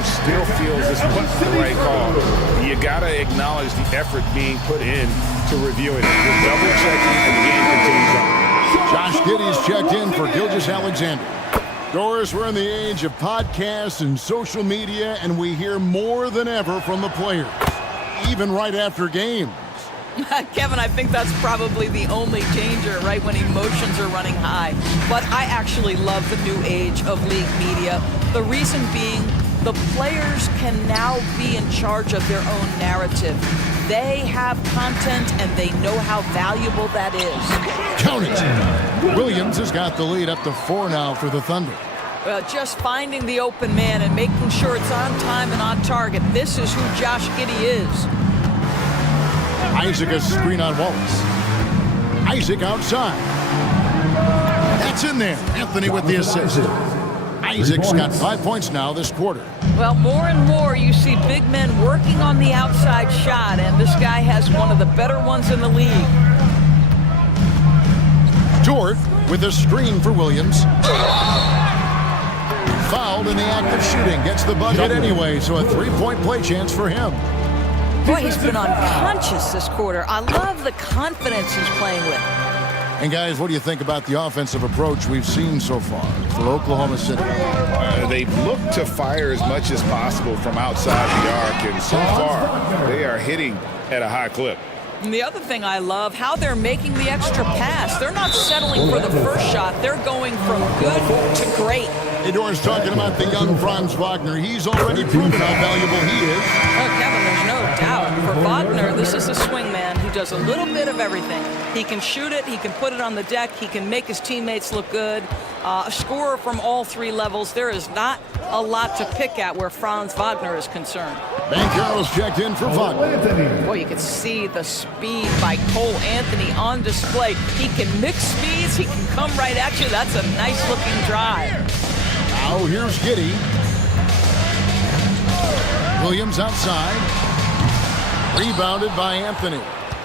coach still feels this wasn't the right call, you got to acknowledge the effort being put in to reviewing it. You're double-checking, and the game continues on. Josh Giddey's checked in for Gilgeous-Alexander. Doris, we're in the age of podcasts and social media, and we hear more than ever from the players, even right after games. Kevin, I think that's probably the only danger, right, when emotions are running high. But I actually love the new age of league media. The reason being, the players can now be in charge of their own narrative. They have content, and they know how valuable that is. Count it! Williams has got the lead up to 4 now for the Thunder. Well, just finding the open man and making sure it's on time and on target. This is who Josh Giddey is. Isaac a screen on Wallace. Isaac outside. That's in there. Anthony with the assist. Isaac's got 5 points now this quarter. Well, more and more you see big men working on the outside shot, and this guy has one of the better ones in the league. Dort with a screen for Williams. Fouled in the act of shooting. Gets the bucket anyway, so a 3-point play chance for him. Boy, he's been unconscious this quarter. I love the confidence he's playing with. And guys, what do you think about the offensive approach we've seen so far for Oklahoma City? They've looked to fire as much as possible from outside the arc, and so far they are hitting at a high clip. And the other thing I love, how they're making the extra pass. They're not settling for the first shot. They're going from good to great. Hey, Doran's talking about the young Franz Wagner. He's already proven how valuable he is. Oh, Kevin, there's no doubt. For Wagner, this is a swingman who does a little bit of everything. He can shoot it, he can put it on the deck, he can make his teammates look good. A scorer from all 3 levels. There is not a lot to pick at where Franz Wagner is concerned. Banchero's checked in for Wagner. Boy, you can see the speed by Cole Anthony on display. He can mix speeds, he can come right at you. That's a nice-looking drive. Now here's Giddey. Williams outside. Rebounded by Anthony.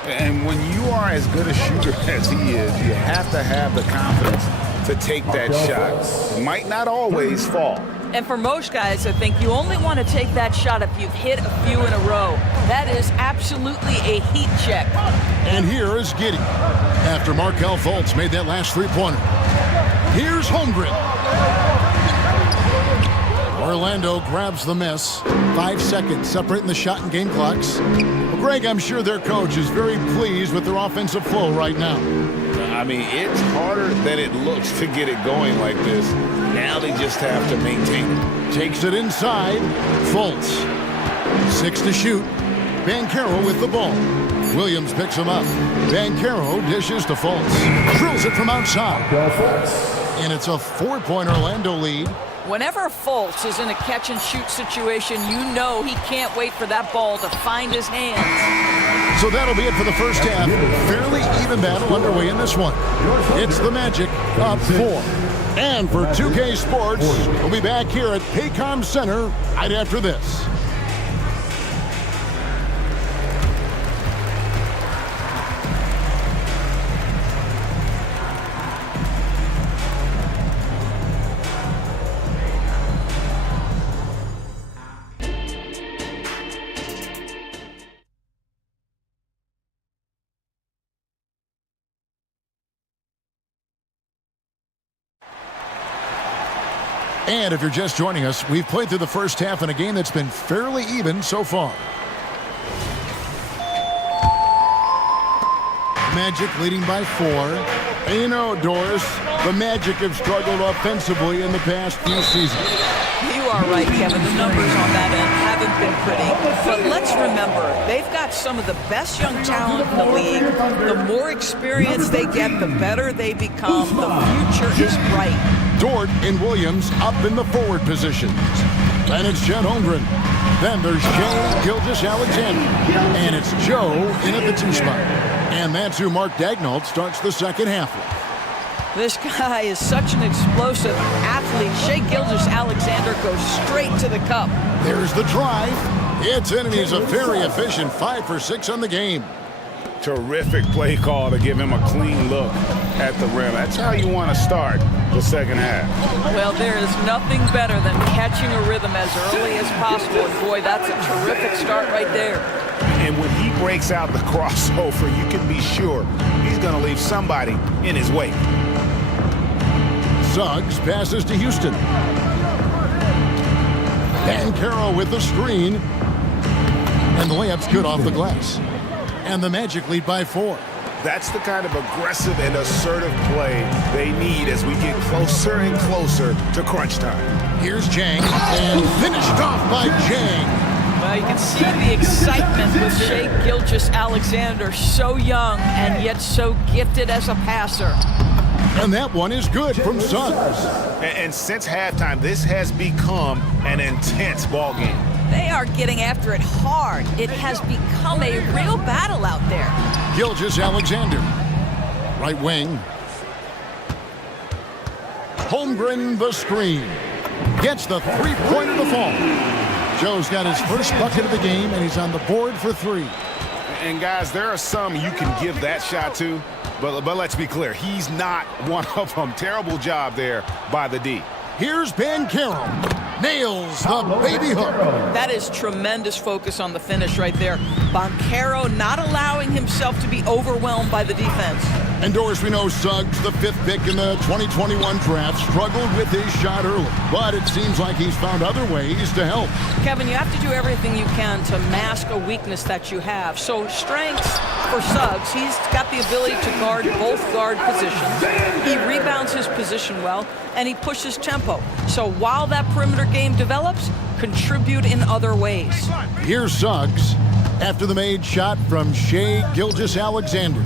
And when you are as good a shooter as he is, you have to have the confidence to take that shot. It might not always fall. And for most guys, I think you only want to take that shot if you've hit a few in a row. That is absolutely a heat check. And here is Giddey. After Markelle Fultz made that last 3-pointer. Here's Holmgren. Orlando grabs the miss. 5 seconds separating the shot and game clocks. Well, Greg, I'm sure their coach is very pleased with their offensive flow right now. I mean, it's harder than it looks to get it going like this. Now they just have to maintain it. Takes it inside. Fultz. 6 to shoot. Banchero with the ball. Williams picks him up. Banchero dishes to Fultz. Drills it from outside. And it's a 4-point Orlando lead. Whenever Fultz is in a catch-and-shoot situation, you know he can't wait for that ball to find his hands. So that'll be it for the first half. Fairly even battle underway in this one. It's the Magic up 4. And for 2K Sports, we'll be back here at Paycom Center right after this. And if you're just joining us, we've played through the first half in a game that's been fairly even so far. Magic leading by 4. And you know, Doris, the Magic have struggled offensively in the past few seasons. You are right, Kevin. The numbers on that end haven't been pretty. But let's remember, they've got some of the best young talent in the league. The more experience they get, the better they become. The future is bright. Dort and Williams up in the forward positions. Then it's Chet Holmgren. Then there's Shea Gilgeous-Alexander. And it's Joe in at the 2 spot. And that's who Mark Daignault starts the second half with. This guy is such an explosive athlete. Shea Gilgeous-Alexander goes straight to the cup. There's the drive. It's in, and he's a very efficient 5 for 6 on the game. Terrific play call to give him a clean look at the rim. That's how you want to start the second half. Well, there is nothing better than catching a rhythm as early as possible. And boy, that's a terrific start right there. And when he breaks out the crossover, you can be sure he's going to leave somebody in his wake. Suggs passes to Houston. Bancaro with the screen. And the layup's good off the glass. And the Magic lead by 4. That's the kind of aggressive and assertive play they need as we get closer and closer to crunch time. Here's Jang, and finished off by Jang. Well, you can see the excitement with Shai Gilgeous-Alexander, so young and yet so gifted as a passer. And that one is good from Suggs. And since halftime, this has become an intense ball game. They are getting after it hard. It has become a real battle out there. Gilgeous-Alexander, right wing. Holmgren the screen. Gets the three-pointer to fall. Joe's got his first bucket of the game, and he's on the board for 3. And guys, there are some you can give that shot to, but let's be clear, he's not one of them. Terrible job there by the D. Here's Bancaro. Nails the baby hook. That is tremendous focus on the finish right there. Bancaro not allowing himself to be overwhelmed by the defense. And Doris, we know Suggs, the 5th pick in the 2021 draft, struggled with his shot early. But it seems like he's found other ways to help. Kevin, you have to do everything you can to mask a weakness that you have. So strengths for Suggs, he's got the ability to guard both guard positions. He rebounds his position well, and he pushes tempo. So while that perimeter game develops, contribute in other ways. Here's Suggs after the made shot from Shai Gilgeous-Alexander.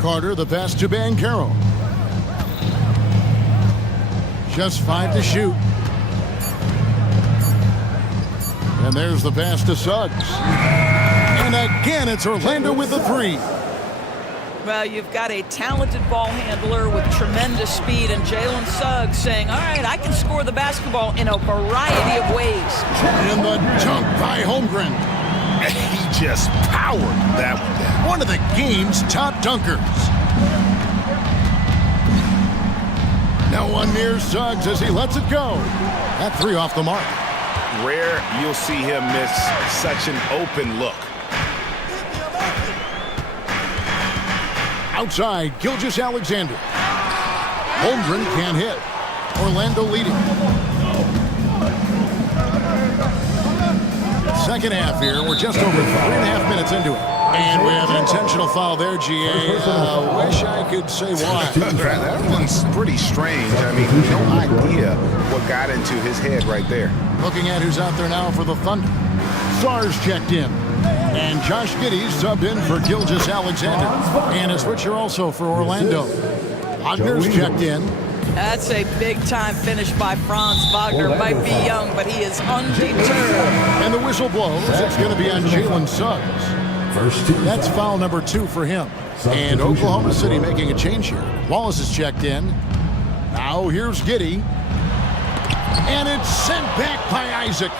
Carter, the pass to Bancaro. Just 5 to shoot. And there's the pass to Suggs. And again, it's Orlando with the 3. Well, you've got a talented ball handler with tremendous speed, and Jalen Suggs saying, all right, I can score the basketball in a variety of ways. And the dunk by Holmgren. He just powered that one down. One of the game's top dunkers. No one near Suggs as he lets it go. That 3 off the mark. Rare you'll see him miss such an open look. Outside, Gilgeous-Alexander. Holmgren can't hit. Orlando leading. Second half here. We're just over 3.5 minutes into it. And we have an intentional foul there, GA. Wish I could say why. That one's pretty strange. I mean, no idea what got into his head right there. Looking at who's out there now for the Thunder. Sars checked in. And Josh Giddey subbed in for Gilgeous-Alexander. And a switcher also for Orlando. Wagner's checked in. That's a big-time finish by Franz Wagner. Might be young, but he is undeterred. And the whistle blows. It's going to be on Jalen Suggs. That's foul number 2 for him. And Oklahoma City making a change here. Wallace is checked in. Now here's Giddey. And it's sent back by Isaac.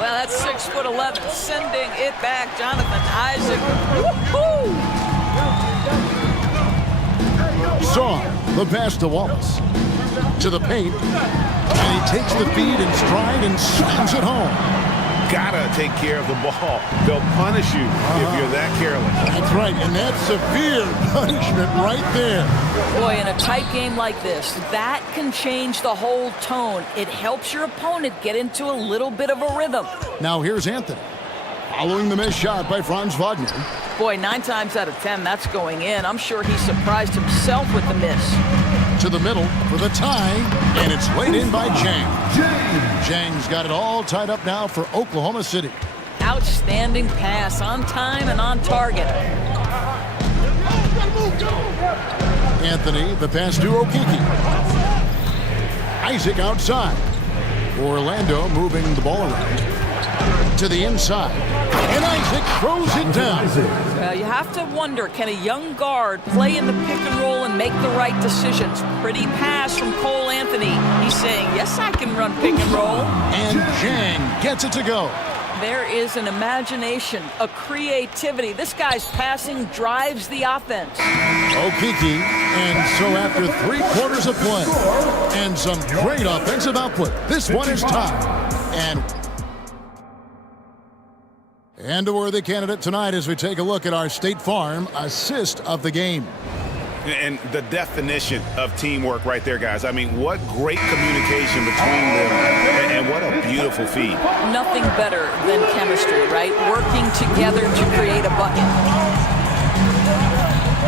Well, that's 6'11", sending it back, Jonathan Isaac. Woo-hoo! Saw the pass to Wallace. To the paint. And he takes the feed in stride and slams it home. Gotta take care of the ball. They'll punish you if you're that careless. That's right, and that's severe punishment right there. Boy, in a tight game like this, that can change the whole tone. It helps your opponent get into a little bit of a rhythm. Now here's Anthony. Following the missed shot by Franz Wagner. Boy, 9 times out of 10, that's going in. I'm sure he surprised himself with the miss. To the middle for the tie, and it's laid in by Jang. Jang's got it all tied up now for Oklahoma City. Outstanding pass, on time and on target. Anthony, the pass to Okiki. Isaac outside. Orlando moving the ball around. To the inside. And Isaac throws it down. Well, you have to wonder, can a young guard play in the pick and roll and make the right decisions? Pretty pass from Cole Anthony. He's saying, yes, I can run pick and roll. And Jang gets it to go. there is an imagination, a creativity. This guy's passing drives the offense. Okiki, and so after 3 quarters of play and some great offensive output, this one is tied. And a worthy candidate tonight as we take a look at our State Farm assist of the game. And the definition of teamwork right there, guys. I mean, what great communication between them, and what a beautiful feed. Nothing better than chemistry, right? Working together to create a bucket.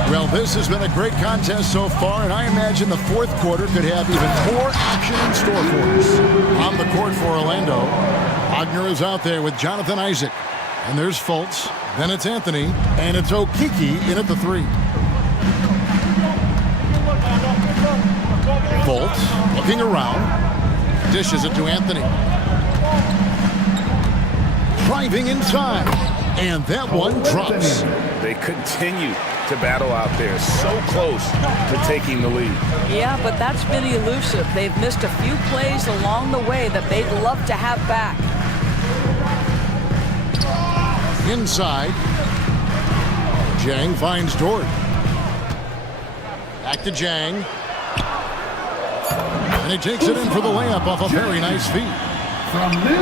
Well, this has been a great contest so far, and I imagine the fourth quarter could have even more action in store for us. On the court for Orlando, Wagner is out there with Jonathan Isaac. And there's Fultz, then it's Anthony, and it's Okiki in at the 3. Fultz looking around, dishes it to Anthony. Driving inside, and that one drops. They continue to battle out there, so close to taking the lead. Yeah, but that's been elusive. They've missed a few plays along the way that they'd love to have back. Inside, Jang finds Dort. Back to Jang. And he takes it in for the layup off a very nice feed.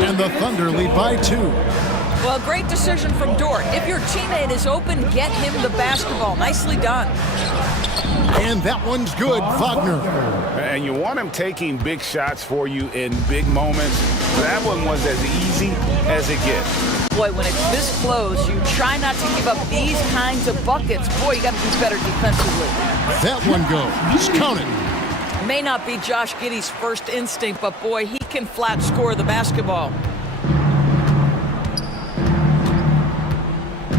And the Thunder lead by 2. Well, great decision from Dort. If your teammate is open, get him the basketball. Nicely done. And that one's good, Wagner. And you want him taking big shots for you in big moments. That one was as easy as it gets. Boy, when it's this close, you try not to give up these kinds of buckets. Boy, you got to be better defensively. That one goes. Count it. May not be Josh Giddey's first instinct, but boy, he can flat score the basketball.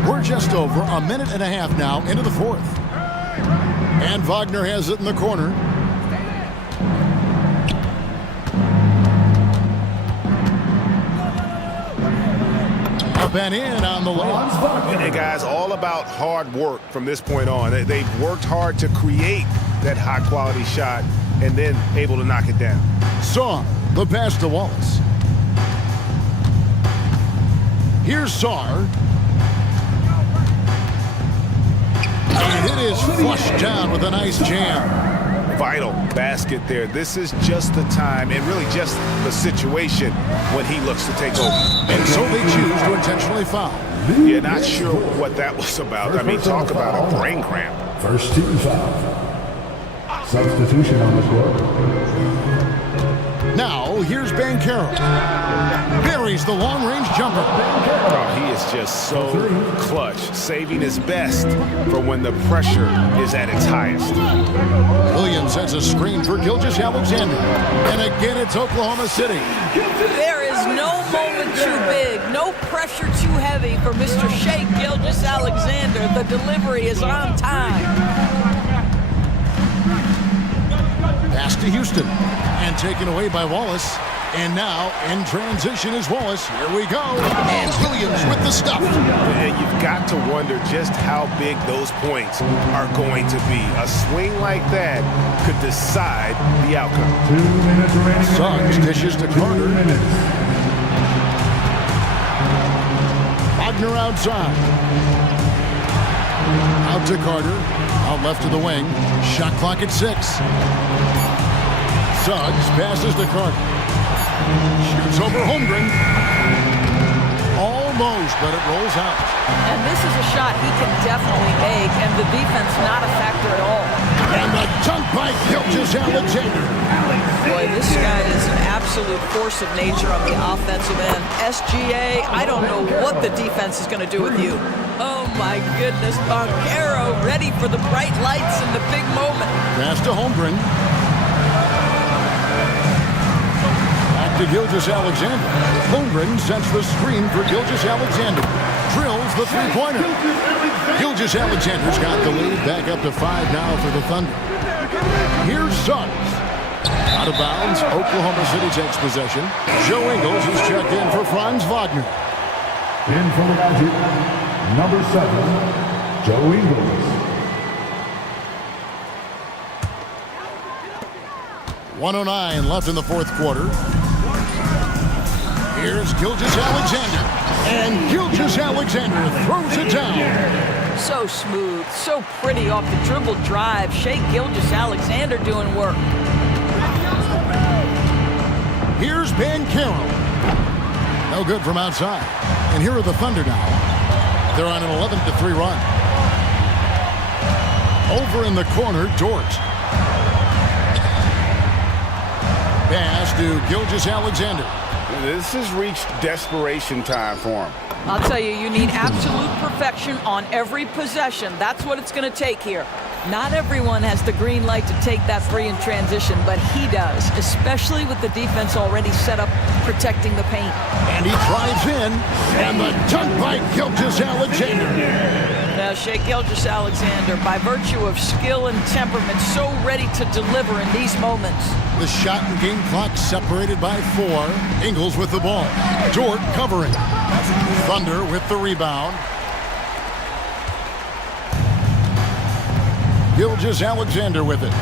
We're just over a minute and a half now into the fourth. And Wagner has it in the corner. Up and in on the layup. And guys, all about hard work from this point on. They've worked hard to create that high-quality shot and then able to knock it down. Saar, the pass to Wallace. Here's Saar. And it is flushed down with a nice jam. Vital basket there. This is just the time and really just the situation when he looks to take over. And so they choose to intentionally foul. Yeah, not sure what that was about. I mean, talk about a brain cramp. First team foul. Substitution on the court. Now, here's Banchero. Buries the long-range jumper. Oh, he is just so clutch, saving his best for when the pressure is at its highest. Williams sets a screen for Gilgeous-Alexander. And again, it's Oklahoma City. There is no moment too big, no pressure too heavy for Mr. Shea Gilgeous-Alexander. The delivery is on time. Pass to Houston. And taken away by Wallace. And now, in transition is Wallace. Here we go. And Williams with the stuff. And you've got to wonder just how big those points are going to be. A swing like that could decide the outcome. 2 minutes remaining. Suggs dishes to Carter. Wagner outside. Out to Carter. Out left to the wing. Shot clock at 6. Suggs passes to Carter. Shoots over Holmgren. Almost, but it rolls out. And this is a shot he can definitely make, and the defense not a factor at all. And the dunk by Gilgeous-Alexander. Boy, this guy is an absolute force of nature on the offensive end. SGA, I don't know what the defense is going to do with you. Oh my goodness, Banchero ready for the bright lights in the big moment. Pass to Holmgren. To Gilgeous-Alexander. Holmgren sets the screen for Gilgeous-Alexander. Drills the three-pointer. Gilgeous-Alexander's got the lead back up to 5 now for the Thunder. Here's Suggs. Out of bounds, Oklahoma City takes possession. Joe Ingles is checked in for Franz Wagner. In from the Magic, number 7, Joe Ingles. 1:09 left in the fourth quarter. Here's Gilgeous-Alexander. And Gilgeous-Alexander throws it down. So smooth, so pretty off the dribble drive. Shea Gilgeous-Alexander doing work. Here's Ben Carroll. No good from outside. And here are the Thunder now. They're on an 11-3 run. Over in the corner, Dort. Pass to Gilgeous-Alexander. This has reached desperation time for him. I'll tell you, you need absolute perfection on every possession. That's what it's going to take here. Not everyone has the green light to take that three in transition, but he does, especially with the defense already set up protecting the paint. And he drives in, and the dunk by Gilgeous-Alexander. Now, Shea Gilgeous-Alexander, by virtue of skill and temperament, so ready to deliver in these moments. The shot and game clock separated by 4. Ingles with the ball. Dort covering. Thunder with the rebound. Gilgeous-Alexander with it.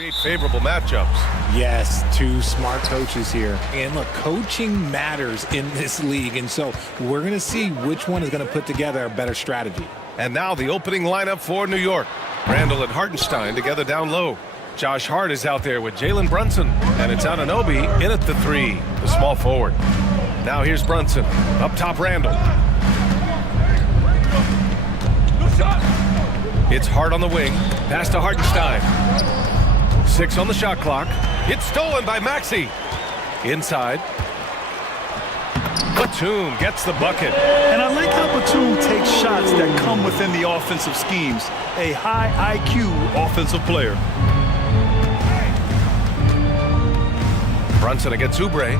Create favorable matchups. Yes, two smart coaches here. And look, coaching matters in this league. And so we're going to see which one is going to put together a better strategy. And now the opening lineup for New York. Randall and Hartenstein together down low. Josh Hart is out there with Jalen Brunson. And it's Anunoby in at the 3, the small forward. Now here's Brunson. Up top, Randall. It's Hart on the wing. Pass to Hartenstein. 6 on the shot clock. It's stolen by Maxey. Inside. Batum gets the bucket. And I like how Batum takes shots that come within the offensive schemes. A high IQ offensive player. Brunson against Oubre.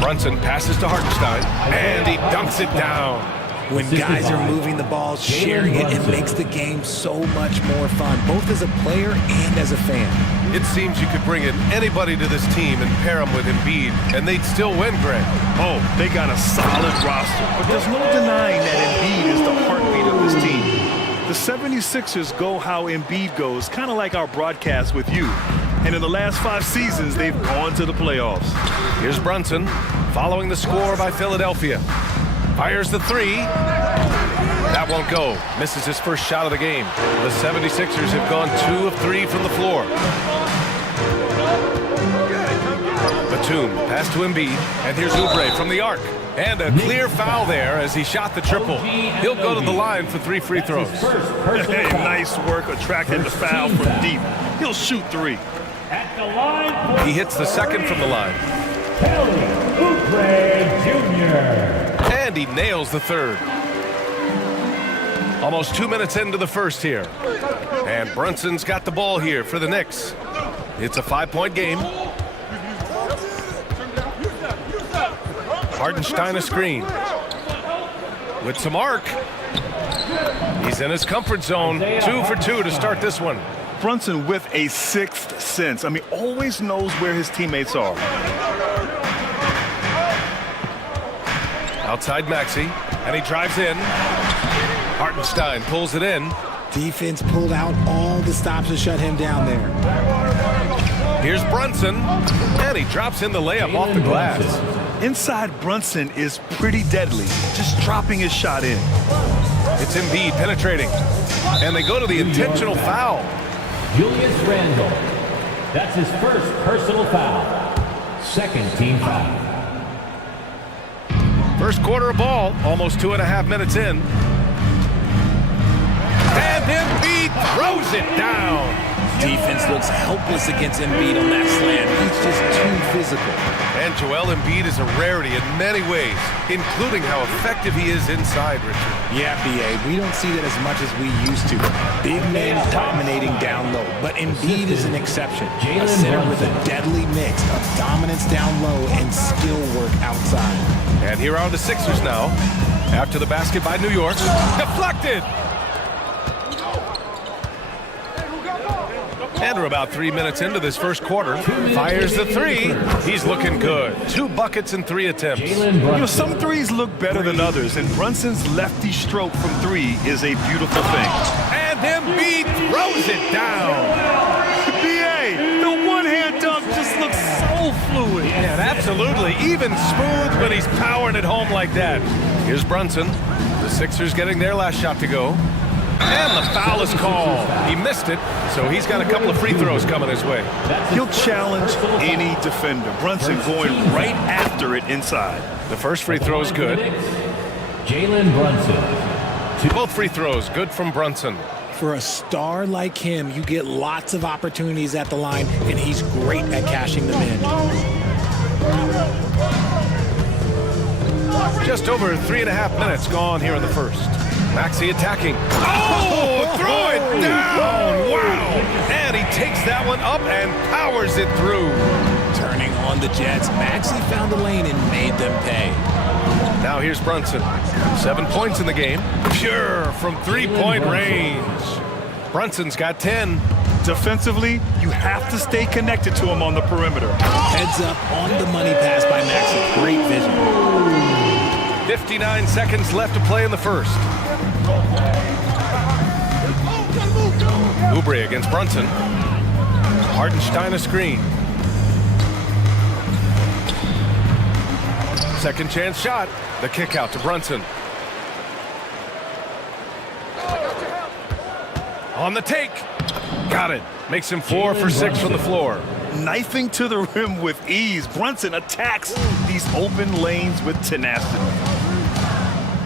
Brunson passes to Hartenstein, and he dunks it down. When guys are moving the ball, sharing it, it makes the game so much more fun, both as a player and as a fan. It seems you could bring in anybody to this team and pair them with Embiid, and they'd still win, Greg. Oh, they got a solid roster, but there's no denying that Embiid is the heartbeat of this team. The 76ers go how Embiid goes, kind of like our broadcast with you. And in the last 5 seasons, they've gone to the playoffs. Here's Brunson, following the score by Philadelphia. Fires the 3. That won't go. Misses his first shot of the game. The 76ers have gone 2 of 3 from the floor. Batum, pass to Embiid. And here's Oubre from the arc. And a clear foul there as he shot the triple. He'll go to the line for 3 free throws. Hey, nice work attracting the foul from deep. He'll shoot 3. He hits the second from the line. And he nails the third. Almost 2 minutes into the first here. And Brunson's got the ball here for the Knicks. It's a 5-point game. Hartenstein a screen. With some arc. He's in his comfort zone. 2 for 2 to start this one. Brunson with a 6th sense. I mean, always knows where his teammates are. Outside Maxey, and he drives in. Hartenstein pulls it in. Defense pulled out all the stops to shut him down there. Here's Brunson, and he drops in the layup off the glass. Inside Brunson is pretty deadly, just dropping his shot in. It's Embiid penetrating, and they go to the intentional foul. Julius Randle. That's his first personal foul. Second team foul. First quarter of ball, almost 2.5 minutes in. And Embiid throws it down. Defense looks helpless against Embiid on that slam. He's just too physical. And Joel Embiid is a rarity in many ways, including how effective he is inside, Richard. Yeah, B.A., we don't see that as much as we used to. Big men dominating down low, but Embiid is an exception. A center with a deadly mix of dominance down low and skill work outside. And here are the Sixers now. After the basket by New York. Deflected! And we're about 3 minutes into this first quarter. Fires the 3. He's looking good. 2 buckets and 3 attempts. You know, some threes look better than others, and Brunson's lefty stroke from 3 is a beautiful thing. And Embiid throws it down. B.A., the one-hand dunk just looks so fluid. Yeah, absolutely. Even smooth when he's powering it home like that. Here's Brunson. The Sixers getting their last shot to go. And the foul is called. He missed it, so he's got a couple of free throws coming his way. He'll challenge any defender. Brunson going right after it inside. The first free throw is good. Jalen Brunson. Both free throws good from Brunson. For a star like him, you get lots of opportunities at the line, and he's great at cashing them in. Just over 3.5 minutes gone here in the first. Maxey attacking. Oh, throw it down! Wow! And he takes that one up and powers it through. Turning on the Jets, Maxey found the lane and made them pay. Now here's Brunson. 7 points in the game. Pure from 3-point range. Brunson's got 10. Defensively, you have to stay connected to him on the perimeter. Heads up on the money pass by Maxey. Great vision. 59 seconds left to play in the first. Oubre against Brunson. Hartenstein a screen. Second chance shot. The kick out to Brunson. On the take. Got it. Makes him 4 for 6 from the floor. Knifing to the rim with ease. Brunson attacks these open lanes with tenacity.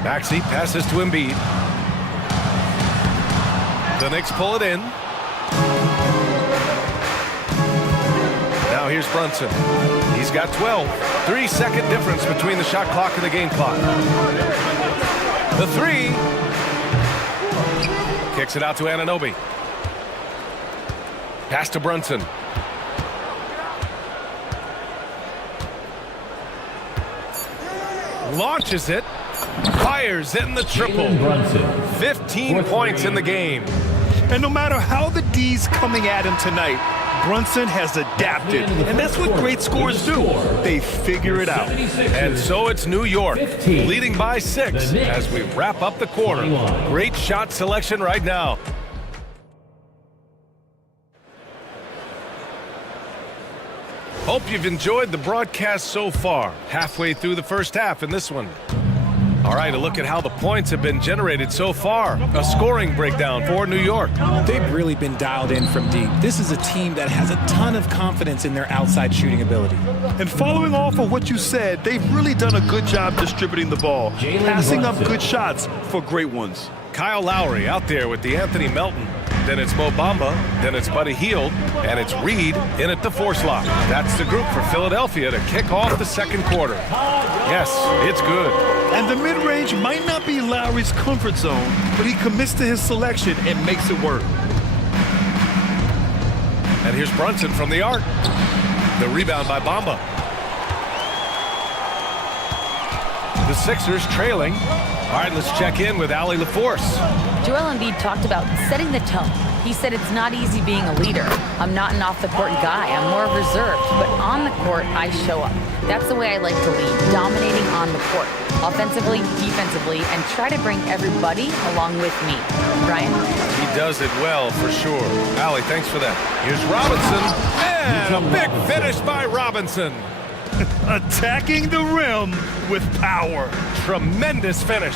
Maxey passes to Embiid. The Knicks pull it in. Now here's Brunson. He's got 12. 3-second difference between the shot clock and the game clock. The three. Kicks it out to Anunoby. Pass to Brunson. Launches it. Fires in the triple. 15 points in the game. And no matter how the D's coming at him tonight, Brunson has adapted. And that's what great scorers do. They figure it out. And so it's New York, leading by 6 as we wrap up the quarter. Great shot selection right now. Hope you've enjoyed the broadcast so far. Halfway through the first half in this one. All right, a look at how the points have been generated so far. A scoring breakdown for New York. They've really been dialed in from deep. This is a team that has a ton of confidence in their outside shooting ability. And following off of what you said, they've really done a good job distributing the ball, passing up good shots for great ones. Kyle Lowry out there with DeAnthony Melton. Then it's Mo Bamba, then it's Buddy Hield, and it's Reed in at the 4 slot. That's the group for Philadelphia to kick off the second quarter. Yes, it's good. And the mid-range might not be Lowry's comfort zone, but he commits to his selection and makes it work. And here's Brunson from the arc. The rebound by Bamba. The Sixers trailing. All right, let's check in with Allie LaForce. Joel Embiid talked about setting the tone. He said it's not easy being a leader. I'm not an off-the-court guy. I'm more reserved. But on the court, I show up. That's the way I like to lead, dominating on the court, offensively, defensively, and try to bring everybody along with me. Brian? He does it well, for sure. Allie, thanks for that. Here's Robinson, and a big finish by Robinson. Attacking the rim with power. Tremendous finish.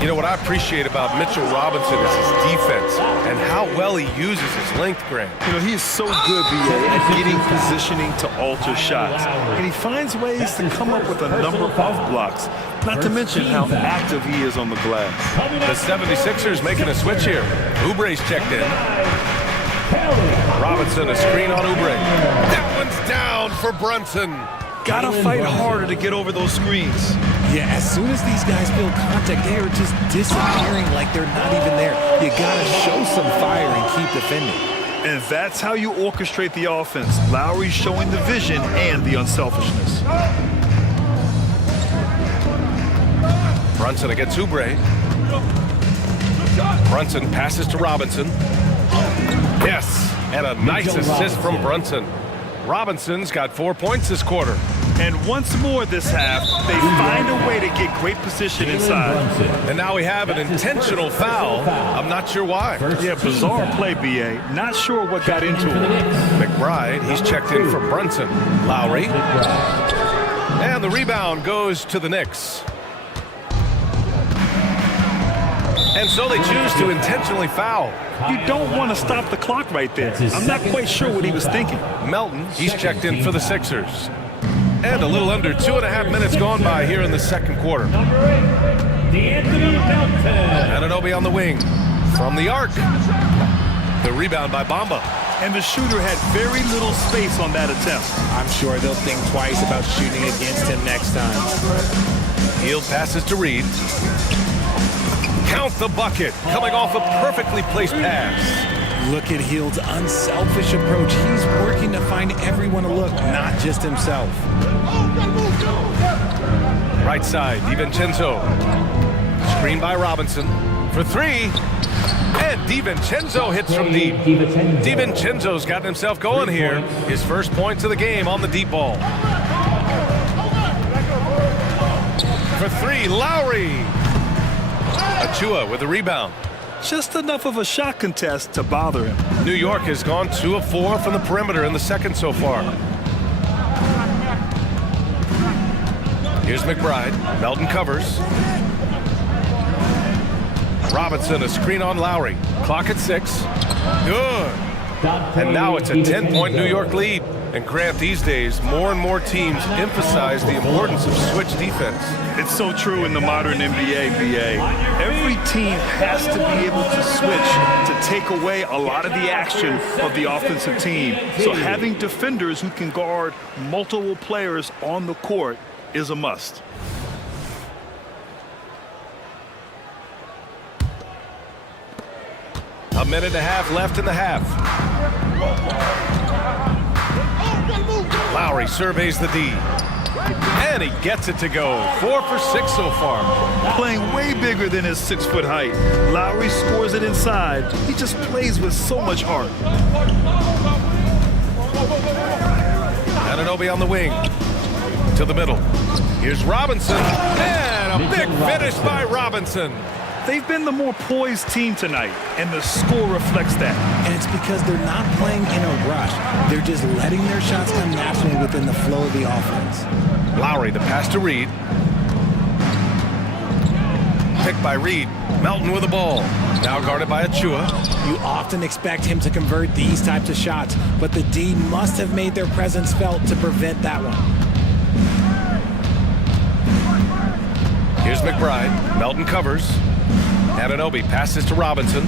You know what I appreciate about Mitchell Robinson is his defense and how well he uses his length, Grant. You know, he is so good, BA, at getting positioning to alter shots. And he finds ways to come up with a number of off blocks, not to mention how active he is on the glass. The 76ers making a switch here. Oubre's checked in. Robinson, a screen on Oubre. That one's down for Brunson. Gotta fight harder to get over those screens. Yeah, as soon as these guys feel contact, they are just disappearing like they're not even there. You gotta show some fire and keep defending. And that's how you orchestrate the offense. Lowry showing the vision and the unselfishness. Brunson against Oubre. Brunson passes to Robinson. Yes, and a nice assist from Brunson. Robinson's got 4 points this quarter. And once more this half, they find a way to get great position inside. And now we have an intentional foul. I'm not sure why. Yeah, bizarre play, BA. Not sure what got into him. McBride, he's checked in for Brunson. Lowry. And the rebound goes to the Knicks. And so they choose to intentionally foul. You don't want to stop the clock right there. I'm not quite sure what he was thinking. Melton, he's checked in for the Sixers. And a little under 2.5 minutes gone by here in the second quarter. Anunoby on the wing. From the arc. The rebound by Bamba. And the shooter had very little space on that attempt. I'm sure they'll think twice about shooting against him next time. Hield passes to Reed. Count the bucket, coming off a perfectly placed pass. Look at Hield's unselfish approach. He's working to find everyone to look, not just himself. Right side, DiVincenzo. Screen by Robinson for 3. And DiVincenzo hits from deep. DiVincenzo's gotten himself going here. His first points of the game on the deep ball. For 3, Lowry. Achua with the rebound. just enough of a shot contest to bother him. New York has gone 2 of 4 from the perimeter in the second so far. Here's McBride. Melton covers. Robinson, a screen on Lowry. Clock at 6. Good. And now it's a 10-point New York lead. And Grant, these days, more and more teams emphasize the importance of switch defense. It's so true in the modern NBA, BA. Every team has to be able to switch to take away a lot of the action of the offensive team. So having defenders who can guard multiple players on the court is a must. A minute and a half left in the half. Lowry surveys the D. And he gets it to go. 4 for 6 so far. Playing way bigger than his 6-foot height. Lowry scores it inside. He just plays with so much heart. Anunoby on the wing. To the middle. Here's Robinson. And a big finish by Robinson. They've been the more poised team tonight, and the score reflects that. And it's because they're not playing in a rush. They're just letting their shots come naturally within the flow of the offense. Lowry, the pass to Reed. Picked by Reed. Melton with the ball. Now guarded by Achua. You often expect him to convert these types of shots, but the D must have made their presence felt to prevent that one. Here's McBride. Melton covers. Anunoby passes to Robinson.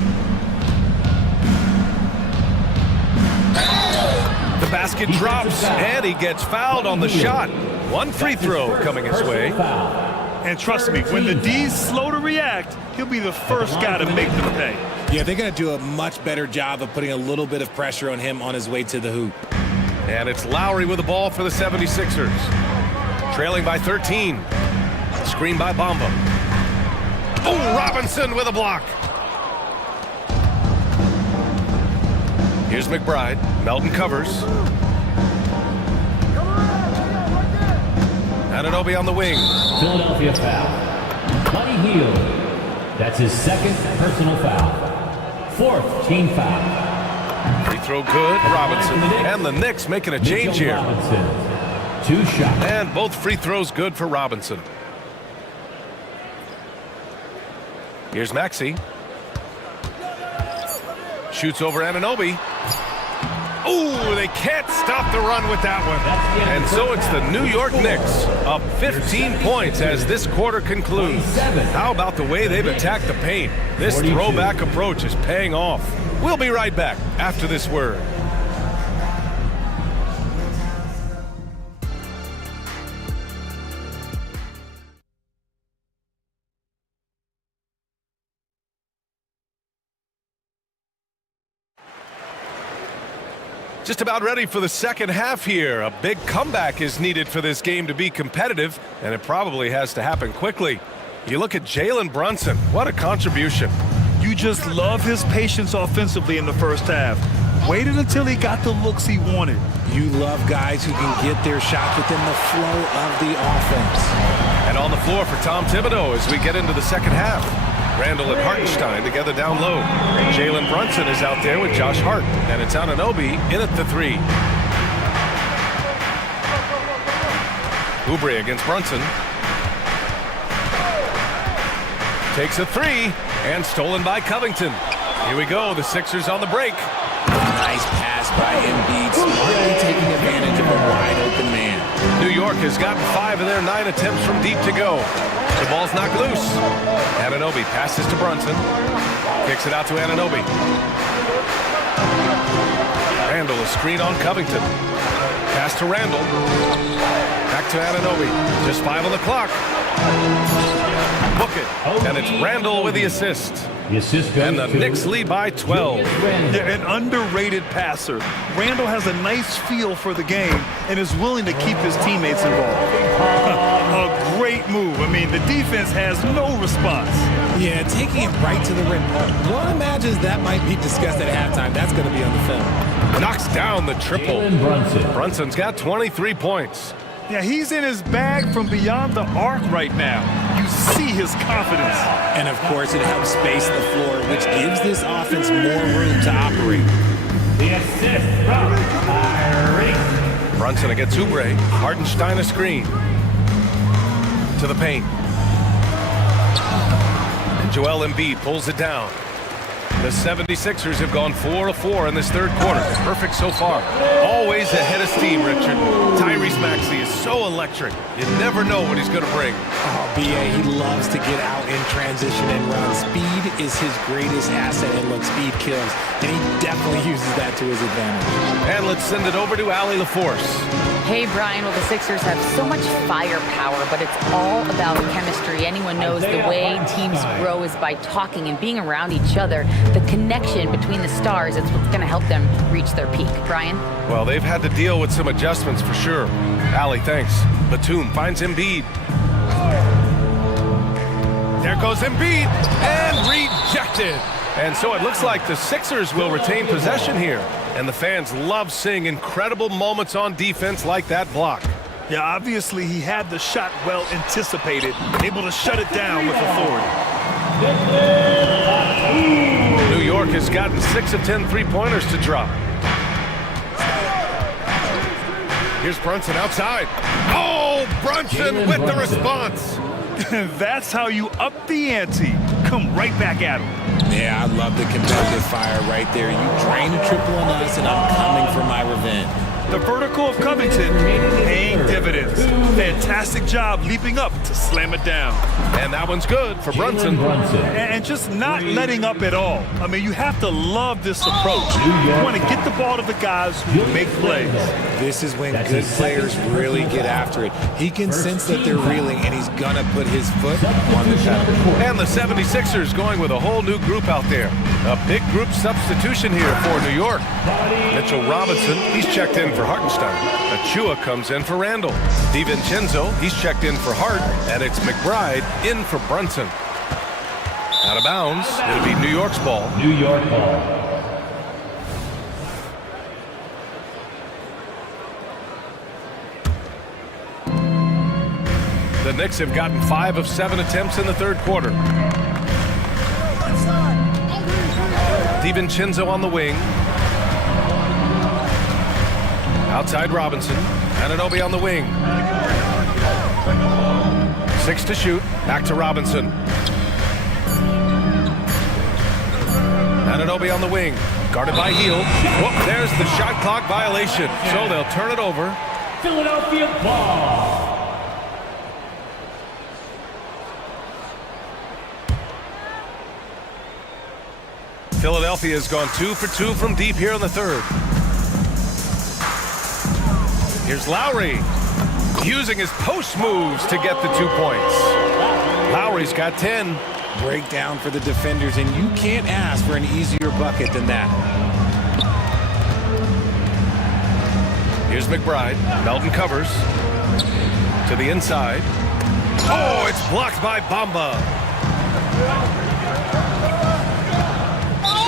The basket drops, and he gets fouled on the shot. 1 free throw coming his way. And trust me, when the D's slow to react, he'll be the first guy to make them pay. Yeah, they're going to do a much better job of putting a little bit of pressure on him on his way to the hoop. And it's Lowry with the ball for the 76ers. Trailing by 13. Screen by Bamba. Oh, Robinson with a block. Here's McBride. Melton covers. Anunoby on the wing. Philadelphia foul. Buddy Hield. That's his second personal foul. 4th team foul. Free throw good. Robinson. And the Knicks making a change here. Robinson. 2 shots. And both free throws good for Robinson. Here's Maxey. Shoots over Anunoby. Oh, they can't stop the run with that one. And so it's the New York Knicks up 15 points as this quarter concludes. How about the way they've attacked the paint? This throwback approach is paying off. We'll be right back after this word. Just about ready for the second half here. A big comeback is needed for this game to be competitive, and it probably has to happen quickly. You look at Jalen Brunson. What a contribution. You just love his patience offensively in the first half. Waited until he got the looks he wanted. You love guys who can get their shots within the flow of the offense. And on the floor for Tom Thibodeau as we get into the second half. Randall and Hartenstein together down low. Jalen Brunson is out there with Josh Hart. And it's Anunoby in at the 3. Oubre against Brunson. Takes a 3. And stolen by Covington. Here we go. The Sixers on the break. Nice pass by Embiid. Smartly taking advantage of a wide-open man. New York has gotten 5 of their 9 attempts from deep to go. The ball's knocked loose. Anunoby passes to Brunson. Kicks it out to Anunoby. Randall, a screen on Covington. Pass to Randall. Back to Anunoby. Just 5 on the clock. Book it. And it's Randall with the assist. And the Knicks lead by 12. They're an underrated passer. Randall has a nice feel for the game and is willing to keep his teammates involved. A great move. I mean, the defense has no response. Yeah, taking it right to the rim. One imagines that might be discussed at halftime. That's going to be on the film. Knocks down the triple. Brunson's got 23 points. Yeah, he's in his bag from beyond the arc right now. You see his confidence. And of course, it helps space the floor, which gives this offense more room to operate. The assist from Kyrie. Brunson against Oubre. Hartenstein a screen. To the paint. And Joel Embiid pulls it down. The 76ers have gone 4 of 4 in this third quarter. Perfect so far. Always ahead of steam, Richard. Tyrese Maxey is so electric. You never know what he's going to bring. Oh, B.A., he loves to get out in transition and run. Speed is his greatest asset, and look, speed kills. And he definitely uses that to his advantage. And let's send it over to Allie LaForce. Hey, Brian, well, the Sixers have so much firepower, but it's all about chemistry. Anyone knows the way teams grow is by talking and being around each other. The connection between the stars is what's going to help them reach their peak. Brian? Well, they've had to deal with some adjustments for sure. Allie, thanks. Batum finds Embiid. There goes Embiid, and rejected. And so it looks like the Sixers will retain possession here. And the fans love seeing incredible moments on defense like that block. Yeah, obviously he had the shot well anticipated, able to shut it down with authority. New York has gotten 6 of 10 three-pointers to drop. Here's Brunson outside. Oh, Brunson with the response. That's how you up the ante. Come right back at him. Yeah, I love the competitive fire right there. You drain a triple on us, and I'm coming for my revenge. The vertical of Covington paying dividends. Fantastic job leaping up to slam it down. And that one's good for Brunson. And just not letting up at all. I mean, you have to love this approach. You want to get the ball to the guys who make plays. This is when good players really get after it. He can sense that they're reeling, and he's going to put his foot on the pedal. And the 76ers going with a whole new group out there. A big group substitution here for New York. Mitchell Robinson, he's checked in for Hartenstein. Achua comes in for Randall. DiVincenzo, he's checked in for Hart. And it's McBride in for Brunson. Out of bounds, it'll be New York's ball. New York ball. The Knicks have gotten 5 of 7 attempts in the third quarter. DiVincenzo on the wing. Outside Robinson. Anunoby on the wing. 6 to shoot. Back to Robinson. Anunoby on the wing. Guarded by Hield. Whoop, there's the shot clock violation. So they'll turn it over. Philadelphia ball. Philadelphia has gone 2 for 2 from deep here in the third. Here's Lowry using his post moves to get the 2 points. Lowry's got 10. Breakdown for the defenders, and you can't ask for an easier bucket than that. Here's McBride. Melton covers. To the inside. Oh, it's blocked by Bamba.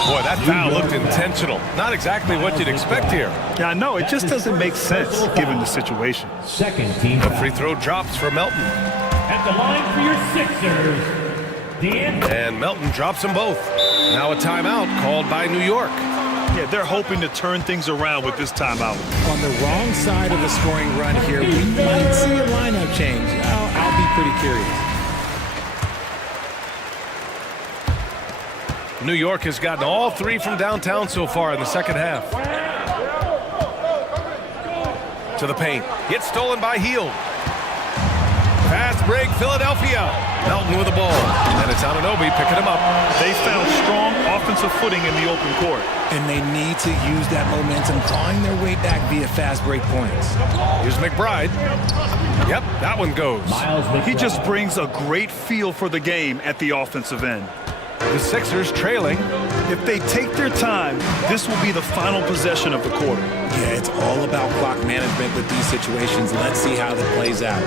Boy, that foul looked intentional. Not exactly what you'd expect here. Yeah, I know. It just doesn't make sense given the situation. Second team. The free throw drops for Melton. At the line for your Sixers. And Melton drops them both. Now a timeout called by New York. Yeah, they're hoping to turn things around with this timeout. On the wrong side of a scoring run here, we might see a lineup change. I'll be pretty curious. New York has gotten all 3 from downtown so far in the second half. To the paint. Gets stolen by Hield. Fast break, Philadelphia. Melton with the ball. And it's Anunoby picking him up. They found strong offensive footing in the open court. And they need to use that momentum, clawing their way back via fast break points. Here's McBride. Yep, that one goes. He just brings a great feel for the game at the offensive end. The Sixers trailing. If they take their time, this will be the final possession of the quarter. Yeah, it's all about clock management with these situations. Let's see how that plays out.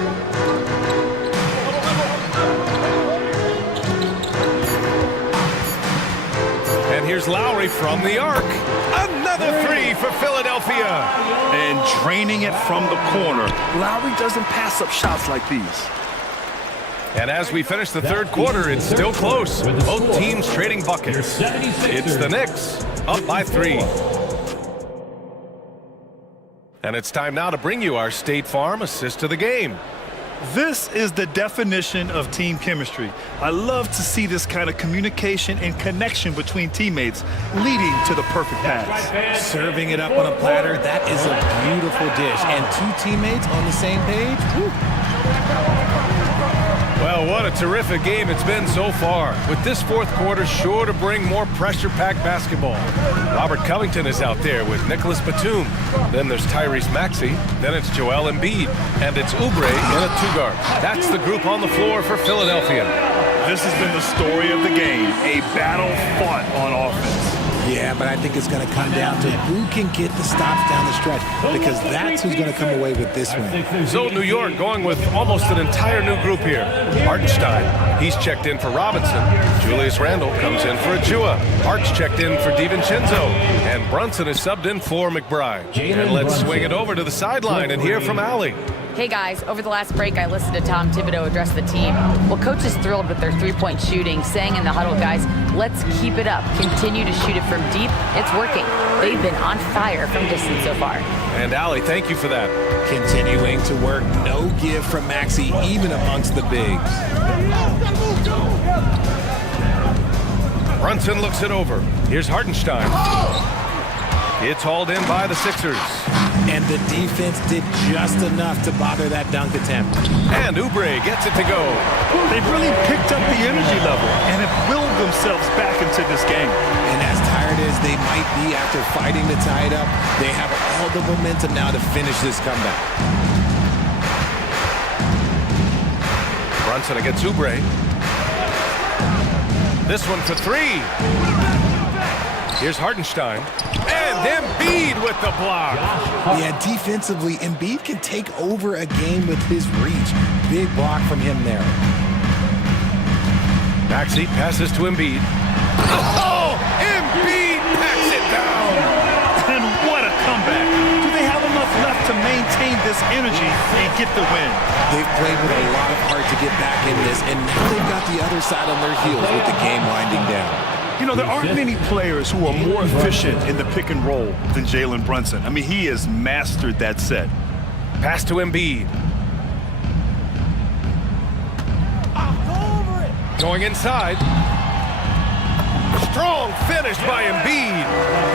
And here's Lowry from the arc. Another 3 for Philadelphia. And draining it from the corner. Lowry doesn't pass up shots like these. And as we finish the third quarter, it's still close. Both teams trading buckets. It's the Knicks up by 3. And it's time now to bring you our State Farm assist of the game. This is the definition of team chemistry. I love to see this kind of communication and connection between teammates leading to the perfect pass. Serving it up on a platter, that is a beautiful dish. And two teammates on the same page. Whew. Well, what a terrific game it's been so far. With this fourth quarter sure to bring more pressure-packed basketball. Robert Covington is out there with Nicholas Batum. Then there's Tyrese Maxey. Then it's Joel Embiid. And it's Oubre in a two-guard. That's the group on the floor for Philadelphia. This has been the story of the game, a battle fought on offense. Yeah, but I think it's going to come down to who can get the stops down the stretch, because that's who's going to come away with this win. So New York going with almost an entire new group here. Hartenstein, he's checked in for Robinson. Julius Randle comes in for Achua. Hart's checked in for DiVincenzo. And Brunson is subbed in for McBride. And let's swing it over to the sideline and hear from Allie. Hey guys, over the last break I listened to Tom Thibodeau address the team. Well, coach is thrilled with their three-point shooting, saying in the huddle, guys, let's keep it up. Continue to shoot it from deep. It's working. They've been on fire from distance so far. And Allie, thank you for that. Continuing to work, no give from Maxey, even amongst the bigs. Brunson looks it over. Here's Hartenstein. It's hauled in by the Sixers. And the defense did just enough to bother that dunk attempt. And Oubre gets it to go. They've really picked up the energy level and have willed themselves back into this game. And as tired as they might be after fighting to tie it up, they have all the momentum now to finish this comeback. Brunson against Oubre. This one for 3. Here's Hartenstein. And Embiid with the block. Yeah, defensively, Embiid can take over a game with his reach. Big block from him there. Maxey passes to Embiid. Oh! Embiid packs it down! And what a comeback. Do they have enough left to maintain this energy and get the win? They've played with a lot of heart to get back in this, and now they've got the other side on their heels with the game winding down. You know, there aren't many players who are more efficient in the pick and roll than Jalen Brunson. I mean, he has mastered that set. Pass to Embiid. Going inside. Strong finish by Embiid.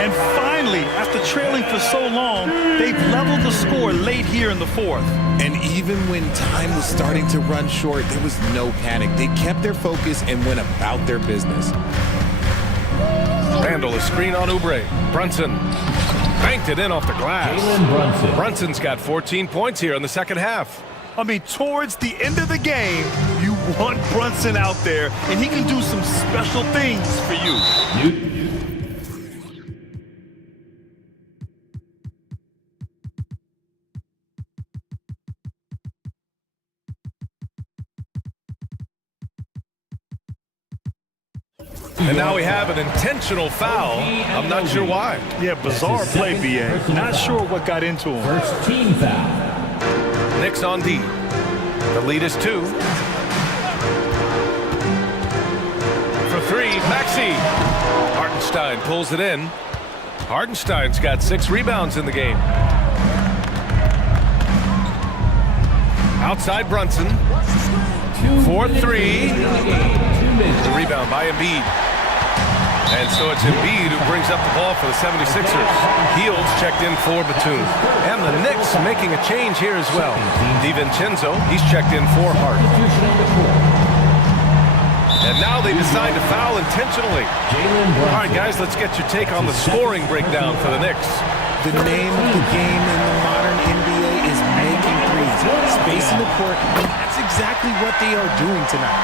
And finally, after trailing for so long, they've leveled the score late here in the fourth. And even when time was starting to run short, there was no panic. They kept their focus and went about their business. Randle a screen on Oubre. Brunson banked it in off the glass. Brunson. Brunson's got 14 points here in the second half. I mean, towards the end of the game, you want Brunson out there, and he can do some special things for you. And now we have an intentional foul. I'm not sure why. Yeah, bizarre play, BA. Not sure what got into him. First team foul. Knicks on D. The lead is 2. For 3, Maxey. Hartenstein pulls it in. Hartenstein's got 6 rebounds in the game. Outside Brunson. 4-3. The rebound by Embiid. And so it's Embiid who brings up the ball for the 76ers. Heels checked in for Batum. And the Knicks making a change here as well. DiVincenzo, he's checked in for Hart. And now they decide to foul intentionally. All right, guys, let's get your take on the scoring breakdown for the Knicks. The name of the game in the modern NBA is making threes. Spacing the court, and that's exactly what they are doing tonight.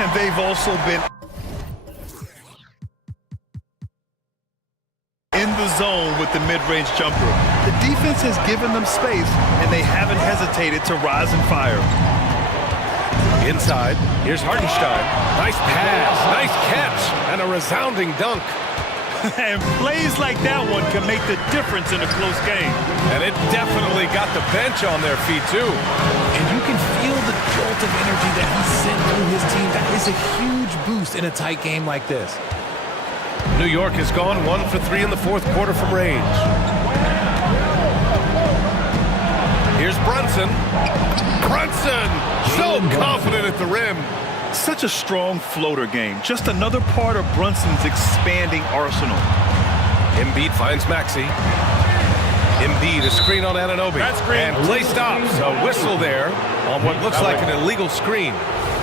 And they've also been in the zone with the mid-range jumper. The defense has given them space, and they haven't hesitated to rise and fire. Inside, here's Hartenstein. Nice pass, nice catch, and a resounding dunk. And plays like that one can make the difference in a close game. And it definitely got the bench on their feet, too. And you can feel the jolt jolt of energy that he sent through his team, that is a huge boost in a tight game like this. New York has gone 1 for 3 in the fourth quarter from range. Here's Brunson. Brunson, so confident at the rim. Such a strong floater game. Just another part of Brunson's expanding arsenal. Embiid finds Maxey. Embiid, a screen on Anunoby. And play stops. A whistle there on what looks like an illegal screen.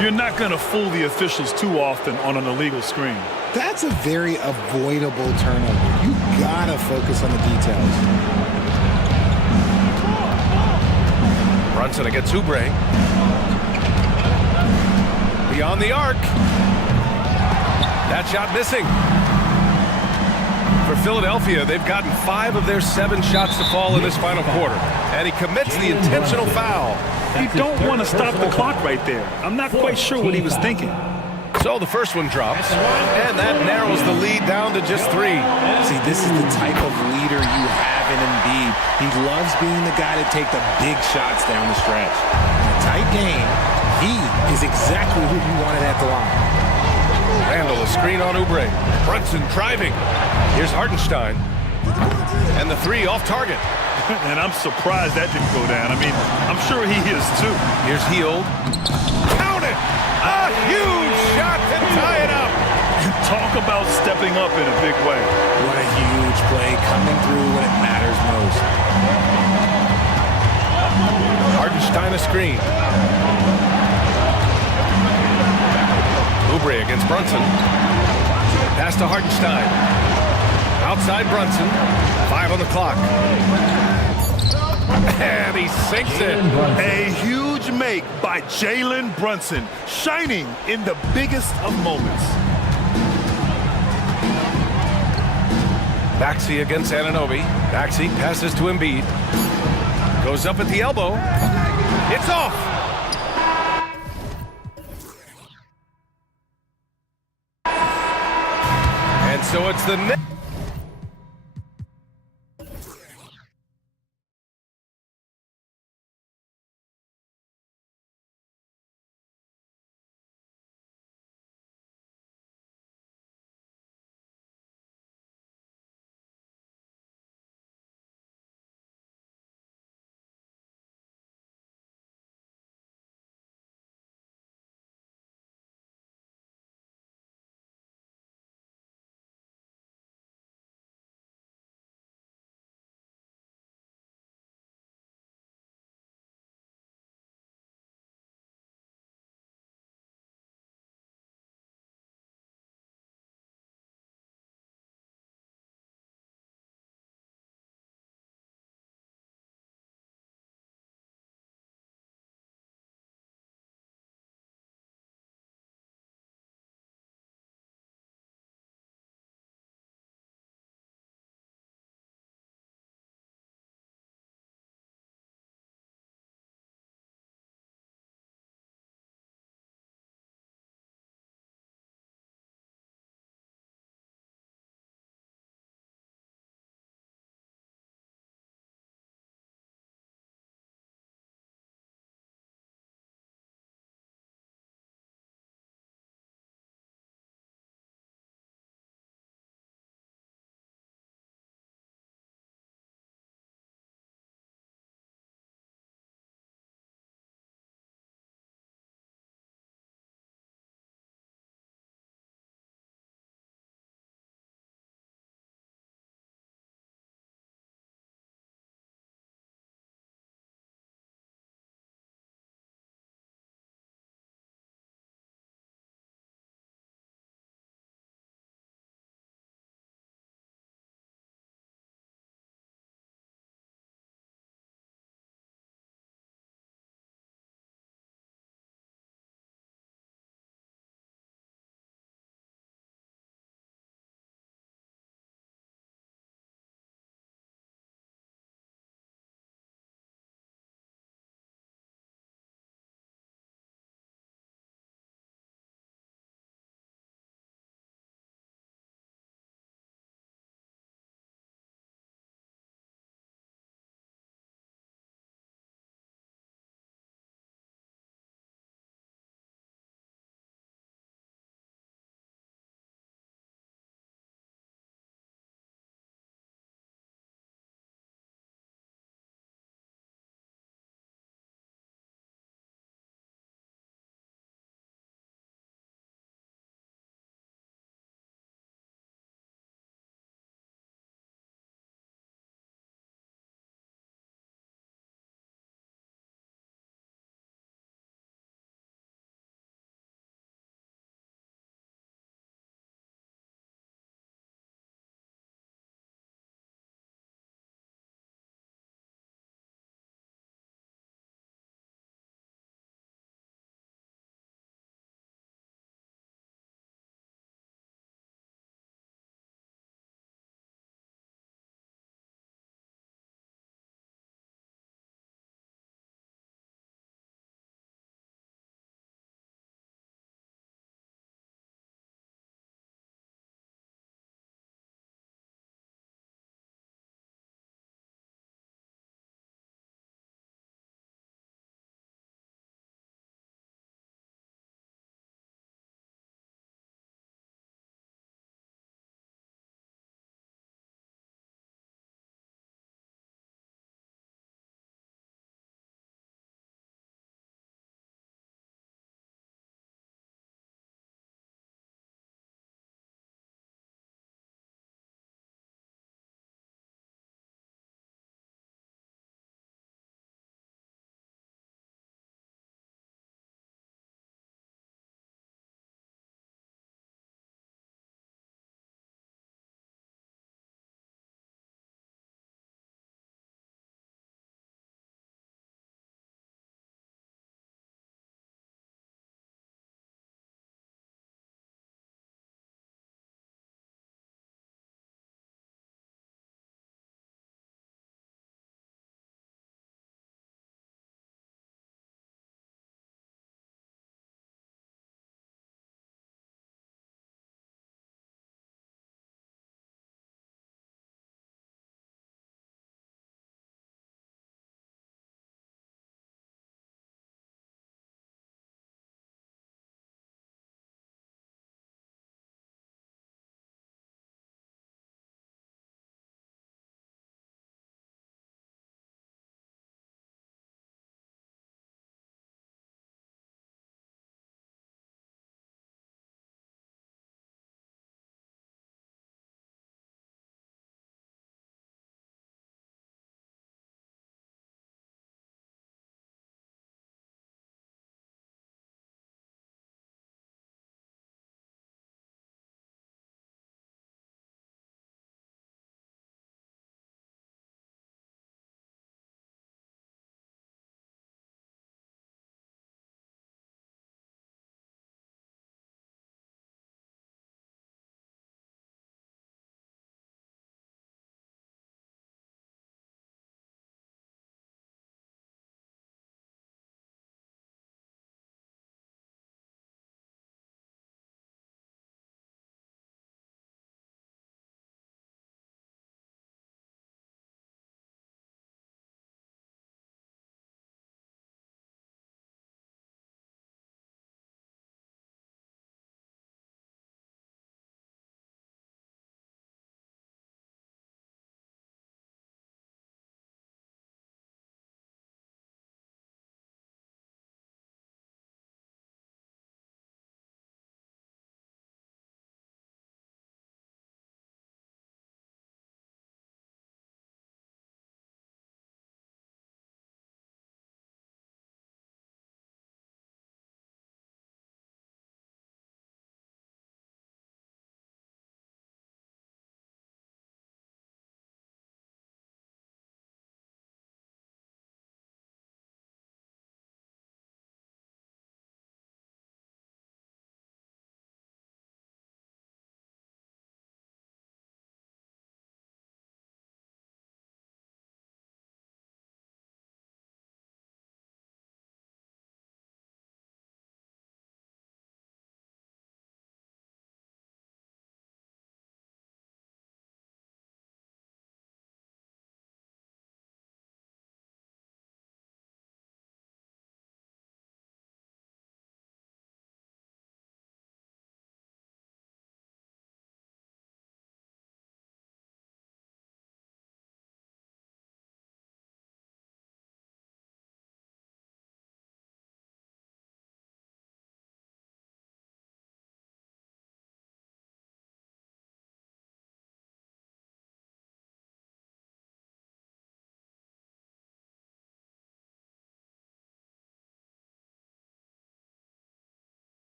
You're not going to fool the officials too often on an illegal screen. That's a very avoidable turnover. You gotta focus on the details. Brunson against Oubre. Beyond the arc. That shot missing. For Philadelphia, they've gotten 5 of their 7 shots to fall in this final quarter. And he commits the intentional foul. You don't want to stop the clock right there. I'm not quite sure what he was thinking. So the first one drops, and that narrows the lead down to just 3. See, this is the type of leader you have in Embiid. He loves being the guy to take the big shots down the stretch. In a tight game, he is exactly who you wanted at the line. Randall, a screen on Oubre. Brunson driving. Here's Hartenstein. And the 3 off target. And I'm surprised that didn't go down. I mean, I'm sure he is too. Here's Hield. Count it! A huge shot to tie it up. Talk about stepping up in a big way. What a huge play, coming through when it matters most. Hartenstein a screen. Oubre against Brunson. Pass to Hartenstein. Outside Brunson. 5 on the clock. And he sinks it. A huge make by Jalen Brunson, shining in the biggest of moments. Maxey against Anunoby. Maxey passes to Embiid. Goes up at the elbow. It's off. And so it's the Knicks.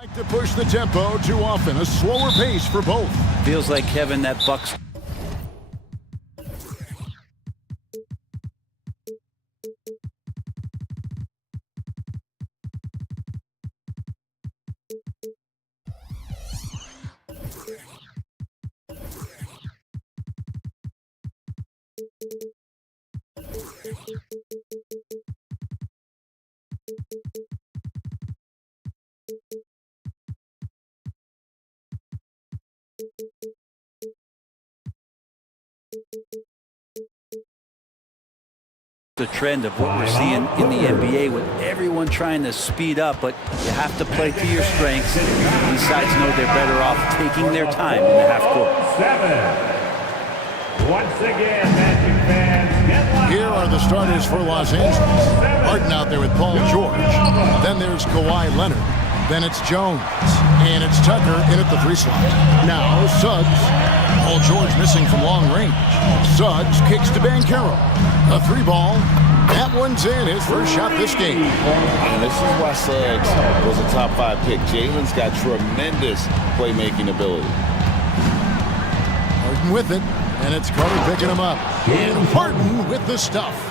Like to push the tempo too often, a slower pace for both. Feels like, Kevin, that Bucks. The trend of what we're seeing in the NBA with everyone trying to speed up, but you have to play to your strengths. These sides know they're better off taking their time in the half court. 7. Once again, Magic fans, get loud. Here are the starters for Los Angeles. Harden out there with Paul George. Then there's Kawhi Leonard. Then it's Jones. And it's Tucker in at the 3 slot. Now Suggs. Paul George missing from long range. Suggs kicks to Banchero. A 3 ball. That one's in. His first shot this game. And this is why Suggs was a top 5 pick. Jalen's got tremendous playmaking ability. Harden with it. And it's Carter picking him up. And Harden with the stuff.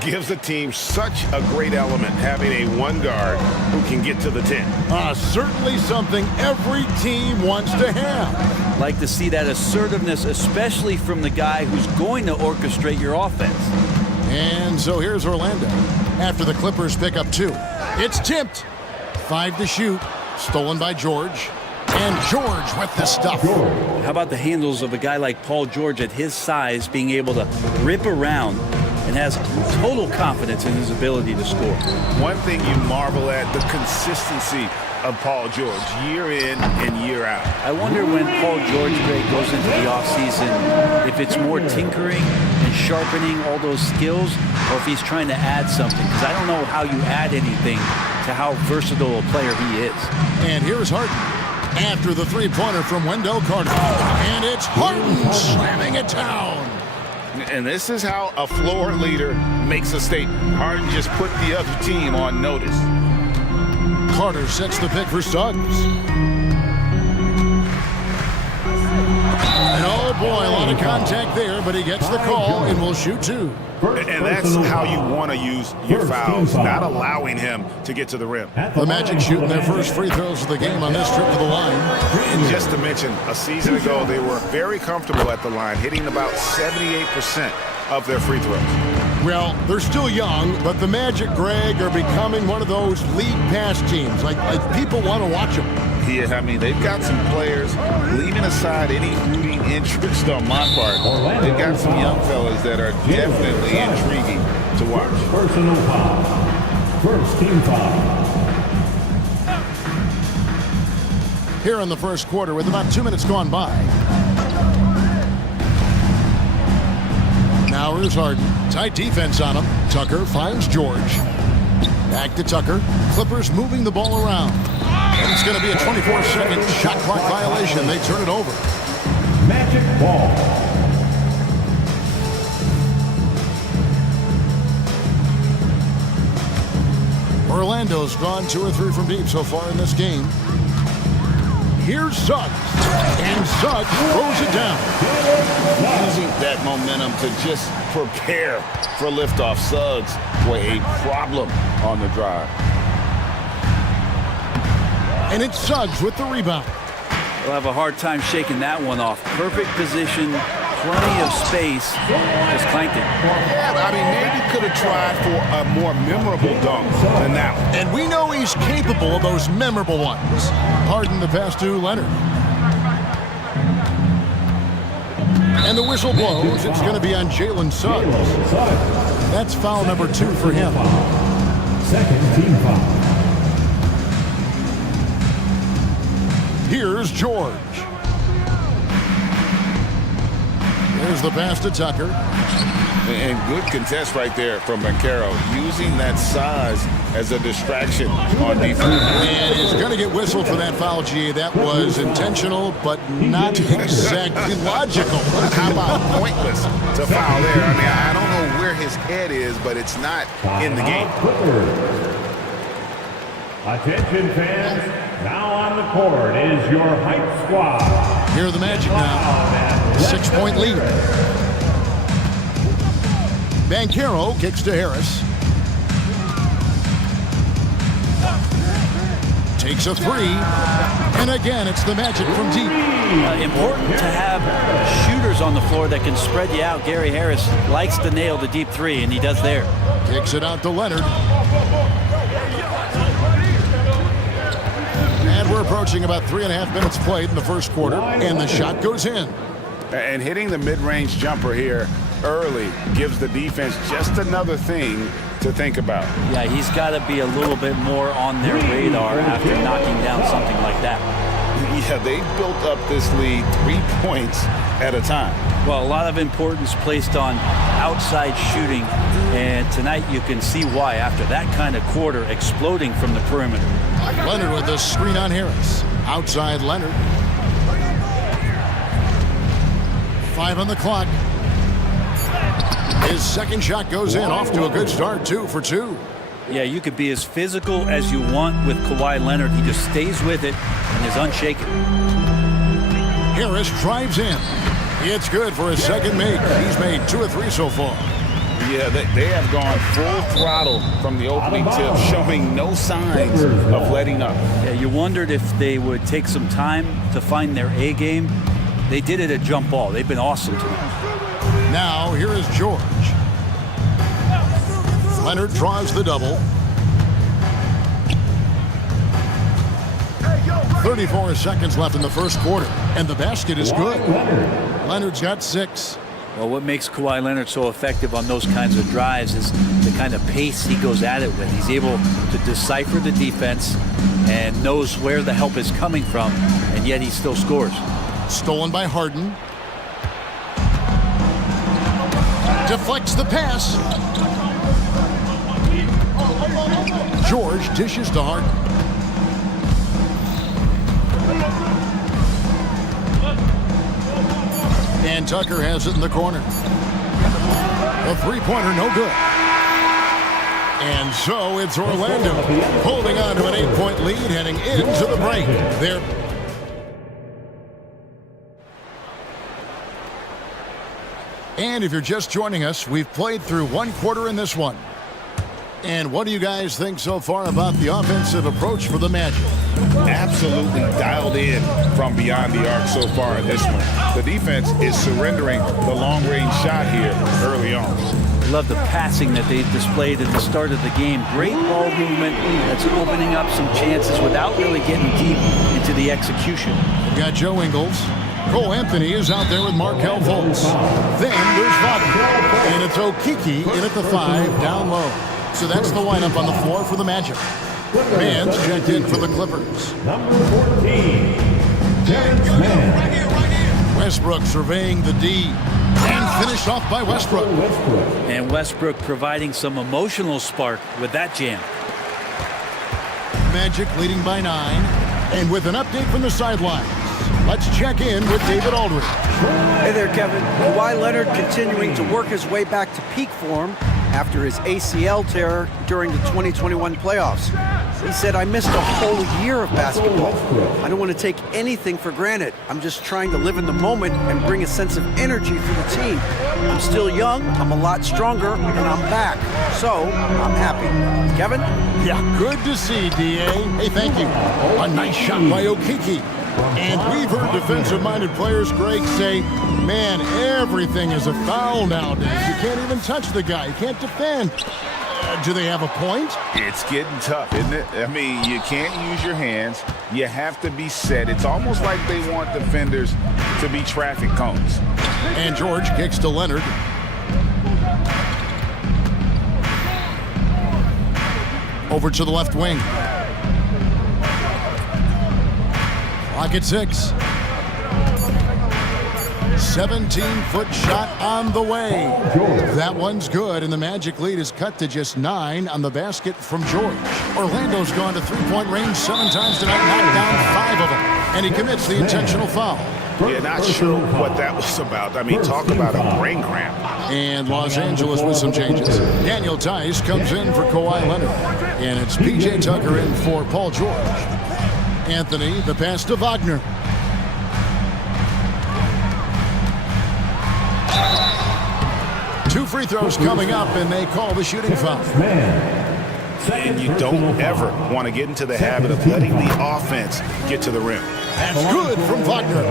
Gives the team such a great element having a 1 guard who can get to the 10. Certainly something every team wants to have. Like to see that assertiveness, especially from the guy who's going to orchestrate your offense. And so here's Orlando. After the Clippers pick up 2. It's tipped. 5 to shoot. Stolen by George. And George with the stuff. How about the handles of a guy like Paul George at his size being able to rip around and has total confidence in his ability to score. One thing you marvel at, the consistency of Paul George year in and year out. I wonder when Paul George goes into the offseason, if it's more tinkering and sharpening all those skills, or if he's trying to add something, because I don't know how you add anything to how versatile a player he is. And here's Harden after the 3-pointer from Wendell Carter. And it's Harden slamming it down. And this is how a floor leader makes a statement. Harden just put the other team on notice. Carter sets the pick for Suggs. And oh boy, a lot of contact there, but he gets the call and will shoot 2. And that's how you want to use your fouls, not allowing him to get to the rim. The Magic shooting their first free throws of the game on this trip to the line. And just to mention, a season ago, they were very comfortable at the line, hitting about 78% of their free throws. Well, they're still young, but the Magic, Greg, are becoming one of those league pass teams. Like people want to watch them. Yeah, I mean, they've got some players, leaving aside any rooting interest on my part, they've got some young fellas that are definitely intriguing to watch. Personal foul. First team foul. Here in the first quarter with about 2 minutes gone by. Now here's Harden. Tight defense on him. Tucker finds George. Back to Tucker. Clippers moving the ball around. And it's going to be a 24-second shot clock violation. They turn it over. Magic ball. Orlando's drawn 2 or 3 from deep so far in this game. Here's Suggs. And Suggs throws it down. Using that momentum to just prepare for liftoff. Suggs, boy, a problem on the drive. And it's Suggs with the rebound. They'll have a hard time shaking that one off. Perfect position, plenty of space. Just clanked it. Yeah, I mean, maybe could have tried for a more memorable dunk than that one. And we know he's capable of those memorable ones. Harden the pass to Leonard. And the whistle blows. It's going to be on Jalen Suggs. That's foul number 2 for him. Second team foul. Here's George. There's the pass to Tucker. And good contest right there from Banchero, using that size as a distraction on defense. And he's going to get whistled for that foul, G. That was intentional, but not exactly logical. How about pointless to foul there? I mean, I don't know where his head is, but it's not in the game. Attention, fans. Now on the court is your hype squad. Here are the Magic now. 6-point lead. Banchero kicks to Harris. Takes a three. And again, it's the Magic from deep. Important to have shooters on the floor that can spread you out. Gary Harris likes to nail the deep three, and he does there. Kicks it out to Leonard. And we're approaching about 3.5 minutes played in the first quarter, and the shot goes in. And hitting the mid-range jumper here early gives the defense just another thing to think about. Yeah, he's got to be a little bit more on their radar after knocking down something like that. Yeah, they built up this lead 3 points at a time. Well, a lot of importance placed on outside shooting, and tonight you can see why after that kind of quarter exploding from the perimeter. Leonard with the screen on Harris. Outside Leonard. 5 on the clock. His second shot goes in, off to a good start, 2 for 2. Yeah, you could be as physical as you want with Kawhi Leonard. He just stays with it and is unshaken. Harris drives in. It's good for his second make. He's made 2 of 3 so far. Yeah, they have gone full throttle from the opening tip, showing no signs of letting up. Yeah, you wondered if they would take some time to find their A game. They did it at jump ball. They've been awesome tonight. Now, here is George. Leonard draws the double. 34 seconds left in the first quarter, and the basket is good. Leonard's got 6. Well, what makes Kawhi Leonard so effective on those kinds of drives is the kind of pace he goes at it with. He's able to decipher the defense and knows where the help is coming from, and yet he still scores. Stolen by Harden. Deflects the pass. George dishes to Harden. And Tucker has it in the corner. A three-pointer, no good. And so it's Orlando holding on to an 8-point lead heading into the break. They're And if you're just joining us, we've played through 1 quarter in this one. And what do you guys think so far about the offensive approach for the Magic? Absolutely dialed in from beyond the arc so far in this one. The defense is surrendering the long-range shot here early on. I love the passing that they displayed at the start of the game. Great ball movement that's opening up some chances without really getting deep into the execution. We've got Joe Ingles. Cole Anthony is out there with Markelle Fultz. Then there's Wagner. And it's Okeke in at the 5 down low. So that's the lineup on the floor for the Magic. Mann's checked in for the Clippers. Number 14, Terrence Mann. Westbrook surveying the D. And finished off by Westbrook. And Westbrook providing some emotional spark with that jam. Magic leading by 9. And with an update from the sidelines, let's check in with David Aldridge. Hey there, Kevin. Kawhi Leonard continuing to work his way back to peak form after his ACL tear during the 2021 playoffs. He said, I missed a whole year of basketball. I don't want to take anything for granted. I'm just trying to live in the moment and bring a sense of energy for the team. I'm still young, I'm a lot stronger, and I'm back. So, I'm happy. Kevin? Yeah, good to see, D.A. Hey, thank you. A nice shot by Okeke. And we've heard defensive-minded players, Greg, say, man, everything is a foul nowadays. You can't even touch the guy. You can't defend. Do they have a point? It's getting tough, isn't it? I mean, you can't use your hands. You have to be set. It's almost like they want defenders to be traffic cones. And George kicks to Leonard. Over to the left wing. Clock at 6. 17-foot shot on the way. That one's good, and the Magic lead is cut to just 9 on the basket from George. Orlando's gone to three-point range 7 times tonight, knocked down 5 of them, and he commits the intentional foul. Yeah, not sure what that was about. I mean, talk about a brain cramp. And Los Angeles with some changes. Daniel Tice comes in for Kawhi Leonard, and it's P.J. Tucker in for Paul George. Anthony, the pass to Wagner. Two free throws coming up, and they call the shooting foul. And you don't ever want to get into the habit of letting the offense get to the rim. That's good from Wagner.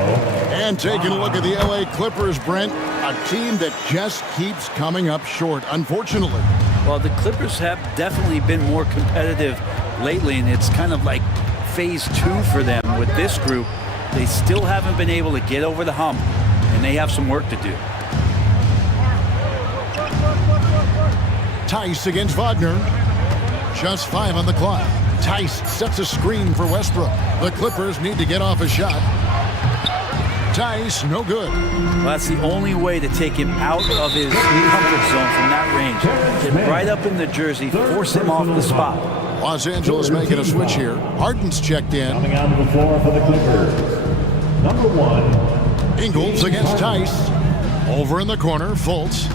And taking a look at the LA Clippers, Brent, a team that just keeps coming up short, unfortunately. Well, the Clippers have definitely been more competitive lately, and it's kind of like phase 2 for them with this group. They still haven't been able to get over the hump, and they have some work to do. Tice against Wagner. Just 5 on the clock. Tice sets a screen for Westbrook. The Clippers need to get off a shot. Tice, no good. Well, that's the only way to take him out of his comfort zone from that range. Get right up in the jersey, force him off the spot. Los Angeles making a switch here. Harden's checked in. Coming onto the floor for the Clippers, number 1. Ingles against Tice. Over in the corner, Fultz.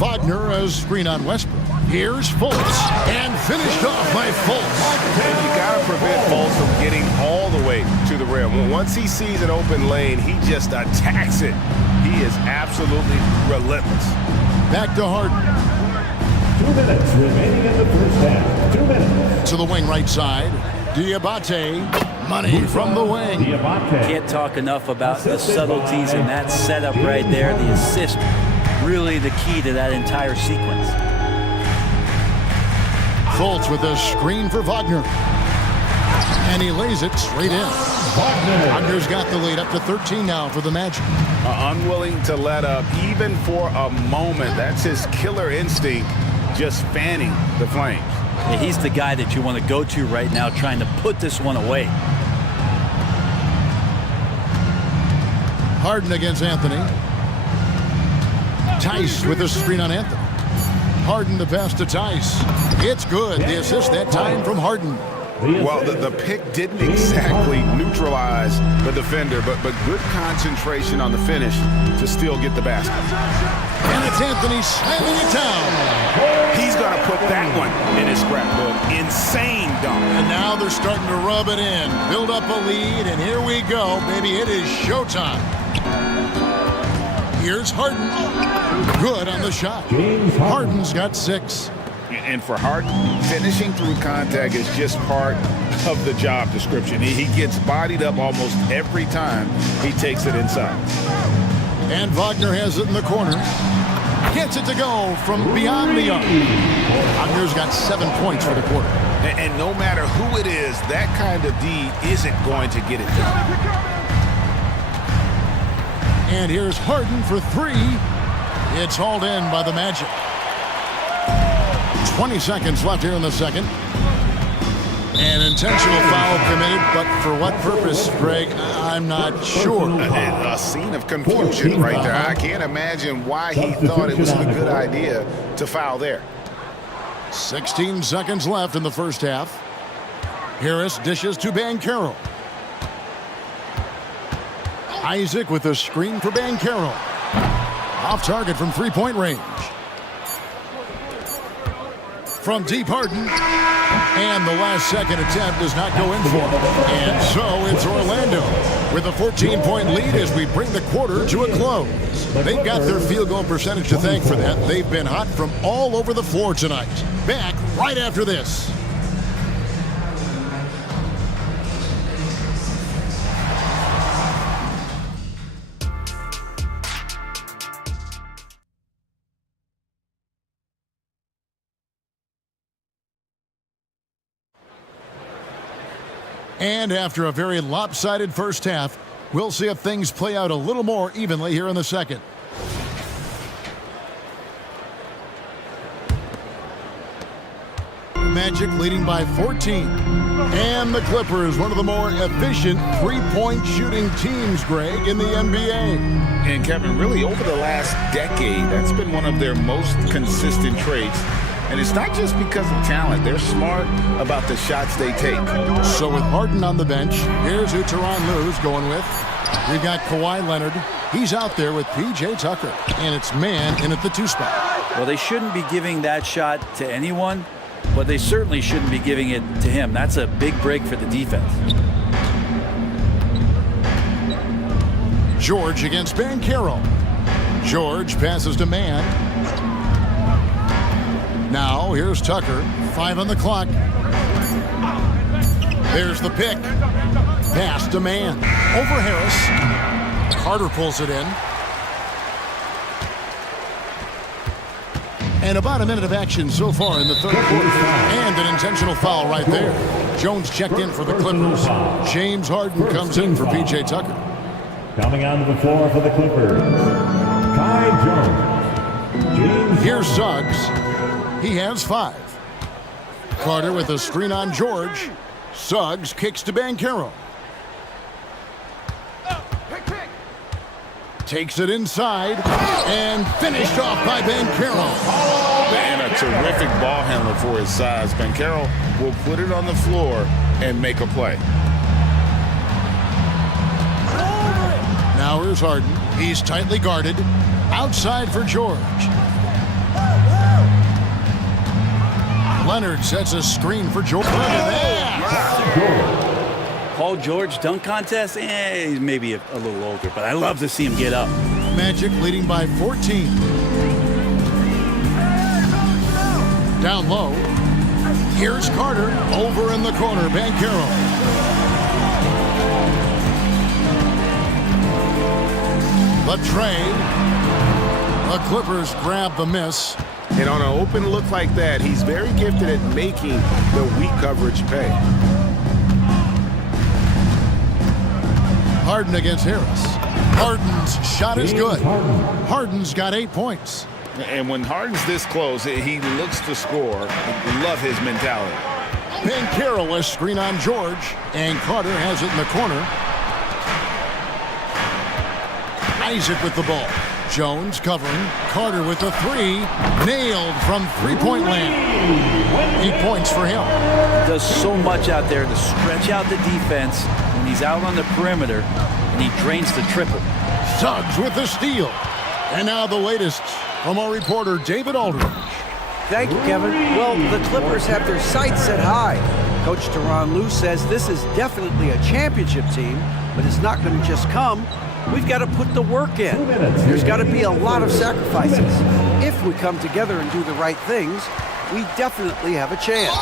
Wagner, a screen on Westbrook. Here's Fultz, and finished off by Fultz. And you got to prevent Fultz from getting all the way to the rim. Once he sees an open lane, he just attacks it. He is absolutely relentless. Back to Harden. 2 minutes remaining in the first half. 2 minutes. To the wing right side. Diabate, money from the wing. Can't talk enough about the subtleties in that setup right there. The assist, really the key to that entire sequence. Fultz with a screen for Wagner. And he lays it straight in. Wagner's got the lead up to 13 now for the Magic. Unwilling to let up even for a moment. That's his killer instinct, just fanning the flames. Yeah, he's the guy that you want to go to right now, trying to put this one away. Harden against Anthony. Tice with a screen on Anthony. Harden the pass to Tice. It's good. The assist that time from Harden. Well, the pick didn't exactly neutralize the defender, but good concentration on the finish to still get the basket. And it's Anthony slamming it down. He's going to put that one in his scrapbook. Insane dunk. And now they're starting to rub it in. Build up a lead, and here we go, baby. It is showtime. Here's Harden. Good on the shot. Harden's got 6. And for Harden, finishing through contact is just part of the job description. He gets bodied up almost every time he takes it inside. And Wagner has it in the corner. Gets it to go from beyond the arc. Wagner's got 7 points for the quarter. And no matter who it is, that kind of D isn't going to get it done. And here's Harden for 3. It's hauled in by the Magic. 20 seconds left here in the second. An intentional foul committed, but for what purpose, Greg? I'm not sure. A scene of confusion right there. I can't imagine why he thought it was a good idea to foul there. 16 seconds left in the first half. Harris dishes to Banchero. Isaac with a screen for Banchero. Off target from three-point range. From deep, Harden. And the last second attempt does not go in for him. And so it's Orlando with a 14-point lead as we bring the quarter to a close. They've got their field goal percentage to thank for that. They've been hot from all over the floor tonight. Back right after this. And after a very lopsided first half, we'll see if things play out a little more evenly here in the second. Magic leading by 14. And the Clippers, one of the more efficient three-point shooting teams, Greg, in the NBA. And Kevin, really over the last decade, that's been one of their most consistent traits. And it's not just because of talent. They're smart about the shots they take. So with Harden on the bench, here's who Tyronn Lue's going with. We've got Kawhi Leonard. He's out there with P.J. Tucker. And it's man in at the 2 spot. Well, they shouldn't be giving that shot to anyone, but they certainly shouldn't be giving it to him. That's a big break for the defense. George against Banchero. George passes to Mann. Now here's Tucker. 5 on the clock. There's the pick. Pass to Mann. Over Harris. Carter pulls it in. And about a minute of action so far in the third quarter. And an intentional foul right there. Jones checked in for the Clippers. James Harden comes in for P.J. Tucker. Coming onto the floor for the Clippers, Kai Jones. Here's Suggs. He has 5. Carter with a screen on George. Suggs kicks to Banchero. Takes it inside and finished off by Banchero. And a terrific ball handler for his size. Banchero will put it on the floor and make a play. Now here's Harden. He's tightly guarded. Outside for George. Leonard sets a screen for George. Paul George dunk contest? He's maybe a little older, but I love to see him get up. Magic leading by 14. Down low. Here's Carter. Over in the corner. Banchero. The trade. The Clippers grab the miss. And on an open look like that, he's very gifted at making the weak coverage pay. Harden against Harris. Harden's shot is good. Harden's got 8 points. And when Harden's this close, he looks to score. Love his mentality. Banchero a screen on George. And Carter has it in the corner. Isaac with the ball. Jones covering. Carter with the 3. Nailed from three-point land. 8 points for him. Does so much out there to stretch out the defense when he's out on the perimeter, and he drains the triple. Suggs with the steal. And now the latest from our reporter, David Aldridge. Thank you, Kevin. Well, the Clippers have their sights set high. Coach Tyronn Lue says this is definitely a championship team, but it's not going to just come. We've got to put the work in. There's got to be a lot of sacrifices. If we come together and do the right things, we definitely have a chance.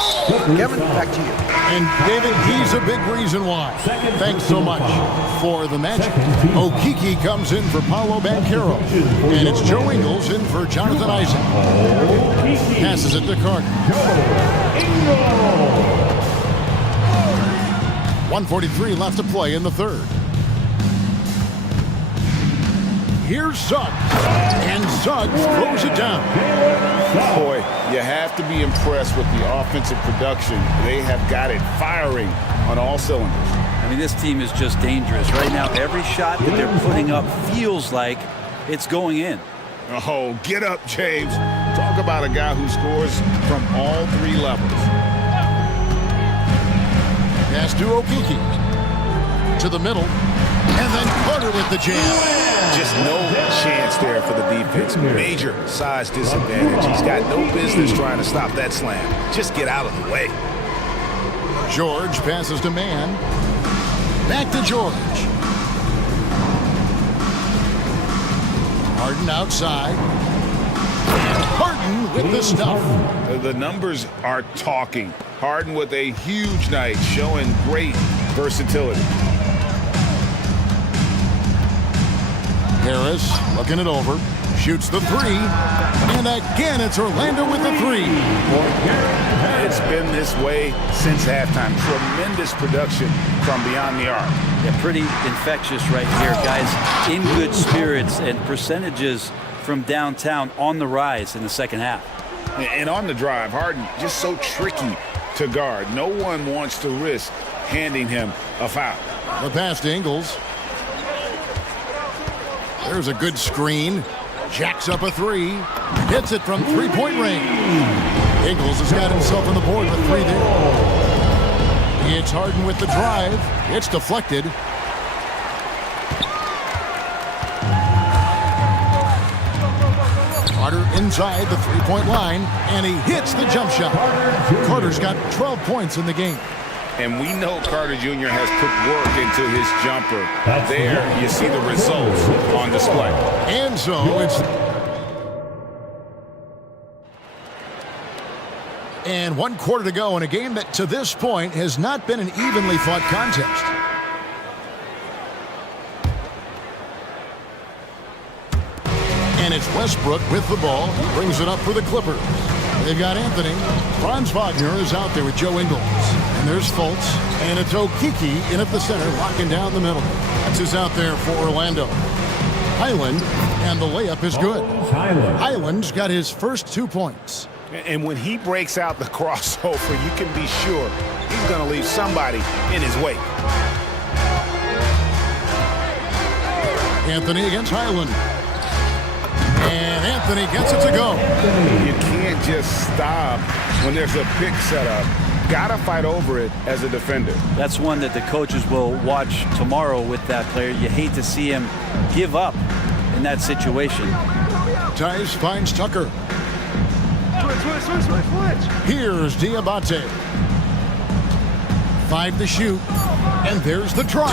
Kevin, back to you. And David, he's a big reason why. Thanks so much. For the Magic, Okeke comes in for Paolo Banchero. And it's Joe Ingles in for Jonathan Isaac. Passes it to Carter. 1:43 left to play in the third. Here's Suggs. And Suggs throws it down. Boy, you have to be impressed with the offensive production. They have got it firing on all cylinders. I mean, this team is just dangerous. Right now, every shot that they're putting up feels like it's going in. Oh, get up, James. Talk about a guy who scores from all 3 levels. Pass to Okeke. To the middle. And then Carter with the jam. Just no chance there for the defense. Major size disadvantage. He's got no business trying to stop that slam. Just get out of the way. George passes to Mann. Back to George. Harden outside. Harden with the stuff. The numbers are talking. Harden with a huge night, showing great versatility. Harris looking it over. Shoots the 3. And again, it's Orlando with the 3. It's been this way since halftime. Tremendous production from beyond the arc. Yeah, pretty infectious right here, guys. In good spirits and percentages from downtown on the rise in the second half. And on the drive, Harden just so tricky to guard. No one wants to risk handing him a foul. The pass to Ingles. There's a good screen. Jacks up a 3. Hits it from three-point range. Ingles has got himself on the board with 3 there. It's Harden with the drive. It's deflected. Carter inside the three-point line, and he hits the jump shot. Carter's got 12 points in the game. And we know Carter Jr. has put work into his jumper. There, you see the results on display. And so it's... And 1 quarter to go in a game that, to this point, has not been an evenly fought contest. And it's Westbrook with the ball. He brings it up for the Clippers. They've got Anthony. Franz Wagner is out there with Joe Ingles. And there's Fultz. And it's Okiki in at the center, locking down the middle. That's who's out there for Orlando. Highland, and the layup is good. Highland's got his first 2 points. And when he breaks out the crossover, you can be sure he's going to leave somebody in his wake. Anthony against Highland. And Anthony gets it to go. You can't just stop when there's a pick set up. Got to fight over it as a defender. That's one that the coaches will watch tomorrow with that player. You hate to see him give up in that situation. Tice finds Tucker. Here's Diabate. 5 to shoot. And there's the try.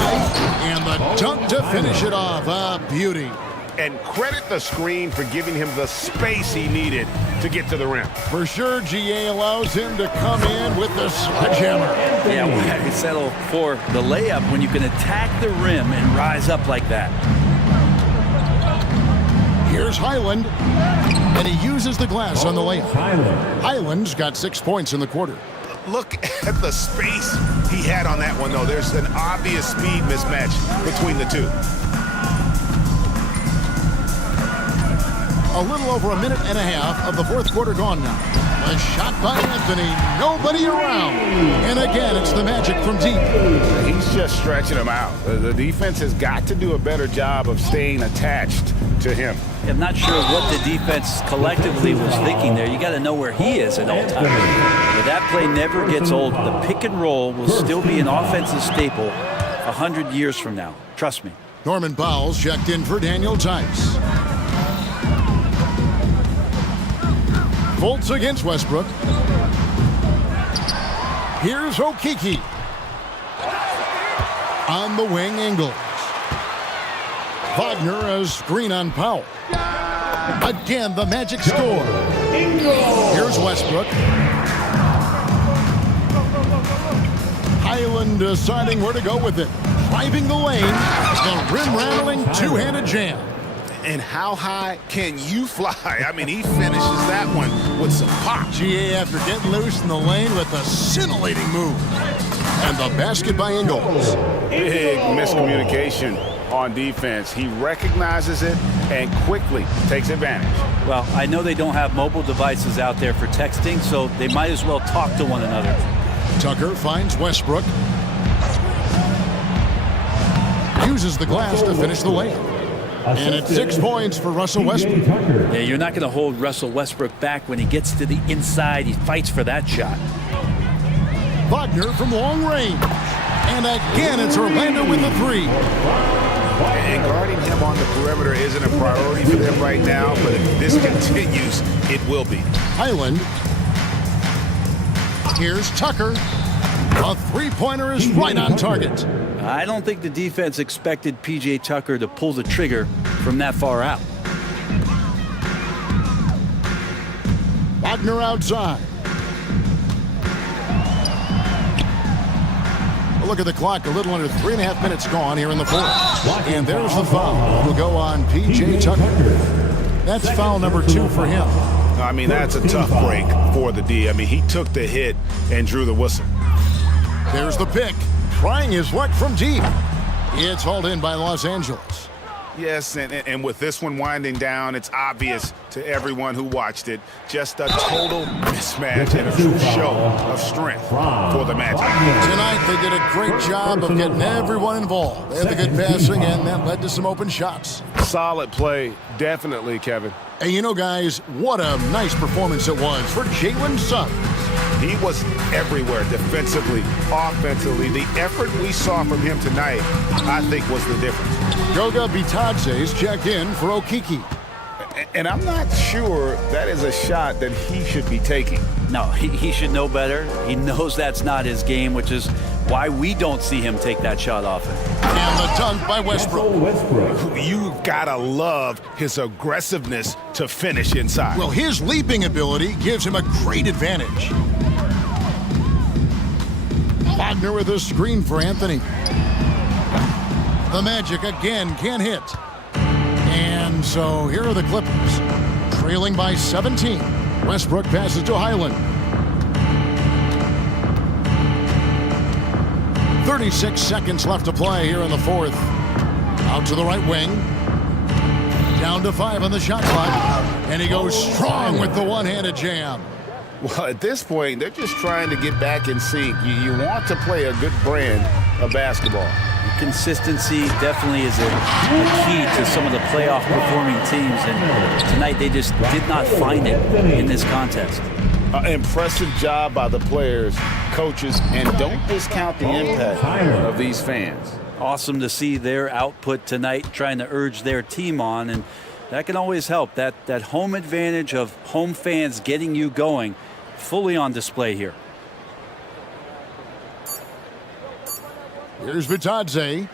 And the dunk to finish it off. A beauty. And credit the screen for giving him the space he needed to get to the rim. For sure, GA allows him to come in with the sledgehammer. Yeah, why can settle for the layup when you can attack the rim and rise up like that? Here's Highland, and he uses the glass on the layup. Highland's got 6 points in the quarter. Look at the space he had on that one, though. There's an obvious speed mismatch between the two. A little over a minute and a half of the fourth quarter gone now. A shot by Anthony, nobody around. And again, it's the Magic from deep. He's just stretching him out. The defense has got to do a better job of staying attached to him. I'm not sure what the defense collectively was thinking there. You got to know where he is at all times. But that play never gets old. The pick and roll will still be an offensive staple 100 years from now. Trust me. Norman Bowles checked in for Daniel Tice. Fultz against Westbrook. Here's Okiki. On the wing, Ingles. Wagner a screen on Powell. Again, the Magic score. Here's Westbrook. Highland deciding where to go with it. Driving the lane. The rim-rattling two-handed jam. And how high can you fly? I mean, he finishes that one with some pop. GA after getting loose in the lane with a scintillating move. And the basket by Ingles. Big miscommunication on defense. He recognizes it and quickly takes advantage. Well, I know they don't have mobile devices out there for texting, so they might as well talk to one another. Tucker finds Westbrook. Uses the glass to finish the layup. And it's 6 points for Russell Westbrook. Yeah, you're not going to hold Russell Westbrook back when he gets to the inside. He fights for that shot. Wagner from long range. And again, it's Orlando with the three. And guarding him on the perimeter isn't a priority for them right now, but if this continues, it will be. Highland. Here's Tucker. A three-pointer is right on target. I don't think the defense expected P.J. Tucker to pull the trigger from that far out. Wagner outside. Look at the clock, a little under 3.5 minutes gone here in the fourth. And there's the foul. It'll go on P.J. Tucker. That's foul number 2 for him. I mean, that's a tough break for the D. I mean, he took the hit and drew the whistle. There's the pick. Trying his luck from deep. It's hauled in by Los Angeles. Yes, and with this one winding down, it's obvious to everyone who watched it. Just a total mismatch and a true show of strength for the Magic. Tonight, they did a great job of getting everyone involved. They had the good passing, and that led to some open shots. Solid play, definitely, Kevin. And you know, guys, what a nice performance it was for Jalen Suggs. He was everywhere defensively, offensively. The effort we saw from him tonight, I think, was the difference. Goga Bitadze's checked in for Okiki. And I'm not sure that is a shot that he should be taking. No, he should know better. He knows that's not his game, which is why we don't see him take that shot often. And the dunk by Westbrook. You've got to love his aggressiveness to finish inside. Well, his leaping ability gives him a great advantage. Wagner with a screen for Anthony. The Magic again can't hit. And so here are the Clippers, trailing by 17. Westbrook passes to Highland. 36 seconds left to play here in the fourth. Out to the right wing. Down to 5 on the shot clock. And he goes strong with the one-handed jam. Well, at this point, they're just trying to get back in sync. You want to play a good brand of basketball. Consistency definitely is a key to some of the playoff performing teams, and tonight they just did not find it in this contest. Impressive job by the players, coaches, and don't discount the impact of these fans. Awesome to see their output tonight, trying to urge their team on, and that can always help. That home advantage of home fans getting you going, fully on display here. Here's Vitadze.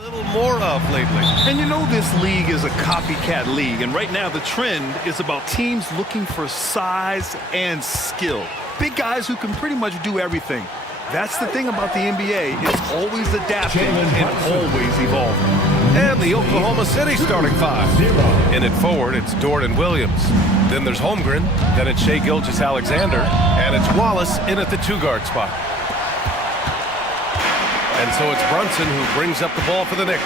A little more of lately. And you know this league is a copycat league, and right now the trend is about teams looking for size and skill. Big guys who can pretty much do everything. That's the thing about the NBA. It's always adapting and always evolving. And the Oklahoma City starting five. In at forward, it's Dort and Williams. Then there's Holmgren. Then it's Shai Gilgeous-Alexander. And it's Wallace in at the two-guard spot. And so it's Brunson who brings up the ball for the Knicks.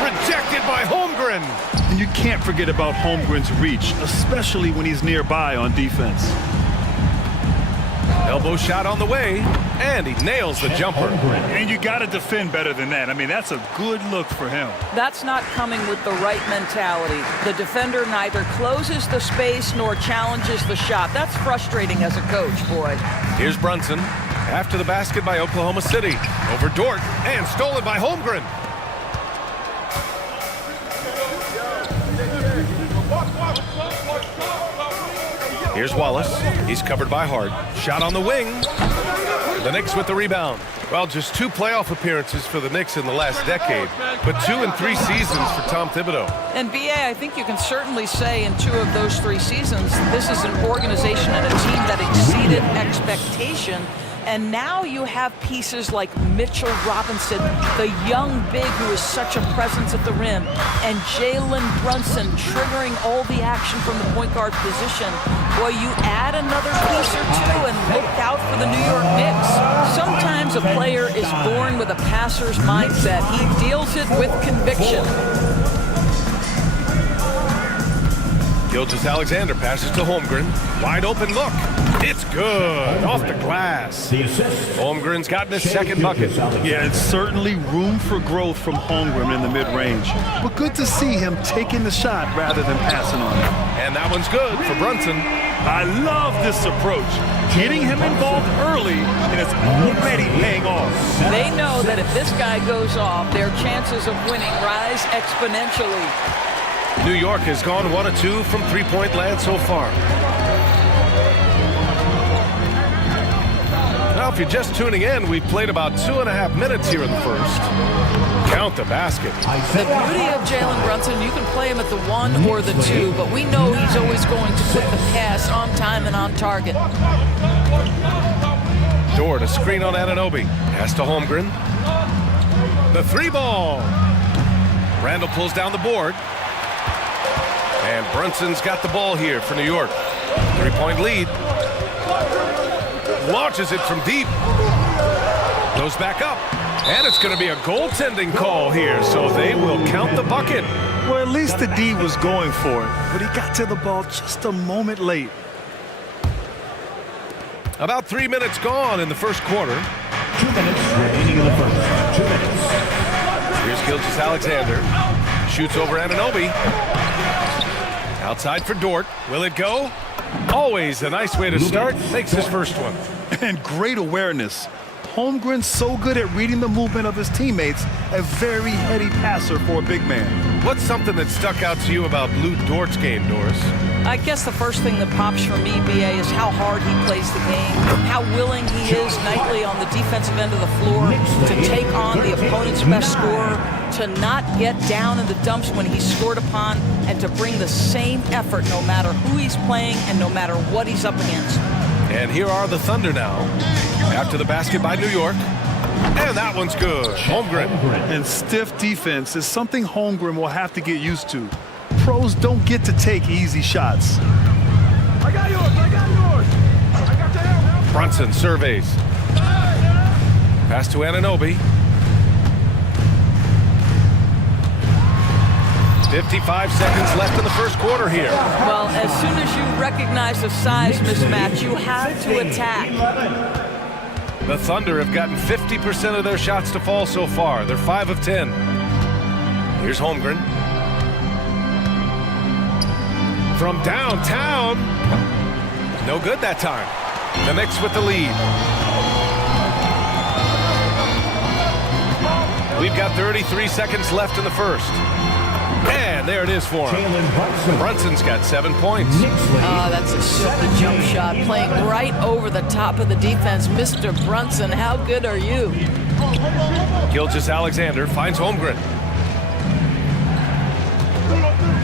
Rejected by Holmgren. And you can't forget about Holmgren's reach, especially when he's nearby on defense. Elbow shot on the way, and he nails the jumper. And you got to defend better than that. I mean, that's a good look for him. That's not coming with the right mentality. The defender neither closes the space nor challenges the shot. That's frustrating as a coach, boy. Here's Brunson. After the basket by Oklahoma City. Over Dort, and stolen by Holmgren. Here's Wallace. He's covered by Hart. Shot on the wing. The Knicks with the rebound. Well, just 2 playoff appearances for the Knicks in the last decade, but 2 in 3 seasons for Tom Thibodeau. And BA, I think you can certainly say in 2 of those 3 seasons, this is an organization and a team that exceeded expectation. And now you have pieces like Mitchell Robinson, the young big who is such a presence at the rim, and Jalen Brunson triggering all the action from the point guard position. Boy, you add another piece or 2 and look out for the New York Knicks. Sometimes a player is born with a passer's mindset. He deals it with conviction. Gilgeous-Alexander passes to Holmgren. Wide open look. It's good. Off the glass. Holmgren's gotten his second bucket. Yeah, it's certainly room for growth from Holmgren in the mid-range. But good to see him taking the shot rather than passing on it. And that one's good for Brunson. I love this approach. Getting him involved early, and it's already paying off. They know that if this guy goes off, their chances of winning rise exponentially. New York has gone 1 of 2 from three-point land so far. Now, if you're just tuning in, we've played about 2.5 minutes here in the first. Count the basket. The beauty of Jalen Brunson, you can play him at the 1 or the 2, but we know he's always going to put the pass on time and on target. Dort, a screen on Anunoby. Pass to Holmgren. The 3-ball. Randall pulls down the board. And Brunson's got the ball here for New York. 3-point lead. Launches it from deep. Goes back up. And it's going to be a goaltending call here, so they will count the bucket. Well, at least the D was going for it, but he got to the ball just a moment late. About 3 minutes gone in the first quarter. 2 minutes remaining in the first. 2 minutes. Here's Gilgeous-Alexander. Shoots over Anunoby. Outside for Dort. Will it go? Always a nice way to start. Makes his first one. And great awareness. Holmgren's so good at reading the movement of his teammates, a very heady passer for a big man. What's something that stuck out to you about Lou Dort's game, Doris? I guess the first thing that pops for me, BA, is how hard he plays the game, how willing he is nightly on the defensive end of the floor to take on the opponent's best scorer, to not get down in the dumps when he's scored upon, and to bring the same effort no matter who he's playing and no matter what he's up against. And here are the Thunder now. After the basket by New York. And that one's good. Holmgren. And stiff defense is something Holmgren will have to get used to. Pros don't get to take easy shots. I got yours. I got yours. I got the help. Brunson surveys. Pass to Anunoby. 55 seconds left in the first quarter here. Well, as soon as you recognize the size mismatch, you have to attack. The Thunder have gotten 50% of their shots to fall so far. They're 5 of 10. Here's Holmgren. From downtown. No good that time. The Knicks with the lead. We've got 33 seconds left in the first. And there it is for him. Brunson's got 7 points. Oh, that's a silky jump shot, playing right over the top of the defense. Mr. Brunson, how good are you? Gilgeous-Alexander finds Holmgren.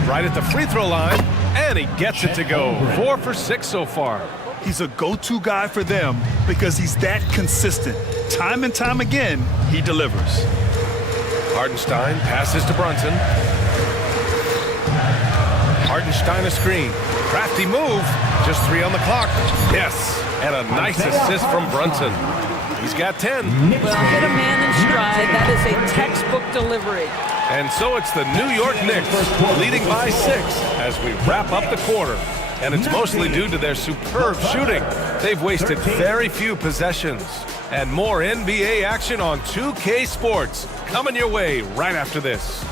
Right at the free throw line, and he gets it to go. 4 for 6 so far. He's a go-to guy for them because he's that consistent. Time and time again, he delivers. Hartenstein passes to Brunson. Hartenstein a screen. Crafty move. Just 3 on the clock. Yes, and a nice assist from Brunson. He's got 10. Well, hit a man in stride. That is a textbook delivery. And so it's the New York Knicks leading by 6 as we wrap up the quarter. And it's mostly due to their superb shooting. They've wasted very few possessions. And more NBA action on 2K Sports coming your way right after this.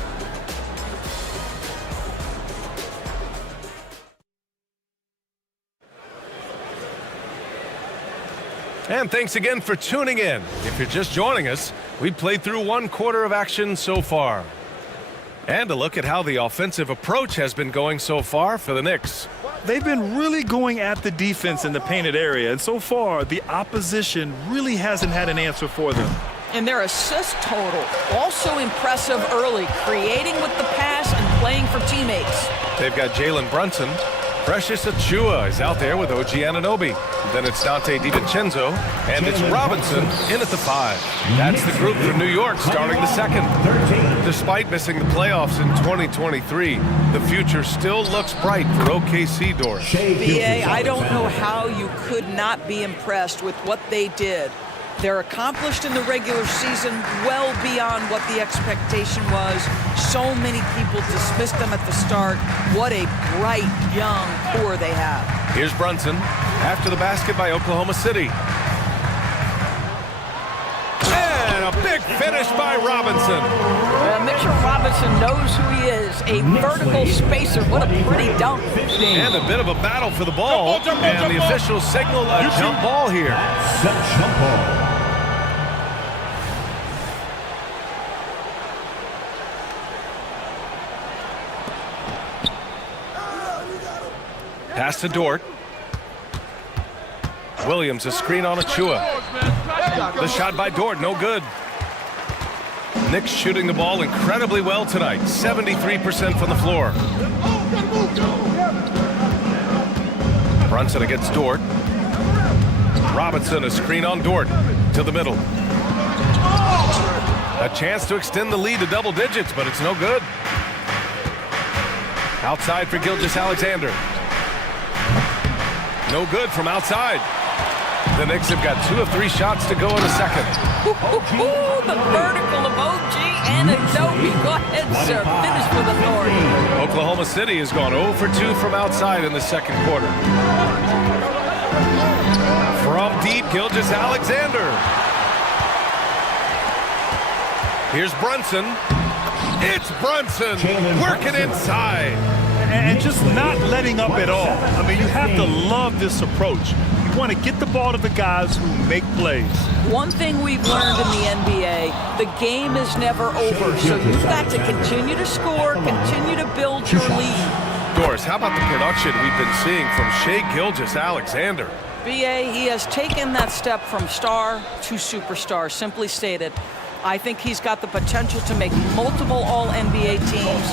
And thanks again for tuning in. If you're just joining us, we played through 1 quarter of action so far. And a look at how the offensive approach has been going so far for the Knicks. They've been really going at the defense in the painted area, and so far, the opposition really hasn't had an answer for them. And their assist total, also impressive early, creating with the pass and playing for teammates. They've got Jalen Brunson. Precious Achua is out there with OG Anunoby. Then it's Dante DiVincenzo, and it's Robinson in at the 5. That's the group for New York starting the second. Despite missing the playoffs in 2023, the future still looks bright for OKC Doors. BA, I don't know how you could not be impressed with what they did. They're accomplished in the regular season well beyond what the expectation was. So many people dismissed them at the start. What a bright, young core they have. Here's Brunson after the basket by Oklahoma City. And a big finish by Robinson. Mitchell Robinson knows who he is, a vertical spacer. What a pretty dunk. And a bit of a battle for the ball. And the officials signal a jump ball here. Jump ball. Pass to Dort. Williams, a screen on Achua. The shot by Dort, no good. Knicks shooting the ball incredibly well tonight, 73% from the floor. Brunson against Dort. Robinson, a screen on Dort to the middle. A chance to extend the lead to double digits, but it's no good. Outside for Gilgeous-Alexander. No good from outside. The Knicks have got 2 of 3 shots to go in the second. The vertical of OG Anunoby. Go ahead, sir. Finish with authority. Oklahoma City has gone 0 for 2 from outside in the second quarter. From deep, Gilgeous-Alexander. Here's Brunson. It's Brunson working inside. And just not letting up at all. I mean, you have to love this approach. You want to get the ball to the guys who make plays. One thing we've learned in the NBA, the game is never over. So you've got to continue to score, continue to build your lead. Doris, how about the production we've been seeing from Shai Gilgeous-Alexander? BA, he has taken that step from star to superstar, simply stated. I think he's got the potential to make multiple All-NBA teams,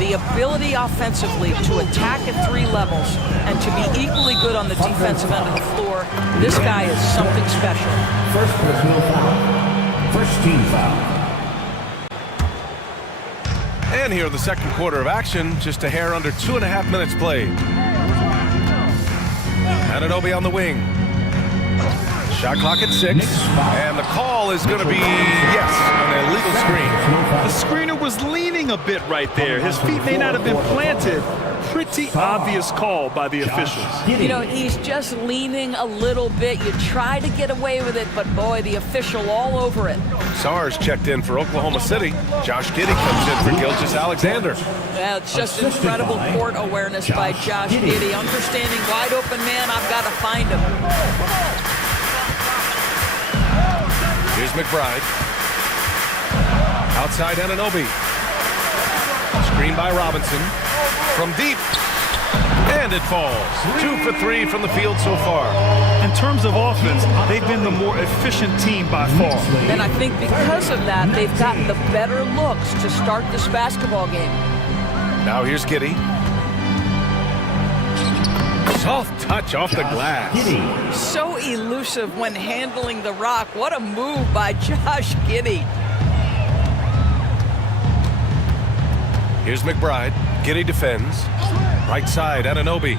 the ability offensively to attack at 3 levels, and to be equally good on the defensive end of the floor. This guy is something special. First personal foul. First team foul. And here in the second quarter of action, just a hair under 2.5 minutes played. Anunoby on the wing. Shot clock at 6, and the call is going to be, yes, an illegal screen. The screener was leaning a bit right there. His feet may not have been planted. Pretty obvious call by the officials. You know, he's just leaning a little bit. You try to get away with it, but boy, the official all over it. Sars checked in for Oklahoma City. Josh Giddey comes in for Gilgeous-Alexander. Yeah, it's just incredible court awareness by Josh Giddey. Understanding wide open man, I've got to find him. Here's McBride. Outside Anunoby. Screen by Robinson. From deep. And And it falls. 2 for 3 from the field so far. In terms of offense, they've been the more efficient team by far. And I think because of that, they've gotten the better looks to start this basketball game. Now here's Giddey. Soft touch off the glass. So elusive when handling the rock. What a move by Josh Giddey. Here's McBride. Giddey defends. Right side, Anunoby.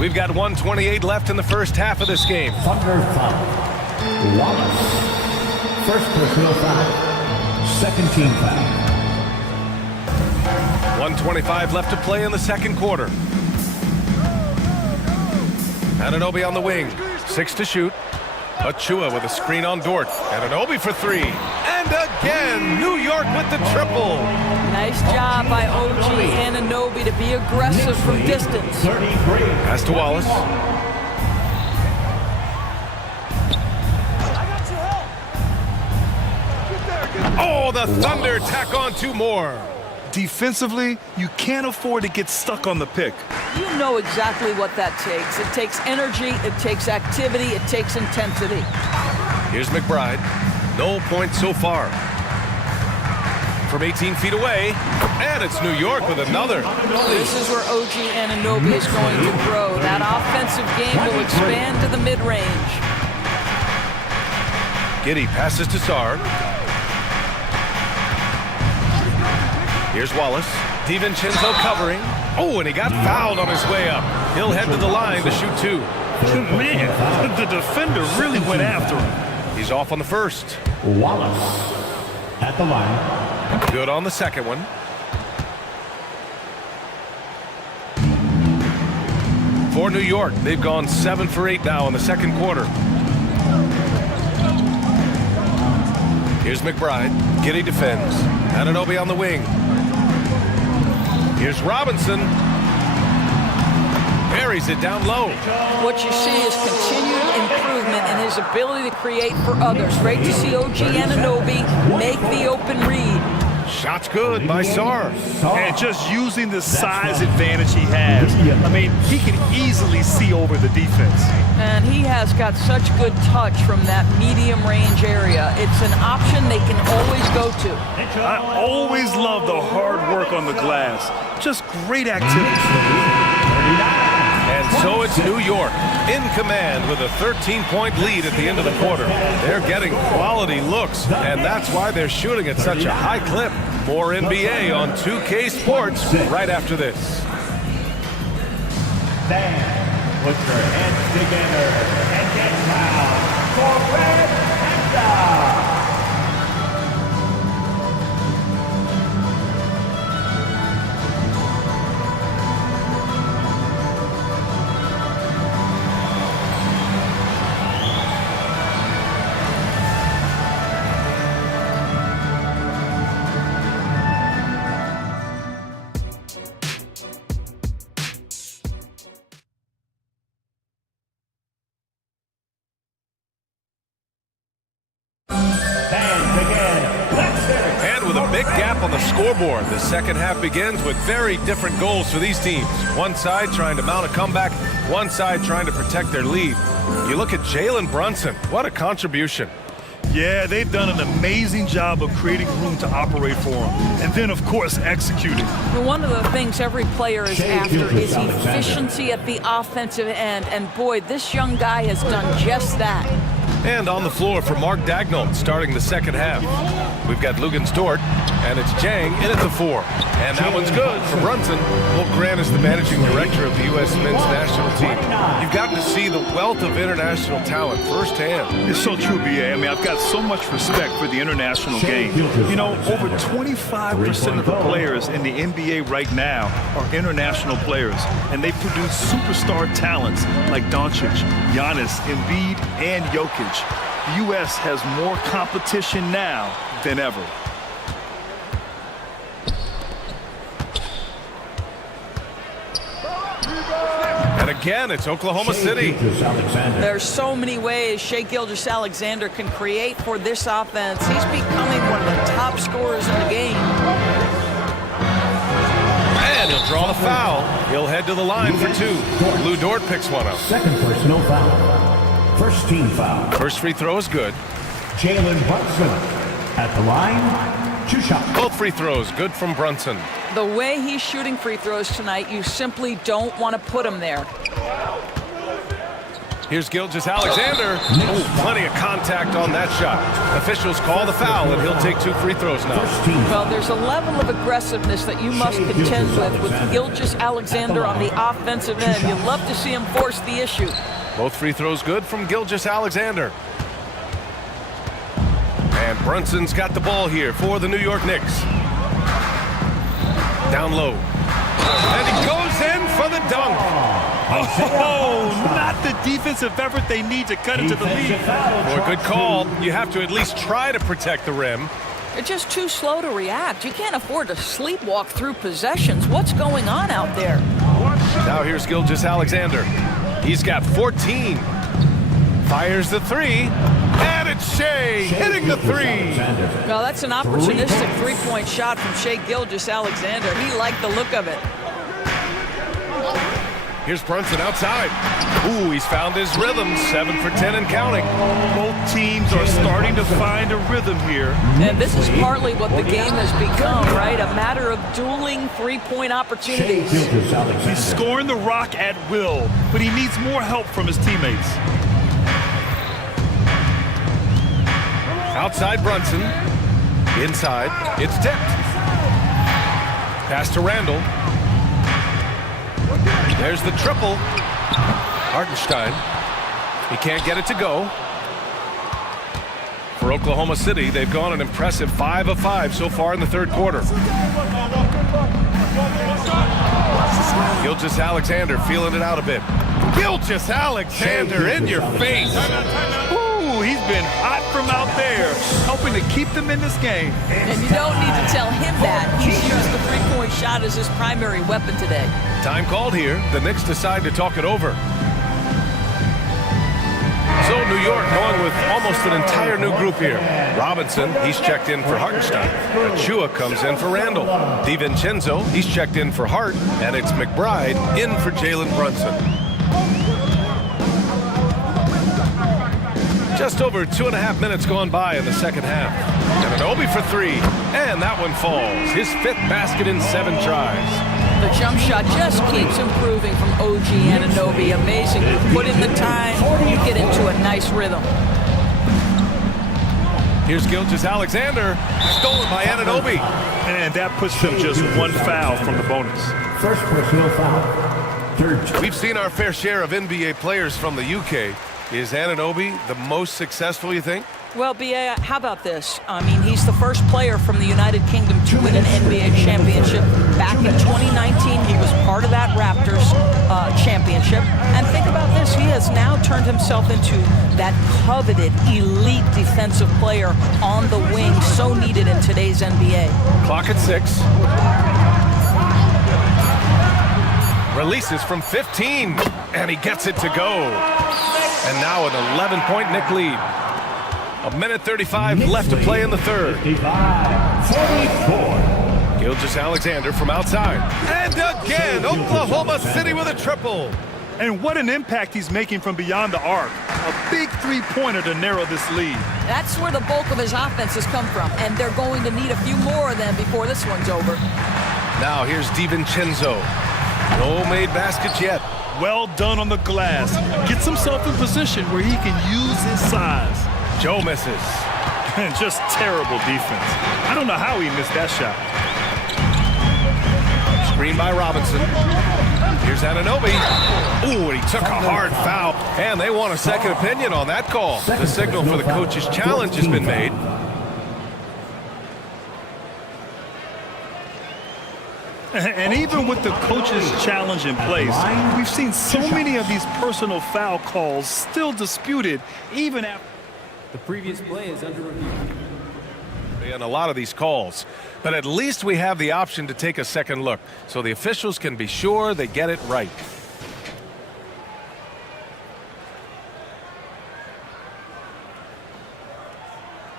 We've got 1:28 left in the first half of this game. Thunder foul. Wallace. First personal foul. Second team foul. 1:25 left to play in the second quarter. Anunoby on the wing. 6 to shoot. Achua with a screen on Dort. Anunoby for 3. And again, New York with the triple. Nice job by OG Anunoby to be aggressive from distance. Pass to Wallace. Oh, the Thunder tack on 2 more. Defensively, you can't afford to get stuck on the pick. You know exactly what that takes. It takes energy, it takes activity, it takes intensity. Here's McBride. No points so far. From 18 feet away, and it's New York with another. This is where OG Anunoby is going to grow. That offensive game will expand to the mid-range. Giddey passes to Sarr. Here's Wallace. DiVincenzo covering. Oh, and he got fouled on his way up. He'll head to the line to shoot 2. Man, the defender really went after him. He's off on the first. Wallace at the line. Good on the second one. For New York, they've gone 7 for 8 now in the second quarter. Here's McBride. Giddey defends. Anunoby on the wing. Here's Robinson. Buries it down low. What you see is continued improvement in his ability to create for others. Great to see OG Anunoby make the open read. Shot's good by Sarr. And just using the size advantage he has. I mean, he can easily see over the defense. And he has got such good touch from that medium range area. It's an option they can always go to. I always love the hard work on the glass. Just great activity. And so it's New York in command with a 13-point lead at the end of the quarter. They're getting quality looks, and that's why they're shooting at such a high clip. More NBA on 2K Sports right after this. Put your hands together and get loud for Red Panda. Big gap on the scoreboard. The second half begins with very different goals for these teams. One side trying to mount a comeback, one side trying to protect their lead. You look at Jalen Brunson. What a contribution. Yeah, they've done an amazing job of creating room to operate for him. And then, of course, executing. Well, one of the things every player is after is efficiency at the offensive end. And boy, this young guy has done just that. And on the floor for Mark Dagnall starting the second half. We've got Lugens Dort, and it's Jang in at the 4. And that one's good for Brunson. Will Grant is the managing director of the U.S. men's national team. You've gotten to see the wealth of international talent firsthand. It's so true, B.A. I mean, I've got so much respect for the international game. You know, over 25% of the players in the NBA right now are international players, and they produce superstar talents like Doncic, Giannis, Embiid, and Jokic. The U.S. has more competition now than ever. And again, it's Oklahoma City. There's so many ways Shai Gilgeous-Alexander can create for this offense. He's becoming one of the top scorers in the game. He'll head to the line for two. Lou Dort picks one up. Second personal foul. First team foul. First free throw is good. Jalen Brunson at the line. 2 shots. Both free throws good from Brunson. The way he's shooting free throws tonight, you simply don't want to put him there. Here's Gilgeous-Alexander. Oh, plenty of contact on that shot. Officials call the foul, and he'll take 2 free throws now. Well, there's a level of aggressiveness that you must contend with Gilgeous-Alexander on the offensive end. You'd love to see him force the issue. Both free throws good from Gilgeous-Alexander. And Brunson's got the ball here for the New York Knicks. Down low. And he goes in for the dunk. Oh, not the defensive effort they need to cut into the lead. For a good call, you have to at least try to protect the rim. You're just too slow to react. You can't afford to sleepwalk through possessions. What's going on out there? Now here's Gilgeous-Alexander. He's got 14. Fires the 3. And it's Shea hitting the 3. Well, that's an opportunistic three-point shot from Shea Gilgeous-Alexander. He liked the look of it. Here's Brunson outside. Ooh, he's found his rhythm. 7 for 10 and counting. Both teams are starting to find a rhythm here. And this is partly what the game has become, right? A matter of dueling three-point opportunities. He's scoring the rock at will, but he needs more help from his teammates. Outside Brunson. Inside. It's tipped. Pass to Randall. There's the triple. Hartenstein. He can't get it to go. For Oklahoma City, they've gone an impressive 5 of 5 so far in the third quarter. Gilgeous-Alexander feeling it out a bit. Gilgeous-Alexander in your face. Ooh, he's been hot from out there, helping to keep them in this game. And you don't need to tell him that. He's used the three-point shot as his primary weapon today. Time called here. The Knicks decide to talk it over. So New York going with almost an entire new group here. Robinson, he's checked in for Hartenstein. Achua comes in for Randall. DiVincenzo, he's checked in for Hart. And it's McBride in for Jalen Brunson. Just over 2.5 minutes gone by in the second half. And Anunoby for 3. And that one falls. His 5th basket in 7 tries. The jump shot just keeps improving from OG Anunoby. Amazing. You put in the time, you get into a nice rhythm. Here's Gilgeous-Alexander, stolen by Anunoby. And that puts them just 1 foul from the bonus. First personal foul. Third. We've seen our fair share of NBA players from the UK. Is Anunoby the most successful, you think? Well, B.A., how about this? I mean, he's the first player from the United Kingdom to win an NBA championship. Back in 2019, he was part of that Raptors championship. And think about this. He has now turned himself into that coveted, elite defensive player on the wing, so needed in today's NBA. Clock at 6. Releases from 15, and he gets it to go. And now an 11-point Knick lead. 1:35 left to play in the third. 44. Gilgeous-Alexander from outside. And again, Oklahoma City with a triple. And what an impact he's making from beyond the arc. A big three-pointer to narrow this lead. That's where the bulk of his offense has come from, and they're going to need a few more of them before this one's over. Now here's DiVincenzo. No made baskets yet. Well done on the glass. Gets himself in position where he can use his size. Joe misses. Just terrible defense. I don't know how he missed that shot. Screen by Robinson. Here's Anunoby. Ooh, and he took a hard foul. And they want a second opinion on that call. The signal for the coach's challenge has been made. And even with the coach's challenge in place, we've seen so many of these personal foul calls still disputed even after the previous play is under review. And a lot of these calls, but at least we have the option to take a second look so the officials can be sure they get it right.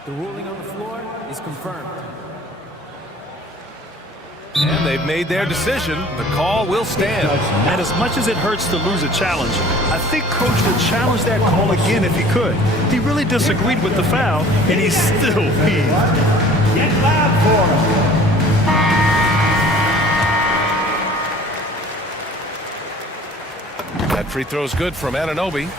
The ruling on the floor is confirmed. And they've made their decision. The call will stand. And as much as it hurts to lose a challenge, I think Coach would challenge that call again if he could. He really disagreed with the foul, and he still heaved. Get loud for him. That free throw's good from Anunoby.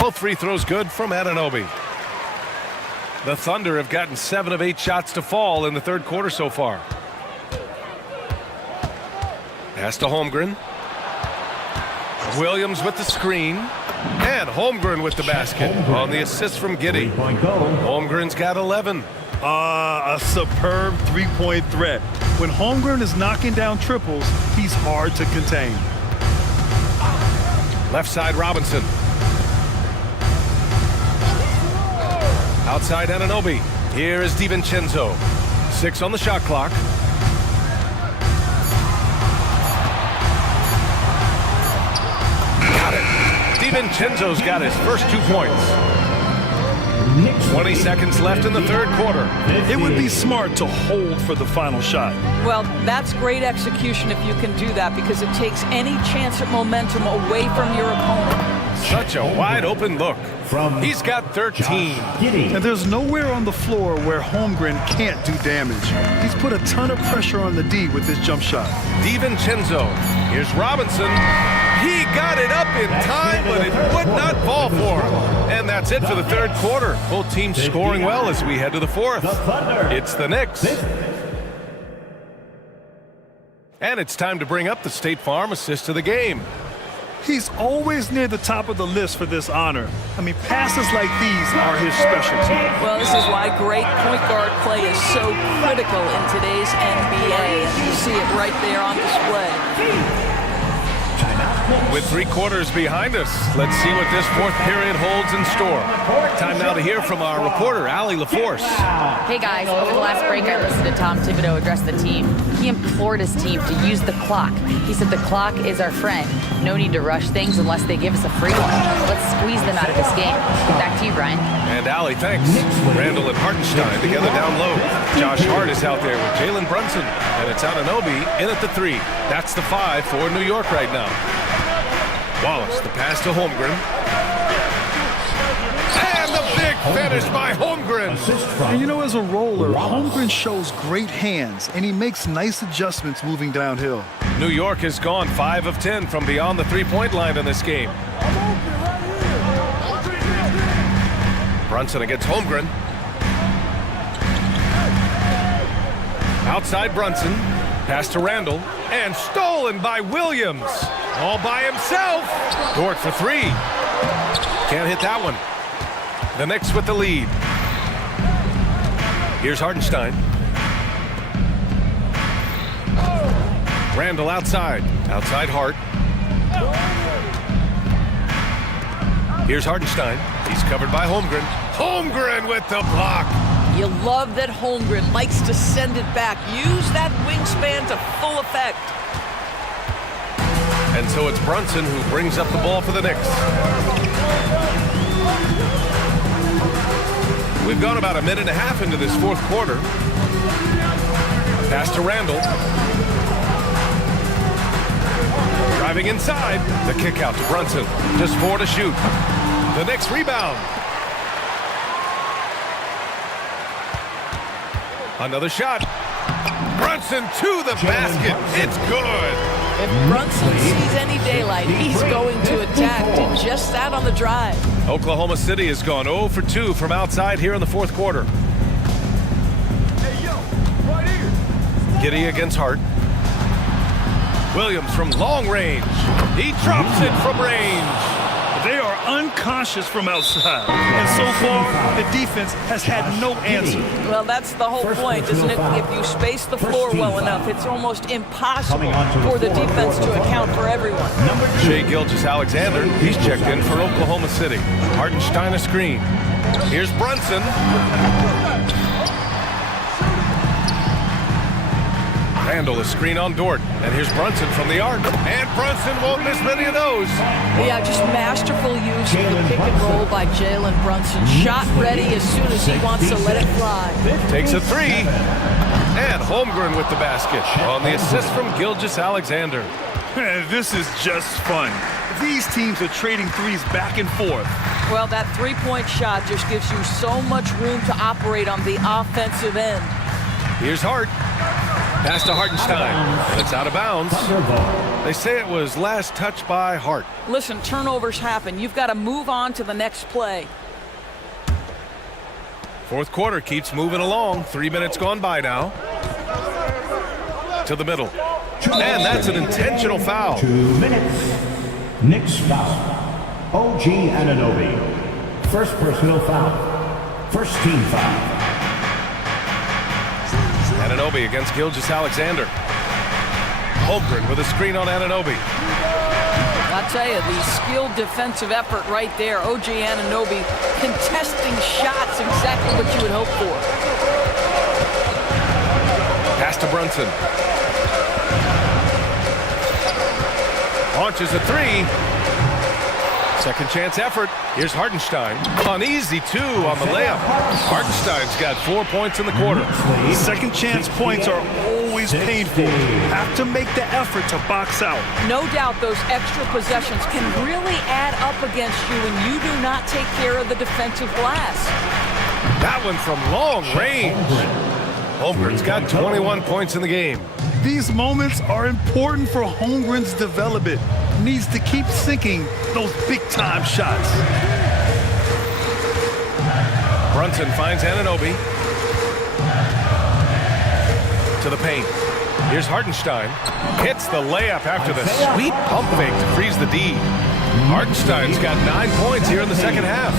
Both free throws good from Anunoby. The Thunder have gotten 7 of 8 shots to fall in the third quarter so far. Pass to Holmgren. Williams with the screen. And Holmgren with the basket on the assist from Giddey. Holmgren's got 11. A superb three-point threat. When Holmgren is knocking down triples, he's hard to contain. Left side Robinson. Outside Anunoby. Here is DiVincenzo. 6 on the shot clock. Got it. DiVincenzo's got his first 2 points. 20 seconds left in the third quarter. It would be smart to hold for the final shot. Well, that's great execution if you can do that, because it takes any chance at momentum away from your opponent. Such a wide open look. He's got 13. And there's nowhere on the floor where Holmgren can't do damage. He's put a ton of pressure on the D with his jump shot. DiVincenzo. Here's Robinson. He got it up in time, but it would not fall for him. And that's it for the third quarter. Both teams scoring well as we head to the fourth. It's the Knicks. And it's time to bring up the State Farm assist of the game. He's always near the top of the list for this honor. I mean, passes like these are his specialty. Well, this is why great point guard play is so critical in today's NBA. And you see it right there on display. With 3 quarters behind us, let's see what this fourth period holds in store. Time now to hear from our reporter, Allie LaForce. Hey guys, over the last break I listened to Tom Thibodeau address the team. He implored his team to use the clock. He said the clock is our friend. No need to rush things unless they give us a free one. Let's squeeze them out of this game. Back to you, Brian. And Allie, thanks. Randall and Hartenstein together down low. Josh Hart is out there with Jalen Brunson. And it's Anunoby in at the 3. That's the 5 for New York right now. Wallace, the pass to Holmgren. And the big finish by Holmgren. And you know, as a roller, Holmgren shows great hands, and he makes nice adjustments moving downhill. New York has gone 5 of 10 from beyond the three-point line in this game. Brunson against Holmgren. Outside Brunson. Pass to Randall. And stolen by Williams. All by himself. Dort for 3. Can't hit that one. The Knicks with the lead. Here's Hartenstein. Randall outside. Outside Hart. Here's Hartenstein. He's covered by Holmgren. Holmgren with the block. You love that Holmgren likes to send it back. Use that wingspan to full effect. And so it's Brunson who brings up the ball for the Knicks. We've gone about a minute and a half into this fourth quarter. Pass to Randall. Driving inside. The kick out to Brunson. Just 4 to shoot. The Knicks rebound. Another shot. Brunson to the basket. It's good. If Brunson sees any daylight, he's going to attack. Did just that on the drive. Oklahoma City has gone 0 for 2 from outside here in the fourth quarter. Hey, yo, right here. Giddey against Hart. Williams from long range. He drops it from range. They are unconscious from outside. And so far, the defense has had no answer. Well, that's the whole point, isn't it? If you space the floor well enough, it's almost impossible for the defense to account for everyone. Shai Gilgeous-Alexander, he's checked in for Oklahoma City. Hartenstein a screen. Here's Brunson. Randall, a screen on Dort. And here's Brunson from the arc. And Brunson won't miss many of those. Yeah, just masterful use of the pick and roll by Jalen Brunson. Shot ready as soon as he wants to let it fly. Takes a three. And Holmgren with the basket on the assist from Gilgeous-Alexander. This is just fun. These teams are trading threes back and forth. Well, that three-point shot just gives you so much room to operate on the offensive end. Here's Hart. Pass to Hartenstein. And it's out of bounds. They say it was last touched by Hart. Listen, turnovers happen. You've got to move on to the next play. Fourth quarter keeps moving along. 3 minutes gone by now. To the middle. And that's an intentional foul. 2 minutes. Knicks foul. OG Anunoby. First personal foul. First team foul. Anunoby against Gilgeous-Alexander. Holmgren with a screen on Anunoby. I'll tell you, the skilled defensive effort right there. OG Anunoby contesting shots, exactly what you would hope for. Pass to Brunson. Launches a three. Second chance effort. Here's Hartenstein. Uneasy two on the layup. Hartenstein's got 4 points in the quarter. Second chance points are always painful. Have to make the effort to box out. No doubt those extra possessions can really add up against you when you do not take care of the defensive glass. That one from long range. Holmgren's got 21 points in the game. These moments are important for Holmgren's development. Needs to keep sinking those big-time shots. Brunson finds Anunoby. To the paint. Here's Hartenstein. Hits the layup after the sweet pump fake to freeze the D. Hartenstein's got 9 points here in the second half.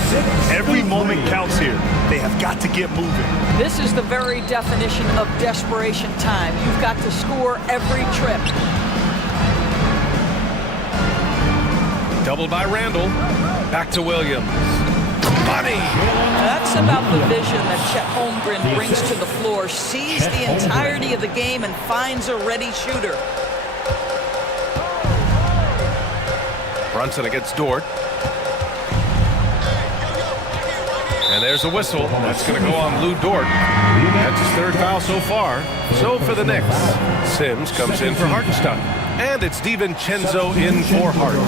Every moment counts here. They have got to get moving. This is the very definition of desperation time. You've got to score every trip. Doubled by Randall. Back to Williams. Money! That's about the vision that Chet Holmgren brings to the floor. Sees the entirety of the game and finds a ready shooter. Brunson against Dort. And there's a whistle. That's going to go on Lou Dort. That's his third foul so far. So for the Knicks, Sims comes in for Hartenstein. And it's DiVincenzo in for Hart.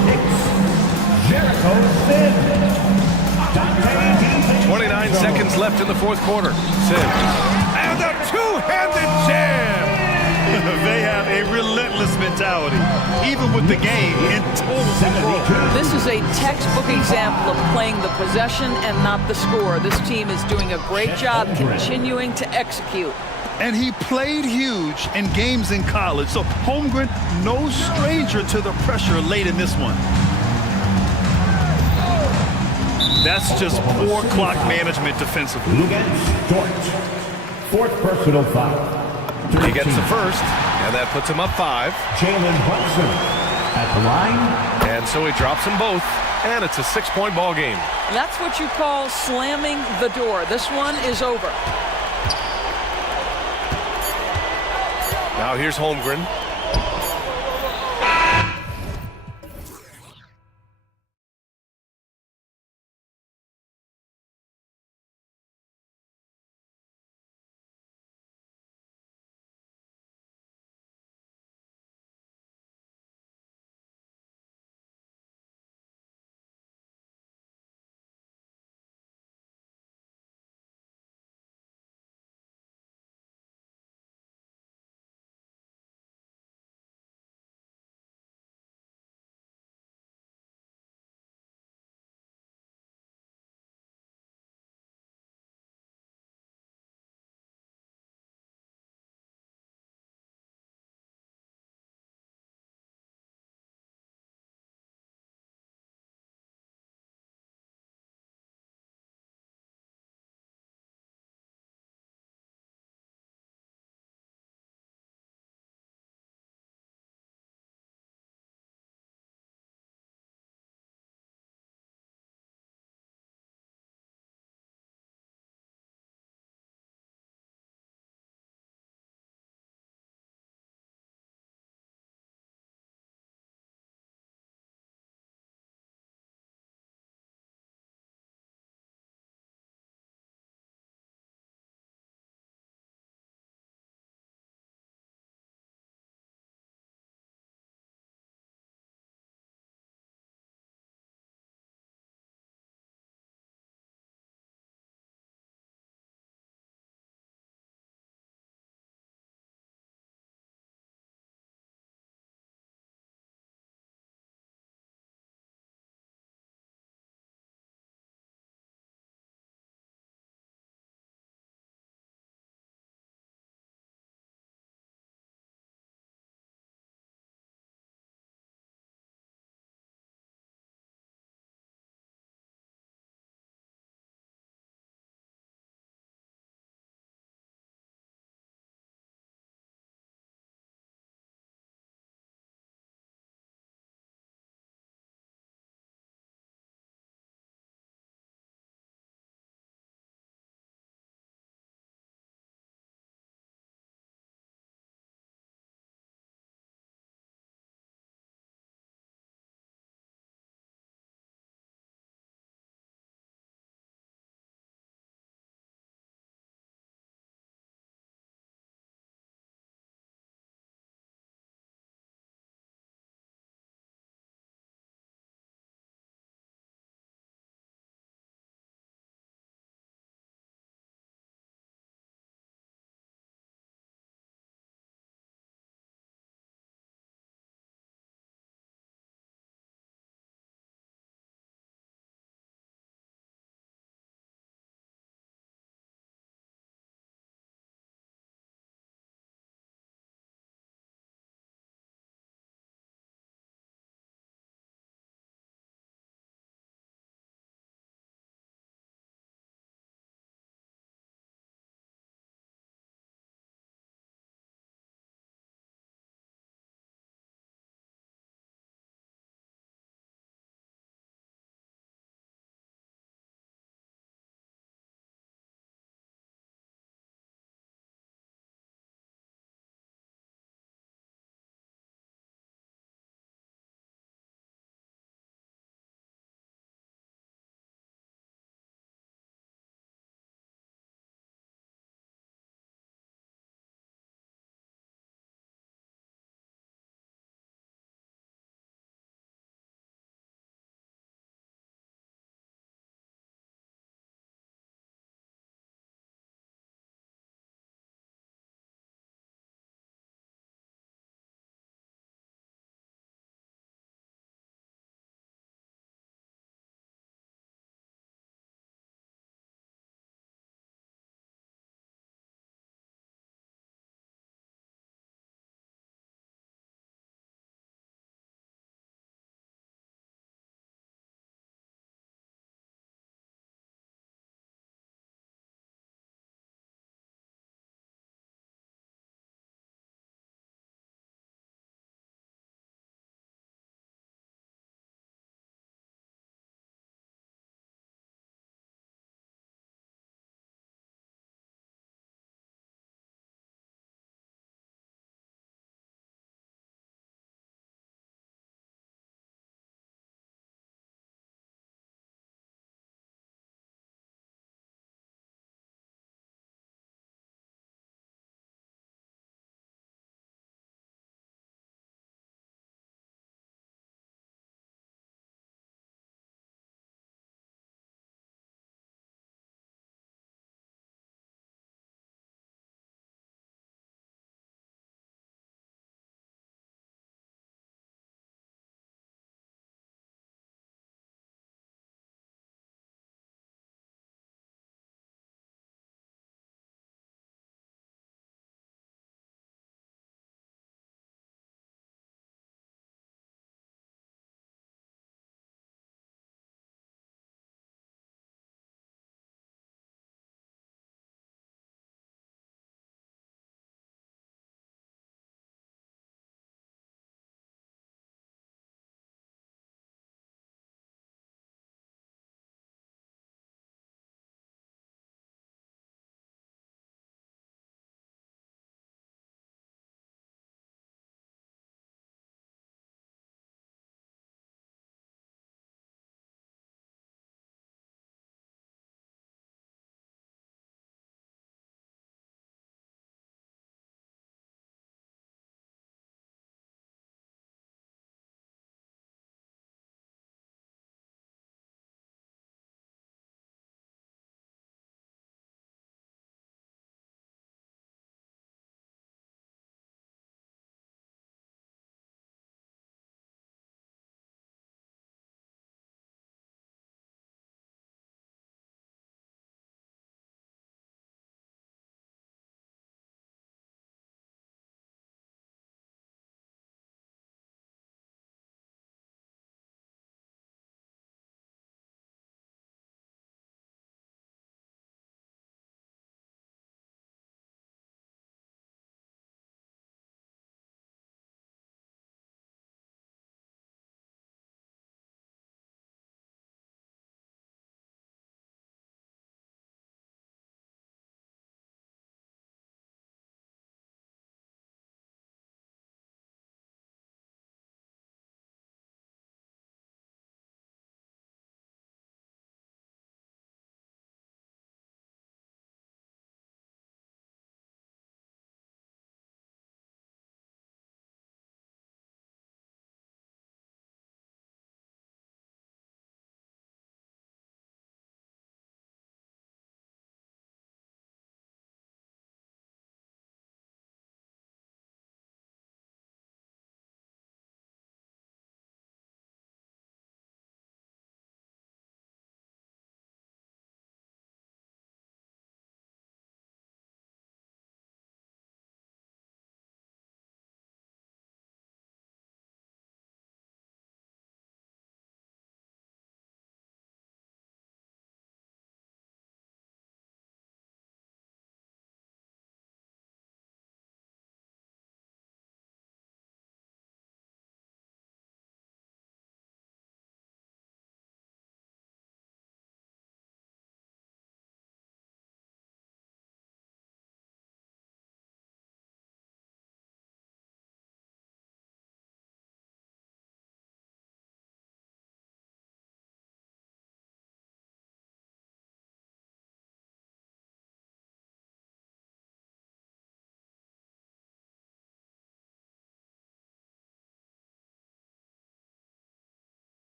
29 seconds left in the fourth quarter. Sims. And a two-handed jam! They have a relentless mentality, even with the game in total control. This is a textbook example of playing the possession and not the score. This team is doing a great job continuing to execute. And he played huge in games in college, so Holmgren, no stranger to the pressure late in this one. That's just poor clock management defensively. Fourth personal foul. He gets the first, and that puts him up 5. Jalen Brunson at the line. And so he drops them both, and it's a 6-point ball game. That's what you call slamming the door. This one is over. Now here's Holmgren.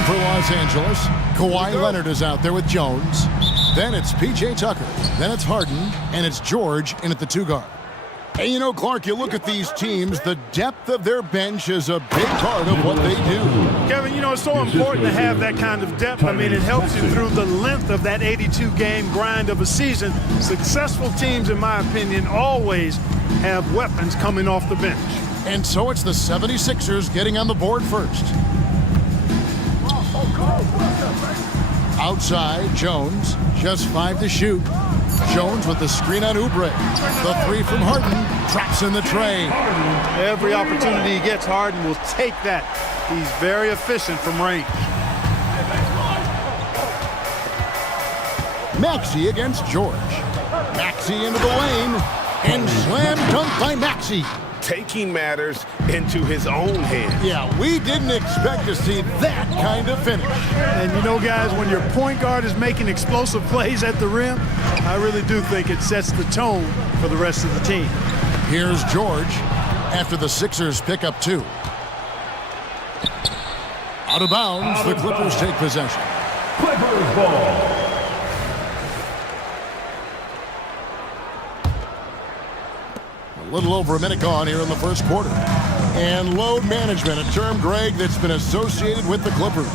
in for Los Angeles. Kawhi Leonard is out there with Jones. Then it's P.J. Tucker. Then it's Harden. And it's George in at the 2-guard. And you know, Clark, you look at these teams, the depth of their bench is a big part of what they do. Kevin, you know, it's so important to have that kind of depth. I mean, it helps you through the length of that 82-game grind of a season. Successful teams, in my opinion, always have weapons coming off the bench. And so it's the 76ers getting on the board first. Outside, Jones, just 5 to shoot. Jones with the screen on Oubre. The 3 from Harden, traps in the tray. Every opportunity he gets, Harden will take that. He's very efficient from range. Maxey against George. Maxey into the lane, and slam dunk by Maxey. Taking matters into his own hands. Yeah, we didn't expect to see that kind of finish. And you know, guys, when your point guard is making explosive plays at the rim, I really do think it sets the tone for the rest of the team. Here's George after the Sixers pick up 2. Out of bounds, the Clippers take possession. Clippers ball. A little over a minute gone here in the first quarter. And load management, a term, Greg, that's been associated with the Clippers.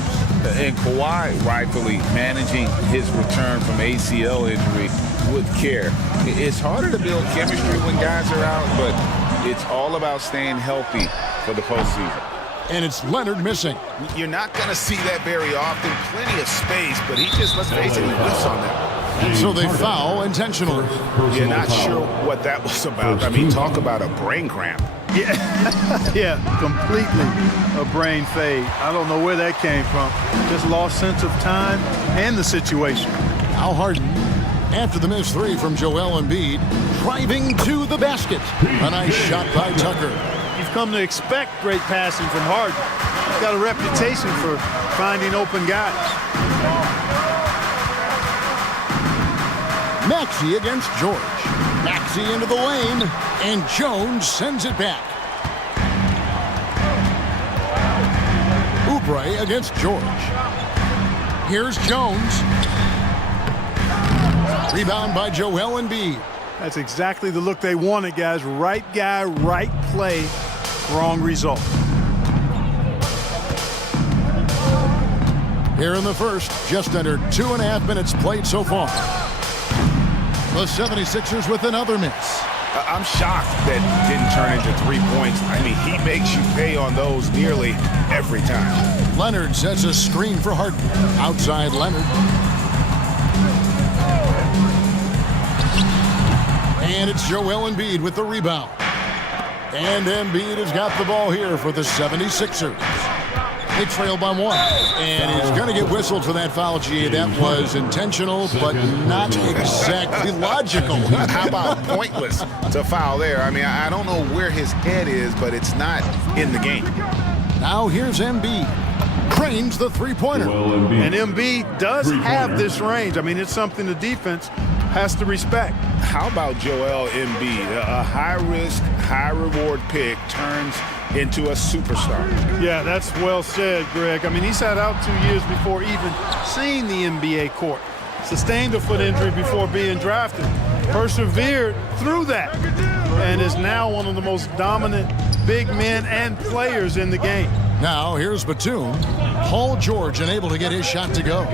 And Kawhi rightfully managing his return from ACL injury with care. It's harder to build chemistry when guys are out, but it's all about staying healthy for the postseason. And it's Leonard missing. You're not going to see that very often. Plenty of space, but he just, let's face it, he whiffs on that. So they foul intentionally. You're not sure what that was about. I mean, talk about a brain cramp. Yeah, completely a brain fade. I don't know where that came from. Just lost sense of time and the situation. Now Harden, after the missed 3 from Joel Embiid, driving to the basket. A nice shot by Tucker. You've come to expect great passing from Harden. He's got a reputation for finding open guys. Maxey against George. Maxey into the lane, and Jones sends it back. Oubre against George. Here's Jones. Rebound by Joel Embiid. That's exactly the look they wanted, guys. Right guy, right play, wrong result. Here in the first, just under 2.5 minutes played so far. The 76ers with another miss. I'm shocked that didn't turn into 3 points. I mean, he makes you pay on those nearly every time. Leonard sets a screen for Harden. Outside Leonard. And it's Joel Embiid with the rebound. And Embiid has got the ball here for the 76ers. They trail by 1. And he's going to get whistled for that foul, G. That was intentional, but not exactly logical. How about pointless to foul there? I mean, I don't know where his head is, but it's not in the game. Now here's Embiid. Cranes the 3-pointer. And Embiid does have this range. I mean, it's something the defense has to respect. How about Joel Embiid? A high-risk, high-reward pick turns into a superstar. Yeah, that's well said, Greg. I mean, he sat out 2 years before even seeing the NBA court. Sustained a foot injury before being drafted. Persevered through that. And is now one of the most dominant big men and players in the game. Now here's Batum. Paul George unable to get his shot to go.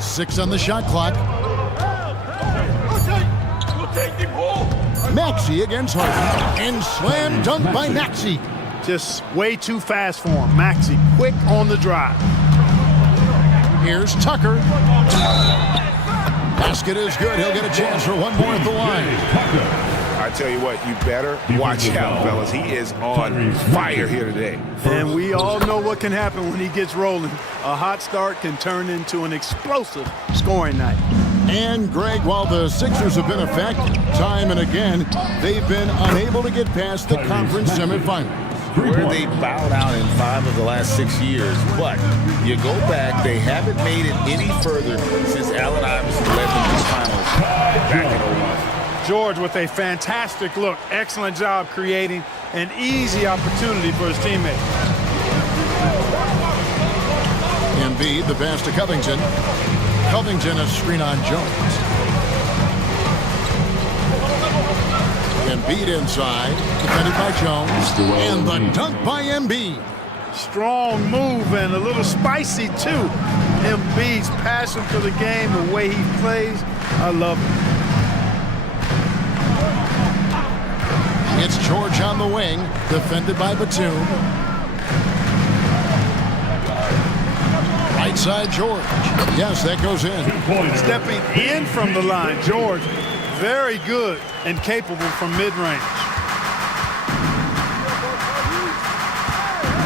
6 on the shot clock. Maxey against Harden. And slam dunk by Maxey. Just way too fast for him. Maxey quick on the drive. Here's Tucker. Basket is good. He'll get a chance for one more at the line. I tell you what, you better watch out, fellas. He is on fire here today. And we all know what can happen when he gets rolling. A hot start can turn into an explosive scoring night. And, Greg, while the Sixers have been effective time and again, they've been unable to get past the conference semifinal. Where they bowed out in 5 of the last 6 years. But you go back, they haven't made it any further since Allen Iverson led them to the finals back in 01. George with a fantastic look. Excellent job creating an easy opportunity for his teammates. Embiid, the pass to Covington. Covington, a screen on Jones. Embiid inside, defended by Jones, and the dunk by Embiid. Strong move and a little spicy too. Embiid's passion for the game, the way he plays, I love it. It's George on the wing, defended by Batum. Right side, George. Yes, that goes in. Stepping in from the line, George, very good and capable from mid-range.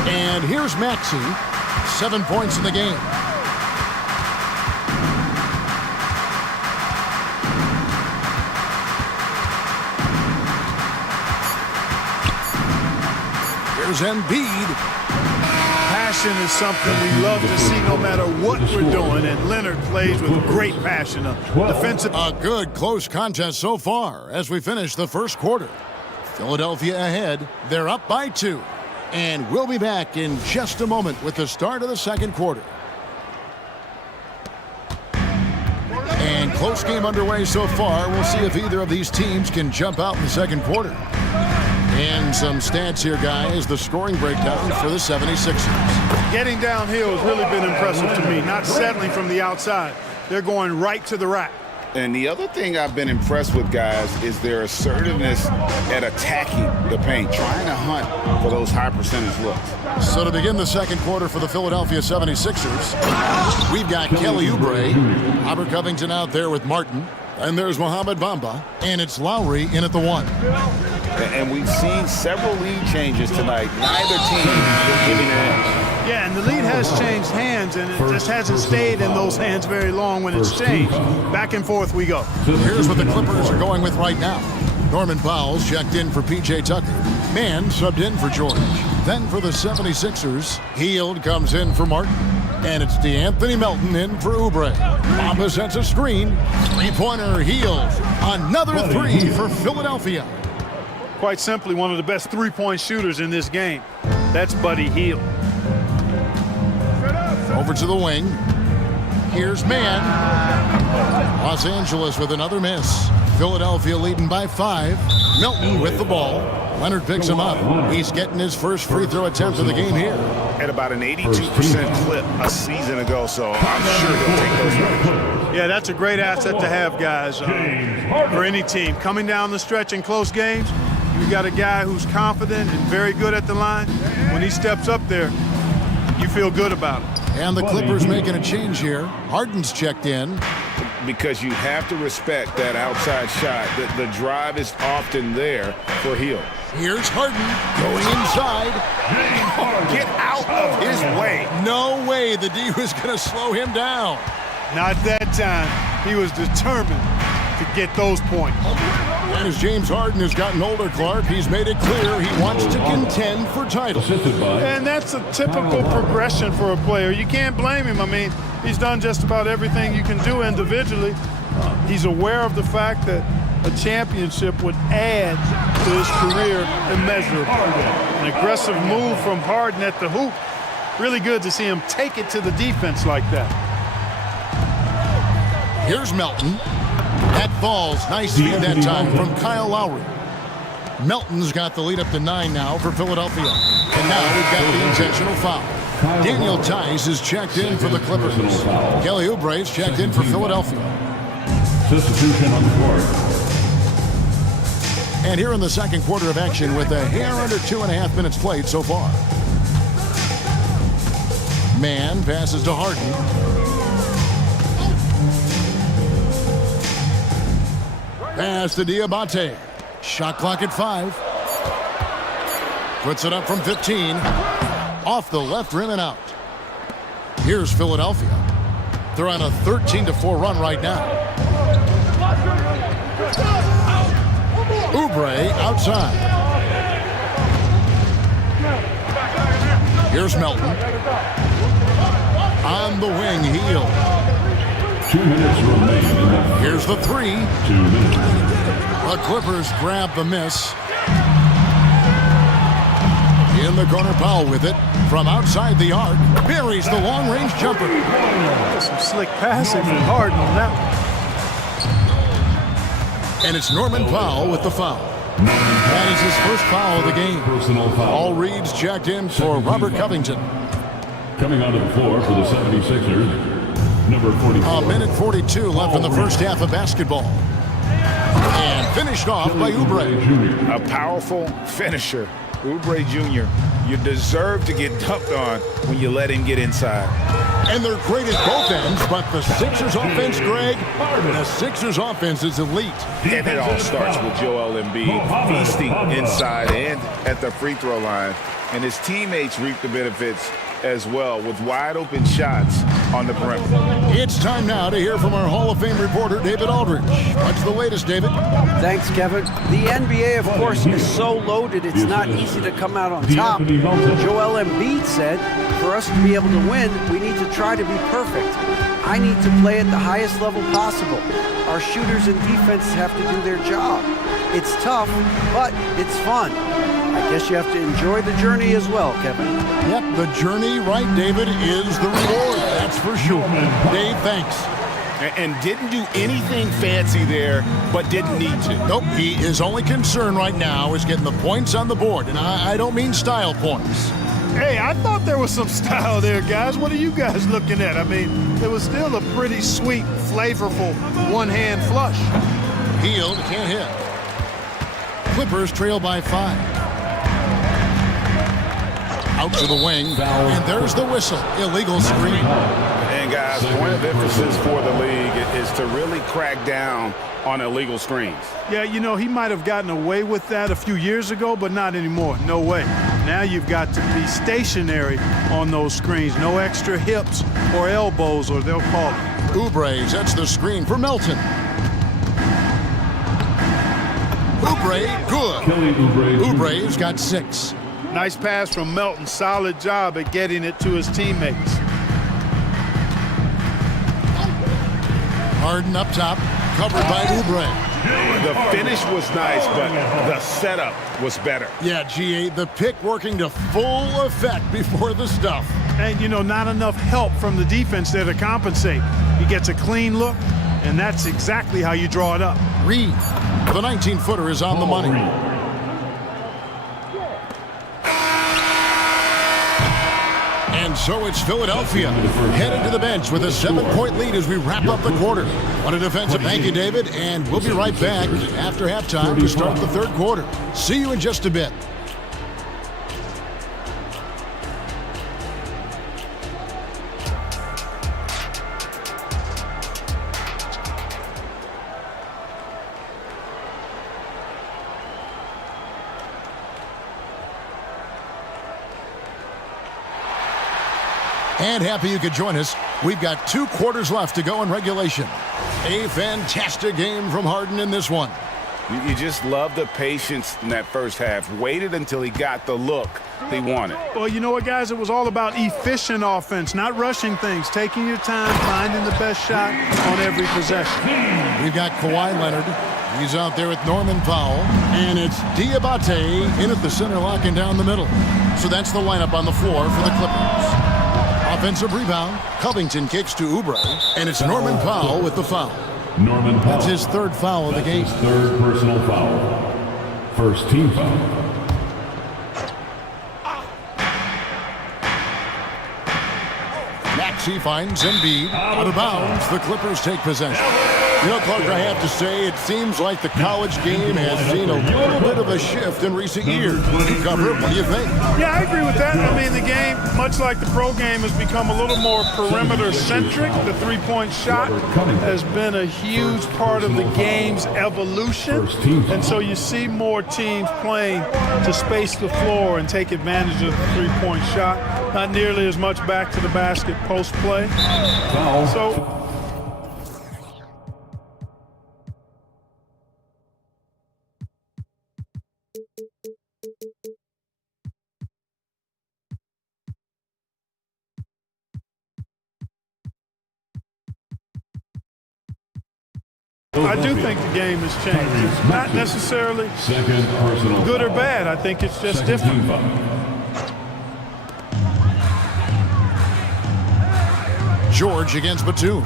And here's Maxey, 7 points in the game. Here's Embiid. Passion is something we love to see no matter what we're doing, and Leonard plays with great passion. Defensive. A good close contest so far as we finish the first quarter. Philadelphia ahead. They're up by 2. And we'll be back in just a moment with the start of the second quarter. And close game underway so far. We'll see if either of these teams can jump out in the second quarter. And some stats here, guys. The scoring breakdown for the 76ers. Getting downhill has really been impressive to me. Not settling from the outside. They're going right to the rack. And the other thing I've been impressed with, guys, is their assertiveness at attacking the paint, trying to hunt for those high percentage looks. So to begin the second quarter for the Philadelphia 76ers, we've got Kelly Oubre, Robert Covington out there with Martin, and there's Mohamed Bamba, and it's Lowry in at the 1. And we've seen several lead changes tonight. Neither team is giving an edge. Yeah, and the lead has changed hands, and it just hasn't stayed in those hands very long when it's changed. Back and forth we go. Here's what the Clippers are going with right now. Norman Powell's checked in for P.J. Tucker. Mann subbed in for George. Then for the 76ers, Hield comes in for Martin. And it's DeAnthony Melton in for Oubre. Bamba sets a screen. Three-pointer, Hield. Another 3 for Philadelphia. Quite simply, one of the best three-point shooters in this game. That's Buddy Hield. Over to the wing. Here's Mann. Los Angeles with another miss. Philadelphia leading by 5. Melton with the ball. Leonard picks him up. He's getting his first free throw attempt of the game here. At about an 82% clip a season ago, so I'm sure he'll take those numbers. Yeah, that's a great asset to have, guys, for any team. Coming down the stretch in close games, you got a guy who's confident and very good at the line. When he steps up there, you feel good about it. And the Clippers making a change here. Harden's checked in. Because you have to respect that outside shot. The drive is often there for Hield. Here's Harden going inside. Get out of his way. No way the D was going to slow him down. Not that time. He was determined to get those points. And as James Harden has gotten older, Clark, he's made it clear he wants to contend for titles. And that's a typical progression for a player. You can't blame him. I mean, he's done just about everything you can do individually. He's aware of the fact that a championship would add to his career immeasurably. An aggressive move from Harden at the hoop. Really good to see him take it to the defense like that. Here's Melton. That falls. Nice feed that time from Kyle Lowry. Melton's got the lead up to 9 now for Philadelphia. And now we've got the intentional foul. Daniel Tice is checked in for the Clippers. Kelly Oubre's checked in for Philadelphia. Substitution on the court. And here in the second quarter of action with a hair under 2.5 minutes played so far. Mann passes to Harden. Pass to Diabate. Shot clock at 5. Puts it up from 15. Off the left rim and out. Here's Philadelphia. They're on a 13-4 run right now. Oubre outside. Here's Melton. On the wing, Hield. 2 minutes remaining. Here's the 3. 2 minutes. The Clippers grab the miss. In the corner, Powell with it. From outside the arc, buries the long-range jumper. Some slick passing from Harden on that one. And it's Norman Powell with the foul. That is his first foul of the game. All reads checked in for Robert Covington. Coming onto the floor for the 76ers, number 44. A minute 42 left in the first half of basketball. And finished off by Oubre. A powerful finisher. Oubre Jr., you deserve to get dunked on when you let him get inside. And they're great at both ends, but the Sixers offense, Greg, the Sixers offense is elite. And it all starts with Joel Embiid feasting inside and at the free throw line. And his teammates reap the benefits as well with wide open shots on the perimeter. It's time now to hear from our Hall of Fame reporter, David Aldridge. What's the latest, David? Thanks, Kevin. The NBA, of course, is so loaded it's not easy to come out on top. Joel Embiid said, for us to be able to win, we need to try to be perfect. I need to play at the highest level possible. Our shooters and defenses have to do their job. It's tough, but it's fun. I guess you have to enjoy the journey as well, Kevin. Yep, the journey, right, David, is the reward. That's for sure. Dave, thanks. And didn't do anything fancy there, but didn't need to. Nope, his only concern right now is getting the points on the board. And I don't mean style points. Hey, I thought there was some style there, guys. What are you guys looking at? I mean, it was still a pretty sweet, flavorful one-hand flush. Hield can't hit. Clippers trail by 5. Out to the wing, and there's the whistle. Illegal screen. And guys, point of emphasis for the league is to really crack down on illegal screens. Yeah, you know, he might have gotten away with that a few years ago, but not anymore. No way. Now you've got to be stationary on those screens. No extra hips or elbows, or they'll call it. Oubre sets the screen for Melton. Oubre, good. Oubre's got 6. Nice pass from Melton. Solid job at getting it to his teammates. Harden up top, covered by Oubre. The finish was nice, but the setup was better. Yeah, GA, the pick working to full effect before the stuff. And, you know, not enough help from the defense there to compensate. He gets a clean look, and that's exactly how you draw it up. Reed, the 19-footer is on the money. And so it's Philadelphia headed to the bench with a 7-point lead as we wrap up the quarter. On a defensive, thank you, David, and we'll be right back after halftime to start the third quarter. See you in just a bit. And happy you could join us. We've got 2 quarters left to go in regulation. A fantastic game from Harden in this one. You just love the patience in that first half. Waited until he got the look he wanted. Well, you know what, guys? It was all about efficient offense, not rushing things, taking your time, finding the best shot on every possession. We've got Kawhi Leonard. He's out there with Norman Powell. And it's Diabate in at the center, locking down the middle. So that's the lineup on the floor for the Clippers. Offensive rebound. Covington kicks to Oubre, and it's Norman Powell with the foul. Norman Powell. That's his 3rd foul of the game. His 3rd personal foul. First team foul. Maxey finds Embiid out of bounds. The Clippers take possession. You know, Clark, I have to say, it seems like the college game has seen a little bit of a shift in recent years. You cover it. What do you think? Yeah, I agree with that. I mean, the game, much like the pro game, has become a little more perimeter-centric. The three-point shot has been a huge part of the game's evolution. And so you see more teams playing to space the floor and take advantage of the three-point shot. Not nearly as much back to the basket post play. So I do think the game has changed. It's not necessarily good or bad. I think it's just different. George against Batum.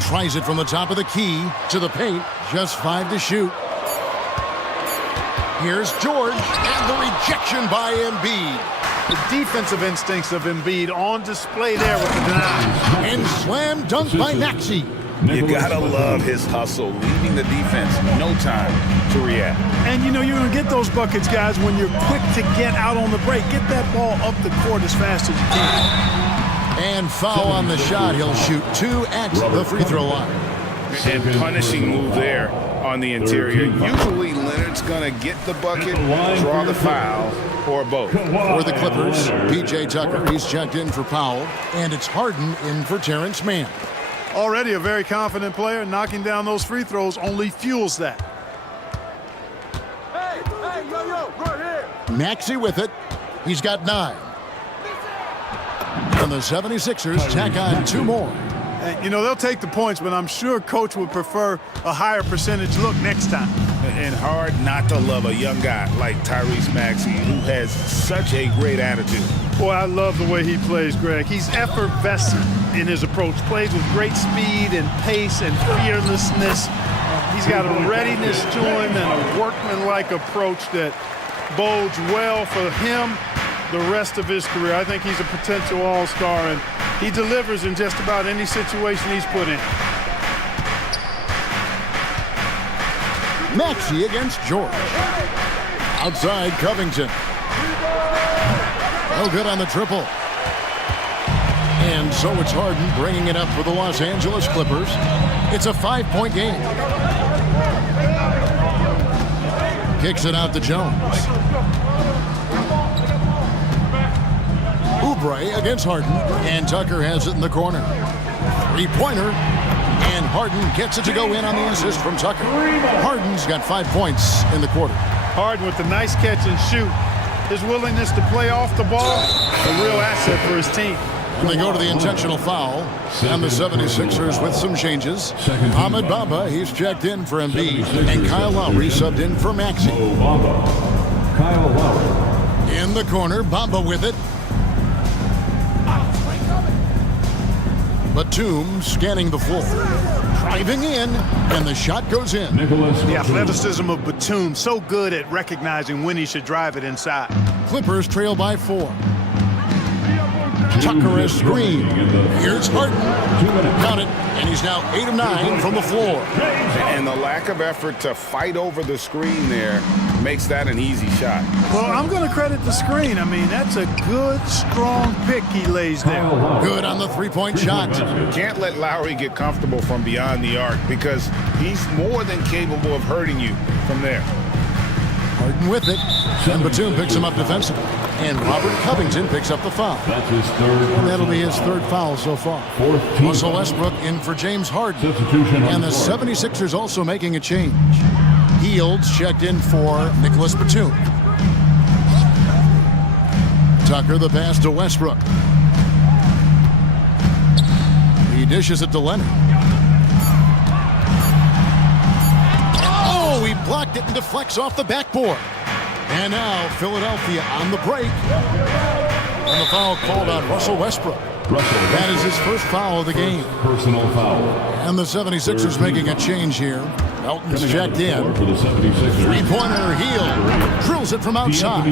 Tries it from the top of the key to the paint. Just 5 to shoot. Here's George, and the rejection by Embiid. The defensive instincts of Embiid on display there with the deny. And slam dunk by Maxey. You gotta love his hustle, leaving the defense no time to react. And you know you're gonna get those buckets, guys, when you're quick to get out on the break. Get that ball up the court as fast as you can. And foul on the shot. He'll shoot 2 at the free throw line. And punishing move there on the interior. Usually Leonard's gonna get the bucket, draw the foul, or both. For the Clippers, P.J. Tucker, he's checked in for Powell, and it's Harden in for Terrence Mann. Already a very confident player, knocking down those free throws only fuels that. Hey, right here. Maxey with it. He's got 9. And the 76ers tack on 2 more. And, you know, they'll take the points, but I'm sure Coach would prefer a higher percentage look next time. And hard not to love a young guy like Tyrese Maxey, who has such a great attitude. Boy, I love the way he plays, Greg. He's effervescent in his approach. Plays with great speed and pace and fearlessness. He's got a readiness to him and a workmanlike approach that bodes well for him the rest of his career. I think he's a potential all-star, and he delivers in just about any situation he's put in. Maxey against George. Outside Covington. No good on the triple. And so it's Harden bringing it up for the Los Angeles Clippers. It's a 5-point game. Kicks it out to Jones. Oubre against Harden. And Tucker has it in the corner. 3-pointer. And Harden gets it to go in on the assist from Tucker. Harden's got 5 points in the quarter. Harden with the nice catch and shoot. His willingness to play off the ball, a real asset for his team. And they go to the intentional foul. And the 76ers with some changes. Ahmed Bamba, he's checked in for Embiid. And Kyle Lowry subbed in for Maxey. Kyle Lowry. In the corner, Bamba with it. Batum scanning the floor. Driving in, and the shot goes in. The athleticism of Batum, so good at recognizing when he should drive it inside. Clippers trail by 4. Tucker has screen. Here's Harden. Got it, and he's now 8 of 9 from the floor. And the lack of effort to fight over the screen there makes that an easy shot. Well, I'm going to credit the screen. I mean, that's a good, strong pick he lays there. Good on the 3-point shot. Can't let Lowry get comfortable from beyond the arc because he's more than capable of hurting you from there. Harden with it. And Batum picks him up defensively. And Robert Covington picks up the foul. That's his third. And that'll be his 3rd foul so far. Russell Westbrook in for James Harden. And the 76ers also making a change. Fields checked in for Nicholas Batum. Tucker the pass to Westbrook. He dishes it to Leonard. Oh, he blocked it and deflects off the backboard. And now Philadelphia on the break. And the foul called on Russell Westbrook. That is his 1st foul of the game. Personal foul. And the 76ers making a change here. Melton's checked in. 3-pointer heel. Drills it from outside.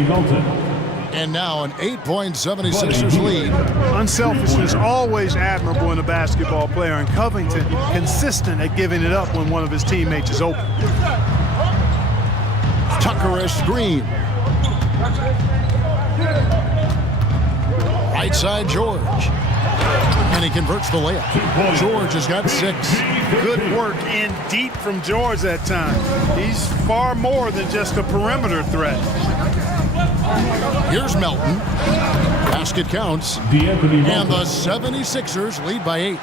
And now an 8-point 76ers lead. Unselfishness always admirable in a basketball player, and Covington consistent at giving it up when one of his teammates is open. Tucker has screen. Right side George. And he converts the layup. George has got 6. Good work in deep from George that time. He's far more than just a perimeter threat. Here's Melton. Basket counts. And the 76ers lead by 8.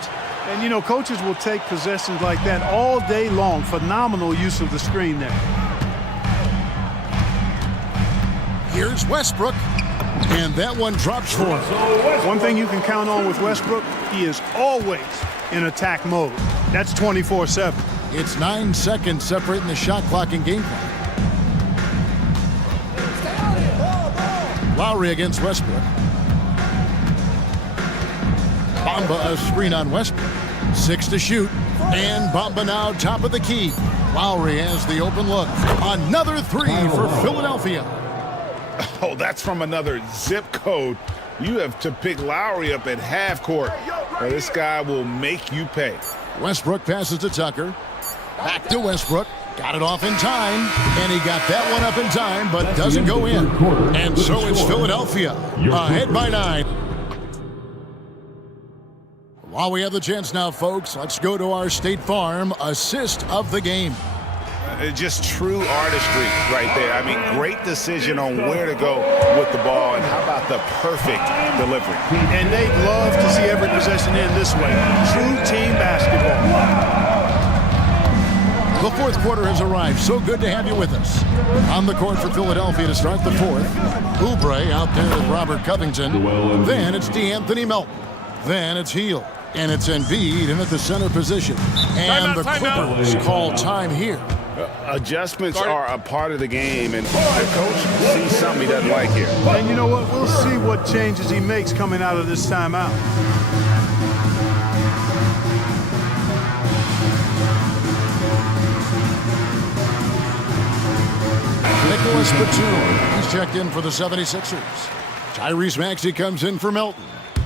And, you know, coaches will take possessions like that all day long. Phenomenal use of the screen there. Here's Westbrook. And that one drops for him. One thing you can count on with Westbrook, he is always in attack mode. That's 24/7. It's 9 seconds separating the shot clock and game clock. Lowry against Westbrook. Bamba a screen on Westbrook. 6 to shoot. And Bamba now top of the key. Lowry has the open look. Another 3 for Philadelphia. Oh, that's from another zip code. You have to pick Lowry up at half court. Well, this guy will make you pay. Westbrook passes to Tucker. Back to Westbrook. Got it off in time. And he got that one up in time, but doesn't go in. And so it's Philadelphia ahead by 9. While we have the chance now, folks, let's go to our State Farm assist of the game. Just true artistry right there. I mean, great decision on where to go with the ball, and how about the perfect delivery. And they love to see every possession end this way. True team basketball. The fourth quarter has arrived. So good to have you with us. On the court for Philadelphia to start the fourth. Oubre out there with Robert Covington. Then it's DeAnthony Melton. Then it's Hield. And it's Embiid in at the center position. And the Clippers call time here. Adjustments are a part of the game, and the coach sees something he doesn't like here. And you know what? We'll see what changes he makes coming out of this timeout. Nicholas Batum, he's checked in for the 76ers. Tyrese Maxey comes in for Melton.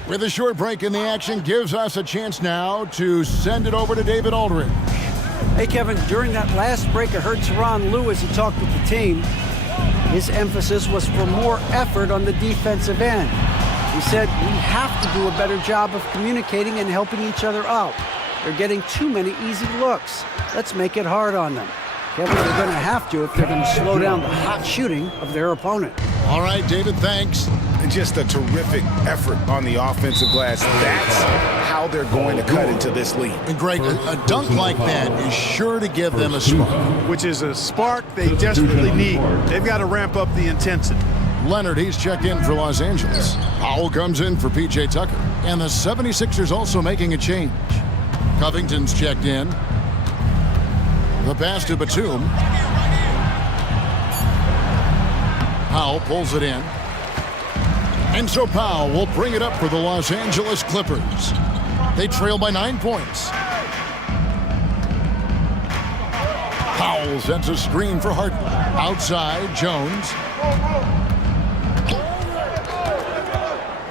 With a short break in the action, gives us a chance now to send it over to David Aldridge. Hey, Kevin, during that last break, I heard Tyronn Lue as he talked with the team. His emphasis was for more effort on the defensive end. He said, we have to do a better job of communicating and helping each other out. They're getting too many easy looks. Let's make it hard on them. Kevin, they're going to have to if they're going to slow down the hot shooting of their opponent. All right, David, thanks. Just a terrific effort on the offensive glass. That's how they're going to cut into this lead. And Greg, a dunk like that is sure to give them a spark. Which is a spark they desperately need. They've got to ramp up the intensity. Leonard, he's checked in for Los Angeles. Powell comes in for P.J. Tucker. And the 76ers also making a change. Covington's checked in. The pass to Batum. Powell pulls it in. And so Powell will bring it up for the Los Angeles Clippers. They trail by 9 points. Powell sets a screen for Harden. Outside, Jones.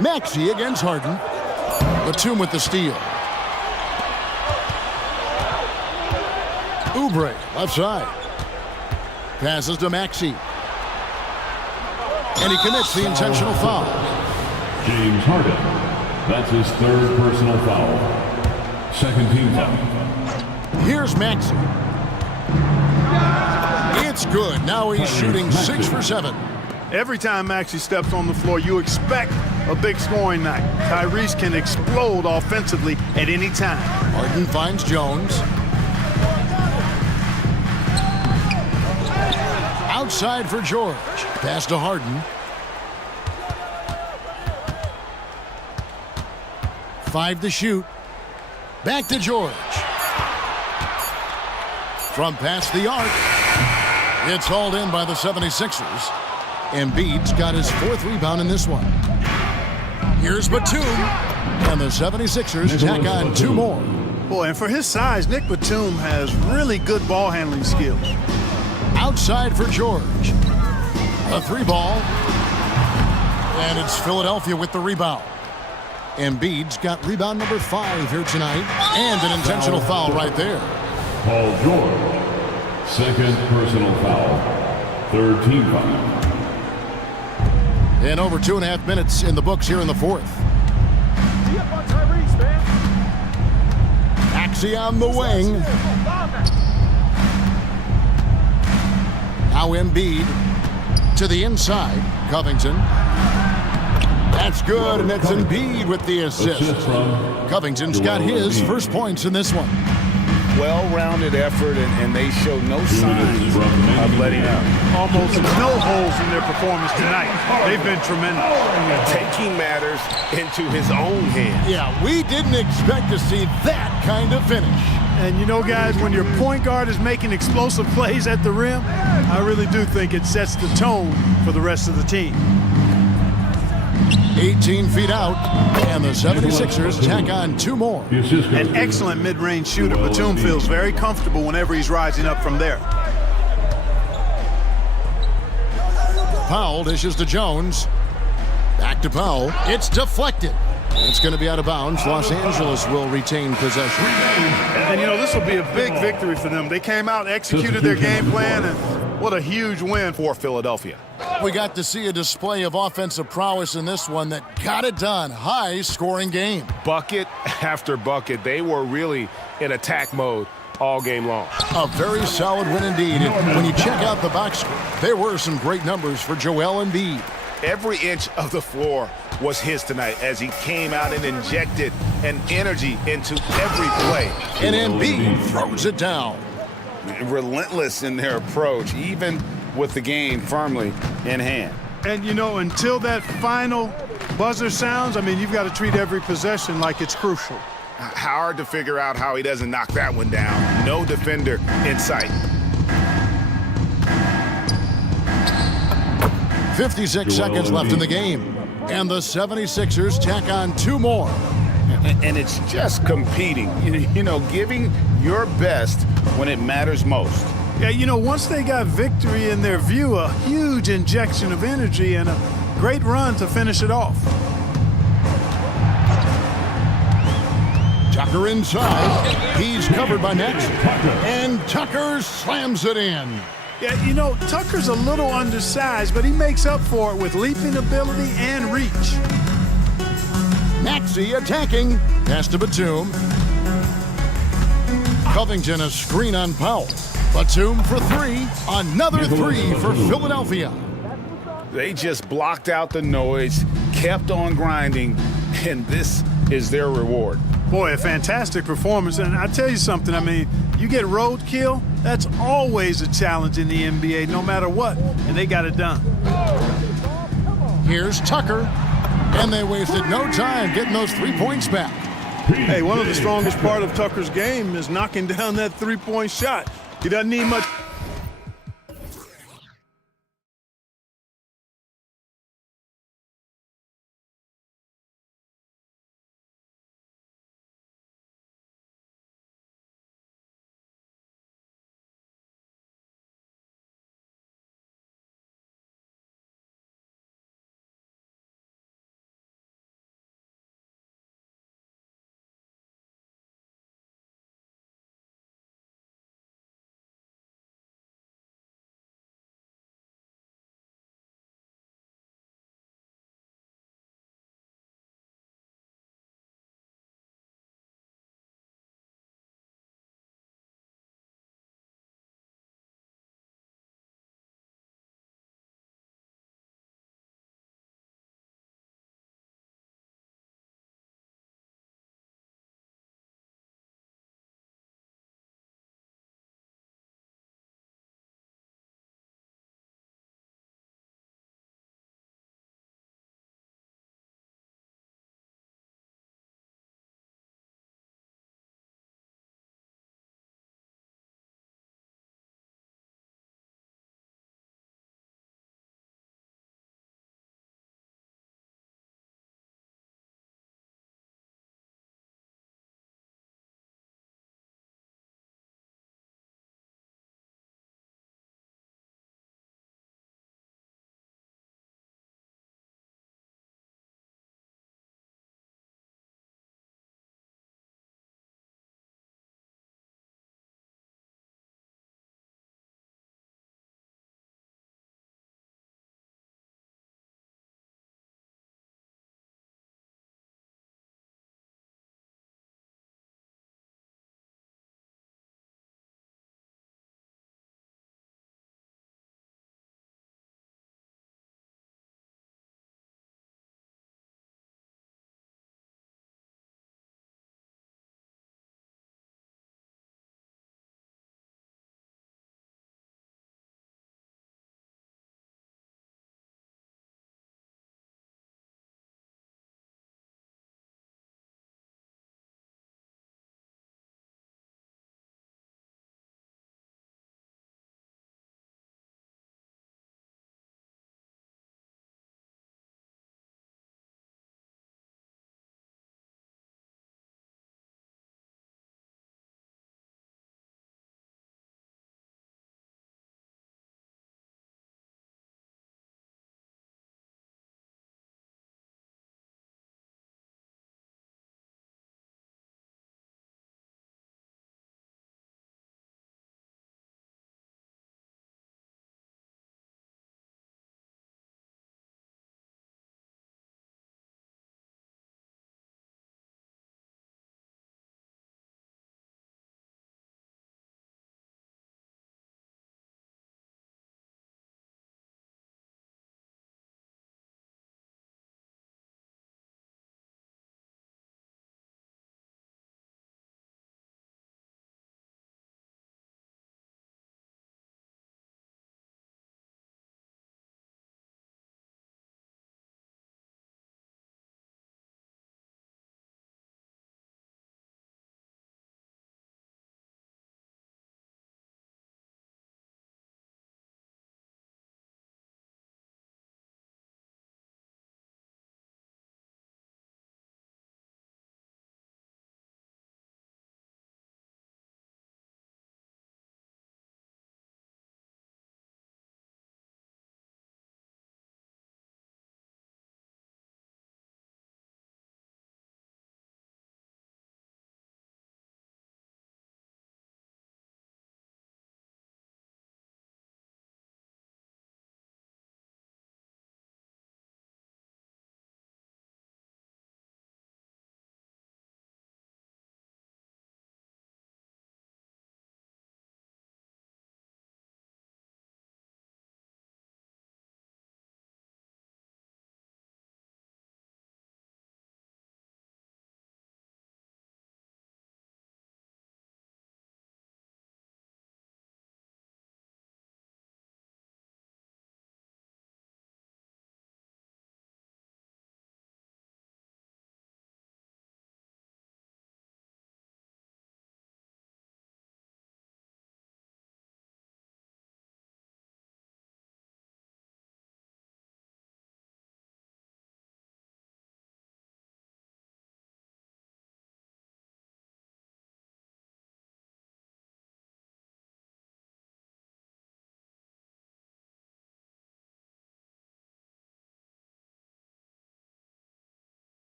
Maxey against Harden. Batum with the steal. Oubre, left side. Passes to Maxey. And he commits the intentional foul. James Harden. That's his third personal foul. Second team foul. Here's Maxey. It's good. Now he's shooting 6 for 7. Every time Maxey steps on the floor, you expect a big scoring night. Tyrese can explode offensively at any time. Harden finds Jones. Outside for George. Pass to Harden. 5 to shoot. Back to George. From past the arc. It's hauled in by the 76ers. Embiid's got his 4th rebound in this one. Here's Batum. And the 76ers tack on 2 more. Boy, and for his size, Nick Batum has really good ball handling skills. Outside for George. A 3-ball. And it's Philadelphia with the rebound. Embiid's got rebound number 5 here tonight. And an intentional foul right there. Paul George. Second personal foul. Third team foul. And over 2.5 minutes in the books here in the fourth. Maxey on the wing. Now Embiid to the inside. Covington. That's good, and it's Embiid with the assist. Covington's got his first points in this one. Well-rounded effort, and they show no signs of letting up. Almost no holes in their performance tonight. They've been tremendous. Taking matters into his own hands. Yeah, we didn't expect to see that kind of finish. And you know, guys, when your point guard is making explosive plays at the rim, I really do think it sets the tone for the rest of the team. 18 feet out, and the 76ers tack on 2 more. An excellent mid-range shooter. Batum feels very comfortable whenever he's rising up from there. Powell dishes to Jones. Back to Powell. It's deflected. It's going to be out of bounds. Los Angeles will retain possession. And, you know, this will be a big victory for them. They came out, executed their game plan, and what a huge win for Philadelphia. We got to see a display of offensive prowess in this one that got it done. High-scoring game. Bucket after bucket. They were really in attack mode all game long. A very solid win indeed. And when you check out the box score, there were some great numbers for Joel Embiid. Every inch of the floor was his tonight as he came out and injected an energy into every play. And Embiid throws it down. Relentless in their approach, even with the game firmly in hand. And, you know, until that final buzzer sounds, I mean, you've got to treat every possession like it's crucial. Hard to figure out how he doesn't knock that one down. No defender in sight. 56 seconds left in the game. And the 76ers tack on 2 more. And it's just competing, you know, giving your best when it matters most. Yeah, you know, once they got victory in their view, a huge injection of energy and a great run to finish it off. Tucker inside. He's covered by Max. And Tucker slams it in. Yeah, you know, Tucker's a little undersized, but he makes up for it with leaping ability and reach. Maxey attacking. Pass to Batum. Covington a screen on Powell. Batum for 3. Another 3 for Philadelphia. They just blocked out the noise, kept on grinding, and this is their reward. Boy, a fantastic performance. And I tell you something, I mean, you get roadkill, that's always a challenge in the NBA, no matter what, and they got it done. Here's Tucker, and they wasted no time getting those 3 points back. Hey, one of the strongest part of Tucker's game is knocking down that three-point shot. He doesn't need much.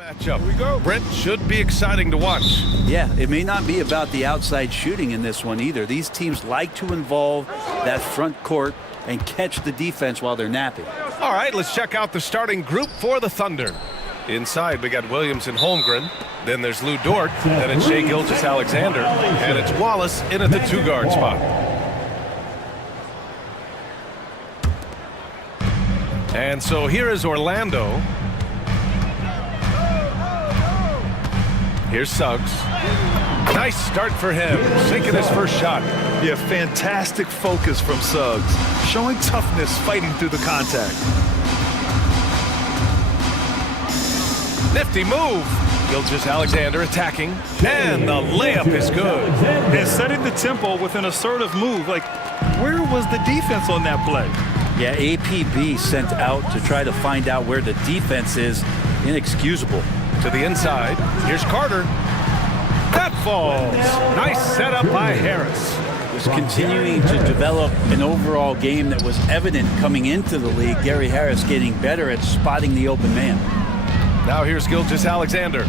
Matchup. We go. Brent, should be exciting to watch. Yeah, it may not be about the outside shooting in this one either. These teams like to involve that front court and catch the defense while they're napping. All right, let's check out the starting group for the Thunder. Inside, we got Williams and Holmgren. Then there's Lou Dort. Then it's Shai Gilgeous-Alexander. And it's Wallace in at the two-guard spot. And so here is Orlando. Here's Suggs. Nice start for him, sinking his first shot. Yeah, fantastic focus from Suggs, showing toughness fighting through the contact. Nifty move. Gilgeous-Alexander attacking, and the layup is good. And setting the tempo with an assertive move. Like, where was the defense on that play? Yeah, APB sent out to try to find out where the defense is. Inexcusable. To the inside, here's Carter. That falls. Nice setup by Harris. Was continuing to develop an overall game that was evident coming into the league. Gary Harris getting better at spotting the open man. Now here's Gilgeous-Alexander.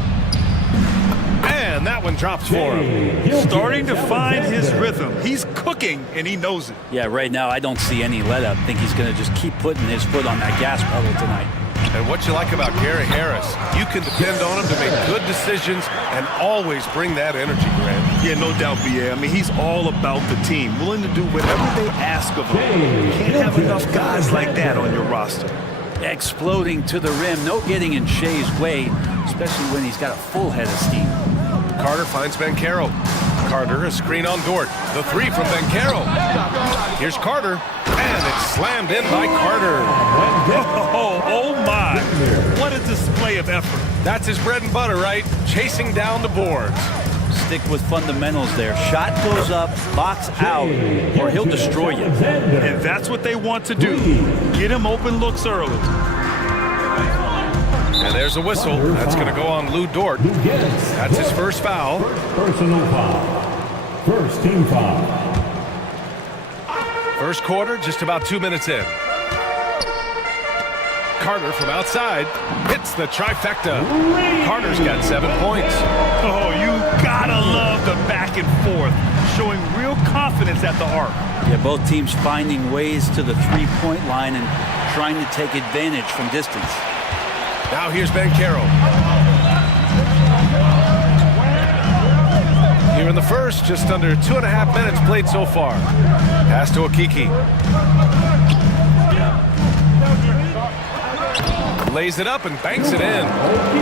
And that one drops for him. Starting to find his rhythm. He's cooking, and he knows it. Yeah, right now I don't see any let up. I think he's going to just keep putting his foot on that gas pedal tonight. And what you like about Gary Harris, you can depend on him to make good decisions and always bring that energy, Grant. Yeah, no doubt, B.A. I mean, he's all about the team, willing to do whatever they ask of him. You can't have enough guys like that on your roster. Exploding to the rim, no getting in Shai's way, especially when he's got a full head of steam. Carter finds Banchero. Carter, a screen on Dort. The three from Banchero. Here's Carter, and it's slammed in by Carter. Oh my. What a display of effort. That's his bread and butter, right? Chasing down the boards. Stick with fundamentals there. Shot goes up, box out, or he'll destroy you. And that's what they want to do. Get him open looks early. And there's a whistle. That's going to go on Lou Dort. That's his first foul. Personal foul. First team foul. First quarter, just about 2 minutes in. Carter from outside hits the trifecta. Carter's got 7 points. Oh, you gotta love the back and forth, showing real confidence at the arc. Yeah, both teams finding ways to the three-point line and trying to take advantage from distance. Now here's Banchero. Here in the first, just under 2.5 minutes played so far. Pass to Okiki. Lays it up and banks it in.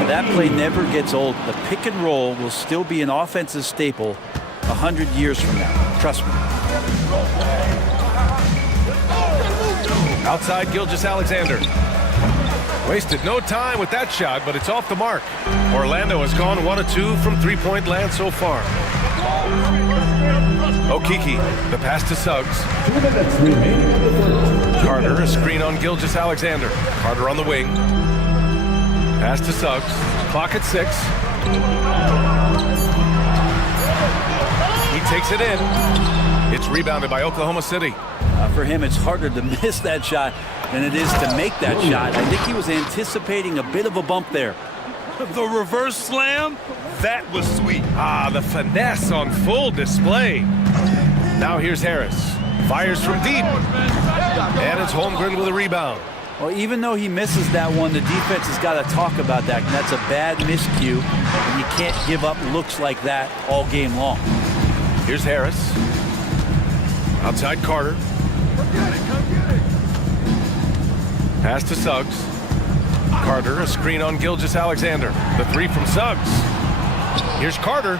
That play never gets old. The pick and roll will still be an offensive staple 100 years from now. Trust me. Outside Gilgeous-Alexander. Wasted no time with that shot, but it's off the mark. Orlando has gone 1 of 2 from three-point land so far. Okiki, the pass to Suggs. Carter, a screen on Gilgeous-Alexander. Carter on the wing. Pass to Suggs. Clock at 6. He takes it in. It's rebounded by Oklahoma City. For him, it's harder to miss that shot than it is to make that shot. I think he was anticipating a bit of a bump there. The reverse slam, that was sweet. Ah, the finesse on full display. Now here's Harris. Fires from deep. And it's Holmgren with a rebound. Well, even though he misses that one, the defense has got to talk about that. And that's a bad miscue. And you can't give up looks like that all game long. Here's Harris. Outside Carter. Pass to Suggs. Carter, a screen on Gilgeous-Alexander. The three from Suggs. Here's Carter.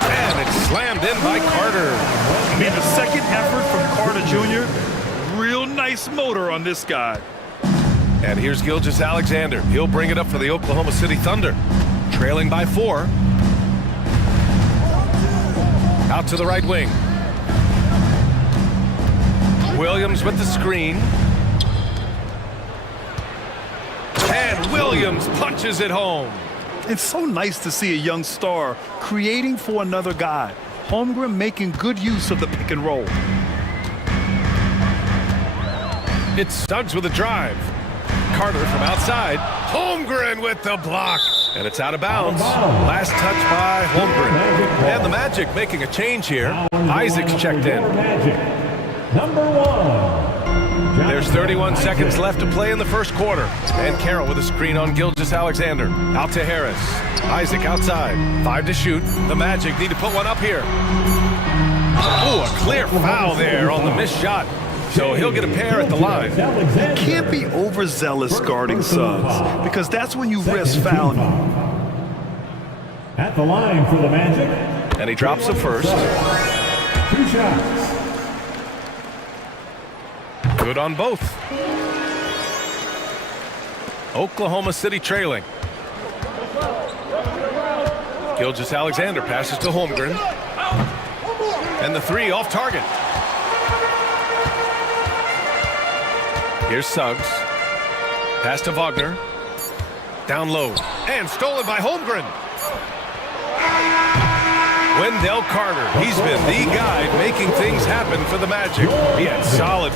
And it's slammed in by Carter. I mean, the second effort from Carter Jr., real nice motor on this guy. And here's Gilgeous-Alexander. He'll bring it up for the Oklahoma City Thunder. Trailing by 4. Out to the right wing. Williams with the screen. And Williams punches it home. It's so nice to see a young star creating for another guy. Holmgren making good use of the pick and roll. It's Suggs with a drive. Carter from outside. Holmgren with the block. And it's out of bounds. Last touch by Holmgren. And the Magic making a change here. Isaac's checked in. Number 1. There's 31 seconds left to play in the first quarter. And Carroll with a screen on Gilgeous-Alexander. Out to Harris. Isaac outside. 5 to shoot. The Magic need to put one up here. Oh, a clear foul there on the missed shot. So he'll get a pair at the line. You can't be overzealous guarding Suggs, because that's when you risk fouling. At the line for the Magic. And he drops the first. 2 shots. Good on both. Oklahoma City trailing. Gilgeous-Alexander passes to Holmgren. And the 3 off target. Here's Suggs. Pass to Wagner. Down low. And stolen by Holmgren. Wendell Carter. He's been the guy making things happen for the Magic. He had solid.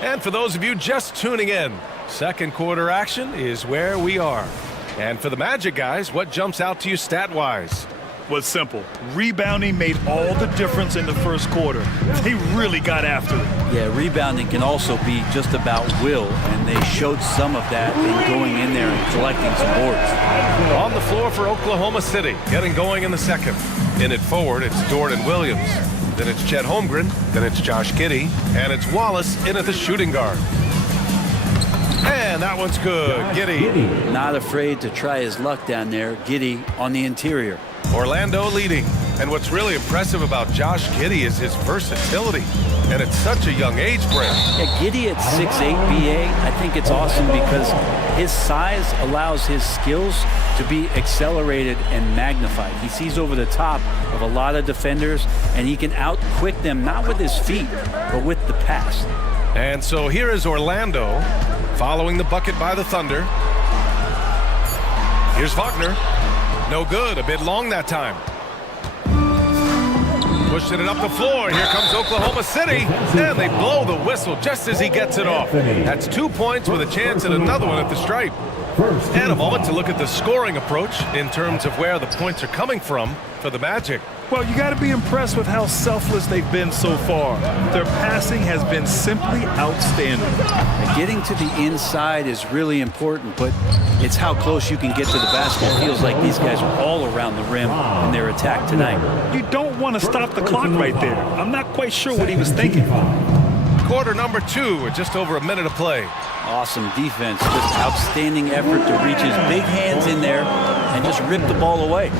And for those of you just tuning in, second quarter action is where we are. And for the Magic guys, what jumps out to you stat-wise? Was simple. Rebounding made all the difference in the first quarter. They really got after it. Yeah, rebounding can also be just about will, and they showed some of that in going in there and collecting some boards. On the floor for Oklahoma City, getting going in the second. In it forward, it's Jordan Williams. Then it's Chet Holmgren. Then it's Josh Giddey. And it's Wallace in at the shooting guard. And that one's good. Giddey. Not afraid to try his luck down there. Giddey on the interior. Orlando leading. And what's really impressive about Josh Giddey is his versatility. And at such a young age, Brent. Yeah, Giddey at 6'8", BA, I think it's awesome because his size allows his skills to be accelerated and magnified. He sees over the top of a lot of defenders, and he can out-quick them, not with his feet, but with the pass. And so here is Orlando following the bucket by the Thunder. Here's Wagner. No good, a bit long that time. Pushing it up the floor. Here comes Oklahoma City. And they blow the whistle just as he gets it off. That's 2 points with a chance at another one at the stripe. And a moment to look at the scoring approach in terms of where the points are coming from for the Magic. Well, you got to be impressed with how selfless they've been so far. Their passing has been simply outstanding. Getting to the inside is really important, but it's how close you can get to the basket. It feels like these guys are all around the rim in their attack tonight. You don't want to stop the clock right there. I'm not quite sure what he was thinking. Quarter number 2 with just over a minute of play. Awesome defense, just outstanding effort to reach his big hands in there and just rip the ball away.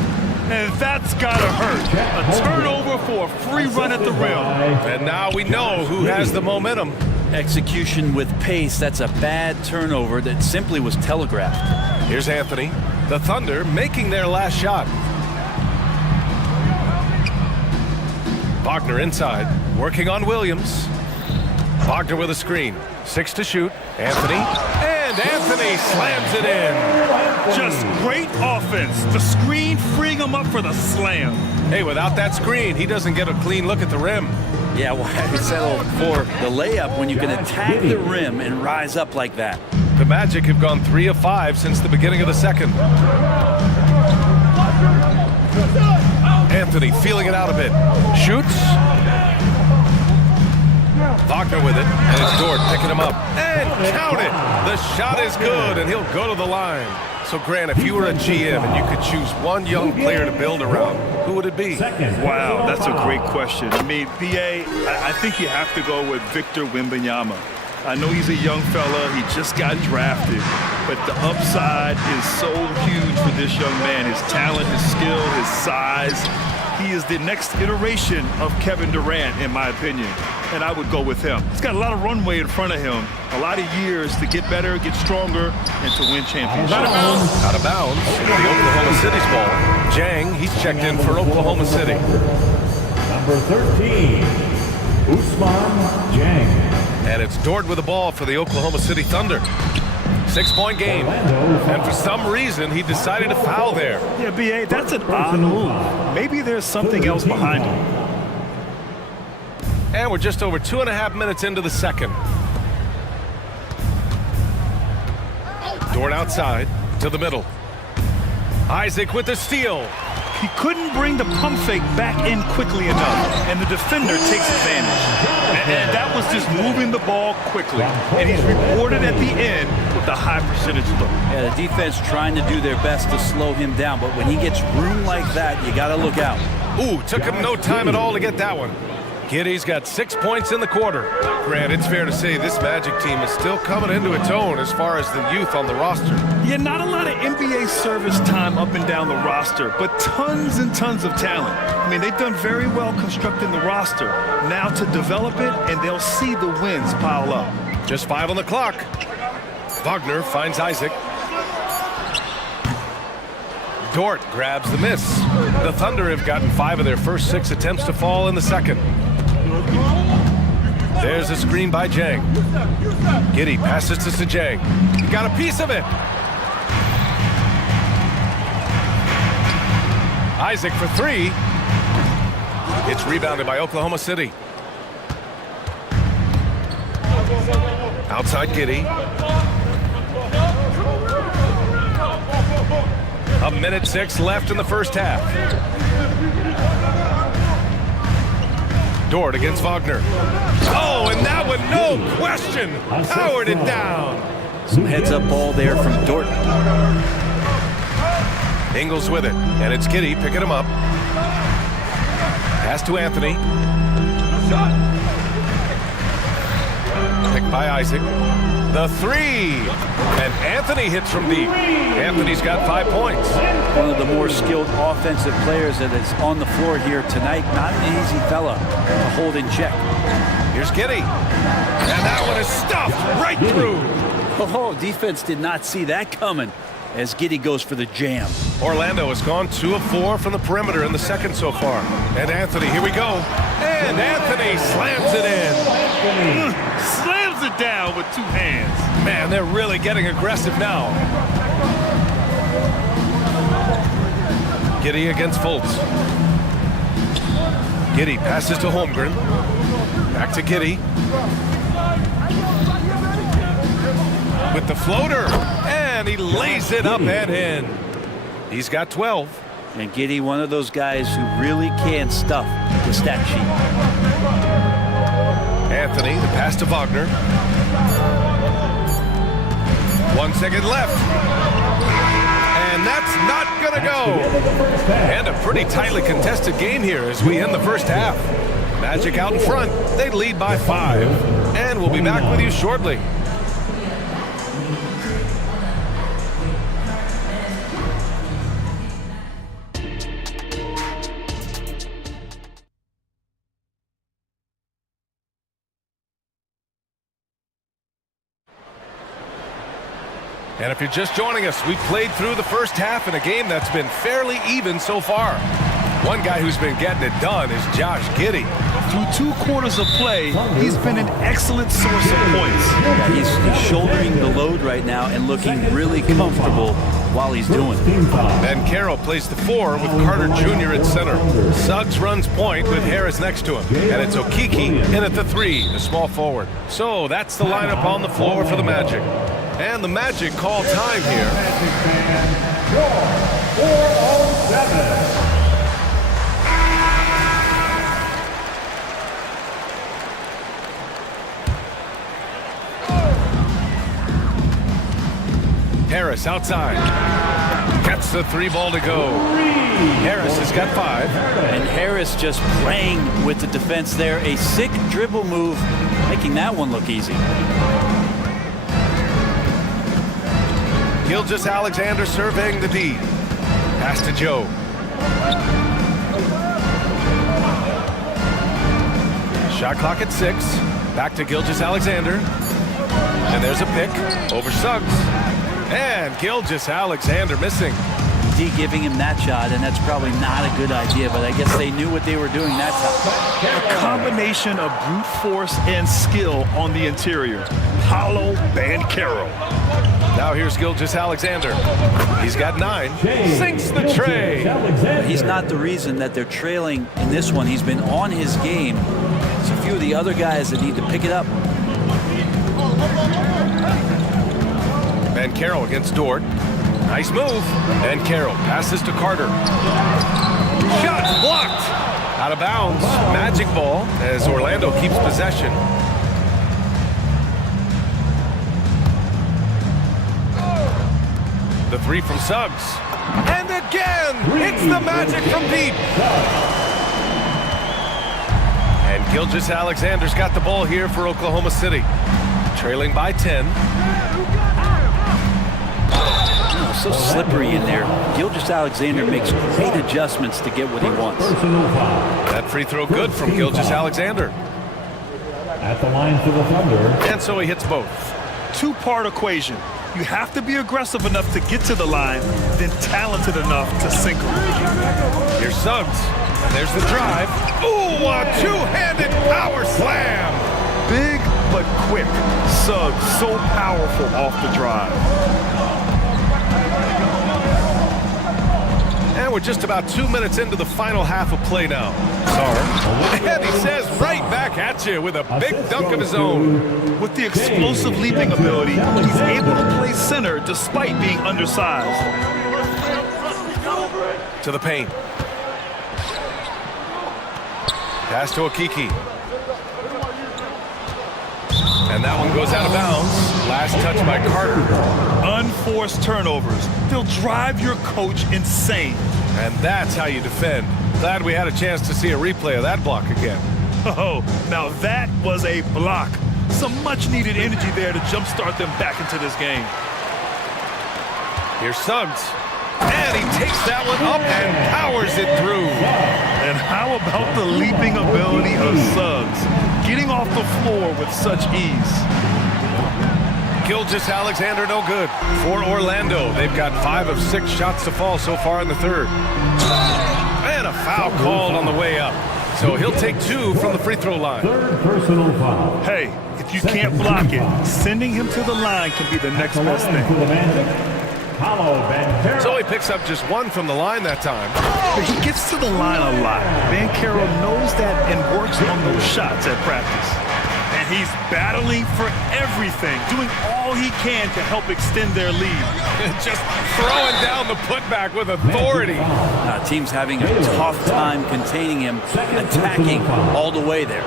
And that's gotta hurt. A turnover for a free run at the rim. And now we know who has the momentum. Execution with pace, that's a bad turnover that simply was telegraphed. Here's Anthony. The Thunder making their last shot. Wagner inside, working on Williams. Wagner with a screen. 6 to shoot. Anthony. And Anthony slams it in. Just great offense. The screen freeing him up for the slam. Hey, without that screen, he doesn't get a clean look at the rim. Yeah, well, I settle for the layup when you can attack the rim and rise up like that. The Magic have gone 3 of 5 since the beginning of the second. Anthony feeling it out a bit. Shoots. Wagner with it, and it's Dort picking him up. And count it! The shot is good, and he'll go to the line. So, Grant, if you were a GM and you could choose one young player to build around, who would it be? Wow, that's a great question. I mean, BA, I think you have to go with Victor Wembanyama. I know he's a young fella. He just got drafted. But the upside is so huge for this young man. His talent, his skill, his size. He is the next iteration of Kevin Durant, in my opinion. And I would go with him. He's got a lot of runway in front of him. A lot of years to get better, get stronger, and to win championships. Out of bounds in the Oklahoma City's ball. Jang, he's checked in for Oklahoma City. Number 13, Usman Jang. And it's Dort with the ball for the Oklahoma City Thunder. 6-point game. And for some reason, he decided to foul there. Yeah, BA, that's an odd move. Maybe there's something else behind him. And we're just over 2.5 minutes into the second. Dort outside to the middle. Isaac with the steal. He couldn't bring the pump fake back in quickly enough, and the defender takes advantage. And that was just moving the ball quickly. And he's rewarded at the end with a high percentage look. Yeah, the defense trying to do their best to slow him down, but when he gets room like that, you got to look out. Ooh, took him no time at all to get that one. Giddy's got 6 points in the quarter. Grant, it's fair to say this Magic team is still coming into its own as far as the youth on the roster. Yeah, not a lot of NBA service time up and down the roster, but tons and tons of talent. I mean, they've done very well constructing the roster. Now to develop it, and they'll see the wins pile up. Just 5 on the clock. Wagner finds Isaac. Dort grabs the miss. The Thunder have gotten 5 of their first 6 attempts to fall in the second. There's a screen by Jang. Giddy passes to Sajang. Got a piece of it. Isaac for 3. It's rebounded by Oklahoma City. Outside Giddy. A minute 6 left in the first half. Dort against Wagner. Oh, and that one, no question, powered it down. Some heads-up ball there from Dort. Ingles with it, and it's Giddy picking him up. Pass to Anthony. Picked by Isaac. The 3, and Anthony hits from deep. Anthony's got 5 points. One of the more skilled offensive players that is on the floor here tonight. Not an easy fella to hold in check. Here's Giddy, and that one is stuffed right through. Oh, defense did not see that coming as Giddy goes for the jam. Orlando has gone 2 of 4 from the perimeter in the second so far. And Anthony, here we go. And Anthony slams it in. Slams it down with 2 hands. Man, they're really getting aggressive now. Giddy against Fultz. Giddy passes to Holmgren. Back to Giddy. With the floater. And he lays it up and in. He's got 12. And Giddy, one of those guys who really can stuff the stat sheet. Anthony, the pass to Wagner. 1 second left. And that's not gonna go. And a pretty tightly contested game here as we end the first half. Magic out in front. They lead by 5. And we'll be back with you shortly. And if you're just joining us, we played through the first half in a game that's been fairly even so far. One guy who's been getting it done is Josh Giddy. Through 2 quarters of play, he's been an excellent source of points. He's shouldering the load right now and looking really comfortable while he's doing it. Ben Carroll plays the 4 with Carter Jr. at center. Suggs runs point with Harris next to him. And it's Okiki in at the 3, the small forward. So that's the lineup on the floor for the Magic. And the Magic call time here. 4:07. Harris outside. Gets the 3 ball to go. Harris has got 5. And Harris just playing with the defense there. A sick dribble move, making that one look easy. Gilgeous-Alexander surveying the D. Pass to Joe. Shot clock at 6. Back to Gilgeous-Alexander. And there's a pick over Suggs. And Gilgeous-Alexander missing. D giving him that shot, and that's probably not a good idea, but I guess they knew what they were doing that time. A combination of brute force and skill on the interior. Paolo Banchero. Now here's Gilgeous-Alexander. He's got 9. Sinks the tray. He's not the reason that they're trailing in this one. He's been on his game. There's a few of the other guys that need to pick it up. Van Carroll against Dort. Nice move. Van Carroll passes to Carter. Shot blocked. Out of bounds. Magic ball as Orlando keeps possession. The three from Suggs. And again, it's the Magic from deep. And Gilgeous-Alexander's got the ball here for Oklahoma City. Trailing by 10. Oh, so slippery in there. Gilgeous-Alexander makes great adjustments to get what he wants. That free throw good from Gilgeous-Alexander. At the line for the Thunder. And so he hits both. Two-part equation. You have to be aggressive enough to get to the line, then talented enough to sink them. Here's Suggs. And there's the drive. Ooh, a two-handed power slam. Big but quick. Suggs so powerful off the drive. And we're just about 2 minutes into the final half of play now. Sorry. And he says right back at you with a big dunk of his own. With the explosive leaping ability, he's able to play center despite being undersized. To the paint. Pass to Okiki. And that one goes out of bounds. Last touch by Carter. Unforced turnovers. They'll drive your coach insane. And that's how you defend. Glad we had a chance to see a replay of that block again. Oh, now that was a block. Some much-needed energy there to jumpstart them back into this game. Here's Suggs. And he takes that one up and powers it through. And how about the leaping ability of Suggs? Getting off the floor with such ease. Gilgeous-Alexander no good. For Orlando, they've got 5 of 6 shots to fall so far in the third. And a foul called on the way up. So he'll take 2 from the free throw line. Third personal foul. Hey, if you can't block it, sending him to the line can be the next best thing. So he picks up just 1 from the line that time. But he gets to the line a lot. Van Carroll knows that and works on those shots at practice. And he's battling for everything, doing all he can to help extend their lead. Just throwing down the putback with authority. Team's having a tough time containing him, attacking all the way there.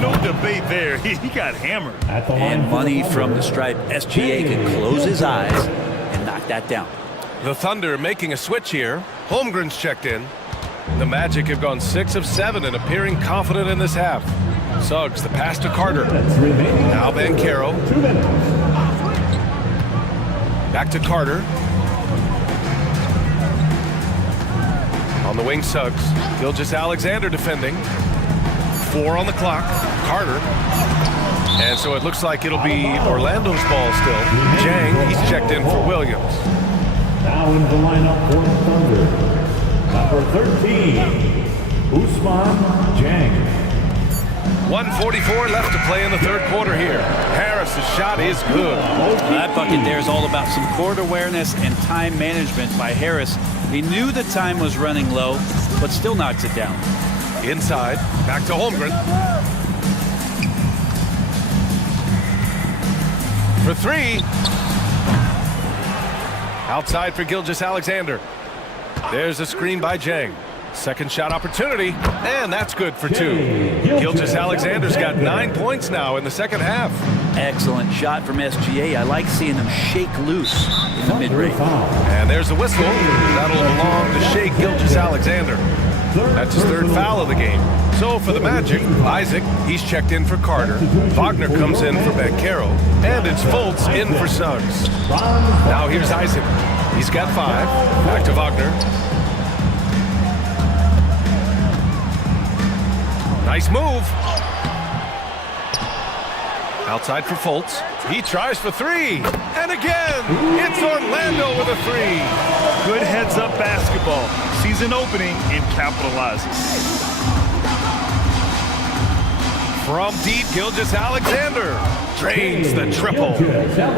No debate there. He got hammered. And Money from the stripe. SGA can close his eyes and knock that down. The Thunder making a switch here. Holmgren's checked in. The Magic have gone 6 of 7 and appearing confident in this half. Suggs, the pass to Carter. Now Van Carroll. Back to Carter. On the wing, Suggs. Gilgeous-Alexander defending. 4 on the clock. Carter. And so it looks like it'll be Orlando's ball still. Jang, he's checked in for Williams. Now in the lineup for the Thunder. Number 13, Usman Jang. 1:44 left to play in the third quarter here. Harris's shot is good. That bucket there is all about some court awareness and time management by Harris. He knew the time was running low, but still knocks it down. Inside, back to Holmgren. For 3. Outside for Gilgeous-Alexander. There's a screen by Jang. Second shot opportunity, and that's good for 2. Gilgeous-Alexander's got 9 points now in the second half. Excellent shot from SGA. I like seeing him shake loose in the mid-range. And there's the whistle. That'll belong to Shea Gilgeous-Alexander. That's his 3rd foul of the game. So for the Magic, Isaac, he's checked in for Carter. Wagner comes in for Van Carroll. And it's Fultz in for Suggs. Now here's Isaac. He's got 5. Back to Wagner. Nice move. Outside for Fultz. He tries for 3. And again, it's Orlando with a 3. Good heads-up basketball. Season opening and capitalizes. From deep, Gilgeous-Alexander drains the triple.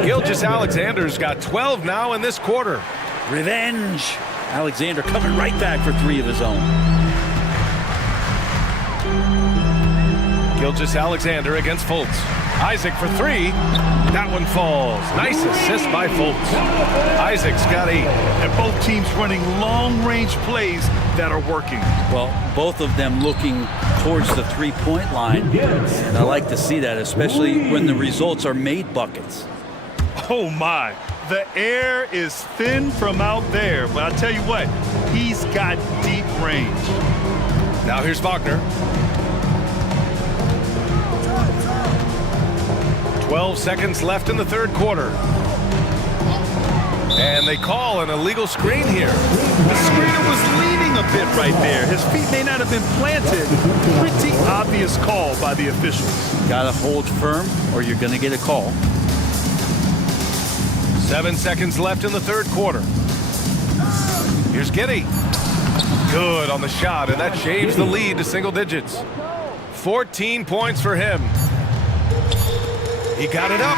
Gilgeous-Alexander's got 12 now in this quarter. Revenge. Alexander coming right back for 3 of his own. Gilgeous-Alexander against Fultz. Isaac for three. That one falls. Nice assist by Fultz. Isaac's got 8. And both teams running long-range plays that are working. Well, both of them looking towards the three-point line. And I like to see that, especially when the results are made buckets. Oh, my. The air is thin from out there. But I'll tell you what, he's got deep range. Now here's Wagner. 12 seconds left in the third quarter. And they call an illegal screen here. The screener was leaning a bit right there. His feet may not have been planted. Pretty obvious call by the officials. Gotta hold firm or you're gonna get a call. 7 seconds left in the third quarter. Here's Giddey. Good on the shot, and that shaves the lead to single digits. 14 points for him. He got it up.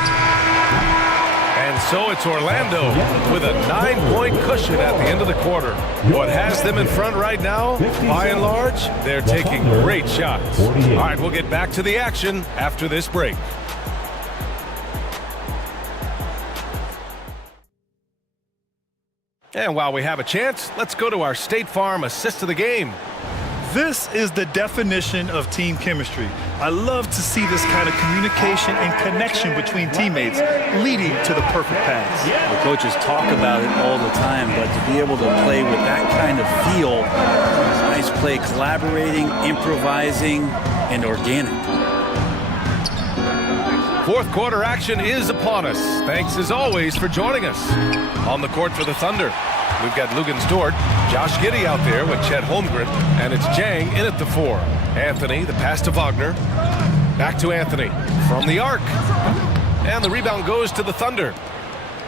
And so it's Orlando with a 9-point cushion at the end of the quarter. What has them in front right now, by and large, they're taking great shots. All right, we'll get back to the action after this break. And while we have a chance, let's go to our State Farm assist of the game. This is the definition of team chemistry. I love to see this kind of communication and connection between teammates leading to the perfect pass. The coaches talk about it all the time, but to be able to play with that kind of feel, nice play, collaborating, improvising, and organic. Fourth quarter action is upon us. Thanks as always for joining us. On the court for the Thunder, we've got Lugens Dort, Josh Giddey out there with Chet Holmgren, and it's Jang in at the 4. Anthony, the pass to Wagner. Back to Anthony from the arc. And the rebound goes to the Thunder.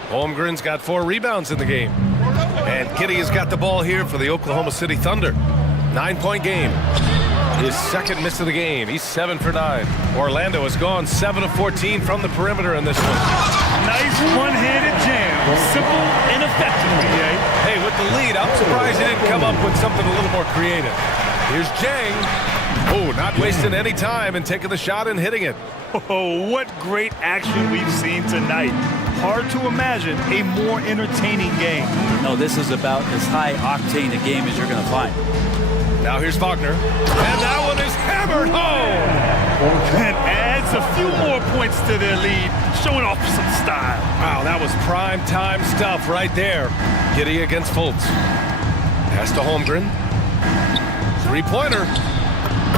Holmgren's got 4 rebounds in the game. And Giddey has got the ball here for the Oklahoma City Thunder. 9-point game. His second miss of the game. He's 7 for 9. Orlando has gone 7 of 14 from the perimeter in this one. Nice one-handed jam. Simple and effective, BA. Hey, with the lead, I'm surprised he didn't come up with something a little more creative. Here's Jang. Oh, not wasting any time and taking the shot and hitting it. Oh, what great action we've seen tonight. Hard to imagine a more entertaining game. No, this is about as high octane a game as you're going to find. Now here's Wagner. And that one is hammered home. And adds a few more points to their lead, showing off some style. Wow, that was prime time stuff right there. Giddey against Fultz. Pass to Holmgren. Three-pointer.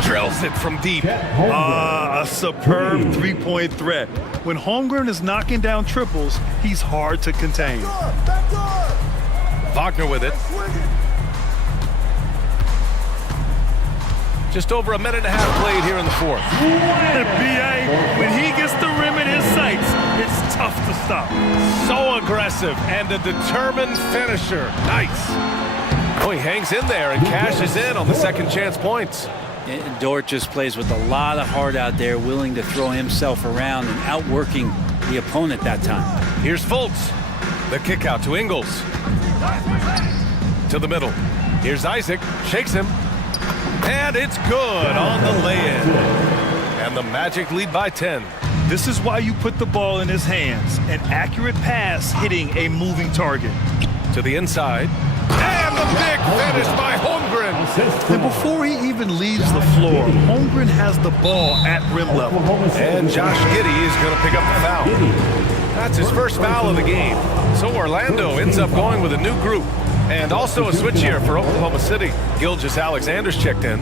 Drills it from deep. A superb three-point threat. When Holmgren is knocking down triples, he's hard to contain. Wagner with it. Just over a minute and a half played here in the fourth. BA, when he gets the rim in his sights, it's tough to stop. So aggressive and a determined finisher. Nice. Oh, he hangs in there and cashes in on the second chance points. And Dort just plays with a lot of heart out there, willing to throw himself around and outworking the opponent that time. Here's Fultz. The kick out to Ingles. To the middle. Here's Isaac. Shakes him. And it's good on the lay-in. And the Magic lead by 10. This is why you put the ball in his hands. An accurate pass hitting a moving target. To the inside. And the big finish by Holmgren. And before he even leaves the floor, Holmgren has the ball at rim level. And Josh Giddey is going to pick up the foul. That's his first foul of the game. So Orlando ends up going with a new group. And also a switch here for Oklahoma City. Gilgeous-Alexander's checked in.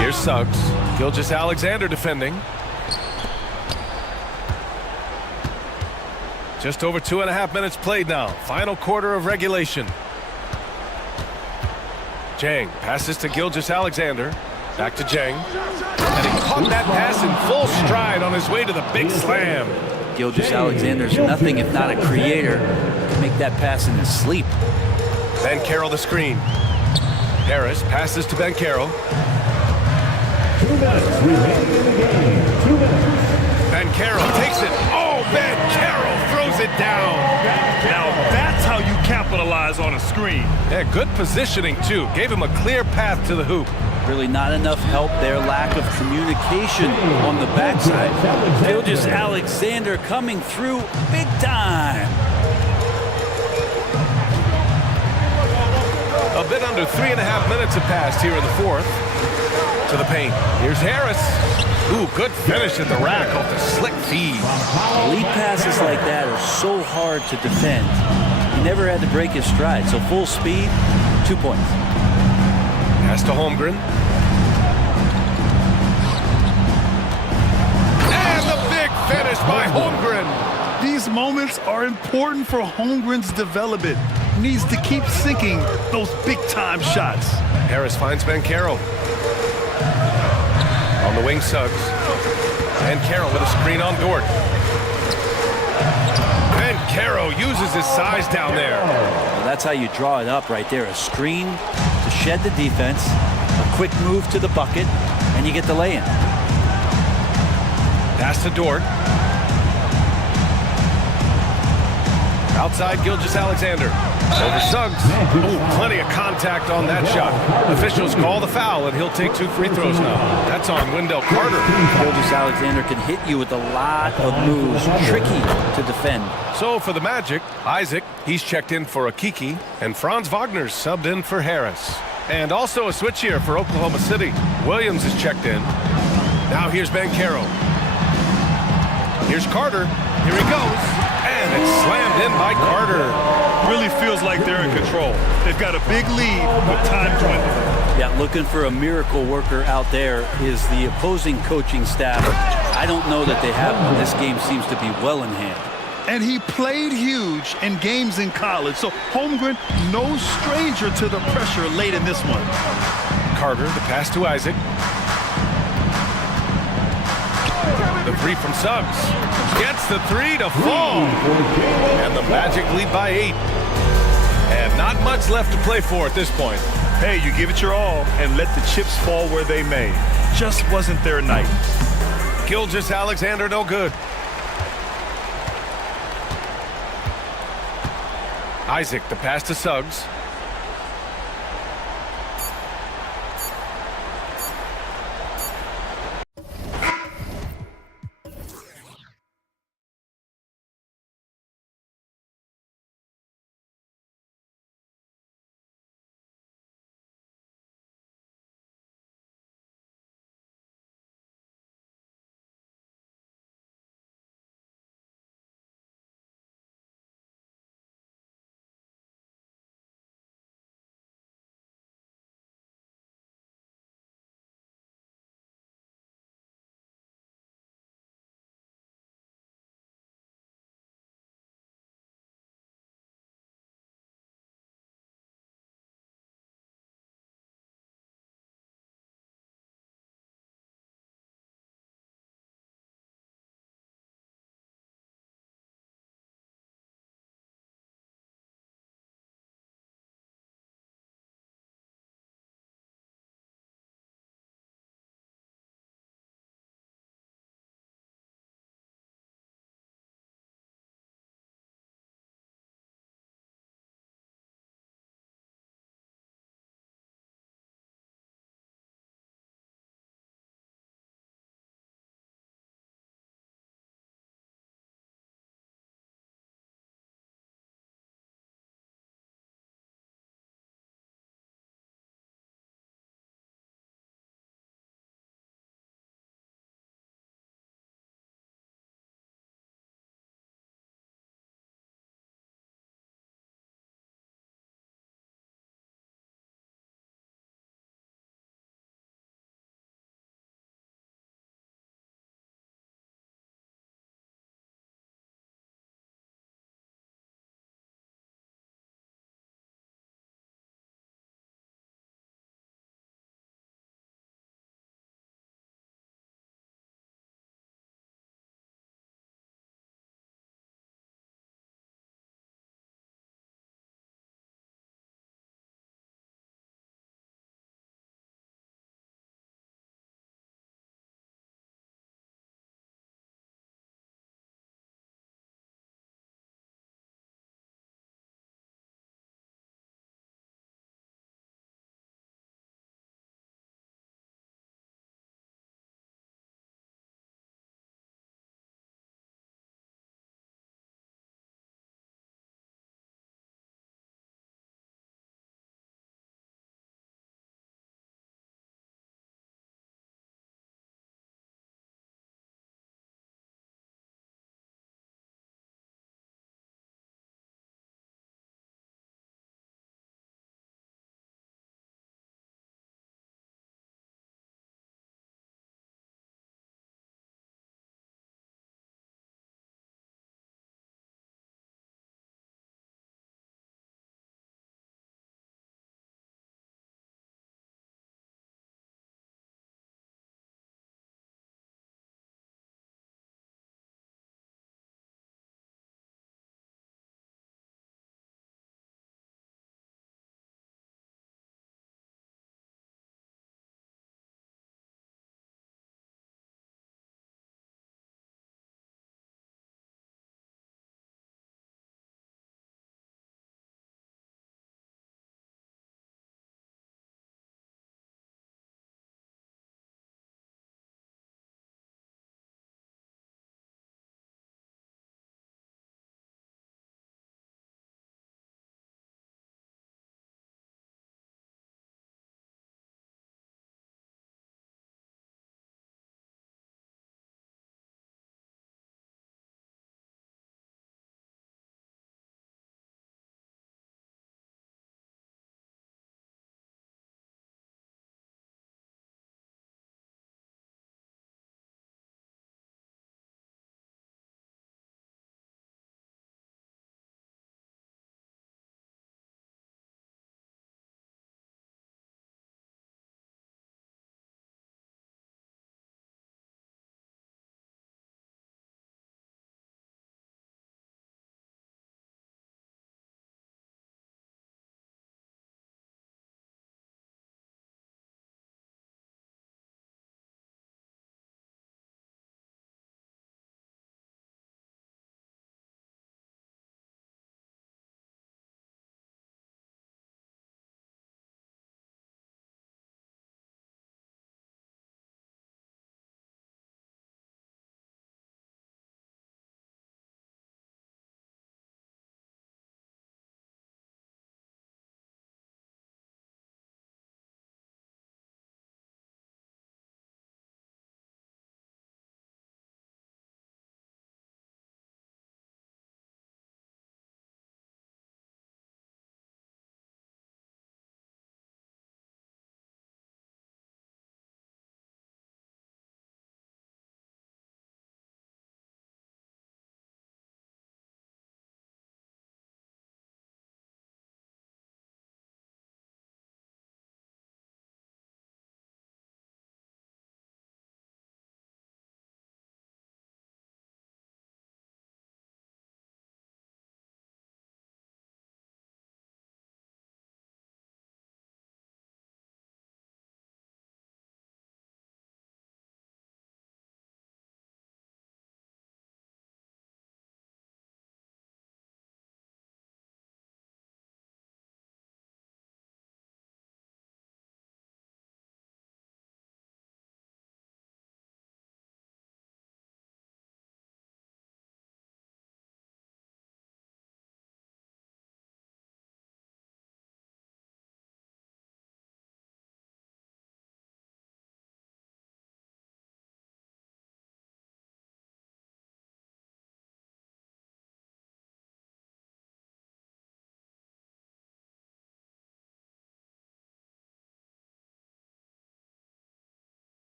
Here's Suggs. Gilgeous-Alexander defending. Just over 2.5 minutes played now. Final quarter of regulation. Jang passes to Gilgeous-Alexander. Back to Jang. And he caught that pass in full stride on his way to the big slam. Gilgeous-Alexander's nothing if not a creator. Can make that pass in his sleep. Ben Carroll the screen. Harris passes to Ben Carroll. 2 minutes remaining in the game. 2 minutes. Ben Carroll takes it. Oh, Ben Carroll throws it down. Now that's how you capitalize on a screen. Yeah, good positioning too. Gave him a clear path to the hoop. Really not enough help there. Lack of communication on the backside. Gilgeous-Alexander coming through big time. A bit under 3.5 minutes have passed here in the fourth. To the paint. Here's Harris. Ooh, good finish at the rack off the slick feed. Lead passes like that are so hard to defend. He never had to break his stride, so full speed, 2 points. Pass to Holmgren. And the big finish by Holmgren. These moments are important for Holmgren's development. Needs to keep sinking those big-time shots. Harris finds Bankero. On the wing, Suggs. And Carroll with a screen on Dort. And Carroll uses his size down there. Well, that's how you draw it up right there. A screen to shed the defense, a quick move to the bucket, and you get the lay-in. Pass to Dort. Outside Gilgeous-Alexander. Over Suggs. Ooh, plenty of contact on that shot. Officials call the foul, and he'll take 2 free throws now. That's on Wendell Carter. Gilgeous-Alexander can hit you with a lot of moves. Tricky to defend. So for the Magic, Isaac, he's checked in for Akiki, and Franz Wagner's subbed in for Harris. And also a switch here for Oklahoma City. Williams is checked in. Now here's Bankero. Here's Carter. Here he goes. And it's slammed in by Carter. Really feels like they're in control. They've got a big lead with time dwindling. Yeah, looking for a miracle worker out there is the opposing coaching staff. I don't know that they have one. This game seems to be well in hand. And he played huge in games in college, so Holmgren, no stranger to the pressure late in this one. Carter, the pass to Isaac. The three from Suggs. Gets the three to fall. And the Magic lead by 8. And not much left to play for at this point. Hey, you give it your all and let the chips fall where they may. Just wasn't their night. Gilgeous-Alexander no good. Isaac, the pass to Suggs.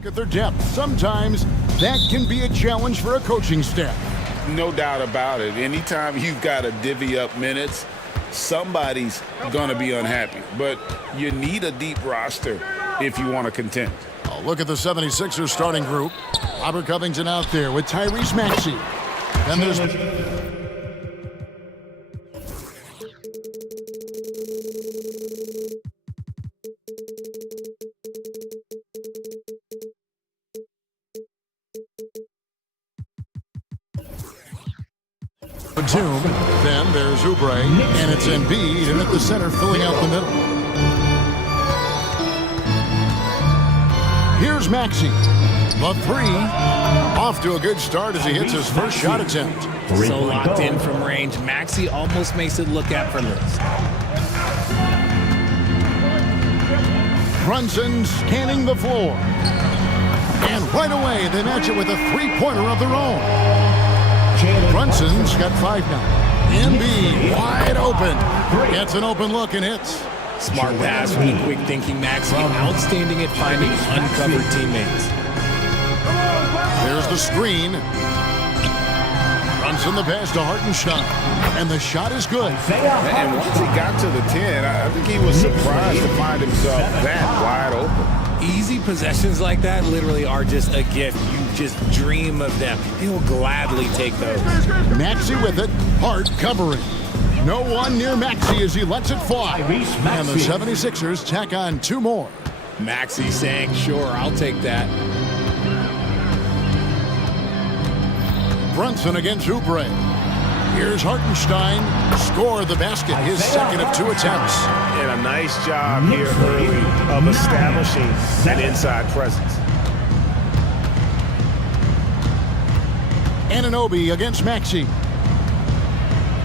Look at their depth. Sometimes that can be a challenge for a coaching staff. No doubt about it. Anytime you've got to divvy up minutes, somebody's going to be unhappy. But you need a deep roster if you want to contend. Oh, look at the 76ers starting group. Robert Covington out there with Tyrese Maxey. Then there's... Batum, then there's Oubre, and it's Embiid, and at the center, filling out the middle. Here's Maxey. The three, off to a good start as he hits his first shot attempt. So locked in from range, Maxey almost makes it look effortless. Brunson scanning the floor. And right away, they match it with a three-pointer of their own. Brunson's got 5 now. Embiid wide open. Gets an open look and hits. Smart pass from the quick thinking Maxey. Outstanding at finding uncovered teammates. There's the screen. Brunson the pass to Hartenstein. And the shot is good. And once he got to the 10, I think he was surprised to find himself that wide open. Easy possessions like that literally are just a gift. You just dream of them. He'll gladly take those. Maxey with it. Hart covering. No one near Maxey as he lets it fly. And the 76ers tack on 2 more. Maxey saying, sure, I'll take that. Brunson against Oubre. Here's Hartenstein. Score the basket, his second of 2 attempts. And a nice job here early of establishing an inside presence. Anunoby against Maxey.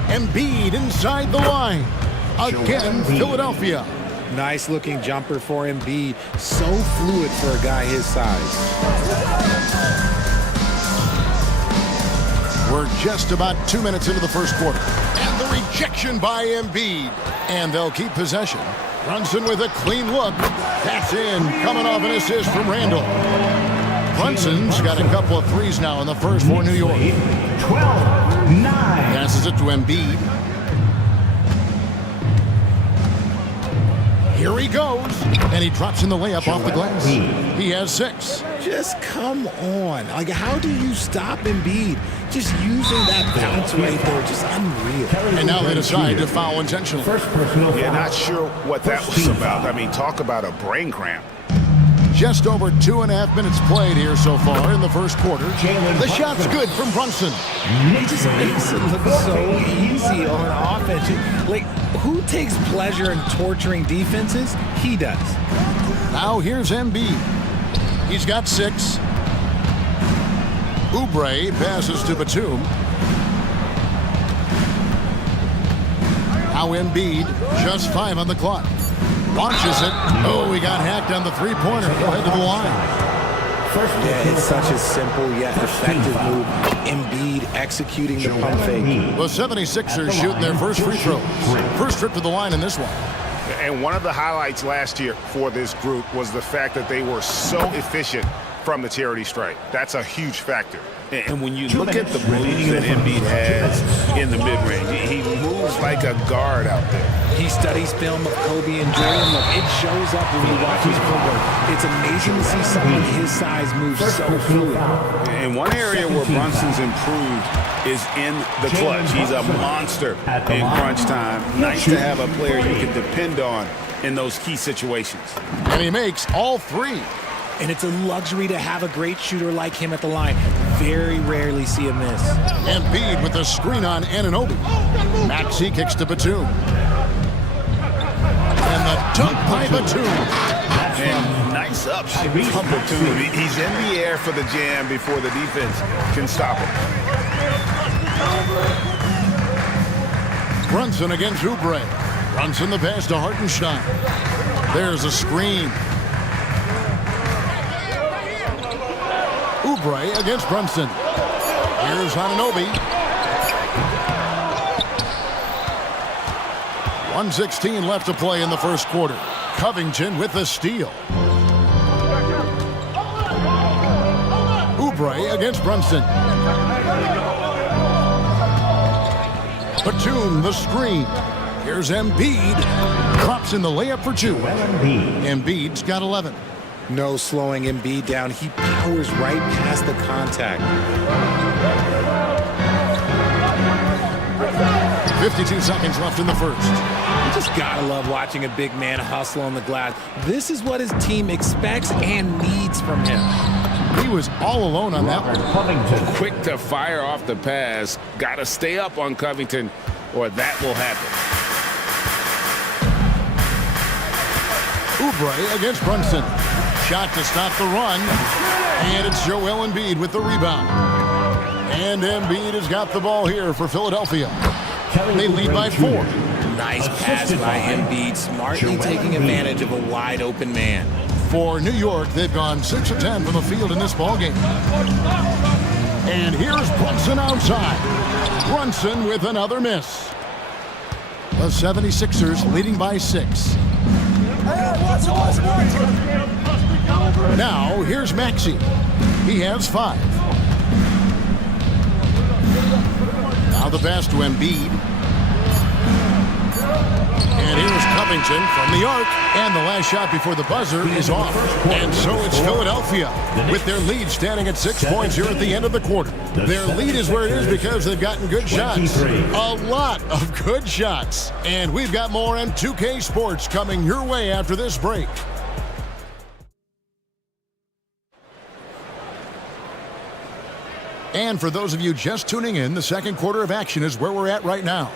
Embiid inside the line. Again, Philadelphia. Nice looking jumper for Embiid. So fluid for a guy his size. We're just about 2 minutes into the first quarter. And the rejection by Embiid. And they'll keep possession. Brunson with a clean look. That's in. Coming off an assist from Randall. Brunson's got a couple of threes now in the first for New York. 12-9. Passes it to Embiid. Here he goes. And he drops in the layup off the glass. He has 6. Just come on. Like, how do you stop Embiid? Just using that bounce right there, just unreal. And now they decide to foul intentionally. Yeah, not sure what that was about. I mean, talk about a brain cramp. Just over 2.5 minutes played here so far in the first quarter. The shot's good from Brunson. He just makes it look so easy on offense. Like, who takes pleasure in torturing defenses? He does. Now here's Embiid. He's got 6. Oubre passes to Batum. Now Embiid, just 5 on the clock. Launches it. Oh, he got hacked on the three-pointer. Go ahead to the line. Yeah, it's such a simple yet effective move. Embiid executing the pump fake. The 76ers shooting their first free throws. First trip to the line in this one. And one of the highlights last year for this group was the fact that they were so efficient from the charity stripe. That's a huge factor. And when you look at the moves that Embiid has in the mid-range, he moves like a guard out there. He studies film of Kobe and Jordan. Look, it shows up when you watch his footwork. It's amazing to see someone his size move so fluid. And one area where Brunson's improved is in the clutch. He's a monster in crunch time. Nice to have a player you can depend on in those key situations. And he makes all 3. And it's a luxury to have a great shooter like him at the line. Very rarely see a miss. Embiid with the screen on Anunoby. Maxey kicks to Batum. And the dunk by Batum. And nice up from Batum. He's in the air for the jam before the defense can stop him. Brunson against Oubre. Brunson the pass to Hartenstein. There's a screen. Oubre against Brunson. Here's Anunoby. 1:16 left to play in the first quarter. Covington with the steal. Oubre against Brunson. Batum, the screen. Here's Embiid. Drops in the layup for two. Embiid's got 11. No slowing Embiid down. He powers right past the contact. 52 seconds left in the first. You just gotta love watching a big man hustle on the glass. This is what his team expects and needs from him. He was all alone on that one. Quick to fire off the pass. Got to stay up on Covington, or that will happen. Oubre against Brunson. Shot to stop the run. And it's Joel Embiid with the rebound. And Embiid has got the ball here for Philadelphia. They lead by 4. Nice pass by Embiid, smartly taking advantage of a wide open man. For New York, they've gone 6 of 10 from the field in this ballgame. And here's Brunson outside. Brunson with another miss. The 76ers leading by 6. Now, here's Maxey. He has 5. Now the pass to Embiid. And here's Covington from the arc. And the last shot before the buzzer is off. And so it's Philadelphia with their lead standing at 6 points here at the end of the quarter. Their lead is where it is because they've gotten good shots. A lot of good shots. And we've got more on 2K Sports coming your way after this break. And for those of you just tuning in, the second quarter of action is where we're at right now.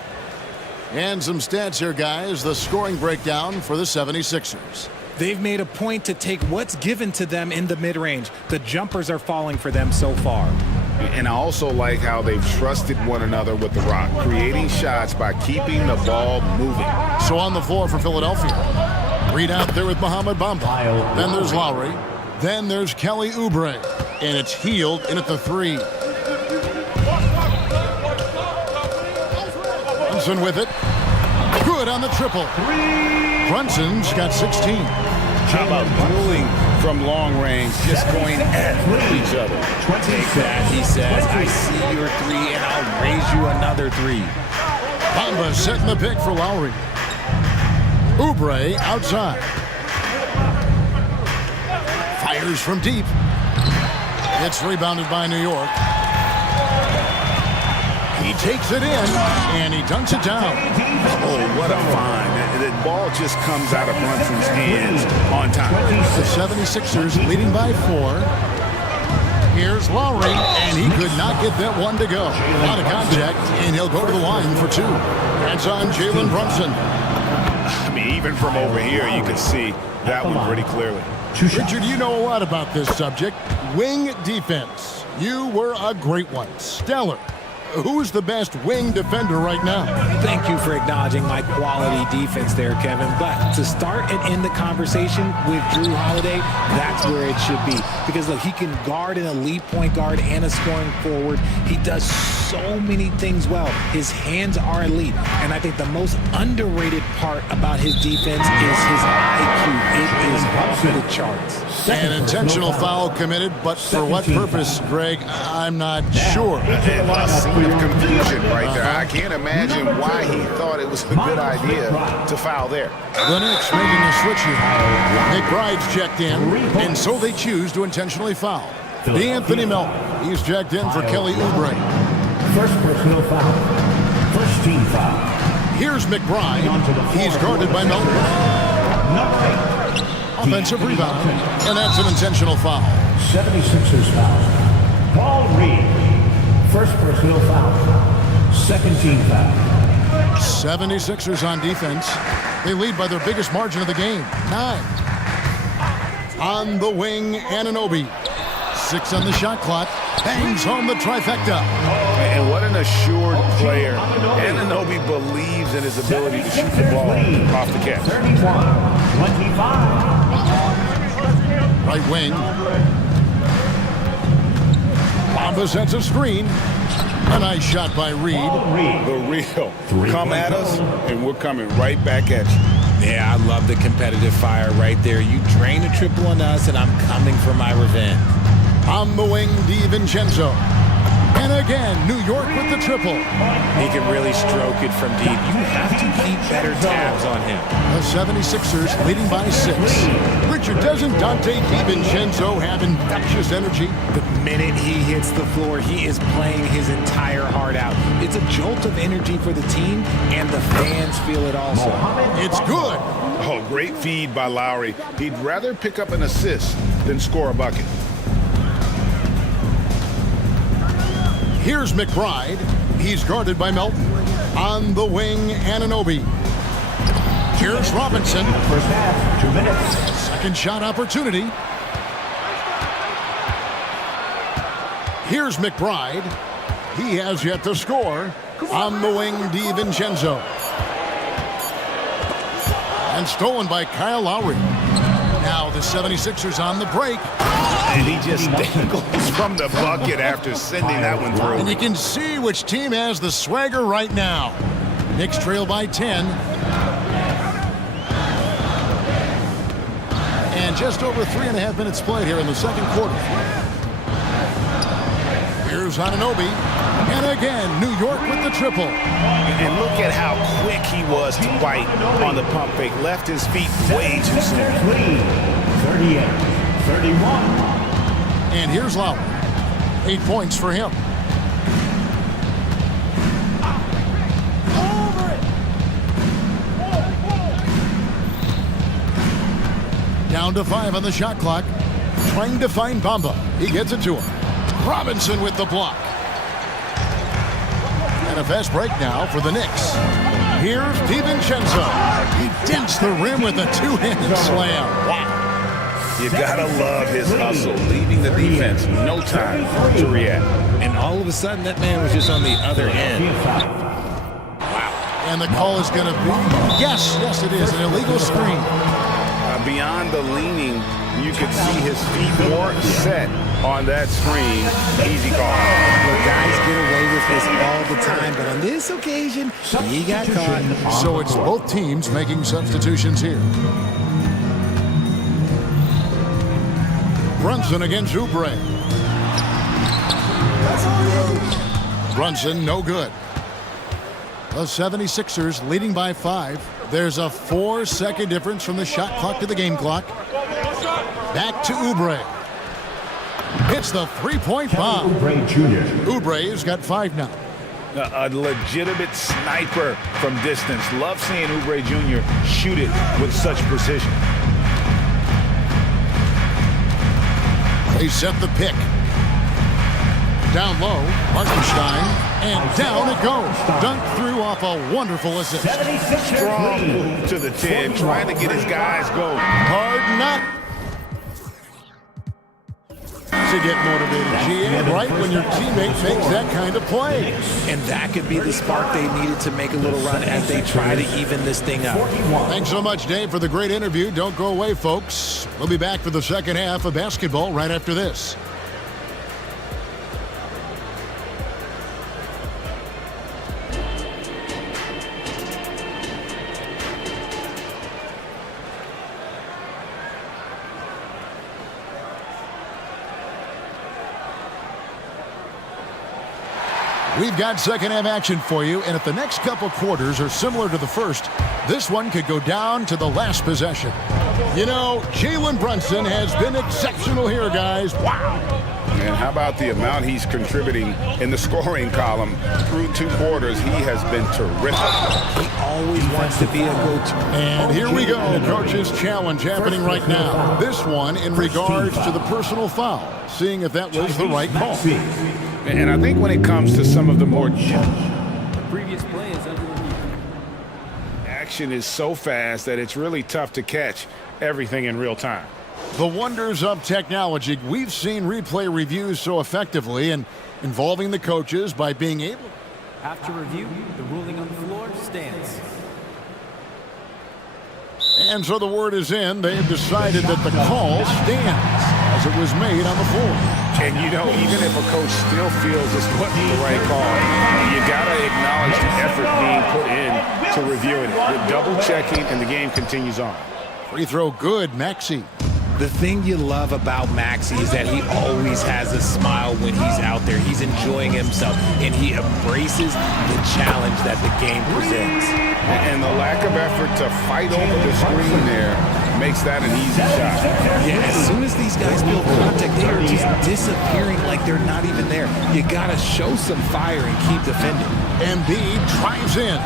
And some stats here, guys. The scoring breakdown for the 76ers. They've made a point to take what's given to them in the mid-range. The jumpers are falling for them so far. And I also like how they've trusted one another with the rock, creating shots by keeping the ball moving. So on the floor for Philadelphia. Reed out there with Mohamed Bamba. Then there's Lowry. Then there's Kelly Oubre. And it's Hield in at the 3. Brunson with it. Good on the triple. Brunson's got 16. How about dueling from long range, just going at each other? Take that, he says. I see your 3, and I'll raise you another 3. Bamba setting the pick for Lowry. Oubre outside. Fires from deep. It's rebounded by New York. He takes it in, and he dunks it down. Oh, what a find. The ball just comes out of Brunson's hands on time. The 76ers leading by 4. Here's Lowry, and he could not get that one to go. Out of contact, and he'll go to the line for 2. That's on Jalen Brunson. I mean, even from over here, you can see that one pretty clearly. Richard, you know a lot about this subject. Wing defense. You were a great one. Stellar. Who's the best wing defender right now? Thank you for acknowledging my quality defense there, Kevin. But to start and end the conversation with Drew Holiday, that's where it should be. Because, look, he can guard an elite point guard and a scoring forward. He does so many things well. His hands are elite. And I think the most underrated part about his defense is his IQ. It is off the charts. An intentional foul committed, but for what purpose, Greg? I'm not sure. A scene of confusion right there. I can't imagine why he thought it was a good idea to foul there. The Knicks making a switch here. McBride's checked in, and so they choose to intentionally foul. D'Anthony Melton, he's checked in for Kelly Oubre. First personal foul. First team foul. Here's McBride. He's guarded by Melton. Offensive rebound, and that's an intentional foul. 76ers foul. Paul Reed. First personal foul. Second team foul. 76ers on defense. They lead by their biggest margin of the game, 9. On the wing, Anunoby. 6 on the shot clock. Bangs home the trifecta. And what an assured player. Anunoby believes in his ability to shoot the ball off the catch. 31-25. Right wing. Bamba sets a screen. A nice shot by Reed. The real. Come at us, and we're coming right back at you. Yeah, I love the competitive fire right there. You drain a triple on us, and I'm coming for my revenge. On the wing, DiVincenzo. And again, New York with the triple. He can really stroke it from deep. You have to keep better tabs on him. The 76ers leading by 6. Richard, doesn't Dante DiVincenzo have infectious energy? The minute he hits the floor, he is playing his entire heart out. It's a jolt of energy for the team, and the fans feel it also. It's good. Oh, great feed by Lowry. He'd rather pick up an assist than score a bucket. Here's McBride. He's guarded by Melton. On the wing, Anunoby. Here's Robinson. First half, 2 minutes. Second shot opportunity. Here's McBride. He has yet to score. On the wing, DiVincenzo. And stolen by Kyle Lowry. Now the 76ers on the break. And he just dangles from the bucket after sending that one through. And you can see which team has the swagger right now. Knicks trail by 10. And just over 3.5 minutes played here in the second quarter. Here's Anunoby. And again, New York with the triple. And look at how quick he was to bite on the pump fake. Left his feet way too soon. 38-31. And here's Lowry. 8 points for him. Down to 5 on the shot clock. Trying to find Bamba. He gets it to him. Robinson with the block. And a fast break now for the Knicks. Here's DiVincenzo. He dents the rim with a two-handed slam. Wow. You gotta love his hustle, leaving the defense no time to react. And all of a sudden, that man was just on the other end. Wow. And the call is going to be, yes, it is, an illegal screen. Beyond the leaning, you could see his feet more set on that screen. Easy call. The guys get away with this all the time, but on this occasion, he got caught. So it's both teams making substitutions here. Brunson against Oubre. Brunson, no good. The 76ers leading by 5. There's a 4-second difference from the shot clock to the game clock. Back to Oubre. Hits the three-point bomb. Oubre's got 5 now. A legitimate sniper from distance. Love seeing Oubre Jr. shoot it with such precision. They set the pick. Down low, Hartenstein, and down it goes. Dunked through off a wonderful assist. Strong move to the 10, trying to get his guys going. Hard not to get motivated, GM, right when your teammate makes that kind of play. And that could be the spark they needed to make a little run as they try to even this thing up. Thanks so much, Dave, for the great interview. Don't go away, folks. We'll be back for the second half of basketball right after this. We've got second half action for you, and if the next couple quarters are similar to the first, this one could go down to the last possession. You know, Jalen Brunson has been exceptional here, guys. Wow. And how about the amount he's contributing in the scoring column through 2 quarters? He has been terrific. He always wants to be a go-to. And here we go, coach's challenge happening right now. This one in regards to the personal foul, seeing if that was the right call. And I think when it comes to some of the more The previous play is under review. action is so fast that it's really tough to catch everything in real time. The wonders of technology. We've seen replay reviews so effectively and involving the coaches by being able. After review, the ruling on the floor stands. And so the word is in. They've decided that the call stands as it was made on the floor. And, you know, even if a coach still feels this wasn't the right call, you got to acknowledge the effort being put in to reviewing it. With double checking, and the game continues on. Free throw good, Maxey. The thing you love about Maxey is that he always has a smile when he's out there. He's enjoying himself, and he embraces the challenge that the game presents. And the lack of effort to fight over the screen there makes that an easy shot. Yeah, as soon as these guys feel contact, they are just disappearing like they're not even there. You gotta show some fire and keep defending. Embiid drives in.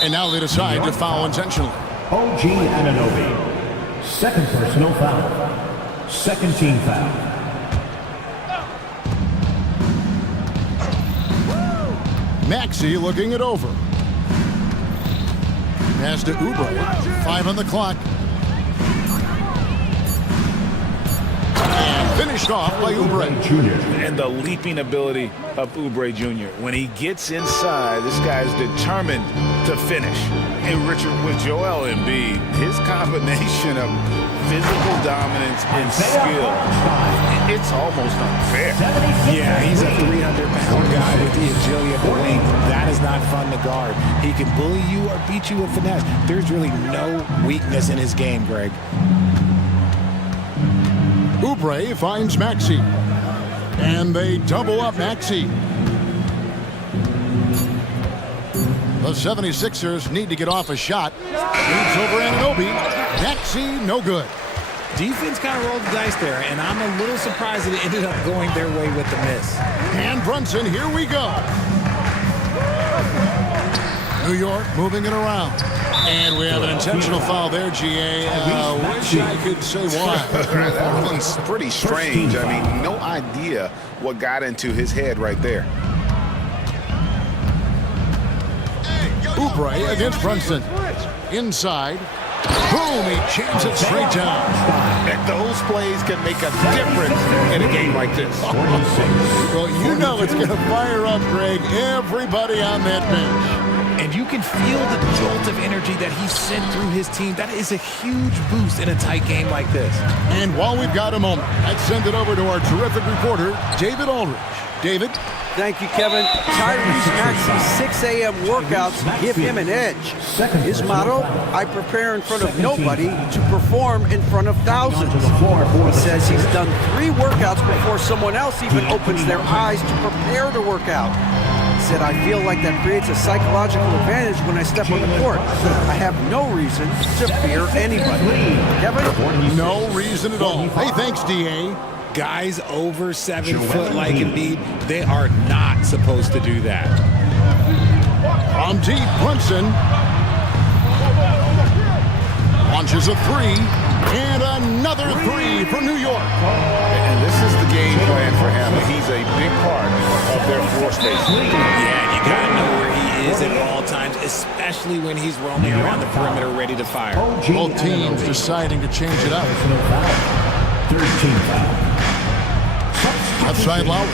And now they decide to foul intentionally. OG Anunoby. Second personal foul. Second team foul. Maxey looking it over. Pass to Oubre. 5 on the clock. And finished off by Oubre. And the leaping ability of Oubre Jr. When he gets inside, this guy's determined to finish. And Richard, with Joel Embiid, his combination of physical dominance and skill, it's almost unfair. Yeah, he's a 300-pound guy with the agility of the wing. That is not fun to guard. He can bully you or beat you with finesse. There's really no weakness in his game, Greg. Oubre finds Maxey. And they double up Maxey. The 76ers need to get off a shot. Leads over Anunoby. Maxey, no good. Defense kind of rolled the dice there, and I'm a little surprised that it ended up going their way with the miss. And Brunson, here we go. New York moving it around. And we have an intentional foul there, GA. Wish I could say why. That one's pretty strange. I mean, no idea what got into his head right there. Oubre against Brunson. Inside. Boom, he jams it straight down. And those plays can make a difference in a game like this. Well, you know it's going to fire up, Greg, everybody on that bench. And you can feel the jolt of energy that he sent through his team. That is a huge boost in a tight game like this. And while we've got a moment, let's send it over to our terrific reporter, David Aldridge. David? Thank you, Kevin. Tyrese Maxey's 6 a.m. workouts give him an edge. His motto, I prepare in front of nobody to perform in front of thousands. He says he's done 3 workouts before someone else even opens their eyes to prepare to work out. He said, I feel like that creates a psychological advantage when I step on the court. I have no reason to fear anybody. Kevin? No reason at all. Hey, thanks, D.A. Guys over 7 foot like Embiid, they are not supposed to do that. From deep, Brunson launches a 3, and another 3 for New York. And this is the game plan for him. He's a big part of their floor space. Yeah, you gotta know where he is at all times, especially when he's roaming around the perimeter ready to fire. Both teams deciding to change it up. Third team foul. Outside Lowry.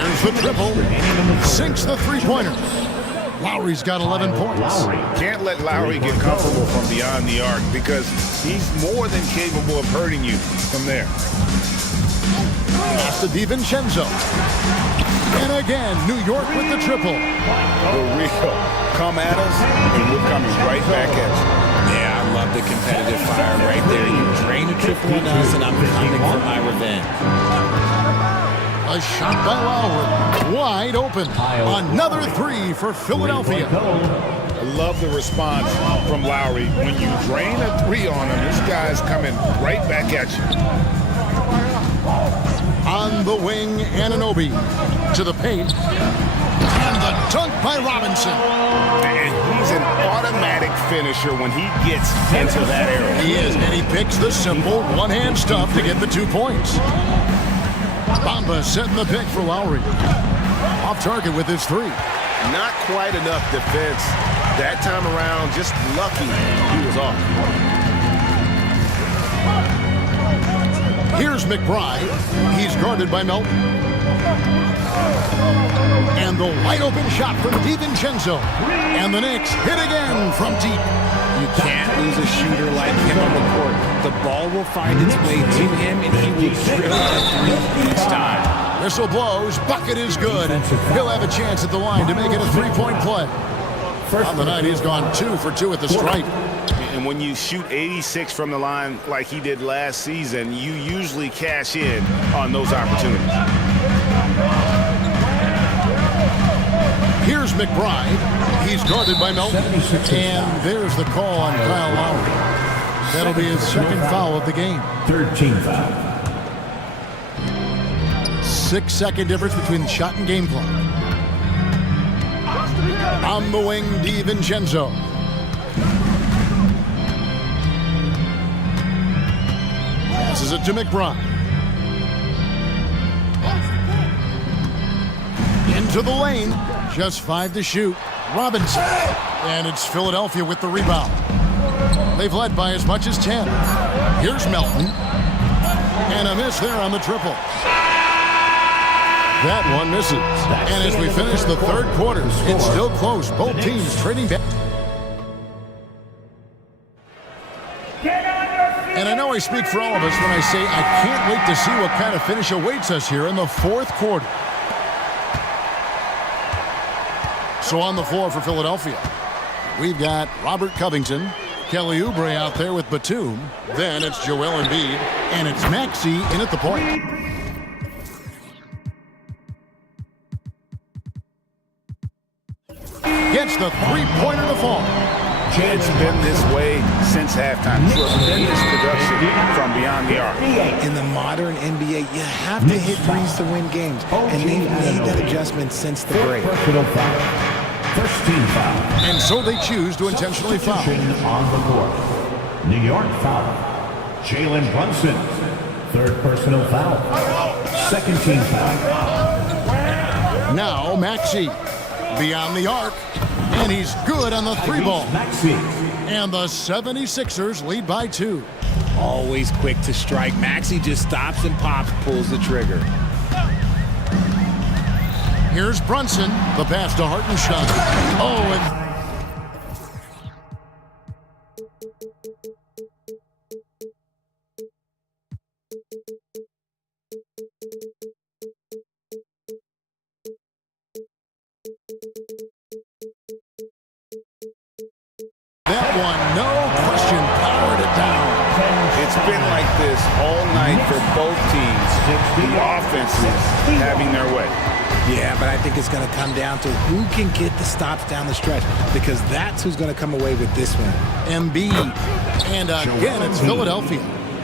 There's the triple. Sinks the three-pointer. Lowry's got 11 points. Can't let Lowry get comfortable from beyond the arc because he's more than capable of hurting you from there. Pass to DiVincenzo. And again, New York with the triple. The real come at us, and we're coming right back at you. Yeah, I love the competitive fire right there. You drain a triple on us, and I'm coming for my revenge. A shot by Lowry. Wide open. Another 3 for Philadelphia. I love the response from Lowry. When you drain a 3 on him, this guy's coming right back at you. On the wing, Anunoby to the paint. And the dunk by Robinson. And he's an automatic finisher when he gets into that area. He is, and he picks the simple one-hand stuff to get the 2 points. Bamba setting the pick for Lowry. Off target with his 3. Not quite enough defense that time around. Just lucky he was off. Here's McBride. He's guarded by Melton. And the wide open shot from DiVincenzo. And the Knicks hit again from deep. You can't lose a shooter like him on the court. The ball will find its way to him, and he will drill a 3 each time. Whistle blows. Bucket is good. He'll have a chance at the line to make it a 3-point play. On the night, he's gone 2 for 2 at the stripe. And when you shoot 86 from the line like he did last season, you usually cash in on those opportunities. Here's McBride. He's guarded by Melton. And there's the call on Kyle Lowry. That'll be his second foul of the game. Third team foul. 6-second difference between the shot and game clock. On the wing, DiVincenzo. Passes it to McBride. Into the lane. Just 5 to shoot. Robinson. And it's Philadelphia with the rebound. They've led by as much as 10. Here's Melton. And a miss there on the triple. That one misses. And as we finish the third quarter, it's still close. Both teams trading back. And I know I speak for all of us when I say I can't wait to see what kind of finish awaits us here in the fourth quarter. So on the floor for Philadelphia, we've got Robert Covington, Kelly Oubre out there with Batum. Then it's Joel Embiid, and it's Maxey in at the point. Gets the three-pointer to fall. It's been this way since halftime. Tremendous production from beyond the arc. In the modern NBA, you have to hit threes to win games, and they've made that adjustment since the break. First team foul. And so they choose to intentionally foul. On the court. New York foul. Jalen Brunson. Third personal foul. Second team foul. Now Maxey beyond the arc. And he's good on the three ball. And the 76ers lead by 2. Always quick to strike. Maxey just stops and pops, pulls the trigger. Here's Brunson. The pass to Hartenstein. Oh, and that one, no question, powered it down. It's been like this all night for both teams. The offenses having their way. Yeah, but I think it's going to come down to who can get the stops down the stretch, because that's who's going to come away with this one. Embiid. And again, it's Philadelphia.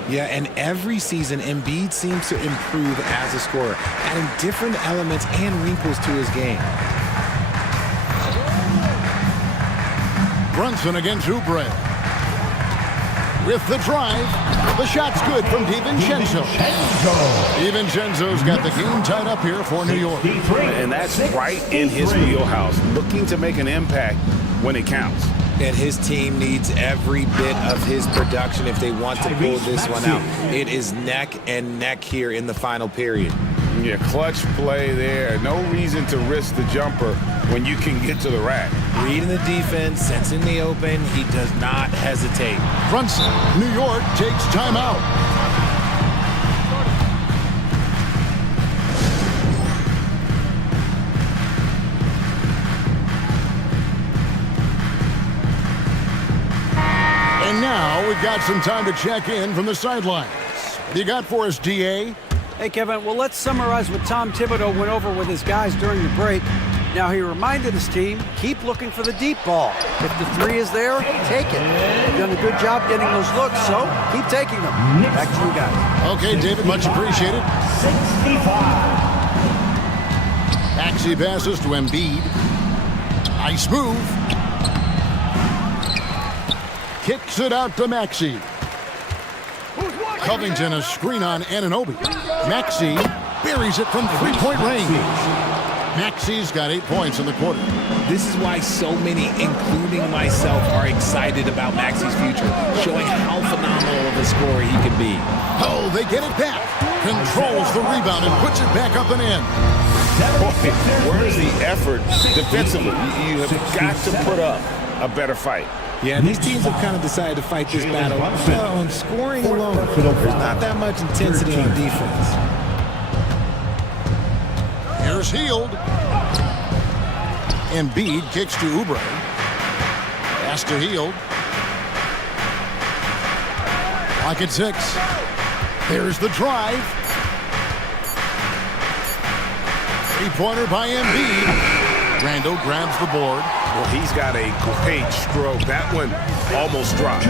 Yeah, and every season, Embiid seems to improve as a scorer, adding different elements and wrinkles to his game. Brunson against Oubre. With the drive, the shot's good from DiVincenzo. DiVincenzo's got the game tied up here for New York. And that's right in his wheelhouse, looking to make an impact when it counts. And his team needs every bit of his production if they want to pull this one out. It is neck and neck here in the final period. Yeah, clutch play there. No reason to risk the jumper when you can get to the rack. Reading the defense, sensing the open, he does not hesitate. Brunson, New York takes timeout. And now we've got some time to check in from the sidelines. What do you got for us, DA? Hey, Kevin, well, let's summarize what Tom Thibodeau went over with his guys during the break. Now, he reminded his team, keep looking for the deep ball. If the three is there, take it. They've done a good job getting those looks, so keep taking them. Back to you guys. Okay, David, much appreciated. 65. Maxey passes to Embiid. Nice move. Kicks it out to Maxey. Covington, a screen on Anunoby. Maxey buries it from three-point range. Maxey's got 8 points in the quarter. This is why so many, including myself, are excited about Maxey's future, showing how phenomenal of a scorer he can be. Oh, they get it back. Controls the rebound and puts it back up and in. Boy, where's the effort defensively? You have got to put up a better fight. Yeah, these teams have kind of decided to fight this battle on scoring alone. There's not that much intensity on defense. Here's Hield. Embiid kicks to Oubre. Pass to Hield. Clock at 6. There's the drive. Three-pointer by Embiid. Randall grabs the board. Well, he's got a great stroke. That one almost dropped.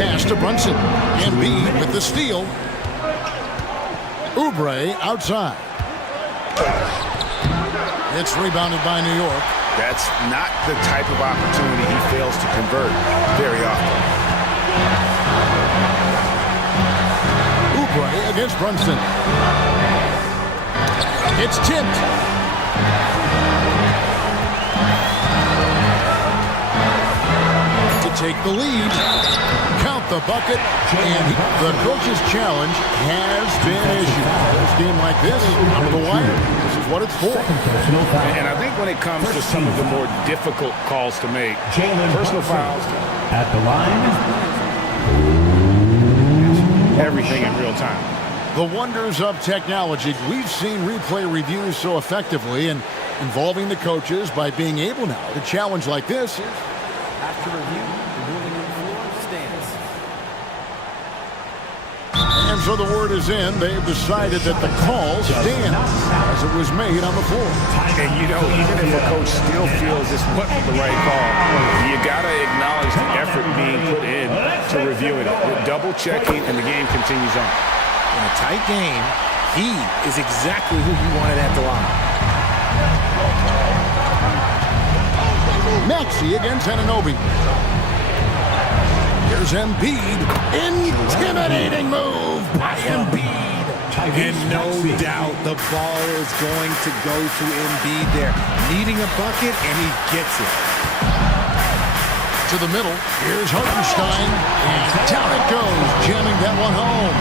Pass to Brunson. Embiid with the steal. Oubre outside. It's rebounded by New York. That's not the type of opportunity he fails to convert very often. Oubre against Brunson. It's tipped. Take the lead, count the bucket, and the coach's challenge has been issued. This game like this, under the wire, this is what it's for. And I think when it comes to some of the more difficult calls to make, personal fouls, at the line, everything in real time. The wonders of technology. We've seen replay reviews so effectively and involving the coaches by being able now to challenge like this. After review, the ruling on the floor stands. And so the word is in. They've decided that the call stands as it was made on the floor. And you know, even if a coach still feels this wasn't the right call, you got to acknowledge the effort being put in to reviewing it. We're double checking, and the game continues on. In a tight game, he is exactly who you wanted at the line. Maxey against Anunoby. Here's Embiid. Intimidating move by Embiid. And no doubt the ball is going to go to Embiid there. Needing a bucket, and he gets it. To the middle. Here's Hartenstein. And down it goes, jamming that one home.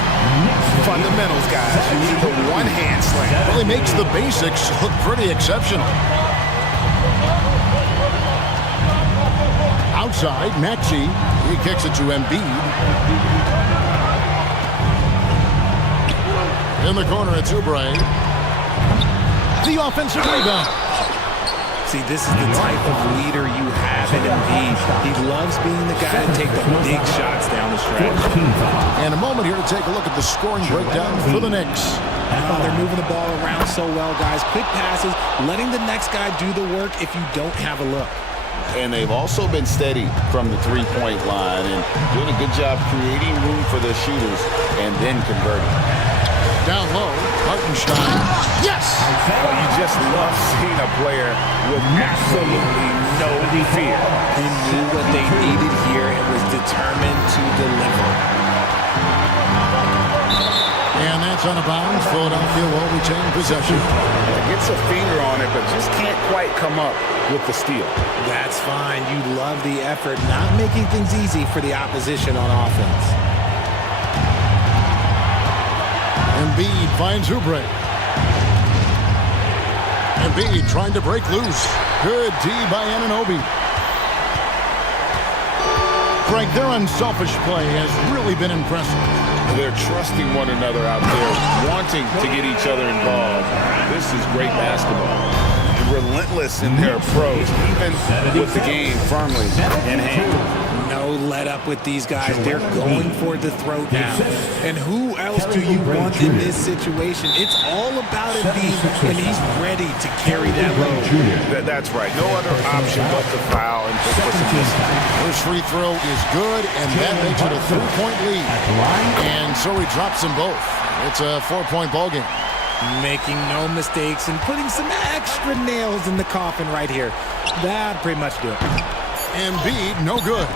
Fundamentals, guys. Using the one-hand slam. Really makes the basics look pretty exceptional. Outside, Maxey. He kicks it to Embiid. In the corner, it's Oubre. The offensive rebound. See, this is the type of leader you have in Embiid. He loves being the guy to take the big shots down the stretch. And a moment here to take a look at the scoring breakdown for the Knicks. Oh, they're moving the ball around so well, guys. Quick passes, letting the next guy do the work if you don't have a look. And they've also been steady from the three-point line and doing a good job creating room for their shooters and then converting. Down low, Hartenstein. Yes! Well, you just love seeing a player with absolutely no fear. He knew what they needed here and was determined to deliver. And that's out of bounds. Philadelphia will retain possession. Gets a finger on it, but just can't quite come up with the steal. That's fine. You love the effort, not making things easy for the opposition on offense. Embiid finds Oubre. Embiid trying to break loose. Good D by Anunoby. Frank, their unselfish play has really been impressive. They're trusting one another out there, wanting to get each other involved. This is great basketball. Relentless in their approach, even with the game firmly in hand. No let up with these guys. They're going for the throat now. And who else do you want in this situation? It's all about Embiid, and he's ready to carry that load. That's right. No other option but to foul and put this in this. First free throw is good, and that makes it a 3-point lead. And so he drops them both. It's a 4-point ball game. Making no mistakes and putting some extra nails in the coffin right here. That'd pretty much do it. Embiid, no good.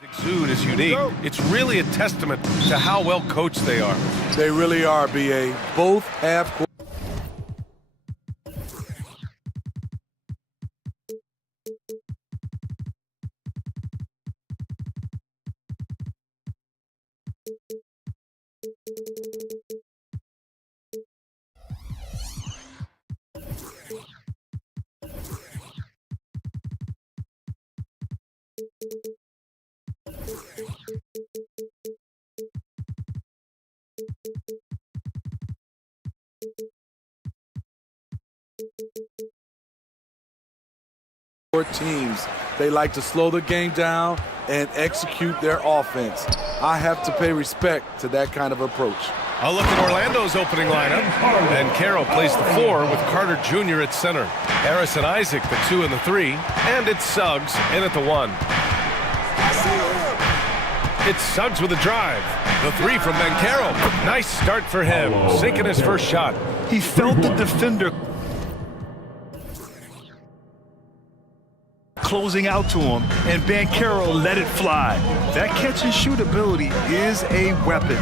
Exude is unique. It's really a testament to how well coached they are. They really are, BA. Both have. Teams, they like to slow the game down and execute their offense. I have to pay respect to that kind of approach. A look at Orlando's opening lineup. And Carroll plays the 4 with Carter Jr. at center. Harris and Isaac, the 2 and the 3. And it's Suggs in at the 1. It's Suggs with a drive. The 3 from Carroll. Nice start for him, sinking his first shot. He felt the defender closing out to him, and Carroll let it fly. That catch and shoot ability is a weapon.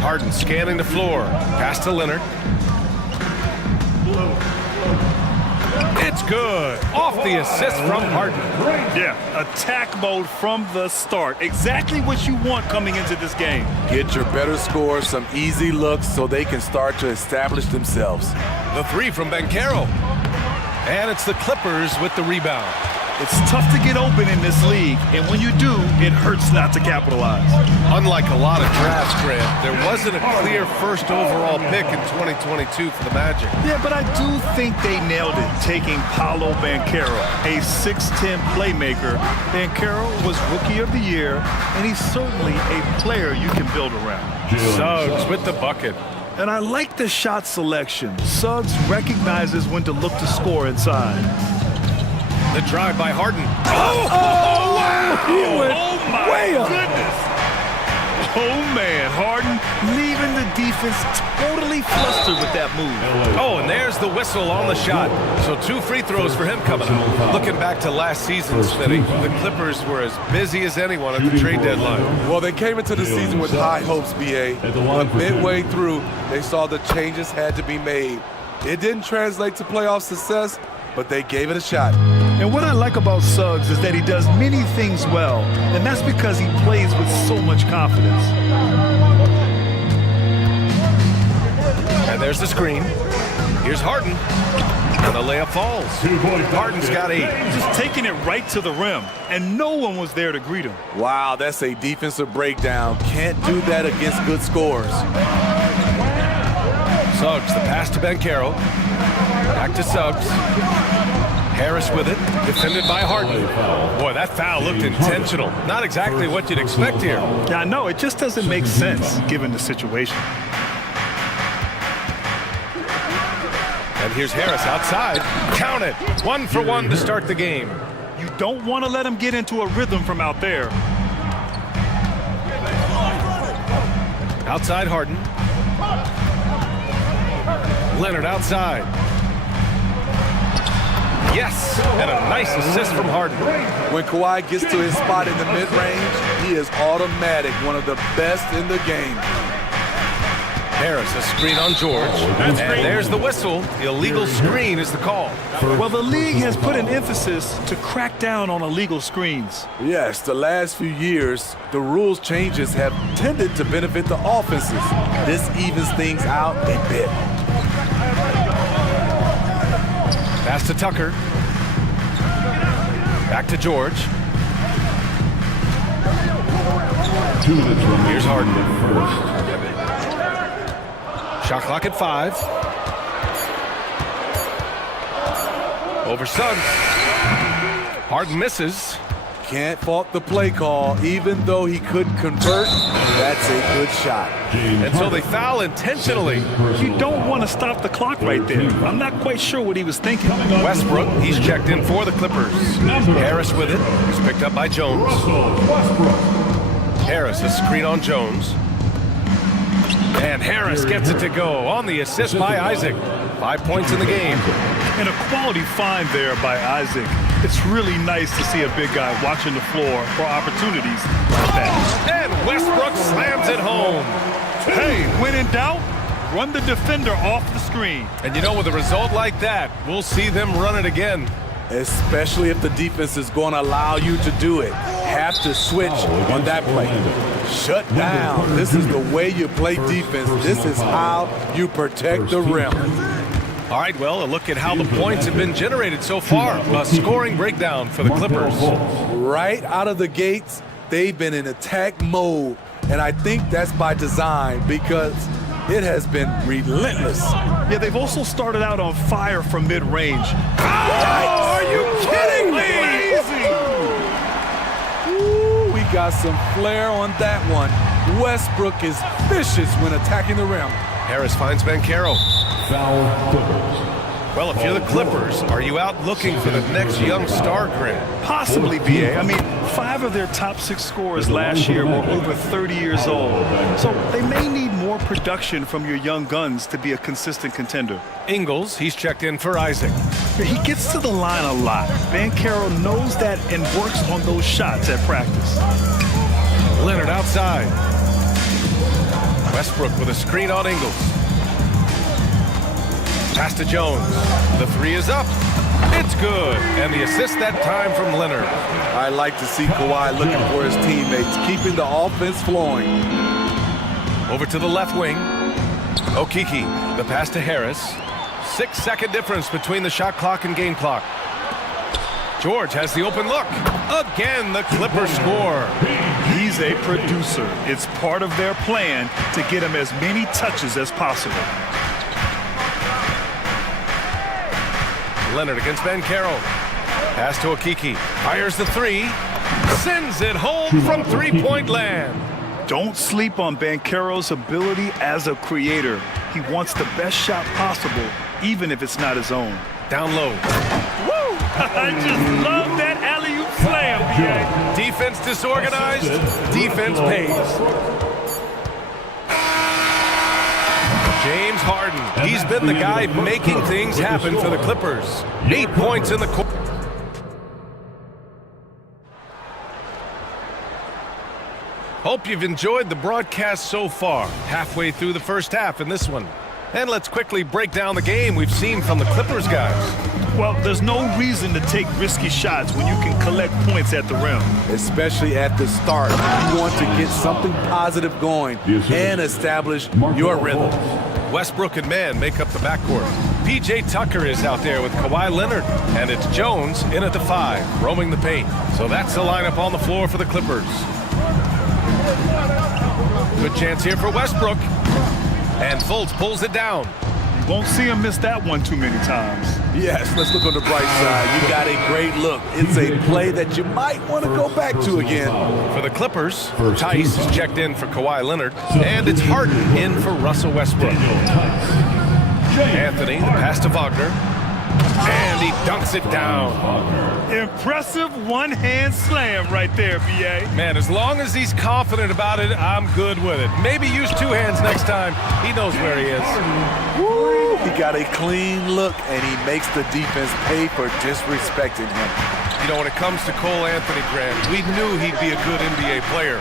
Harden scanning the floor. Pass to Leonard. It's good. Off the assist from Harden. Yeah, attack mode from the start. Exactly what you want coming into this game. Get your better scores, some easy looks so they can start to establish themselves. The 3 from Carroll. And it's the Clippers with the rebound. It's tough to get open in this league, and when you do, it hurts not to capitalize. Unlike a lot of drafts, Grant, there wasn't a clear first overall pick in 2022 for the Magic. Yeah, but I do think they nailed it, taking Paolo Banchero, a 6'10 playmaker. Banchero was Rookie of the Year, and he's certainly a player you can build around. Suggs with the bucket. And I like the shot selection. Suggs recognizes when to look to score inside. The drive by Harden. Wow! He went way up. Goodness. Oh, man. Harden leaving the defense totally flustered with that move. Oh, and there's the whistle on the shot. So 2 free throws for him coming up. Looking back to last season, Smitty, the Clippers were as busy as anyone at the trade deadline. Well, they came into the season with high hopes, BA. But midway through, they saw the changes had to be made. It didn't translate to playoff success, but they gave it a shot. And what I like about Suggs is that he does many things well, and that's because he plays with so much confidence. And there's the screen. Here's Harden. And the layup falls. Harden's got 8. Just taking it right to the rim, and no one was there to greet him. Wow, that's a defensive breakdown. Can't do that against good scores. Suggs, the pass to Banchero. Back to Suggs. Harris with it, defended by Harden. Boy, that foul looked intentional. Not exactly what you'd expect here. Yeah, I know. It just doesn't make sense given the situation. And here's Harris outside. Count it. 1 for 1 to start the game. You don't want to let him get into a rhythm from out there. Outside Harden. Leonard outside. Yes, and a nice assist from Harden. When Kawhi gets to his spot in the mid-range, he is automatic, one of the best in the game. Harris, a screen on George. And there's the whistle. The illegal screen is the call. Well, the league has put an emphasis to crack down on illegal screens. Yes, the last few years, the rules changes have tended to benefit the offenses. This evens things out a bit. Pass to Tucker. Back to George. Here's Harden. Shot clock at 5. Over Suggs. Harden misses. Can't fault the play call, even though he couldn't convert. That's a good shot. And so they foul intentionally. You don't want to stop the clock right there. I'm not quite sure what he was thinking. Westbrook, he's checked in for the Clippers. Harris with it. He's picked up by Jones. Harris, a screen on Jones. And Harris gets it to go on the assist by Isaac. 5 points in the game. And a quality find there by Isaac. It's really nice to see a big guy watching the floor for opportunities like that. And Westbrook slams it home. Hey, when in doubt, run the defender off the screen. And you know, with a result like that, we'll see them run it again. Especially if the defense is going to allow you to do it. Have to switch on that play. Shut down. This is the way you play defense. This is how you protect the rim. All right, well, a look at how the points have been generated so far. A scoring breakdown for the Clippers. Right out of the gates, they've been in attack mode. And I think that's by design because it has been relentless. Yeah, they've also started out on fire from mid-range. Oh, are you kidding me? Crazy! Ooh, we got some flair on that one. Westbrook is vicious when attacking the rim. Harris finds Banchero. Foul Clippers. Well, if you're the Clippers, are you out looking for the next young star grant? Possibly, BA. I mean, 5 of their top 6 scorers last year were over 30 years old. So they may need more production from your young guns to be a consistent contender. Ingles, he's checked in for Isaac. He gets to the line a lot. Banchero knows that and works on those shots at practice. Leonard outside. Westbrook with a screen on Ingles. Pass to Jones. The 3 is up. It's good. And the assist that time from Leonard. I like to see Kawhi looking for his teammates, keeping the offense flowing. Over to the left wing. Okiki, the pass to Harris. 6-second difference between the shot clock and game clock. George has the open look. Again, the Clippers score. He's a producer. It's part of their plan to get him as many touches as possible. Leonard against Banchero. Pass to Okiki. Fires the 3. Sends it home from three-point land. Don't sleep on Banchero's ability as a creator. He wants the best shot possible, even if it's not his own. Down low. Woo! I just love that alley-oop slam, BA. Defense disorganized. Defense pays. James Harden. He's been the guy making things happen for the Clippers. 8 points in the court. Hope you've enjoyed the broadcast so far. Halfway through the first half in this one. And let's quickly break down the game we've seen from the Clippers guys. Well, there's no reason to take risky shots when you can collect points at the rim. Especially at the start. You want to get something positive going and establish your rhythm. Westbrook and Mann make up the backcourt. P.J. Tucker is out there with Kawhi Leonard. And it's Jones in at the 5, roaming the paint. So that's the lineup on the floor for the Clippers. Good chance here for Westbrook. And Fultz pulls it down. You won't see him miss that one too many times. Yes, let's look on the bright side. You got a great look. It's a play that you might want to go back to again. For the Clippers, Tice is checked in for Kawhi Leonard. And it's Harden in for Russell Westbrook. Anthony, the pass to Wagner. And he dunks it down. Impressive one-hand slam right there, B.A. Man, as long as he's confident about it, I'm good with it. Maybe use 2 hands next time. He knows where he is. Woo! He got a clean look, and he makes the defense pay for disrespecting him. You know, when it comes to Cole Anthony, Grant, we knew he'd be a good NBA player.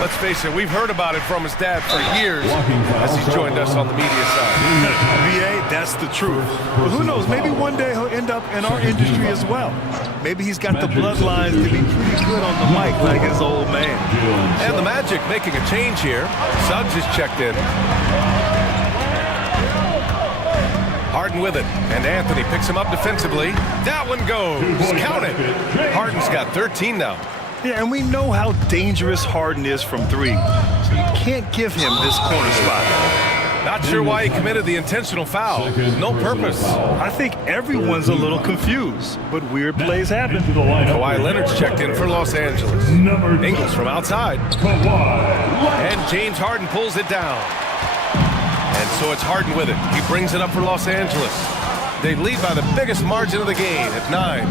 Let's face it, we've heard about it from his dad for years as he's joined us on the media side. B.A., that's the truth. But who knows, maybe one day he'll end up in our industry as well. Maybe he's got the bloodlines to be pretty good on the mic like his old man. And the Magic making a change here. Suggs is checked in. Harden with it, and Anthony picks him up defensively. That one goes. Count it. Harden's got 13 now. Yeah, and we know how dangerous Harden is from 3. So you can't give him this corner spot. Not sure why he committed the intentional foul. No purpose. I think everyone's a little confused, but weird plays happen. Kawhi Leonard's checked in for Los Angeles. Ingles from outside. And James Harden pulls it down. And so it's Harden with it. He brings it up for Los Angeles. They lead by the biggest margin of the game at 9.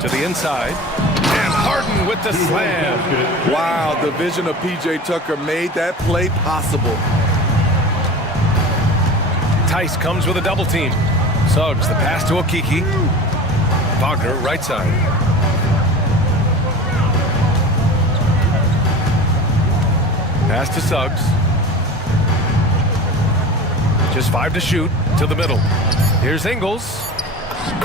To the inside. And Harden with the slam. Wow, the vision of P.J. Tucker made that play possible. Tice comes with a double team. Suggs, the pass to Okiki. Wagner, right side. Pass to Suggs. Just 5 to shoot to the middle. Here's Ingles.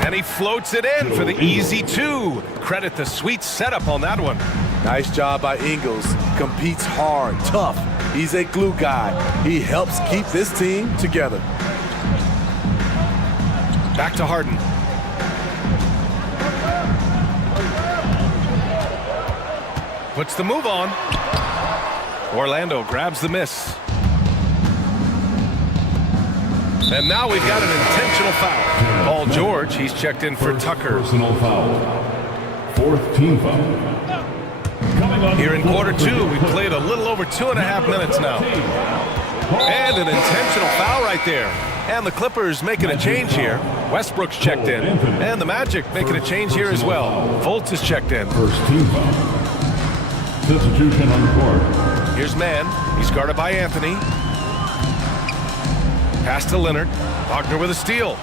And he floats it in for the easy 2. Credit the sweet setup on that one. Nice job by Ingles. Competes hard, tough. He's a glue guy. He helps keep this team together. Back to Harden. Puts the move on. Orlando grabs the miss. And now we've got an intentional foul. Paul George, he's checked in for Tucker. Personal foul. 4th team foul. Here in quarter 2, we played a little over 2.5 minutes now. And an intentional foul right there. And the Clippers making a change here. Westbrook's checked in. And the Magic making a change here as well. Fultz is checked in. First team foul. Substitution on the court. Here's Mann. He's guarded by Anthony. Pass to Leonard. Wagner with a steal.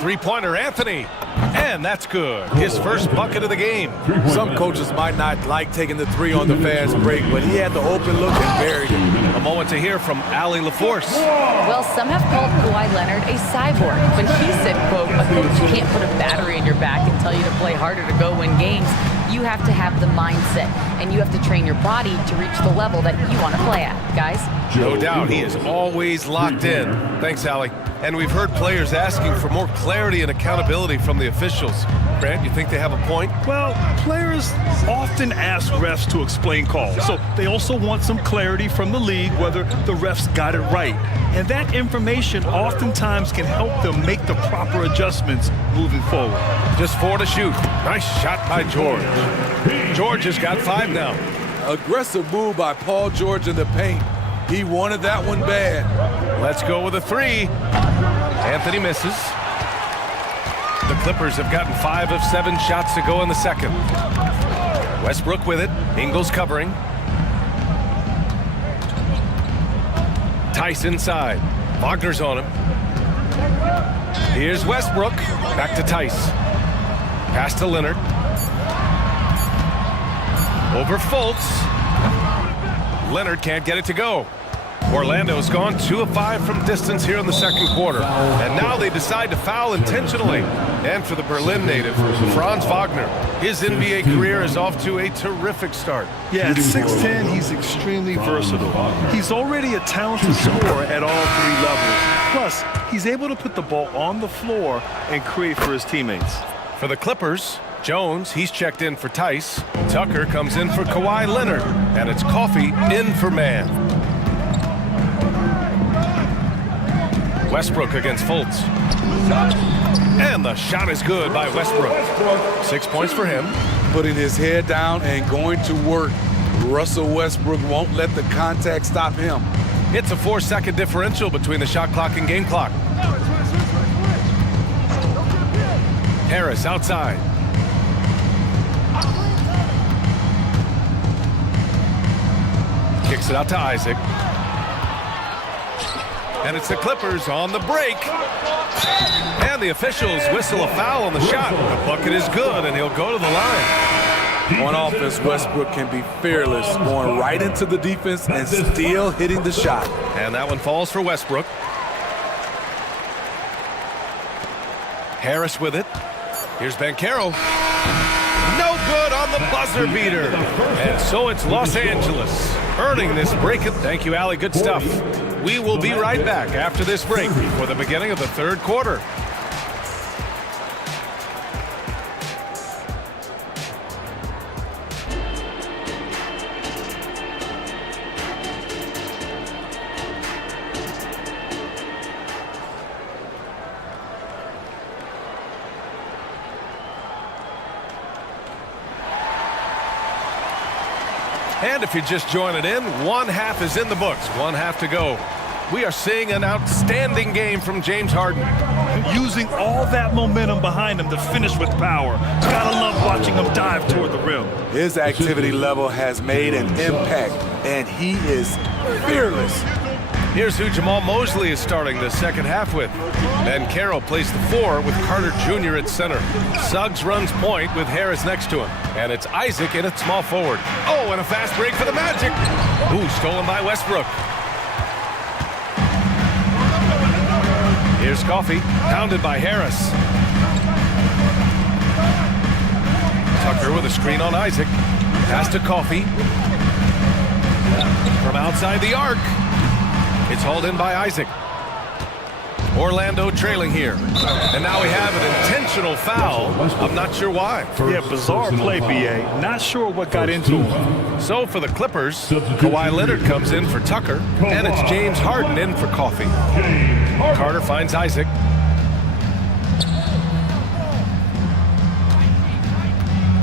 Three-pointer, Anthony. And that's good. His first bucket of the game. Some coaches might not like taking the 3 on the fast break, but he had the open look and buried it. A moment to hear from Allie LaForce. Well, some have called Kawhi Leonard a cyborg, but he said, quote, a coach can't put a battery in your back and tell you to play harder to go win games. You have to have the mindset, and you have to train your body to reach the level that you want to play at, guys. No doubt, he is always locked in. Thanks, Allie. And we've heard players asking for more clarity and accountability from the officials. Grant, you think they have a point? Well, players often ask refs to explain calls, so they also want some clarity from the league whether the refs got it right. And that information oftentimes can help them make the proper adjustments moving forward. Just 4 to shoot. Nice shot by George. George has got 5 now. Aggressive move by Paul George in the paint. He wanted that one bad. Let's go with a 3. Anthony misses. The Clippers have gotten 5 of 7 shots to go in the second. Westbrook with it. Ingles covering. Tice inside. Wagner's on him. Here's Westbrook. Back to Tice. Pass to Leonard. Over Fultz. Leonard can't get it to go. Orlando's gone 2 of 5 from distance here in the second quarter. And now they decide to foul intentionally. And for the Berlin native, Franz Wagner, his NBA career is off to a terrific start. Yeah, at 6'10", he's extremely versatile. He's already a talented scorer at all 3 levels. Plus, he's able to put the ball on the floor and create for his teammates. For the Clippers, Jones, he's checked in for Tice. Tucker comes in for Kawhi Leonard. And it's Coffey in for Mann. Westbrook against Fultz. And the shot is good by Westbrook. 6 points for him. Putting his head down and going to work. Russell Westbrook won't let the contact stop him. It's a 4-second differential between the shot clock and game clock. Harris outside. Kicks it out to Isaac. And it's the Clippers on the break. And the officials whistle a foul on the shot. The bucket is good, and he'll go to the line. On offense, Westbrook can be fearless, going right into the defense and still hitting the shot. And that one falls for Westbrook. Harris with it. Here's Banchero. No good on the buzzer beater. And so it's Los Angeles earning this break. Thank you, Allie. Good stuff. We will be right back after this break for the beginning of the third quarter. And if you're just joining in, 1 half is in the books, 1 half to go. We are seeing an outstanding game from James Harden. Using all that momentum behind him to finish with power. Gotta love watching him dive toward the rim. His activity level has made an impact, and he is fearless. Here's who Jamal Mosley is starting the second half with. Banchero plays the 4 with Carter Jr. at center. Suggs runs point with Harris next to him. And it's Isaac in at small forward. Oh, and a fast break for the Magic. Ooh, stolen by Westbrook. Here's Coffey, pounded by Harris. Tucker with a screen on Isaac. Pass to Coffey. From outside the arc. It's hauled in by Isaac. Orlando trailing here. And now we have an intentional foul. I'm not sure why. Yeah, bizarre play, B.A. Not sure what got into him. So for the Clippers, Kawhi Leonard comes in for Tucker, and it's James Harden in for Coffey. Carter finds Isaac.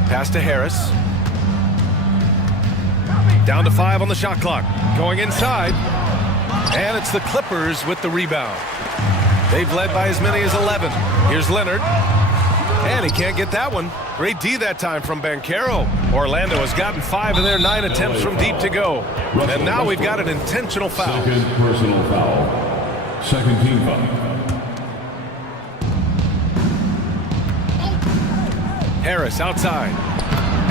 Pass to Harris. Down to 5 on the shot clock. Going inside. And it's the Clippers with the rebound. They've led by as many as 11. Here's Leonard. And he can't get that one. Great D that time from Banchero. Orlando has gotten 5 of their 9 attempts from deep to go. And now we've got an intentional foul. Second personal foul. Second team foul. Harris outside.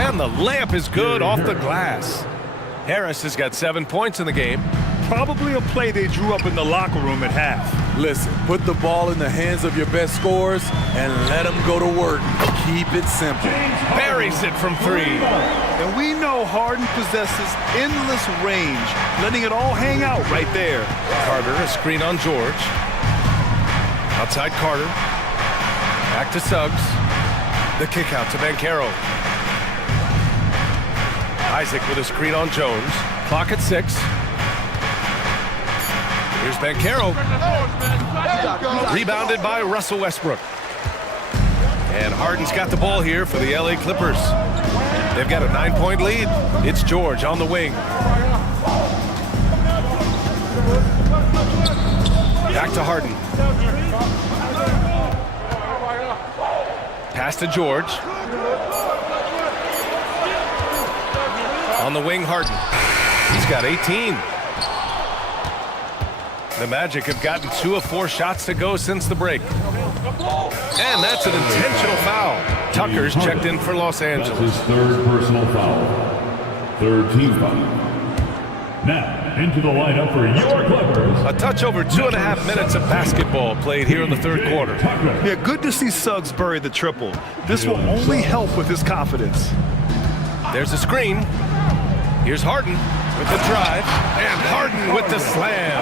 And the layup is good off the glass. Harris has got 7 points in the game. Probably a play they drew up in the locker room at half. Listen, put the ball in the hands of your best scorers and let them go to work. Keep it simple. Buries it from 3. And we know Harden possesses endless range, letting it all hang out right there. Carter, a screen on George. Outside Carter. Back to Suggs. The kick out to Banchero. Isaac with a screen on Jones. Clock at 6. Here's Banchero. Rebounded by Russell Westbrook. And Harden's got the ball here for the LA Clippers. They've got a 9-point lead. It's George on the wing. Back to Harden. Pass to George. On the wing, Harden. He's got 18. The Magic have gotten 2 of 4 shots to go since the break. And that's an intentional foul. Tucker's checked in for Los Angeles. That's his 3rd personal foul. 3rd team foul. Now, into the lineup for your Clippers. A touch over 2.5 minutes of basketball played here in the 3rd quarter. Yeah, good to see Suggs bury the triple. This will only help with his confidence. There's a screen. Here's Harden with the drive, and Harden with the slam.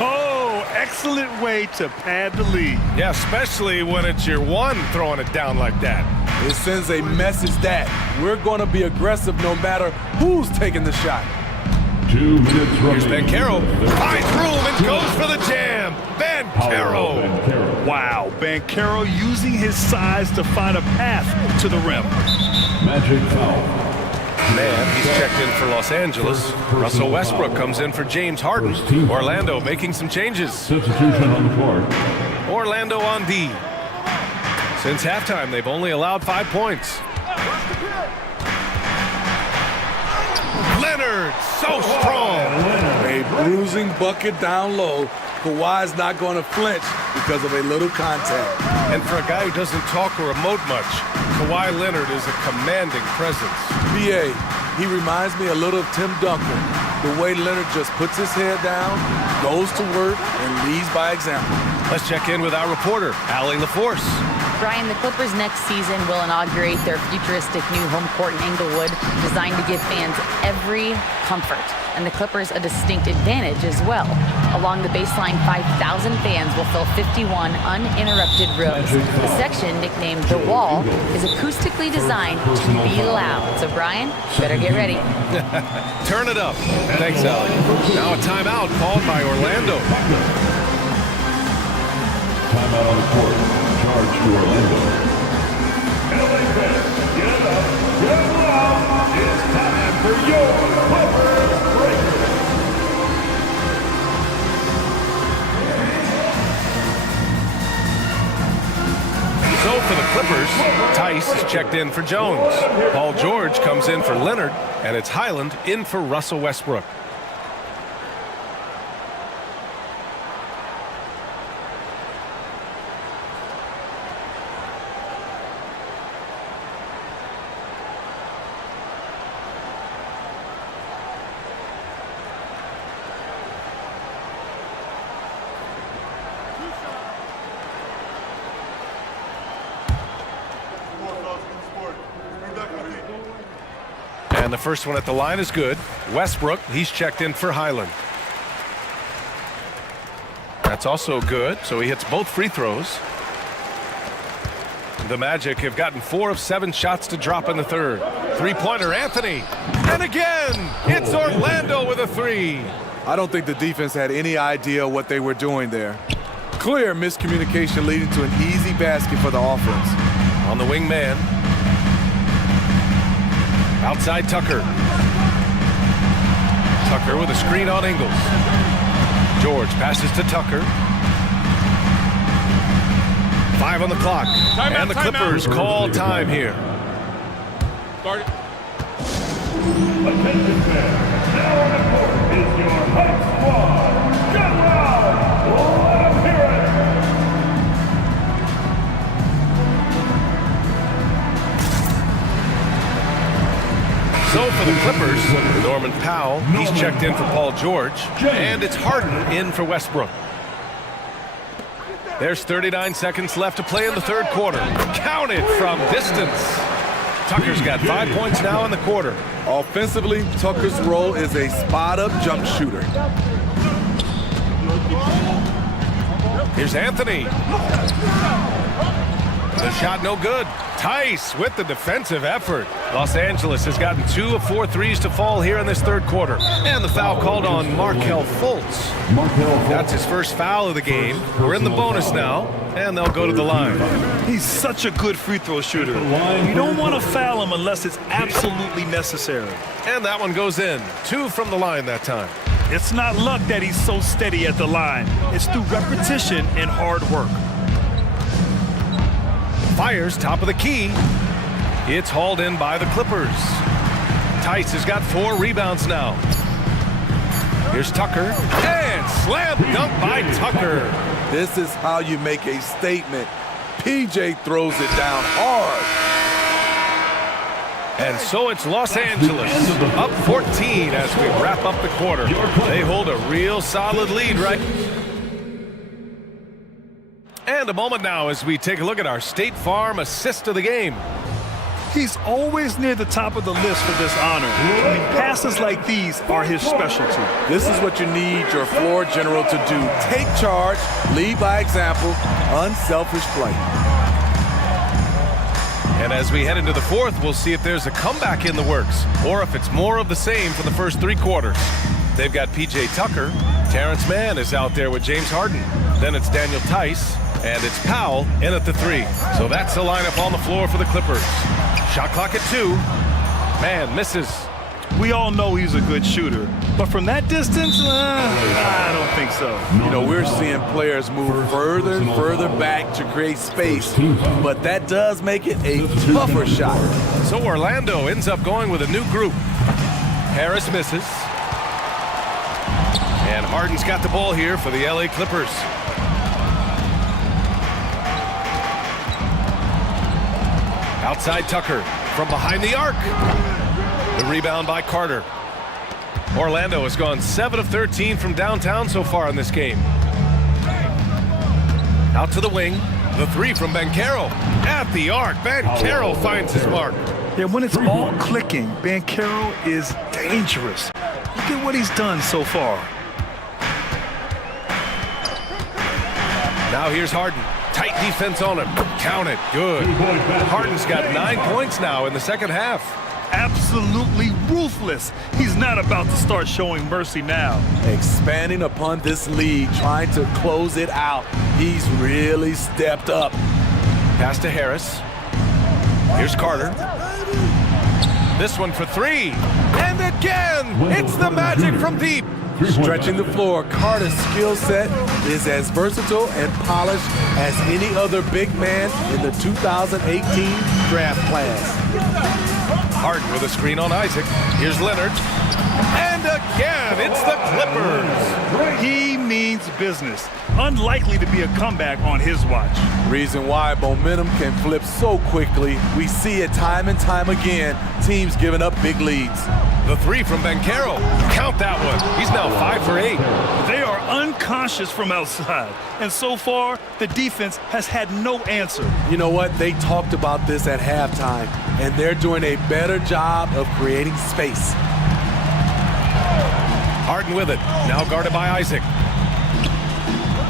Oh, excellent way to pad the lead. Yeah, especially when it's your one throwing it down like that. It sends a message that we're going to be aggressive no matter who's taking the shot. 2 minutes Here's remaining. Banchero. Finds room and goes for the jam. Banchero. Wow, Banchero using his size to find a path to the rim. Magic foul. Man, he's checked in for Los Angeles. Russell Westbrook comes in for James Harden. Orlando making some changes. Substitution on the court. Orlando on D. Since halftime, they've only allowed 5 points. Leonard, so strong. A bruising bucket down low. Kawhi's not going to flinch because of a little contact. And for a guy who doesn't talk or emote much, Kawhi Leonard is a commanding presence. B.A., he reminds me a little of Tim Duncan. The way Leonard just puts his head down, goes to work, and leads by example. Let's check in with our reporter, Allie LaForce. Brian, the Clippers next season will inaugurate their futuristic new home court in Inglewood, designed to give fans every comfort, and the Clippers a distinct advantage as well. Along the baseline, 5,000 fans will fill 51 uninterrupted rows. The section, nicknamed The Wall, is acoustically designed to be loud. So, Brian, better get ready. Turn it up. Thanks, Allie. Now a timeout called by Orlando. Timeout on the court. Charge to Orlando. LA fans, get up, get up. It's time for your Clippers break. So for the Clippers, Tice is checked in for Jones. Paul George comes in for Leonard, and it's Highland in for Russell Westbrook. And the first one at the line is good. Westbrook, he's checked in for Highland. That's also good, so he hits both free throws. The Magic have gotten 4 of 7 shots to drop in the third. Three-pointer, Anthony. And again, it's Orlando with a 3. I don't think the defense had any idea what they were doing there. Clear miscommunication leading to an easy basket for the offense. On the wing man. Outside Tucker. Tucker with a screen on Ingles. George passes to Tucker. 5 on the clock. And the Clippers call time here. Start it. Attention fans. Now on the court is your hype squad. Showdown. Let 'em hear it. So for the Clippers, Norman Powell, he's checked in for Paul George. And it's Harden in for Westbrook. There's 39 seconds left to play in the third quarter. Counted from distance. Tucker's got 5 points now in the quarter. Offensively, Tucker's role is a spot-up jump shooter. Here's Anthony. The shot no good. Tice with the defensive effort. Los Angeles has gotten 2 of 4 threes to fall here in this third quarter. And the foul called on Markelle Fultz. That's his first foul of the game. We're in the bonus now, and they'll go to the line. He's such a good free throw shooter. You don't want to foul him unless it's absolutely necessary. And that one goes in. 2 from the line that time. It's not luck that he's so steady at the line. It's through repetition and hard work. Fires top of the key. It's hauled in by the Clippers. Tice has got 4 rebounds now. Here's Tucker. And slam dunk by Tucker. This is how you make a statement. PJ throws it down hard. And so it's Los Angeles up 14 as we wrap up the quarter. They hold a real solid lead, right? And a moment now as we take a look at our State Farm assist of the game. He's always near the top of the list for this honor. I mean, passes like these are his specialty. This is what you need your floor general to do. Take charge, lead by example, unselfish play. And as we head into the fourth, we'll see if there's a comeback in the works or if it's more of the same for the first 3 quarters. They've got P.J. Tucker. Terrence Mann is out there with James Harden. Then it's Daniel Tice. And it's Powell in at the 3. So that's the lineup on the floor for the Clippers. Shot clock at 2. Man misses. We all know he's a good shooter. But from that distance, I don't think so. You know, we're seeing players move further and further back to create space. But that does make it a tougher shot. So Orlando ends up going with a new group. Harris misses. And Harden's got the ball here for the LA Clippers. Outside Tucker from behind the arc. The rebound by Carter. Orlando has gone 7 of 13 from downtown so far in this game. Out to the wing. The 3 from Banchero. At the arc, Banchero finds his mark. Yeah, when it's all clicking, Banchero is dangerous. Look at what he's done so far. Now here's Harden. Tight defense on him. Count it. Good. Harden's got 9 points now in the second half. Absolutely ruthless. He's not about to start showing mercy now. Expanding upon this lead, trying to close it out. He's really stepped up. Pass to Harris. Here's Carter. This one for 3. And again, it's the Magic from deep. Stretching the floor, Carter's skill set is as versatile and polished as any other big man in the 2018 draft class. Harden with a screen on Isaac. Here's Leonard. And again, it's the Clippers. He means business. Unlikely to be a comeback on his watch. Reason why momentum can flip so quickly. We see it time and time again. Teams giving up big leads. The three from Banchero. Count that one. He's now 5 for 8. They are unconscious from outside. And so far, the defense has had no answer. You know what? They talked about this at halftime, and they're doing a better job of creating space. Harden with it. Now guarded by Isaac.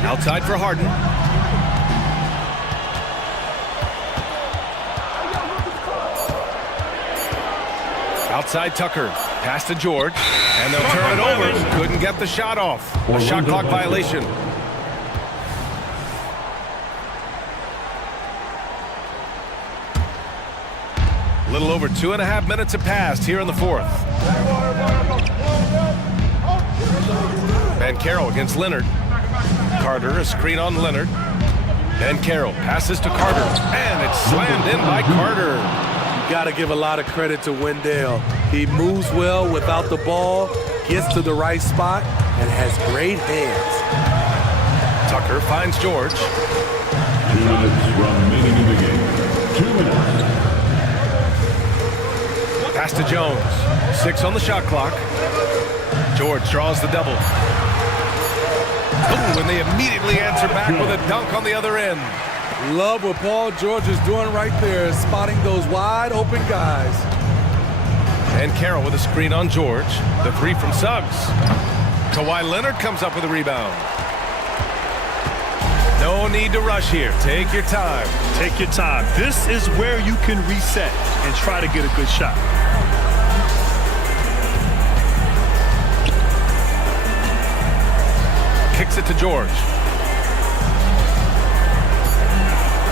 Outside for Harden. Outside Tucker. Pass to George. And they'll turn it over. Couldn't get the shot off. A shot clock violation. A little over 2.5 minutes have passed here in the fourth. Banchero against Leonard. Carter, a screen on Leonard. Banchero passes to Carter, and it's slammed in by Carter. You got to give a lot of credit to Wendell. He moves well without the ball, gets to the right spot, and has great hands. Tucker finds George. 2 minutes remaining in the game. 2 minutes. Pass to Jones. 6 on the shot clock. George draws the double. Ooh, and they immediately answer back with a dunk on the other end. Love what Paul George is doing right there, spotting those wide open guys. And Carroll with a screen on George. The three from Suggs. Kawhi Leonard comes up with a rebound. No need to rush here. Take your time. Take your time. This is where you can reset and try to get a good shot. Kicks it to George.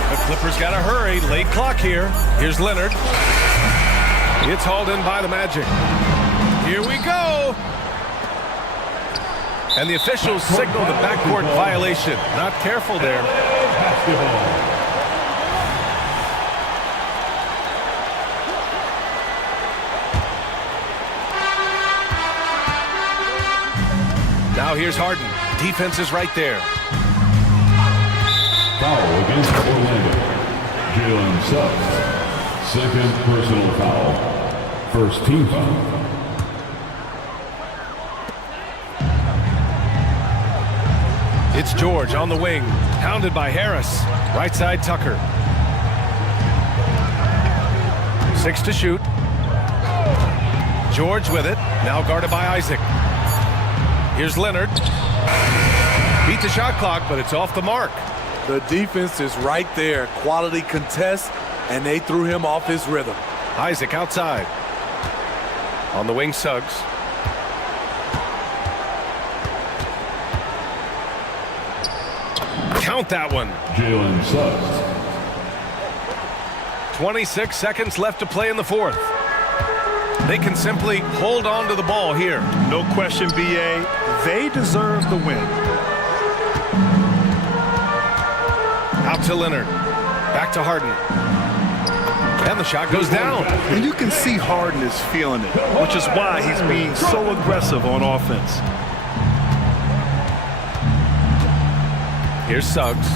The Clippers got to hurry. Late clock here. Here's Leonard. It's hauled in by the Magic. Here we go. And the officials signal the backcourt violation. Not careful there. Now here's Harden. Defense is right there. Foul against Orlando. Jalen Suggs. Second personal foul. First team foul. It's George on the wing. Pounded by Harris. Right side Tucker. 6 to shoot. George with it. Now guarded by Isaac. Here's Leonard. Beat the shot clock, but it's off the mark. The defense is right there. Quality contest, and they threw him off his rhythm. Isaac outside. On the wing, Suggs. Count that one. Jalen Suggs. 26 seconds left to play in the fourth. They can simply hold on to the ball here. No question, BA. They deserve the win. Out to Leonard. Back to Harden. And the shot goes down. And you can see Harden is feeling it, which is why he's being so aggressive on offense. Here's Suggs.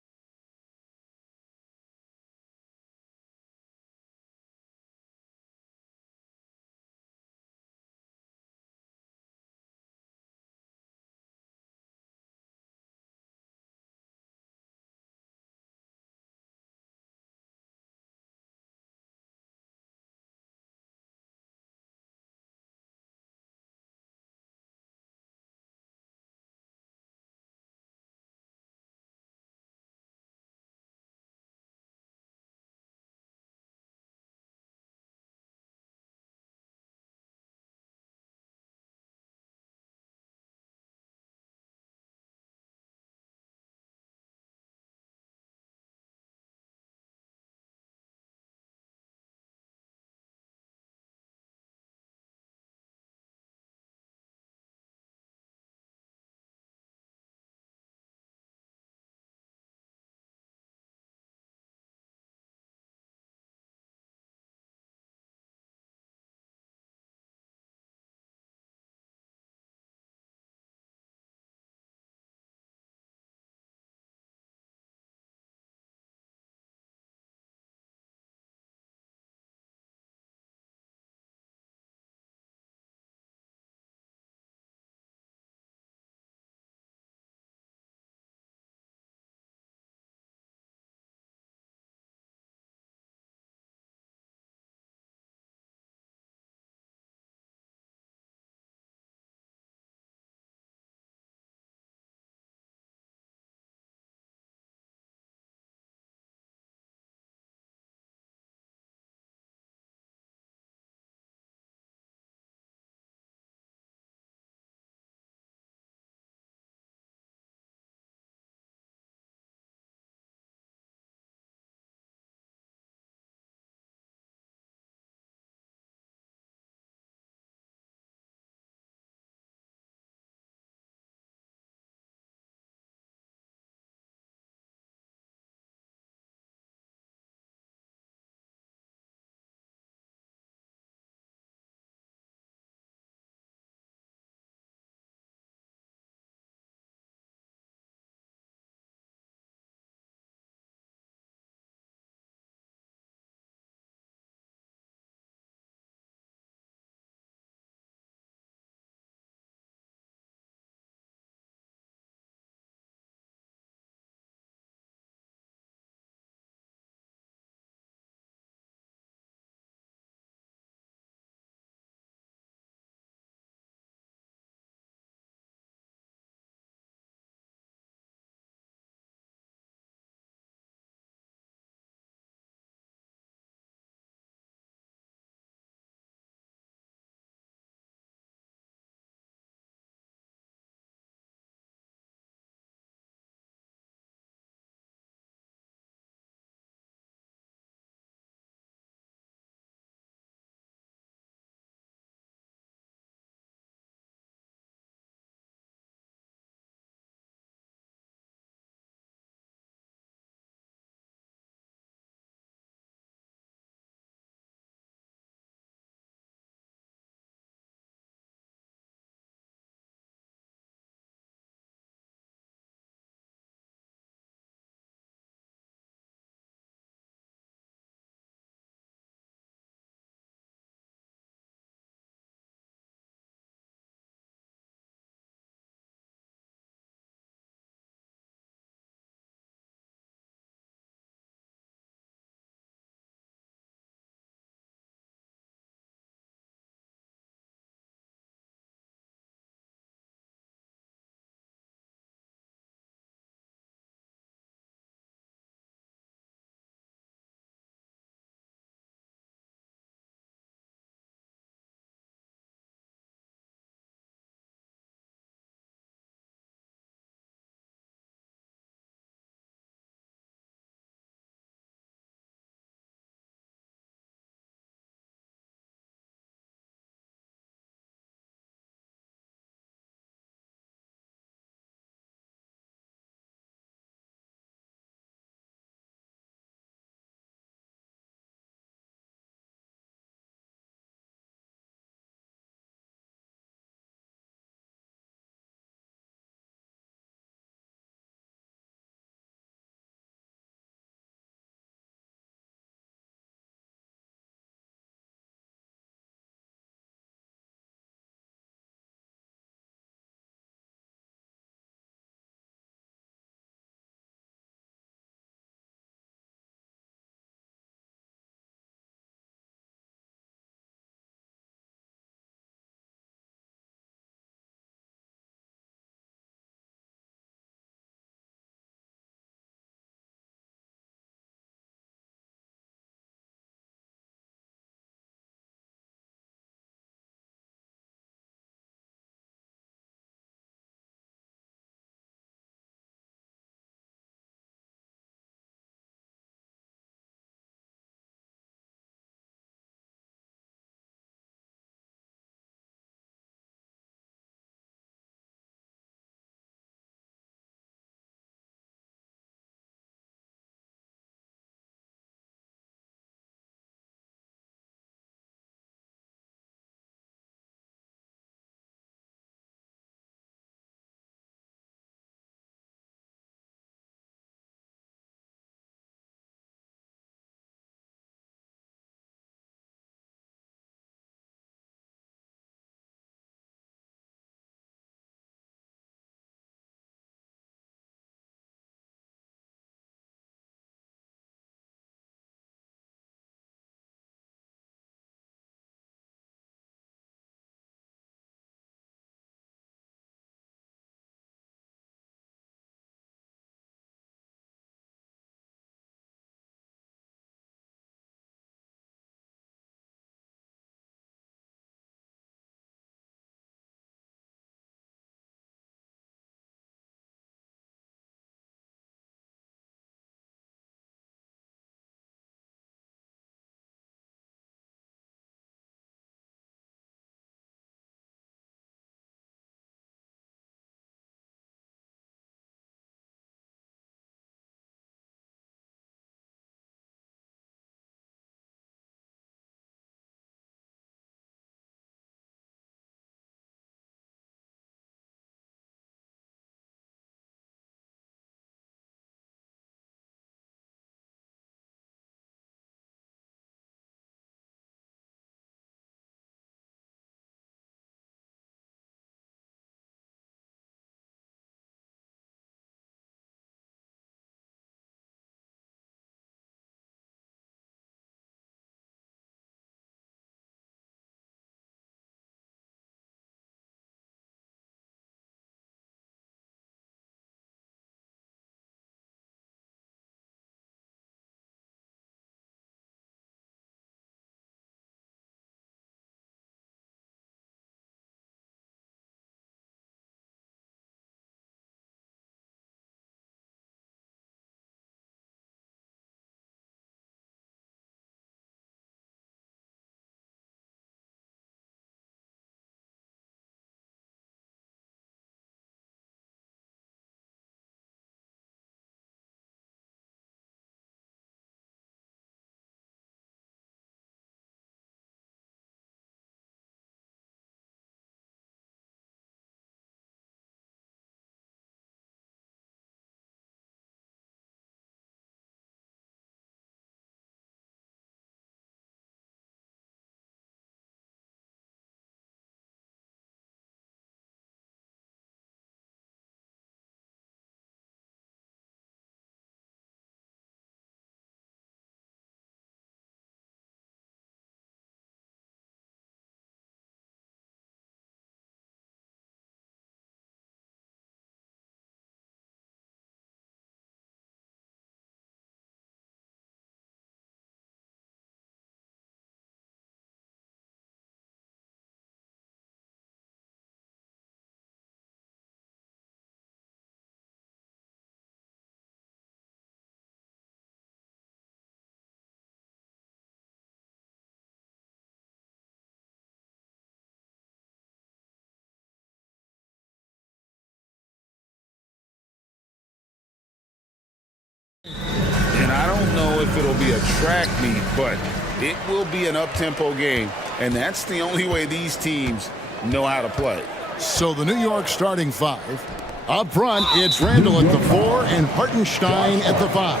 it'll be a track meet, but it will be an up-tempo game, and that's the only way these teams know how to play. So the New York starting five. Up front, it's Randall at the 4 and Hartenstein at the 5.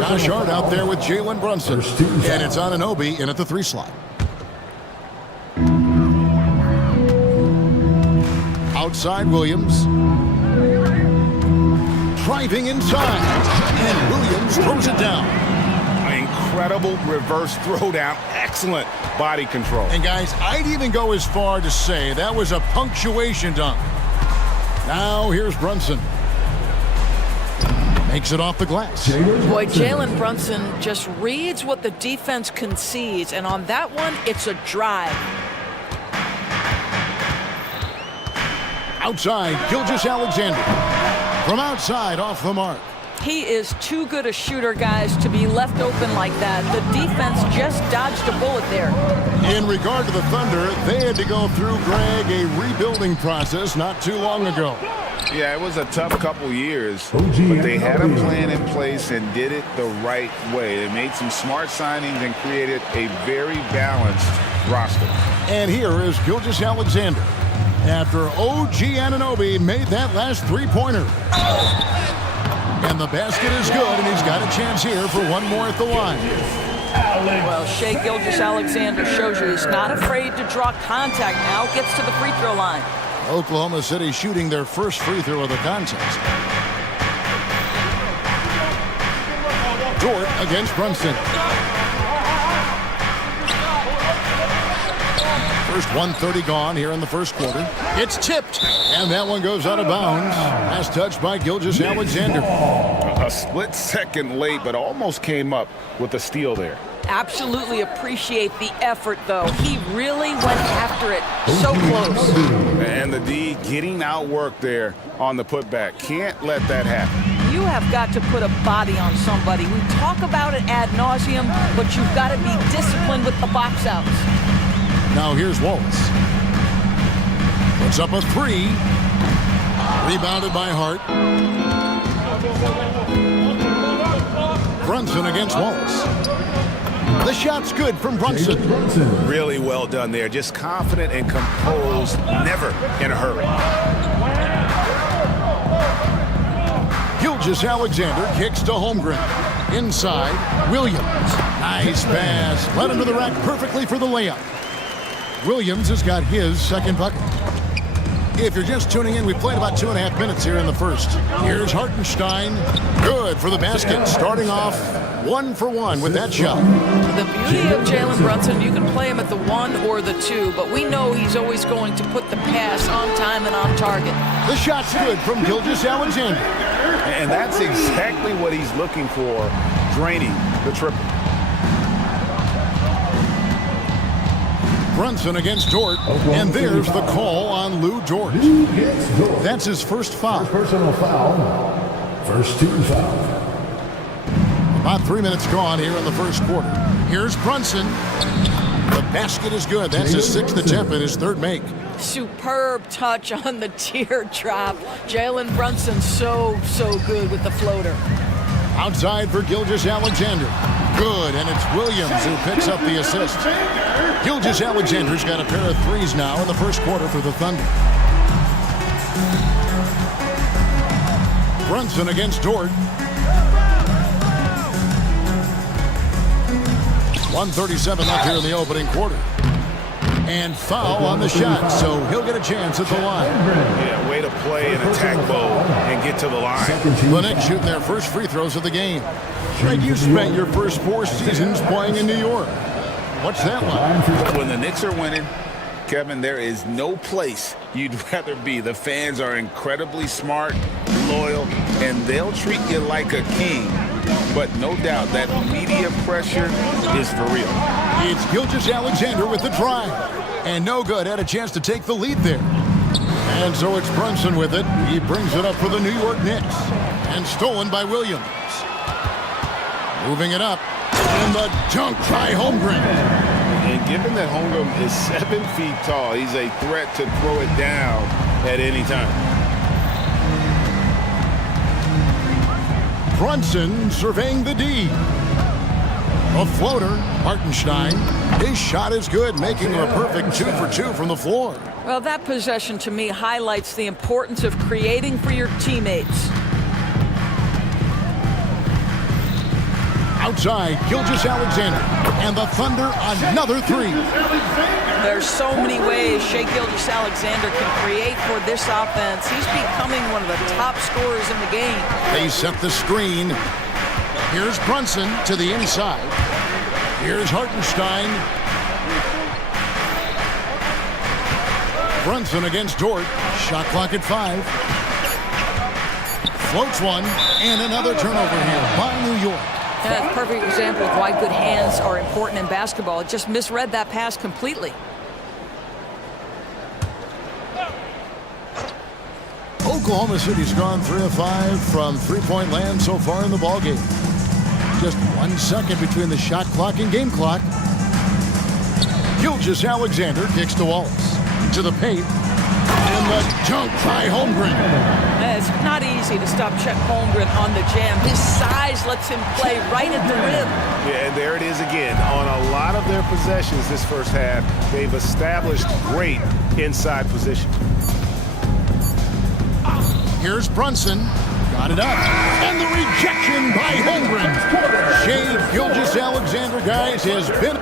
Josh Hart out there with Jalen Brunson. And it's Anunoby in at the 3 slot. Outside Williams. Driving inside. And Williams throws it down. Incredible reverse throwdown. Excellent body control. And guys, I'd even go as far to say that was a punctuation dunk. Now here's Brunson. Makes it off the glass. Boy, Jalen Brunson just reads what the defense concedes, and on that one, it's a drive. Outside, Gilgeous-Alexander. From outside, off the mark. He is too good a shooter, guys, to be left open like that. The defense just dodged a bullet there. In regard to the Thunder, they had to go through, Greg, a rebuilding process not too long ago. Yeah, it was a tough couple years, but they had a plan in place and did it the right way. They made some smart signings and created a very balanced roster. And here is Gilgeous-Alexander after OG Anunoby made that last three-pointer. And the basket is good, and he's got a chance here for one more at the line. Well, Shai Gilgeous-Alexander shows you he's not afraid to draw contact now, gets to the free throw line. Oklahoma City shooting their first free throw of the contest. Dort against Brunson. First 1:30 gone here in the first quarter. It's tipped, and that one goes out of bounds. Last touch by Gilgeous-Alexander. A split second late, but almost came up with a steal there. Absolutely appreciate the effort, though. He really went after it. So close. And the D getting outworked there on the putback. Can't let that happen. You have got to put a body on somebody. We talk about it ad nauseum, but you've got to be disciplined with the box outs. Now here's Wallace. Puts up a 3. Rebounded by Hart. Brunson against Wallace. The shot's good from Brunson. Really well done there. Just confident and composed, never in a hurry. Gilgeous-Alexander kicks to Holmgren. Inside, Williams. Nice pass. Led him to the rack perfectly for the layup. Williams has got his second bucket. If you're just tuning in, we played about 2.5 minutes here in the first. Here's Hartenstein. Good for the basket. Starting off 1 for 1 with that shot. The beauty of Jalen Brunson, you can play him at the 1 or the 2, but we know he's always going to put the pass on time and on target. The shot's good from Gilgeous-Alexander. And that's exactly what he's looking for, draining the triple. Brunson against Dort, and there's the call on Lou Dort. That's his first foul. Personal foul. First team foul. About 3 minutes gone here in the first quarter. Here's Brunson. The basket is good. That's his 6th attempt and his 3rd make. Superb touch on the teardrop. Jalen Brunson so good with the floater. Outside for Gilgeous-Alexander. Good, and it's Williams who picks up the assist. Gilgeous-Alexander's got a pair of 3s now in the first quarter for the Thunder. Brunson against Dort. 1:37 left here in the opening quarter. And foul on the shot, so he'll get a chance at the line. Yeah, way to play an attack mode and get to the line. The Knicks shooting their first free throws of the game. Greg, you spent your first 4 seasons playing in New York. What's that like? When the Knicks are winning, Kevin, there is no place you'd rather be. The fans are incredibly smart, loyal, and they'll treat you like a king. But no doubt that media pressure is for real. It's Gilgeous-Alexander with the drive. And no good, had a chance to take the lead there. And so it's Brunson with it. He brings it up for the New York Knicks. And stolen by Williams. Moving it up. And the dunk by Holmgren. And given that Holmgren is 7 feet tall, he's a threat to throw it down at any time. Brunson surveying the D. A floater, Hartenstein. His shot is good, making him a perfect 2 for 2 from the floor. Well, that possession to me highlights the importance of creating for your teammates. Outside, Gilgeous-Alexander. And the Thunder, another 3. There's so many ways Shai Gilgeous-Alexander can create for this offense. He's becoming one of the top scorers in the game. They set the screen. Here's Brunson to the inside. Here's Hartenstein. Brunson against Dort. Shot clock at 5. Floats one, and another turnover here by New York. And that's a perfect example of why good hands are important in basketball. It just misread that pass completely. Oklahoma City's gone 3 of 5 from three-point land so far in the ballgame. Just 1 second between the shot clock and game clock. Gilgeous-Alexander kicks to Wallace. To the paint. And the dunk by Holmgren. It's not easy to stop Chet Holmgren on the jam. His size lets him play right at the rim. Yeah, and there it is again. On a lot of their possessions this first half, they've established great inside position. Here's Brunson. Got it up. And the rejection by Holmgren. Shai Gilgeous-Alexander, guys, has been...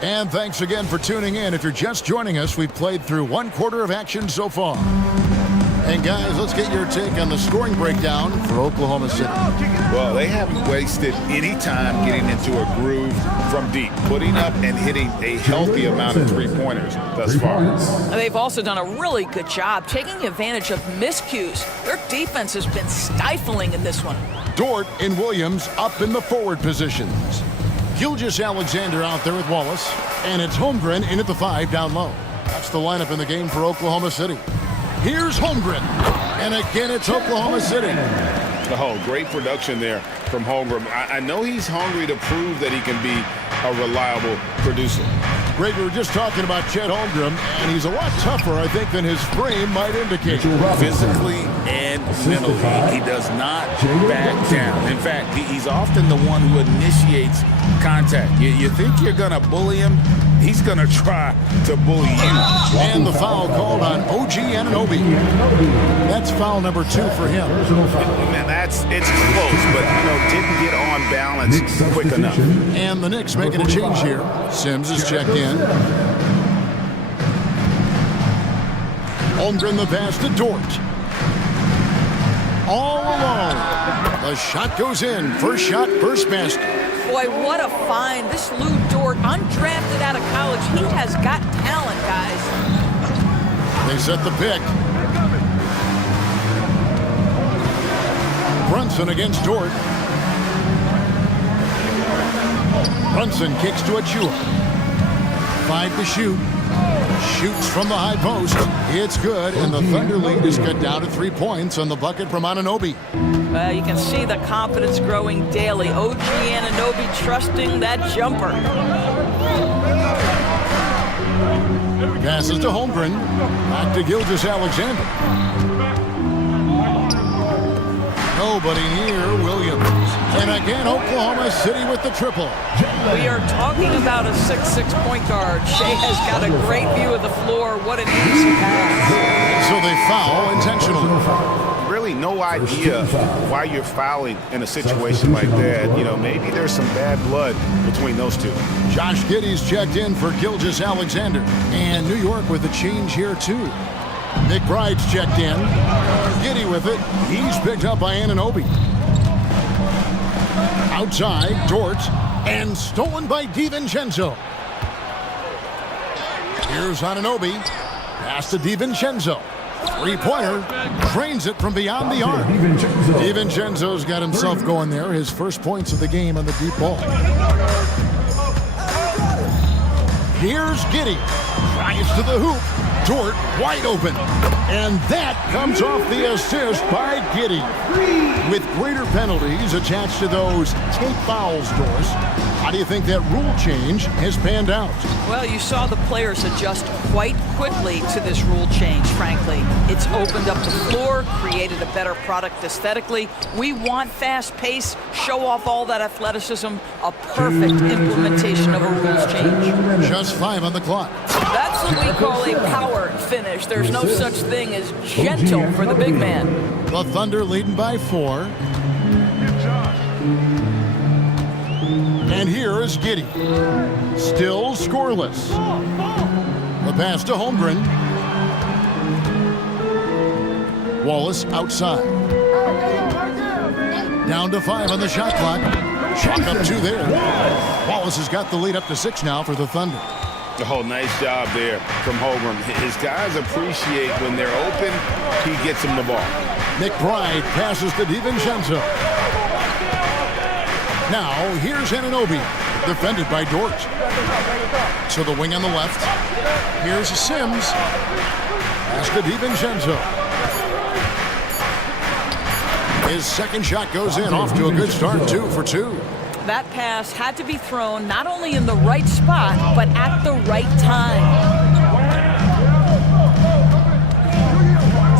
And thanks again for tuning in. If you're just joining us, we've played through 1 quarter of action so far. And guys, let's get your take on the scoring breakdown for Oklahoma City. Well, they haven't wasted any time getting into a groove from deep, putting up and hitting a healthy amount of three-pointers thus far. They've also done a really good job taking advantage of miscues. Their defense has been stifling in this one. Dort and Williams up in the forward positions. Gilgeous-Alexander out there with Wallace, and it's Holmgren in at the 5 down low. That's the lineup in the game for Oklahoma City. Here's Holmgren, and again it's Oklahoma City. Oh, great production there from Holmgren. I know he's hungry to prove that he can be a reliable producer. Greg, we were just talking about Chet Holmgren, and he's a lot tougher, I think, than his frame might indicate. Physically and mentally, he does not back down. In fact, he's often the one who initiates contact. You think you're going to bully him? He's going to try to bully you. And the foul called on OG Anunoby. That's foul number 2 for him. Man, it's close, but, didn't get on balance quick enough. And the Knicks making a change here. Sims is checked in. Holmgren the pass to Dort. All alone. The shot goes in. First shot, first basket. Boy, what a find. This Lou Dort, undrafted out of college, he has got talent, guys. They set the pick. Brunson against Dort. Brunson kicks to Achua. 5 to shoot. Shoots from the high post. It's good, and the Thunder lead is cut down to 3 points on the bucket from Anunoby. Well, you can see the confidence growing daily. OG Anunoby trusting that jumper. Passes to Holmgren. Back to Gilgeous-Alexander. Nobody near Williams. And again, Oklahoma City with the triple. We are talking about a 6'6" point guard. Shai has got a great view of the floor. What an easy pass. So they foul intentionally. Really no idea why you're fouling in a situation like that. Maybe there's some bad blood between those two. Josh Giddey's checked in for Gilgeous-Alexander. And New York with a change here, too. McBride's checked in. Giddey with it. He's picked up by Anunoby. Outside, Dort. And stolen by DiVincenzo. Here's Anunoby. Pass to DiVincenzo. Three-pointer. Drains it from beyond the arc. DiVincenzo's got himself going there. His first points of the game on the deep ball. Here's Giddey. Drives to the hoop. Dort wide open. And that comes off the assist by Giddey. With greater penalties attached to those take fouls, Doris, How do you think that rule change has panned out? Well, you saw the players adjust quite quickly to this rule change, frankly. It's opened up the floor, created a better product aesthetically. We want fast pace, show off all that athleticism, a perfect implementation of a rules change. Just 5 on the clock. That's what we call a power finish. There's no such thing as gentle for the big man. The Thunder leading by 4. And here is Giddey. Still scoreless. The pass to Holmgren. Wallace outside. Down to 5 on the shot clock. Chalk up 2 there. Wallace has got the lead up to 6 now for the Thunder. Oh, nice job there from Holmgren. His guys appreciate when they're open, he gets them the ball. McBride passes to DiVincenzo. Now, here's Anunoby, defended by Dort. So the wing on the left. Here's Sims. Pass to DiVincenzo. His second shot goes in, off to a good start, 2 for 2. That pass had to be thrown not only in the right spot, but at the right time.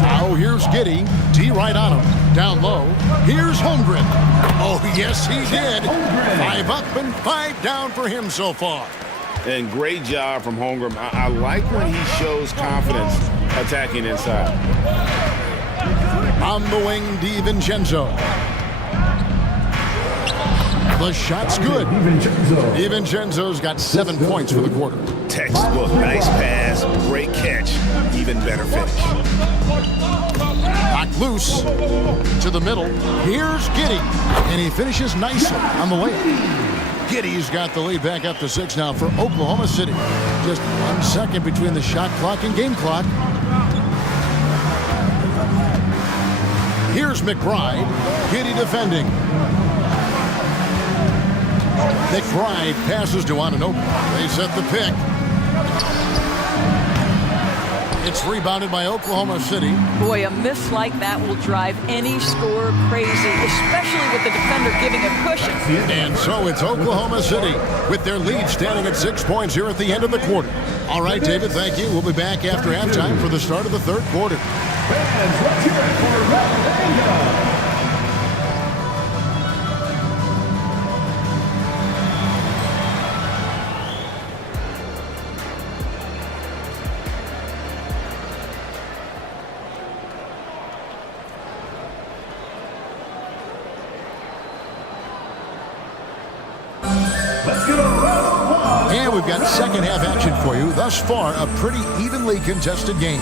Now here's Giddey. D right on him. Down low. Here's Holmgren. Oh, yes, he did. 5 up and 5 down for him so far. And great job from Holmgren. I like when he shows confidence attacking inside. On the wing, DiVincenzo. The shot's good. DiVincenzo's got 7 points for the quarter. Textbook, nice pass, great catch, even better finish. Knocked loose to the middle. Here's Giddey, and he finishes nicely on the way. Giddey's got the lead back up to 6 now for Oklahoma City. Just 1 second between the shot clock and game clock. Here's McBride. Giddey defending. McBride passes to Anunoby. They set the pick. It's rebounded by Oklahoma City. Boy, a miss like that will drive any scorer crazy, especially with the defender giving a cushion. And so it's Oklahoma City with their lead standing at 6 points here at the end of the quarter. All right, David, thank you. We'll be back after halftime for the start of the third quarter. Fans, let's hear it for Rob. And we've got second half action for you. Thus far, a pretty evenly contested game.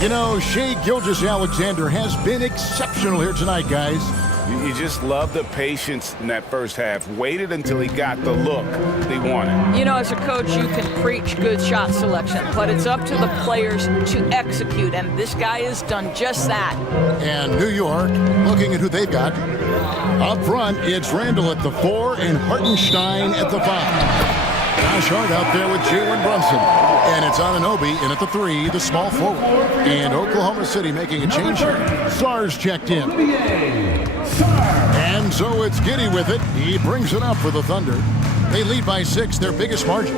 You know, Shai Gilgeous-Alexander has been exceptional here tonight, guys. You just love the patience in that first half. Waited until he got the look they wanted. You know, as a coach, you can preach good shot selection, but it's up to the players to execute, and this guy has done just that. And New York, looking at who they've got. Up front, it's Randall at the 4 and Hartenstein at the 5. Josh Hart out there with Jalen Brunson. And it's Anunoby in at the 3, the small forward. And Oklahoma City making a change here. Sars checked in. And so it's Giddey with it. He brings it up for the Thunder. They lead by 6, their biggest margin.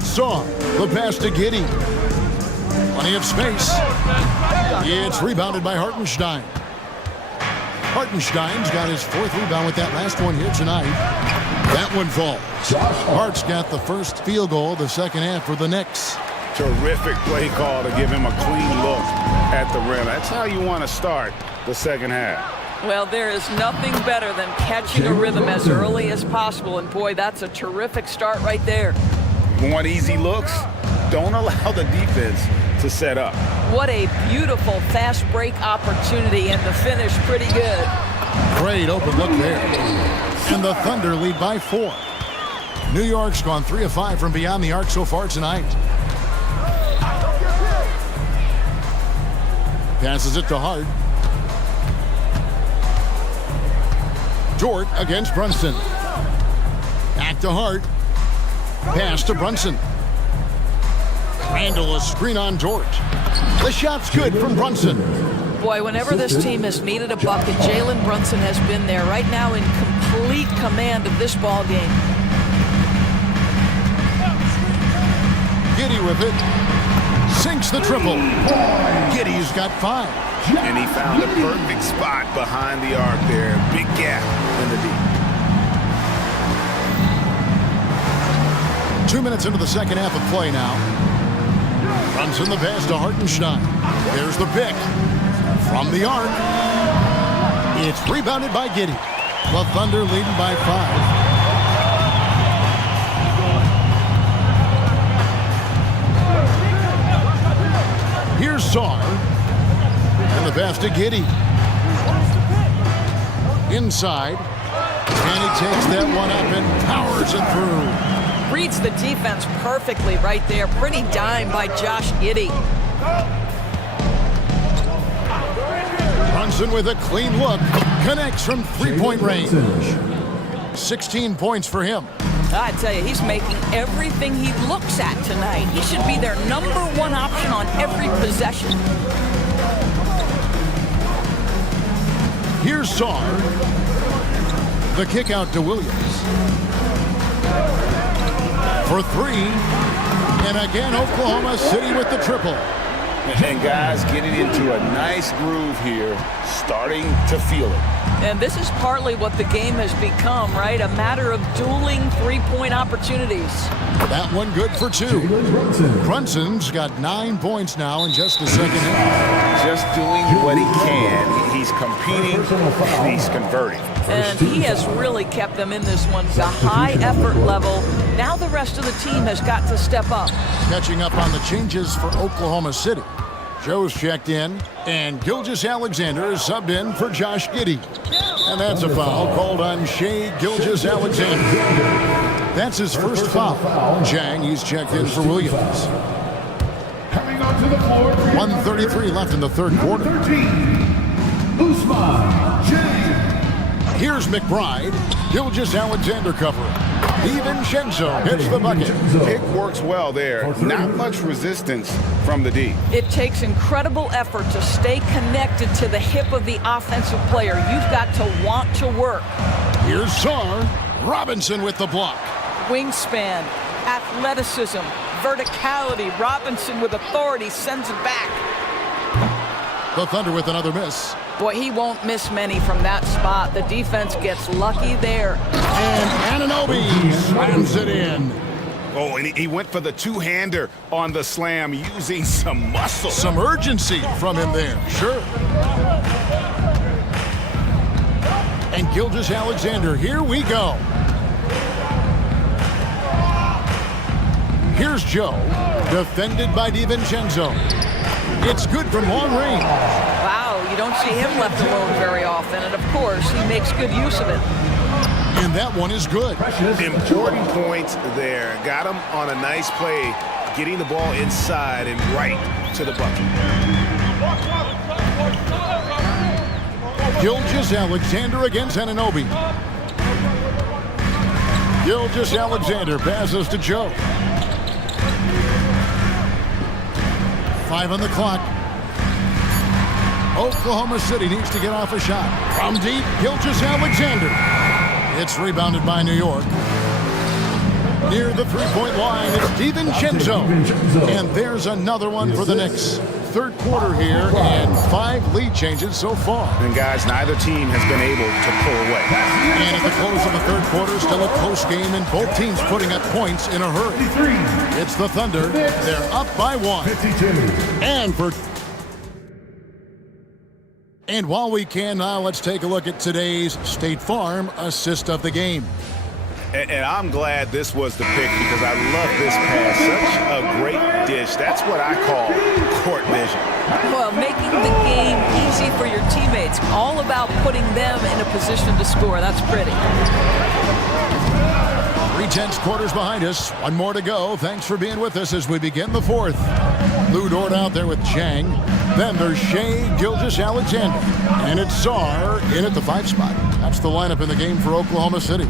Saw the pass to Giddey. Plenty of space. It's rebounded by Hartenstein. Hartenstein's got his 4th rebound with that last one here tonight. That one falls. Hart's got the first field goal of the second half for the Knicks. Terrific play call to give him a clean look at the rim. That's how you want to start the second half. Well, there is nothing better than catching a rhythm as early as possible, and boy, that's a terrific start right there. Want easy looks? Don't allow the defense to set up. What a beautiful fast break opportunity, and the finish pretty good. Great open look there. And the Thunder lead by 4. New York's gone 3 of 5 from beyond the arc so far tonight. Passes it to Hart. Dort against Brunson. Back to Hart. Pass to Brunson. Randall, a screen on Dort. The shot's good from Brunson. Boy, whenever this team has needed a bucket, Jalen Brunson has been there right now in complete command of this ball game. Giddey with it. Sinks the triple. Giddey's got 5. And he found the perfect spot behind the arc there. Big gap in the D. 2 minutes into the second half of play now. Runs in the pass to Hartenstein. There's the pick. From the arc. It's rebounded by Giddey. The Thunder leading by 5. Here's Sarr. And the pass to Giddey. Inside. And he takes that one up and powers it through. Reads the defense perfectly right there. Pretty dime by Josh Giddey. Brunson with a clean look. Connects from three-point range. 16 points for him. I tell you, he's making everything he looks at tonight. He should be their #1 option on every possession. Here's Sarr. The kick out to Williams. For 3. And again, Oklahoma City with the triple. And guys getting into a nice groove here, starting to feel it. And this is partly what the game has become, right? A matter of dueling three-point opportunities. That one good for 2. Brunson's got 9 points now in just the second half. Just doing what he can. He's competing, and he's converting. And he has really kept them in this one. The high effort level. Now the rest of the team has got to step up. Catching up on the changes for Oklahoma City. Joe's checked in, and Gilgeous-Alexander is subbed in for Josh Giddey. And that's a foul called on Shai Gilgeous-Alexander. That's his first foul. Jang, he's checked in for Williams. 1:33 left in the third quarter. Here's McBride. Gilgeous-Alexander covering. DiVincenzo hits the bucket. Pick works well there. Not much resistance from the D. It takes incredible effort to stay connected to the hip of the offensive player. You've got to want to work. Here's Sarr. Robinson with the block. Wingspan, athleticism, verticality. Robinson with authority sends it back. The Thunder with another miss. Boy, he won't miss many from that spot. The defense gets lucky there. And Anunoby slams it in. Oh, and he went for the two-hander on the slam, using some muscle. Some urgency from him there, sure. And Gilgeous-Alexander, here we go. Here's Joe, defended by DiVincenzo. It's good from long range. Wow, you don't see him left alone very often, and of course, he makes good use of it. And that one is good. Important points there. Got him on a nice play, getting the ball inside and right to the bucket. Gilgeous-Alexander against Anunoby. Gilgeous-Alexander passes to Joe. 5 on the clock. Oklahoma City needs to get off a shot. From deep, Gilgeous-Alexander. It's rebounded by New York. Near the three-point line, it's DiVincenzo. And there's another one for the Knicks. Third quarter here, and 5 lead changes so far. And guys, neither team has been able to pull away. And at the close of the third quarter, still a close game, and both teams putting up points in a hurry. It's the Thunder. They're up by 1. And while we can now, let's take a look at today's State Farm assist of the game. And I'm glad this was the pick because I love this pass. Such a great dish. That's what I call court vision. Well, making the game easy for your teammates. All about putting them in a position to score. That's pretty. 3/10 quarters behind us. One more to go. Thanks for being with us as we begin the fourth. Lou Dort out there with Chang. Then there's Shai Gilgeous-Alexander. And it's Sarr in at the 5 spot. That's the lineup in the game for Oklahoma City.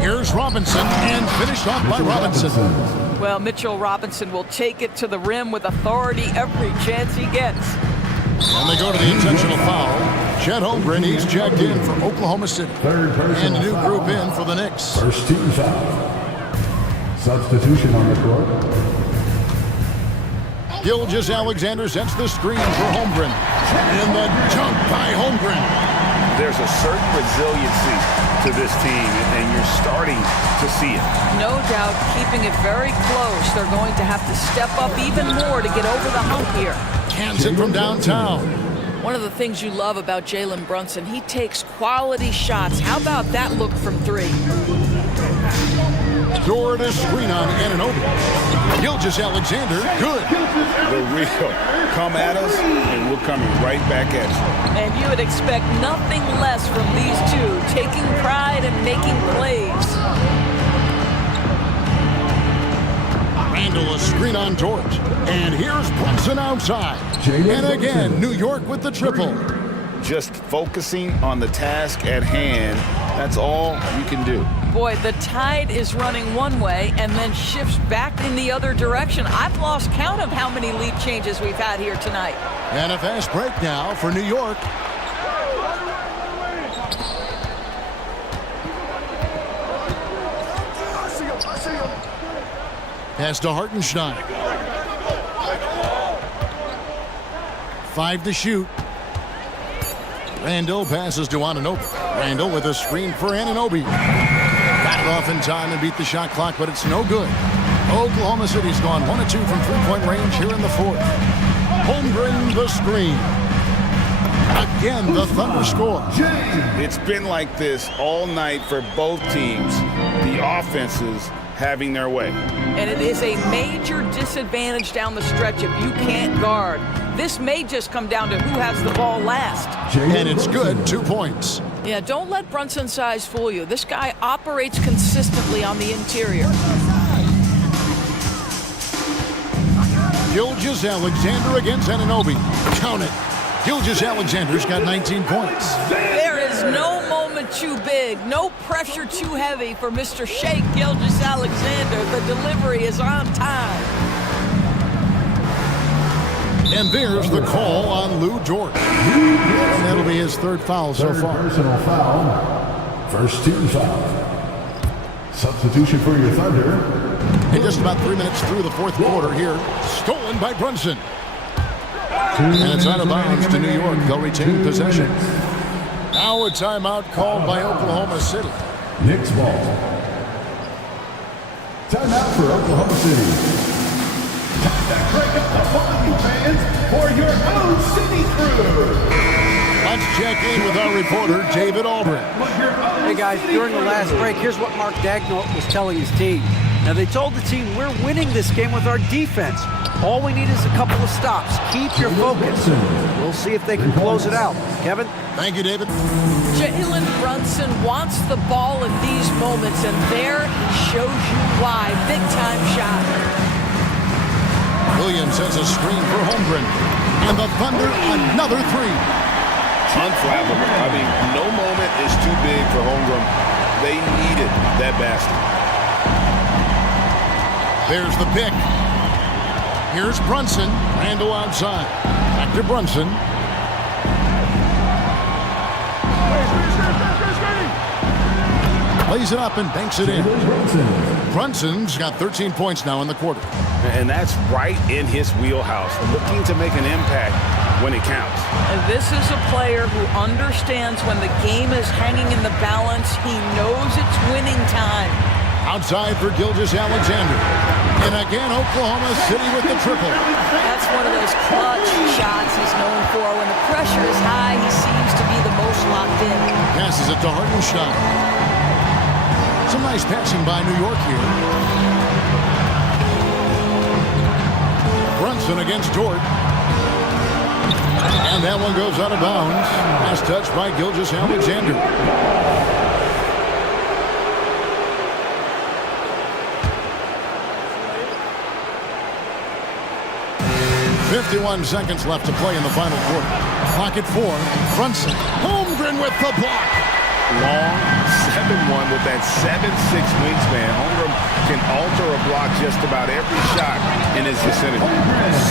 Here's Robinson, and finished off by Robinson. Well, Mitchell Robinson will take it to the rim with authority every chance he gets. And they go to the intentional foul. Chet Holmgren, he's checked in for Oklahoma City. And a new group in for the Knicks. First team foul. Substitution on the court. Gilgeous-Alexander sets the screen for Holmgren. And the dunk by Holmgren. There's a certain resiliency to this team, and you're starting to see it. No doubt, keeping it very close. They're going to have to step up even more to get over the hump here. Hanson from downtown. One of the things you love about Jalen Brunson, he takes quality shots. How about that look from three? Dort a screen on Anunoby. Gilgeous-Alexander, good. The real come at us, and we're coming right back at you. And you would expect nothing less from these two, taking pride and making plays. Randall a screen on Dort. And here's Brunson outside. And again, New York with the triple. Just focusing on the task at hand, that's all you can do. Boy, the tide is running one way and then shifts back in the other direction. I've lost count of how many lead changes we've had here tonight. And a fast break now for New York. Pass to Hartenstein. 5 to shoot. Randall passes to Anunoby. Randall with a screen for Anunoby. Got it off in time and beat the shot clock, but it's no good. Oklahoma City's gone 1 of 2 from three-point range here in the fourth. Holmgren the screen. Again, the Thunder score. It's been like this all night for both teams. The offenses having their way. And it is a major disadvantage down the stretch if you can't guard. This may just come down to who has the ball last. And it's good, 2 points. Yeah, don't let Brunson's size fool you. This guy operates consistently on the interior. Gilgeous-Alexander against Anunoby. Count it. Gilgeous-Alexander's got 19 points. There is no moment too big, no pressure too heavy for Mr. Shea Gilgeous-Alexander. The delivery is on time. And there's the call on Lou Dort. And that'll be his third foul so far. Personal foul. First team foul. Substitution for your Thunder. And just about 3 minutes through the fourth quarter here. Stolen by Brunson. And it's out of bounds to New York. They'll retain possession. Now a timeout called by Oklahoma City. Knicks ball. Timeout for Oklahoma City. Time to break up the volume, fans, for your own city crew. Let's check in with our reporter, David Aldrin. Hey guys, during the last break, here's what Mark Daigneault was telling his team. Now they told the team, we're winning this game with our defense. All we need is a couple of stops. Keep your focus. We'll see if they can close it out. Kevin? Thank you, David. Jalen Brunson wants the ball in these moments, and there he shows you why. Big time shot. Williams sets a screen for Holmgren. And the Thunder, another three. Unflappable. I mean, no moment is too big for Holmgren. They needed that basket. There's the pick. Here's Brunson. Randall outside. Back to Brunson. Lays it up and banks it in. Brunson's got 13 points now in the quarter. And that's right in his wheelhouse, looking to make an impact when it counts. And this is a player who understands when the game is hanging in the balance. He knows it's winning time. Outside for Gilgeous-Alexander. And again, Oklahoma City with the triple. That's one of those clutch shots he's known for. When the pressure is high, he seems to be the most locked in. Passes it to Hartenstein. Some nice passing by New York here. Brunson against Dort. And that one goes out of bounds. Pass touched by Gilgeous-Alexander. 51 seconds left to play in the final quarter. Clock at 4. Brunson. Holmgren with the block. long, 7'1" with that 7'6" wingspan. Holmgren can alter a block just about every shot in his vicinity.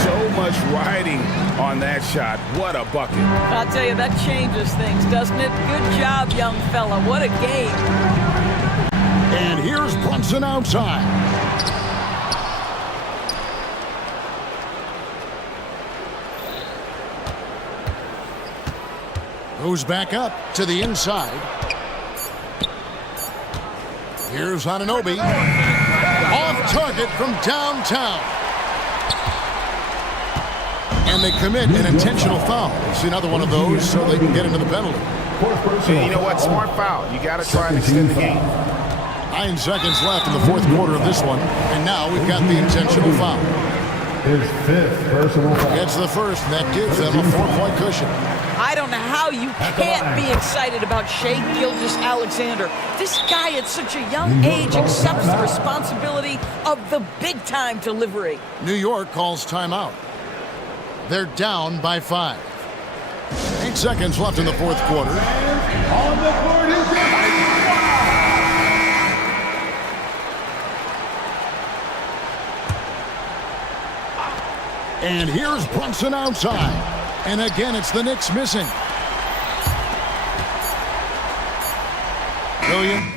So much riding on that shot. What a bucket. I'll tell you, that changes things, doesn't it? Good job, young fella. What a game. And here's Brunson outside. Goes back up to the inside. Here's Anunoby. Off target from downtown. And they commit an intentional foul. It's another one of those so they can get into the penalty. And you know what? Smart foul. You got to try and extend the game. 9 seconds left in the fourth quarter of this one. And now we've got the intentional foul. His 5th personal foul. It's the first, and that gives them a 4-point cushion. I don't know how you can't be excited about Shai Gilgeous-Alexander. This guy at such a young age accepts the responsibility of the big-time delivery. New York calls timeout. They're down by 5. 8 seconds left in the fourth quarter. On the board is And here's Brunson outside. And again, it's the Knicks missing. Williams.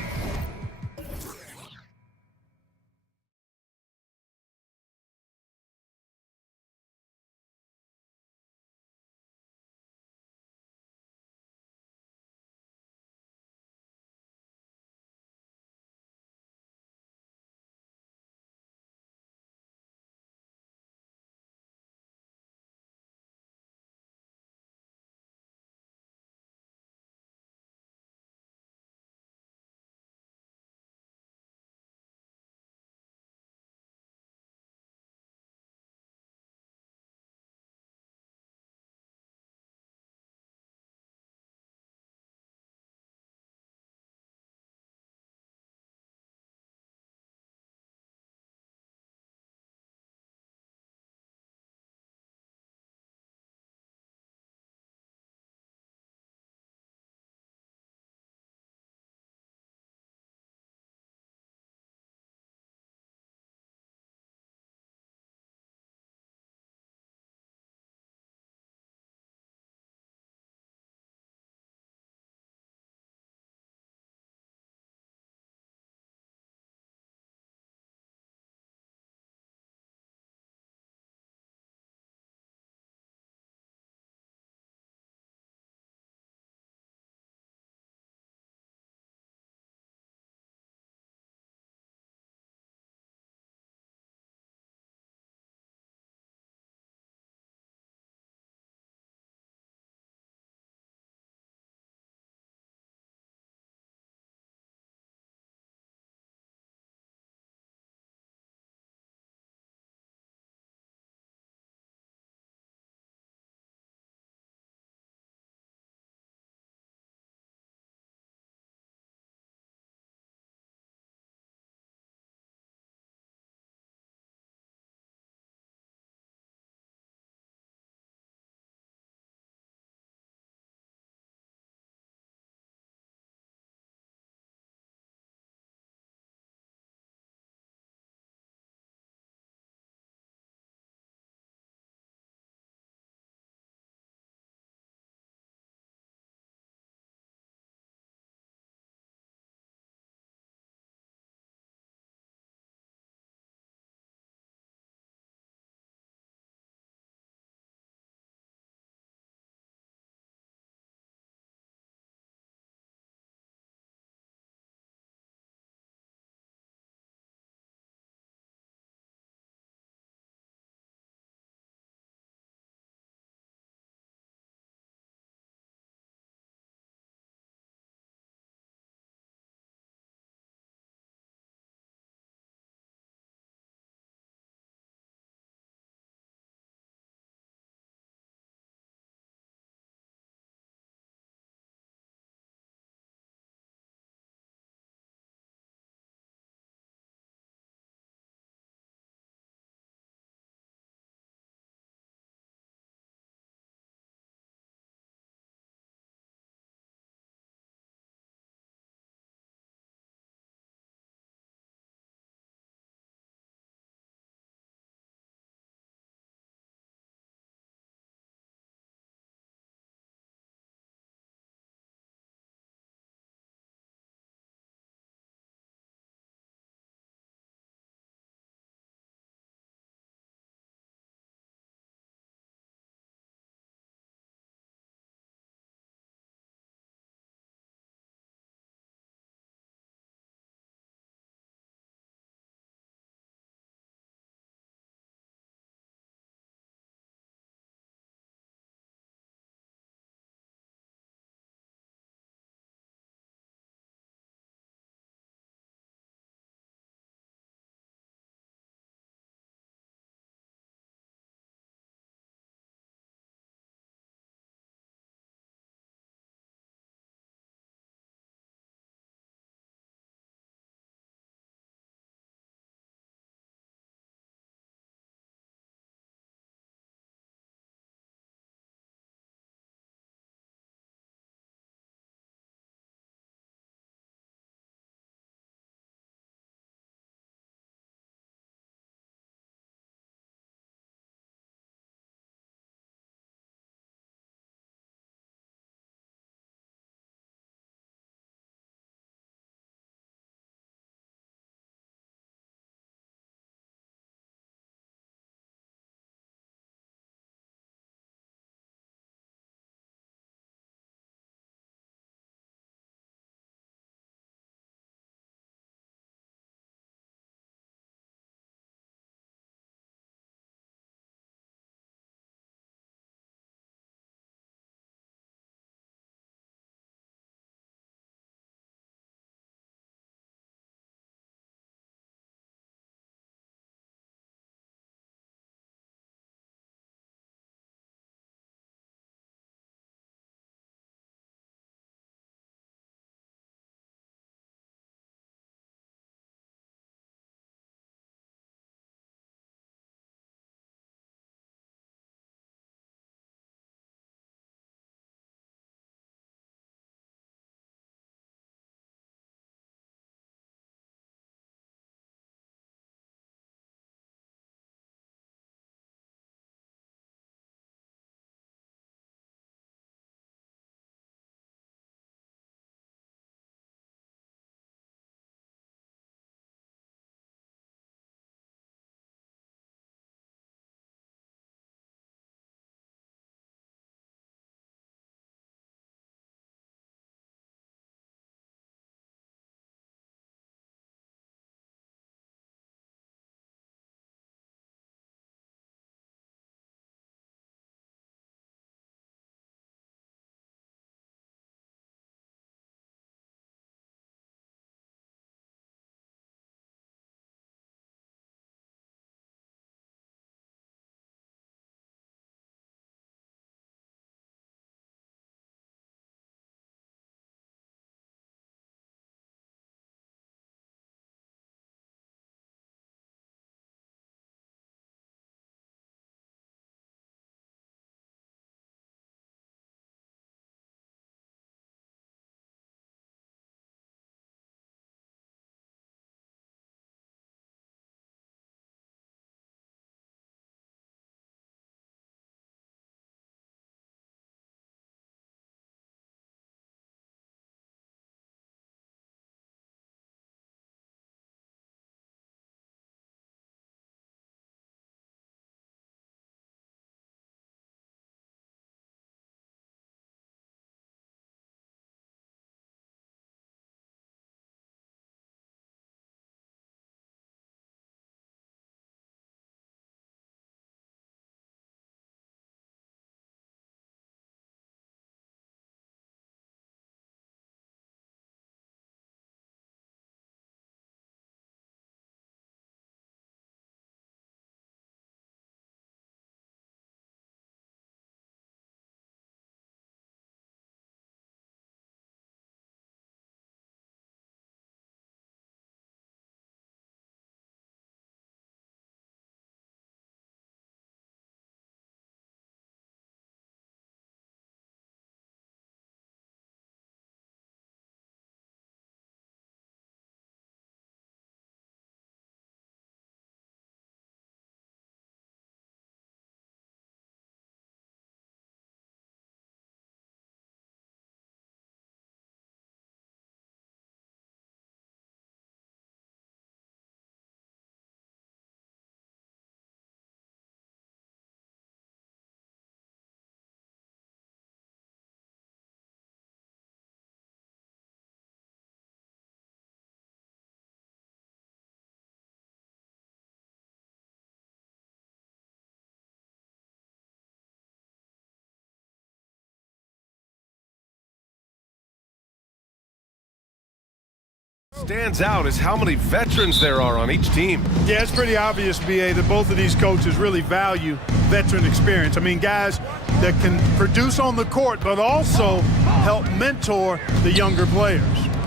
stands out is how many veterans there are on each team. Yeah, it's pretty obvious, B.A., that both of these coaches really value veteran experience. I mean, guys that can produce on the court, but also help mentor the younger players.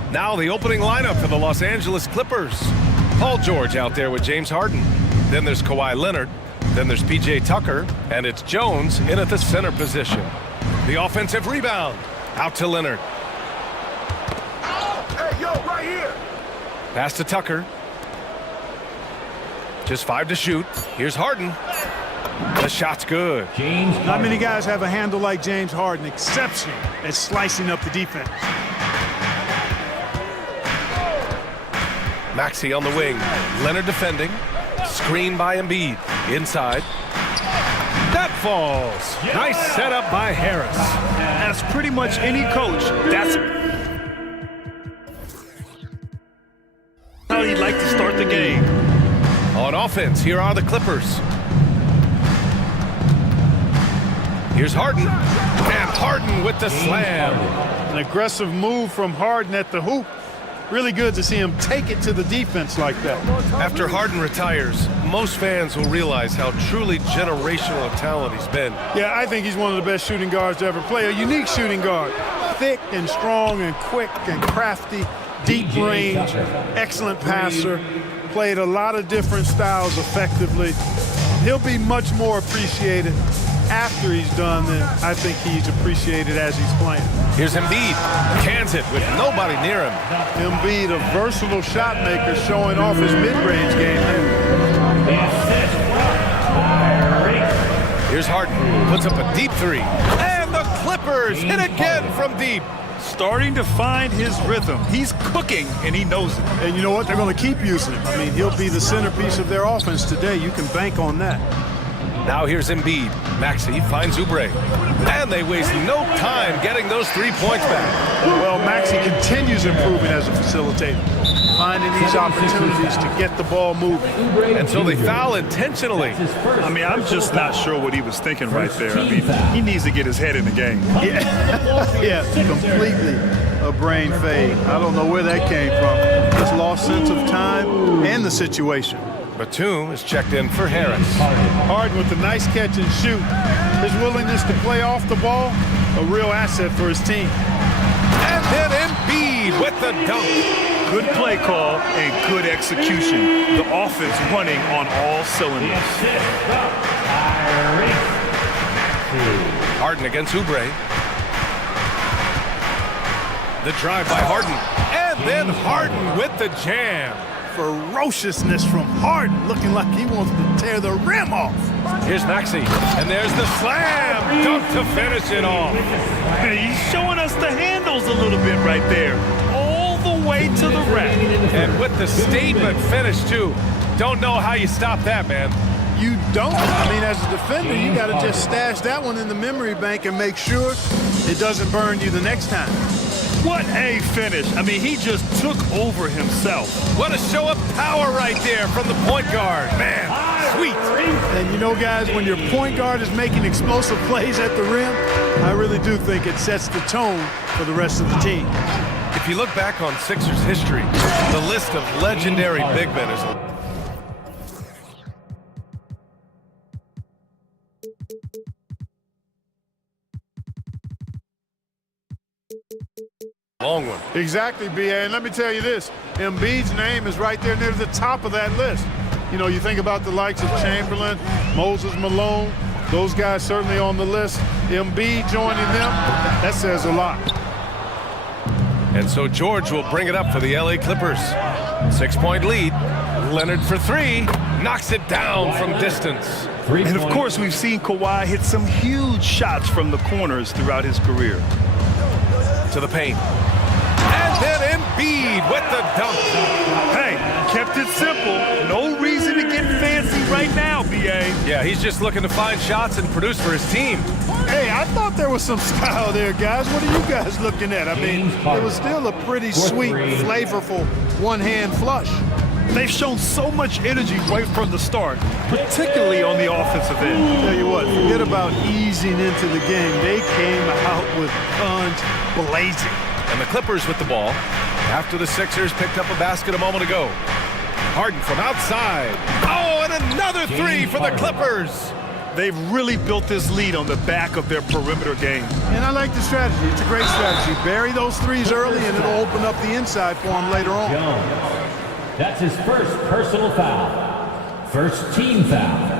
Now the opening lineup for the Los Angeles Clippers. Paul George out there with James Harden. Then there's Kawhi Leonard. Then there's P.J. Tucker. And it's Jones in at the center position. The offensive rebound. Out to Leonard. Hey, yo, right here. Pass to Tucker. Just 5 to shoot. Here's Harden. The shot's good. Not many guys have a handle like James Harden. Exceptional at slicing up the defense. Maxey on the wing. Leonard defending. Screen by Embiid. Inside. That falls. Nice setup by Harris. As pretty much any coach, that's how he'd like to start the game. On offense, here are the Clippers. Here's Harden. And Harden with the slam. An aggressive move from Harden at the hoop. Really good to see him take it to the defense like that. After Harden retires, most fans will realize how truly generational a talent he's been. Yeah, I think he's one of the best shooting guards to ever play. A unique shooting guard. Thick and strong and quick and crafty. Deep range. Excellent passer. Played a lot of different styles effectively. He'll be much more appreciated after he's done than I think he's appreciated as he's playing. Here's Embiid. Cans it with nobody near him. Embiid, a versatile shot maker, showing off his mid-range game here. Here's Harden. Puts up a deep three. And the Clippers hit again from deep. Starting to find his rhythm. He's cooking, and he knows it. And you know what? They're going to keep using him. I mean, he'll be the centerpiece of their offense today. You can bank on that. Now here's Embiid. Maxey finds Oubre. And they waste no time getting those 3 points back. Well, Maxey continues improving as a facilitator, finding these opportunities to get the ball moving. And so they foul intentionally. I mean, I'm just not sure what he was thinking right there. I mean, he needs to get his head in the game. Yeah, completely a brain fade. I don't know where that came from. Just lost sense of time and the situation. Batum is checked in for Harris. Harden with a nice catch and shoot. His willingness to play off the ball, a real asset for his team. And then Embiid with the dunk. Good play call and good execution. The offense running on all cylinders. Harden against Oubre. The drive by Harden. And then Harden with the jam. Ferociousness from Harden, looking like he wants to tear the rim off. Here's Maxey, and there's the slam dunk to finish it off. He's showing us the handles a little bit right there, all the way to the rack. And with the statement finish too. Don't know how you stop that, man. You don't. I mean, as a defender, you got to just stash that one in the memory bank and make sure it doesn't burn you the next time. What a finish. I mean, he just took over himself. What a show of power right there from the point guard. Man, sweet. And you know, guys, when your point guard is making explosive plays at the rim, I really do think it sets the tone for the rest of the team. If you look back on Sixers history, the list of legendary big men is long one. Exactly, B.A. And let me tell you this, Embiid's name is right there near the top of that list. You know, you think about the likes of Chamberlain, Moses Malone, those guys certainly on the list. Embiid joining them, that says a lot. And so George will bring it up for the LA Clippers. 6-point lead. Leonard for three. Knocks it down from distance. And of course, we've seen Kawhi hit some huge shots from the corners throughout his career. To the paint. And then Embiid with the dunk. Hey, kept it simple. No reason to get fancy right now, B.A. Yeah, he's just looking to find shots and produce for his team. Hey, I thought there was some style there, guys. What are you guys looking at? I mean, it was still a pretty sweet, flavorful one-hand flush. They've shown so much energy right from the start, particularly on the offensive end. Tell you what, forget about easing into the game. They came out with guns blazing. And the Clippers with the ball. After the Sixers picked up a basket a moment ago. Harden from outside. Oh, and another three for the Clippers. They've really built this lead on the back of their perimeter game. And I like the strategy. It's a great strategy. Bury those threes early, and it'll open up the inside for him later on. That's his first personal foul. First team foul.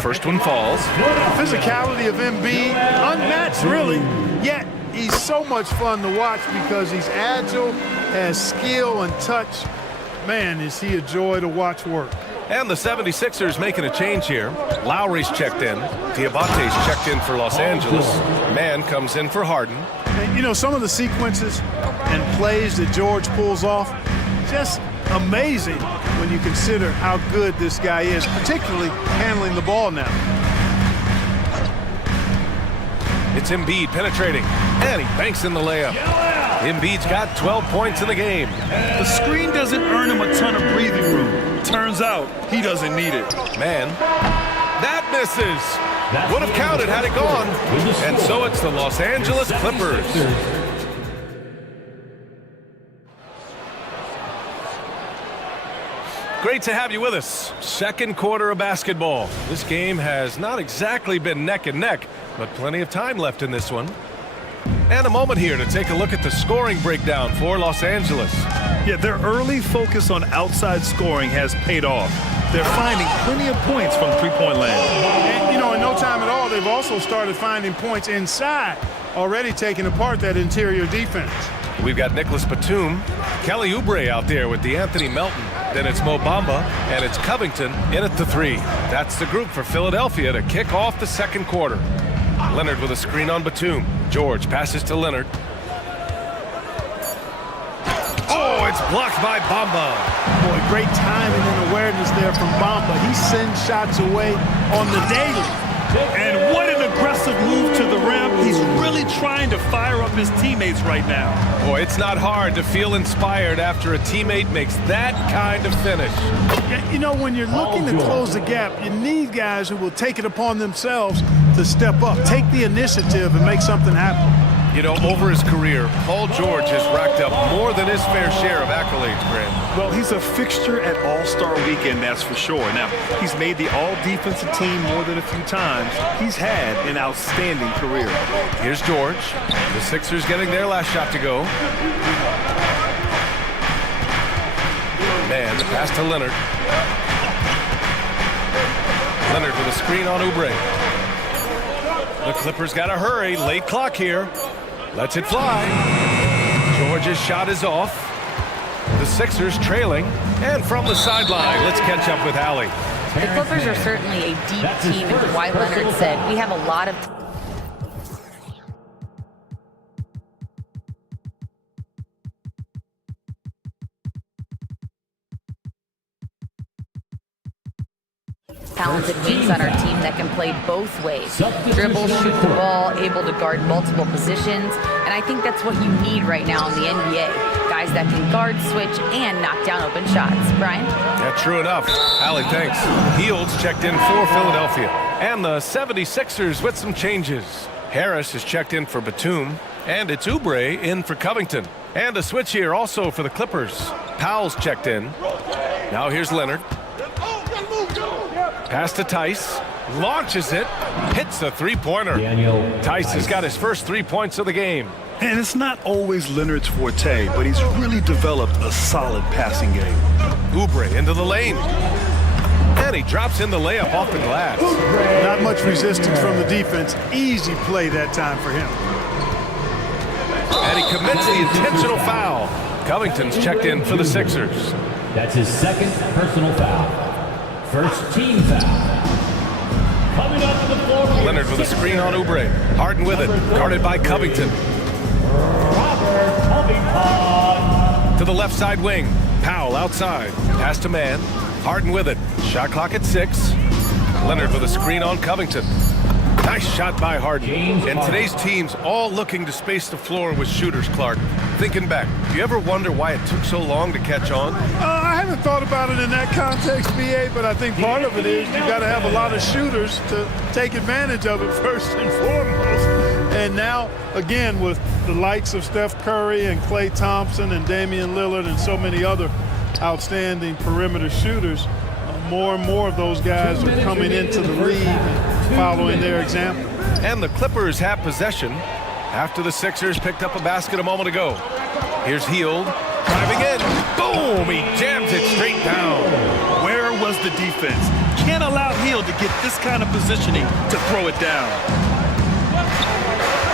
First one falls. The physicality of Embiid, unmatched really, yet he's so much fun to watch because he's agile, has skill and touch. Man, is he a joy to watch work. And the 76ers making a change here. Lowry's checked in. Diabate's checked in for Los Angeles. Man comes in for Harden. And, you know, some of the sequences and plays that George pulls off, just amazing when you consider how good this guy is, particularly handling the ball now. It's Embiid penetrating, and he banks in the layup. Embiid's got 12 points in the game. The screen doesn't earn him a ton of breathing room. Turns out he doesn't need it. Man, that misses. Would have counted had it gone. And so it's the Los Angeles Clippers. Great to have you with us. Second quarter of basketball. This game has not exactly been neck and neck, but plenty of time left in this one. And a moment here to take a look at the scoring breakdown for Los Angeles. Yeah, their early focus on outside scoring has paid off. They're finding plenty of points from three-point land. And, you know, in no time at all, they've also started finding points inside, already taking apart that interior defense. We've got Nicholas Batum, Kelly Oubre out there with DeAnthony Melton. Then it's Mo Bamba, and it's Covington in at the three. That's the group for Philadelphia to kick off the second quarter. Leonard with a screen on Batum. George passes to Leonard. Oh, it's blocked by Bamba. Boy, great timing and awareness there from Bamba. He sends shots away on the daily. And what an aggressive move to the rim. He's really trying to fire up his teammates right now. Boy, it's not hard to feel inspired after a teammate makes that kind of finish. You know, when you're looking to close the gap, you need guys who will take it upon themselves to step up, take the initiative, and make something happen. You know, over his career, Paul George has racked up more than his fair share of accolades, Grant. Well, he's a fixture at All-Star Weekend, that's for sure. Now, he's made the All-Defensive team more than a few times. He's had an outstanding career. Here's George. The Sixers getting their last shot to go. Man, the pass to Leonard. Leonard with a screen on Oubre. The Clippers got to hurry. Late clock here. Lets it fly. George's shot is off. The Sixers trailing. And from the sideline, let's catch up with Allie. The Clippers are certainly a deep team, and Kawhi Leonard said, we have a lot of talented wings on our team that can play both ways. Dribble, shoot the ball, able to guard multiple positions. And I think that's what you need right now in the NBA. Guys that can guard, switch, and knock down open shots. Brian? Yeah, true enough. Allie, thanks. Fields checked in for Philadelphia. And the 76ers with some changes. Harris is checked in for Batum. And it's Oubre in for Covington. And a switch here also for the Clippers. Powell's checked in. Now here's Leonard. Pass to Tice, launches it, hits the three-pointer. Tice has got his first 3 points of the game. And it's not always Leonard's forte, but he's really developed a solid passing game. Oubre into the lane. And he drops in the layup off the glass. Not much resistance from the defense. Easy play that time for him. And he commits the intentional foul. Covington's checked in for the Sixers. That's his second personal foul. First team foul. Coming up to the floor. Leonard with a screen on Oubre. Harden with it. Guarded by Covington. Robert Covington. To the left side wing. Powell outside. Pass to man. Harden with it. Shot clock at 6. Leonard with a screen on Covington. Nice shot by Harden. And today's team's all looking to space the floor with shooters, Clark. Thinking back, do you ever wonder why it took so long to catch on? I haven't thought about it in that context, BA, but I think part of it is you got to have a lot of shooters to take advantage of it first and foremost. And now, again, with the likes of Steph Curry and Klay Thompson and Damian Lillard and so many other outstanding perimeter shooters, more and more of those guys are coming into the league and following their example. And the Clippers have possession after the Sixers picked up a basket a moment ago. Here's Hield driving in. Boom! He jams it straight down. Where was the defense? Can't allow Hield to get this kind of positioning to throw it down.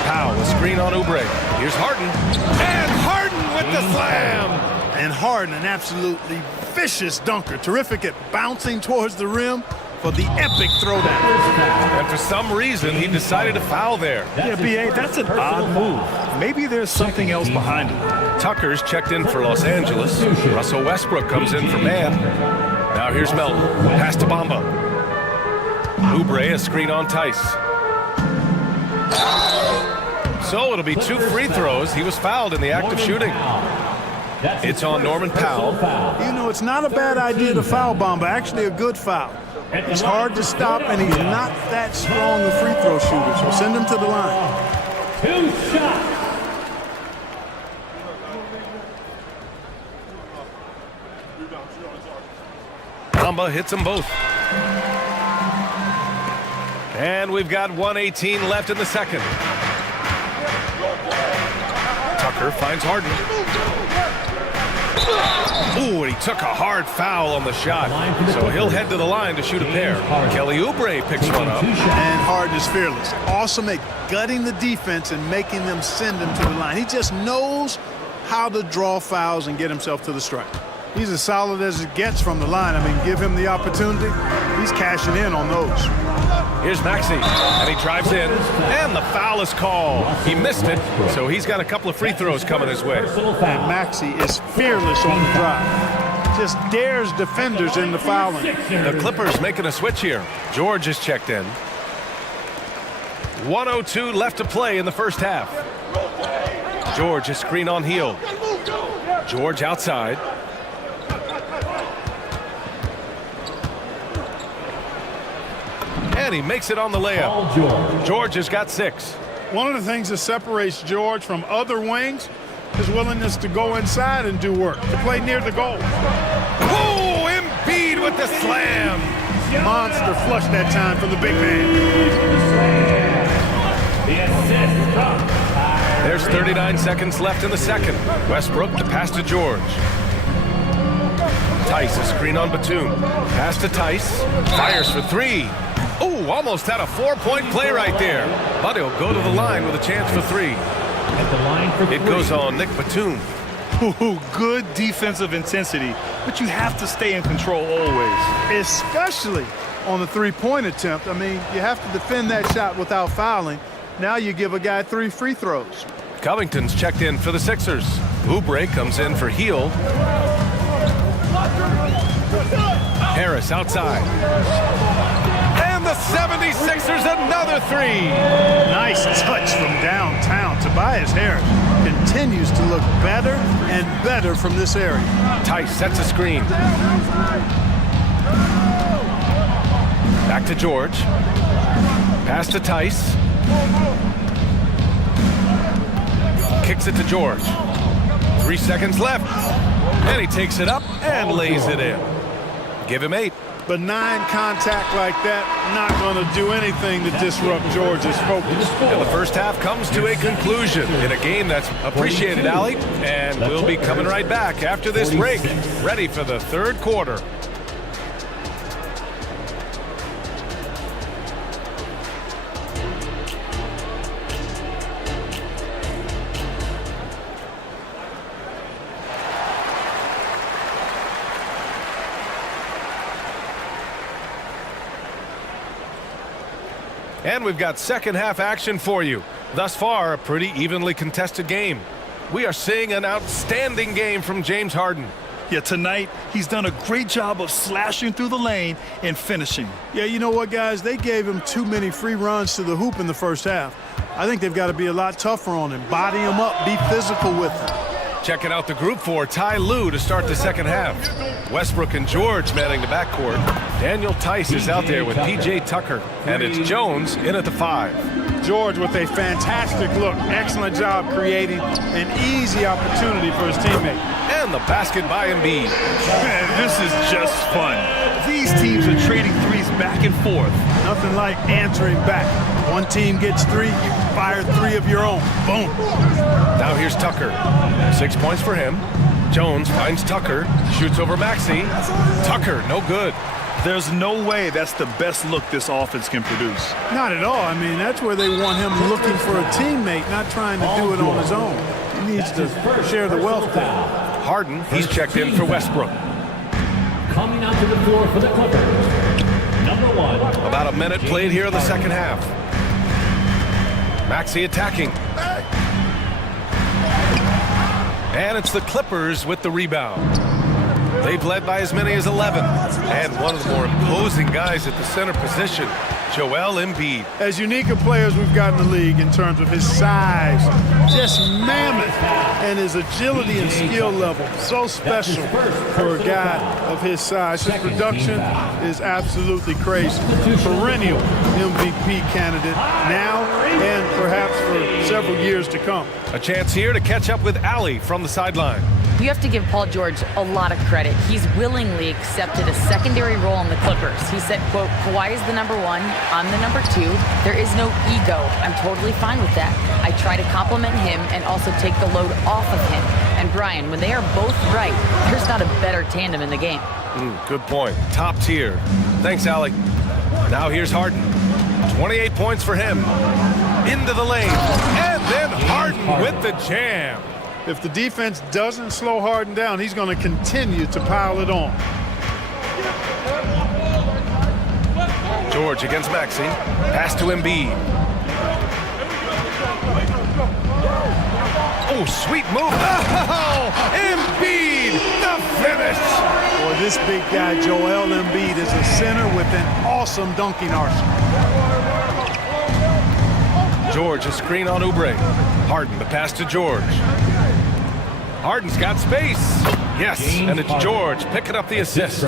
Powell, a screen on Oubre. Here's Harden. And Harden with the slam! And Harden, an absolutely vicious dunker. Terrific at bouncing towards the rim for the epic throwdown. And for some reason, he decided to foul there. Yeah, B.A., that's an odd move. Maybe there's something else behind it. Tucker's checked in for Los Angeles. Russell Westbrook comes in for Man. Now here's Melton. Pass to Bamba. Oubre, a screen on Tice. So it'll be 2 free throws. He was fouled in the act of shooting. It's on Norman Powell. You know, it's not a bad idea to foul Bamba. Actually, a good foul. He's hard to stop, and he's not that strong a free throw shooter, so send him to the line. 2 shots. Bamba hits them both. And we've got 1:18 left in the second. Tucker finds Harden. Ooh, and he took a hard foul on the shot. So he'll head to the line to shoot a pair. Kelly Oubre picks one up. And Harden is fearless. Awesome at gutting the defense and making them send him to the line. He just knows how to draw fouls and get himself to the stripe. He's as solid as it gets from the line. I mean, give him the opportunity. He's cashing in on those. Here's Maxey, and he drives in, and the foul is called. He missed it, so he's got a couple of free throws coming his way. And Maxey is fearless on the drive. Just dares defenders into fouling. The Clippers making a switch here. George is checked in. 1:02 left to play in the first half. George is screen on Hield. George outside. And he makes it on the layup. George has got 6. One of the things that separates George from other wings is willingness to go inside and do work, to play near the goal. Oh, Embiid with the slam. Monster flush that time from the big man. There's 39 seconds left in the second. Westbrook, the pass to George. Tice, a screen on Batum. Pass to Tice. Fires for 3. Oh, almost had a 4-point play right there. But he'll go to the line with a chance for 3. It goes on Nick Batum. Ooh, good defensive intensity, but you have to stay in control always. Especially on the three-point attempt. I mean, you have to defend that shot without fouling. Now you give a guy 3 free throws. Covington's checked in for the Sixers. Oubre comes in for Hield. Harris outside. And the 76ers another 3. Nice touch from downtown. Tobias Harris continues to look better and better from this area. Tice sets a screen. Back to George. Pass to Tice. Kicks it to George. 3 seconds left. And he takes it up and lays it in. Give him 8. Benign contact like that, not going to do anything to disrupt George's focus. And the first half comes to a conclusion in a game that's appreciated, Allie. And we'll be coming right back after this break, ready for the third quarter. And we've got second half action for you. Thus far, a pretty evenly contested game. We are seeing an outstanding game from James Harden. Yeah, tonight, he's done a great job of slashing through the lane and finishing. Yeah, you know what, guys? They gave him too many free runs to the hoop in the first half. I think they've got to be a lot tougher on him. Body him up, be physical with him. Checking out the group for Ty Lue to start the second half. Westbrook and George manning the backcourt. Daniel Tice is out there with P.J. Tucker. And it's Jones in at the 5. George with a fantastic look. Excellent job creating an easy opportunity for his teammate. And the basket by Embiid. Man, this is just fun. These teams are trading threes back and forth. Nothing like answering back. One team gets three, you fire three of your own. Boom. Now here's Tucker. 6 points for him. Jones finds Tucker, shoots over Maxey. Tucker, no good. There's no way that's the best look this offense can produce. Not at all. I mean, that's where they want him looking for a teammate, not trying to do it on his own. He needs to share the wealth there. Harden, he's checked in for Westbrook. Coming out to the floor for the Clippers, number 1. About a minute played here in the second half. Maxey attacking. And it's the Clippers with the rebound. They've led by as many as 11. And one of the more imposing guys at the center position, Joel Embiid. As unique a player as we've got in the league in terms of his size, just mammoth, and his agility and skill level, so special for a guy of his size. His production is absolutely crazy. Perennial MVP candidate now and perhaps for several years to come. A chance here to catch up with Allie from the sideline. You have to give Paul George a lot of credit. He's willingly accepted a secondary role in the Clippers. He said, quote, Kawhi is the number 1, I'm the number 2. There is no ego. I'm totally fine with that. I try to compliment him and also take the load off of him. And Brian, when they are both right, there's not a better tandem in the game. Good point. Top tier. Thanks, Allie. Now here's Harden. 28 points for him. Into the lane. And then Harden with the jam. If the defense doesn't slow Harden down, he's going to continue to pile it on. George against Maxey. Pass to Embiid. Oh, sweet move. Oh, Embiid, the finish. Boy, this big guy, Joel Embiid, is a center with an awesome dunking arsenal. George, a screen on Oubre. Harden, the pass to George. Harden's got space. Yes, and it's George picking up the assist.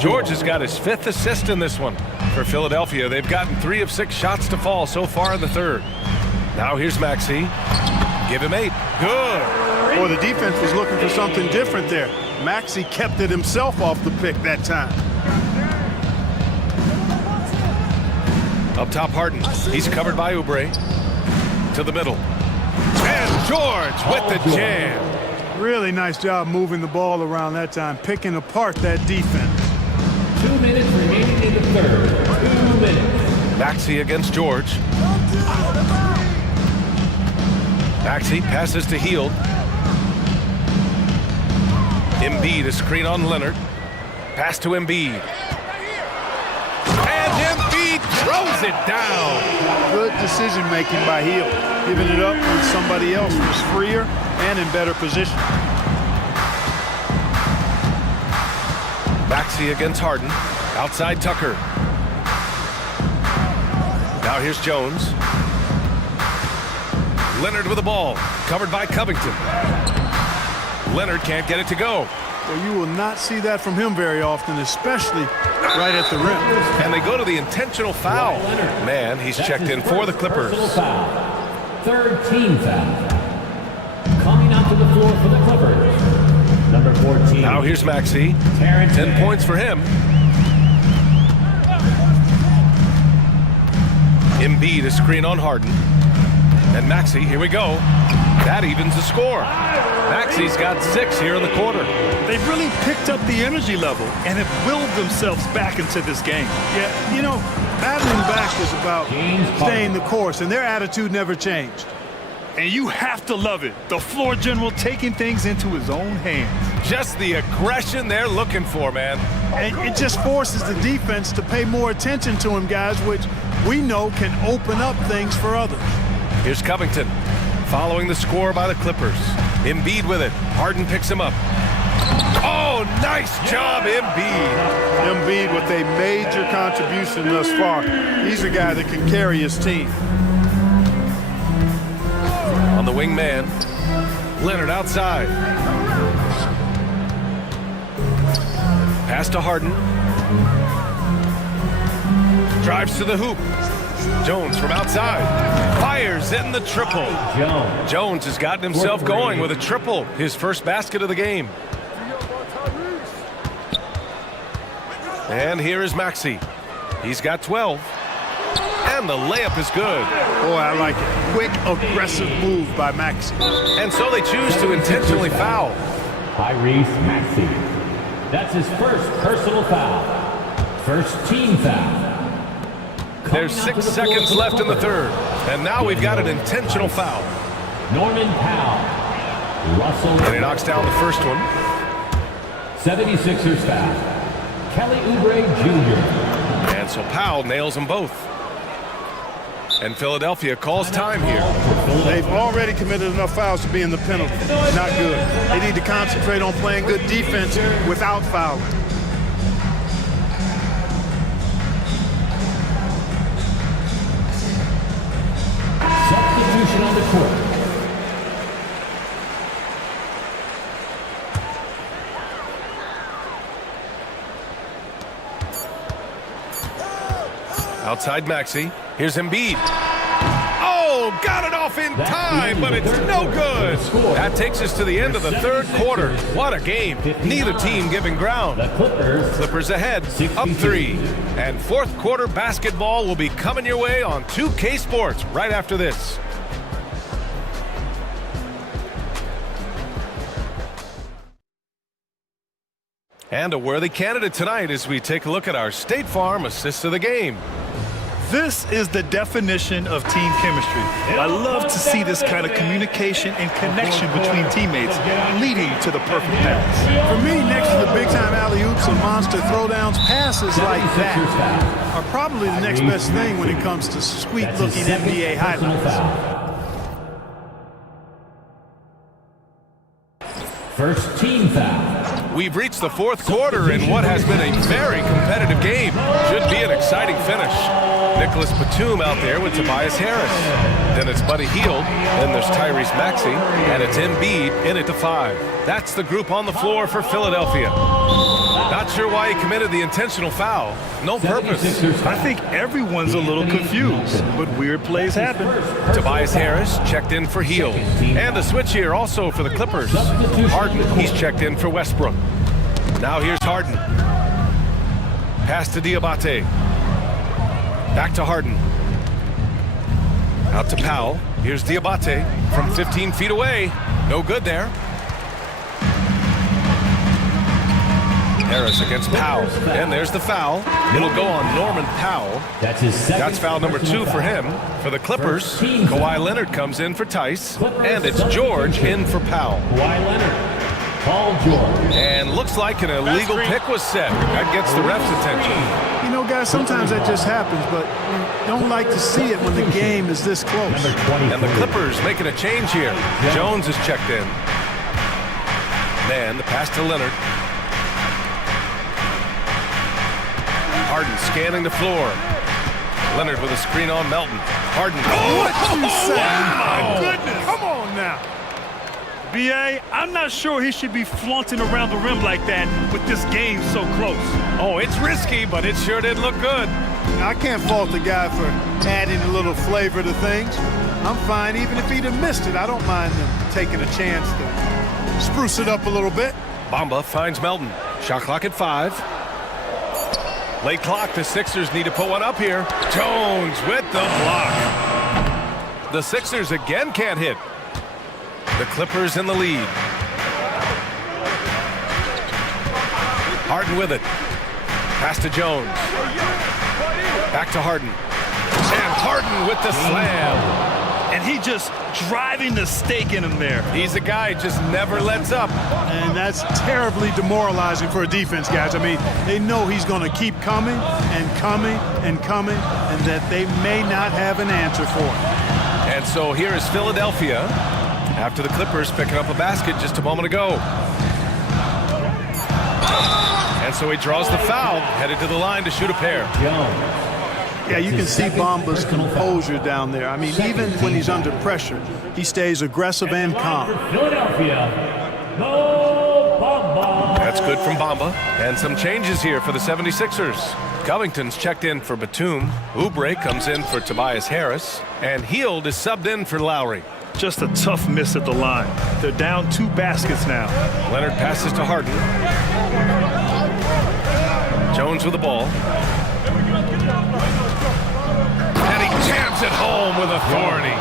George has got his 5th assist in this one. For Philadelphia, they've gotten 3 of 6 shots to fall so far in the third. Now here's Maxey. Give him 8. Good. Boy, the defense was looking for something different there. Maxey kept it himself off the pick that time. Up top, Harden. He's covered by Oubre. To the middle. And George with the jam. Really nice job moving the ball around that time, picking apart that defense. 2 minutes remaining in the third. 2 minutes. Maxey against George. Maxey passes to Hield. Embiid, a screen on Leonard. Pass to Embiid. And Embiid throws it down. Good decision making by Hield, giving it up when somebody else was freer and in better position. Maxey against Harden. Outside Tucker. Now here's Jones. Leonard with the ball. Covered by Covington. Leonard can't get it to go. Well, you will not see that from him very often, especially right at the rim. And they go to the intentional foul. Man, he's checked in for the Clippers. Third team foul. Coming out to the floor for the Clippers, number 14. Now here's Maxey. 10 points for him. Embiid, a screen on Harden. And Maxey, here we go. That evens the score. Maxey's got 6 here in the quarter. They've really picked up the energy level and have willed themselves back into this game. Yeah, you know, battling back is about staying the course, and their attitude never changed. And you have to love it. The floor general taking things into his own hands. Just the aggression they're looking for, man. And it just forces the defense to pay more attention to him, guys, which we know can open up things for others. Here's Covington, following the score by the Clippers. Embiid with it. Harden picks him up. Oh, nice job, Embiid. Embiid with a major contribution thus far. He's a guy that can carry his team. On the wing man, Leonard outside. Pass to Harden. Drives to the hoop. Jones from outside. Fires in the triple. Jones has gotten himself going with a triple. His first basket of the game. And here is Maxey. He's got 12. And the layup is good. Boy, I like it. Quick, aggressive move by Maxey. And so they choose to intentionally foul. Tyrese Maxey. That's his first personal foul. First team foul. There's 6 seconds left in the third. And now we've got an intentional foul. Norman Powell. Russell. And he knocks down the first one. 76ers foul. Kelly Oubre Jr. And so Powell nails them both. And Philadelphia calls time here. They've already committed enough fouls to be in the penalty. Not good. They need to concentrate on playing good defense without fouling. Substitution on the court. Outside Maxey. Here's Embiid. Oh, got it off in time, but it's no good. That takes us to the end of the third quarter. What a game. Neither team giving ground. Clippers ahead, up 3. And fourth quarter basketball will be coming your way on 2K Sports right after this. And a worthy candidate tonight as we take a look at our State Farm assists of the game. This is the definition of team chemistry. I love to see this kind of communication and connection between teammates leading to the perfect pass. For me, next to the big-time alley-oops and monster throwdowns, passes like that are probably the next best thing when it comes to sweet-looking NBA highlights. First team foul. We've reached the fourth quarter in what has been a very competitive game. Should be an exciting finish. Nicholas Batum out there with Tobias Harris. Then it's Buddy Hield. Then there's Tyrese Maxey. And it's Embiid in at the 5. That's the group on the floor for Philadelphia. Not sure why he committed the intentional foul. No purpose. I think everyone's a little confused, but weird plays happen. Tobias Harris checked in for Hield. And a switch here also for the Clippers. Harden, he's checked in for Westbrook. Now here's Harden. Pass to Diabate. Back to Harden. Out to Powell. Here's Diabate from 15 feet away. No good there. Harris against Powell. And there's the foul. It'll go on Norman Powell. That's foul number 2 for him. For the Clippers, Kawhi Leonard comes in for Tice. And it's George in for Powell. Kawhi Leonard. Paul George. And looks like an illegal pick was set. That gets the ref's attention. You know, guys, sometimes that just happens, but you don't like to see it when the game is this close. And the Clippers making a change here. Jones is checked in. Man, the pass to Leonard. Harden scanning the floor. Leonard with a screen on Melton. Harden. Oh, what you say? Oh, my goodness. Come on now. B.A., I'm not sure he should be flaunting around the rim like that with this game so close. Oh, it's risky, but it sure did look good. I can't fault the guy for adding a little flavor to things. I'm fine even if he'd have missed it. I don't mind him taking a chance to spruce it up a little bit. Bamba finds Melton. Shot clock at 5. Late clock, the Sixers need to put one up here. Jones with the block. The Sixers again can't hit. The Clippers in the lead. Harden with it. Pass to Jones. Back to Harden. And Harden with the slam. And he just driving the stake in him there. He's a guy who just never lets up. And that's terribly demoralizing for a defense, guys. I mean, they know he's going to keep coming and coming and coming, and that they may not have an answer for him. And so here is Philadelphia after the Clippers picking up a basket just a moment ago. And so he draws the foul, headed to the line to shoot a pair. Yeah, you can see Bamba's composure down there. I mean, even when he's under pressure, he stays aggressive and calm. That's good from Bamba. And some changes here for the 76ers. Covington's checked in for Batum. Oubre comes in for Tobias Harris. And Hield is subbed in for Lowry. Just a tough miss at the line. They're down 2 baskets now. Leonard passes to Harden. Jones with the ball. And he jams it home with authority.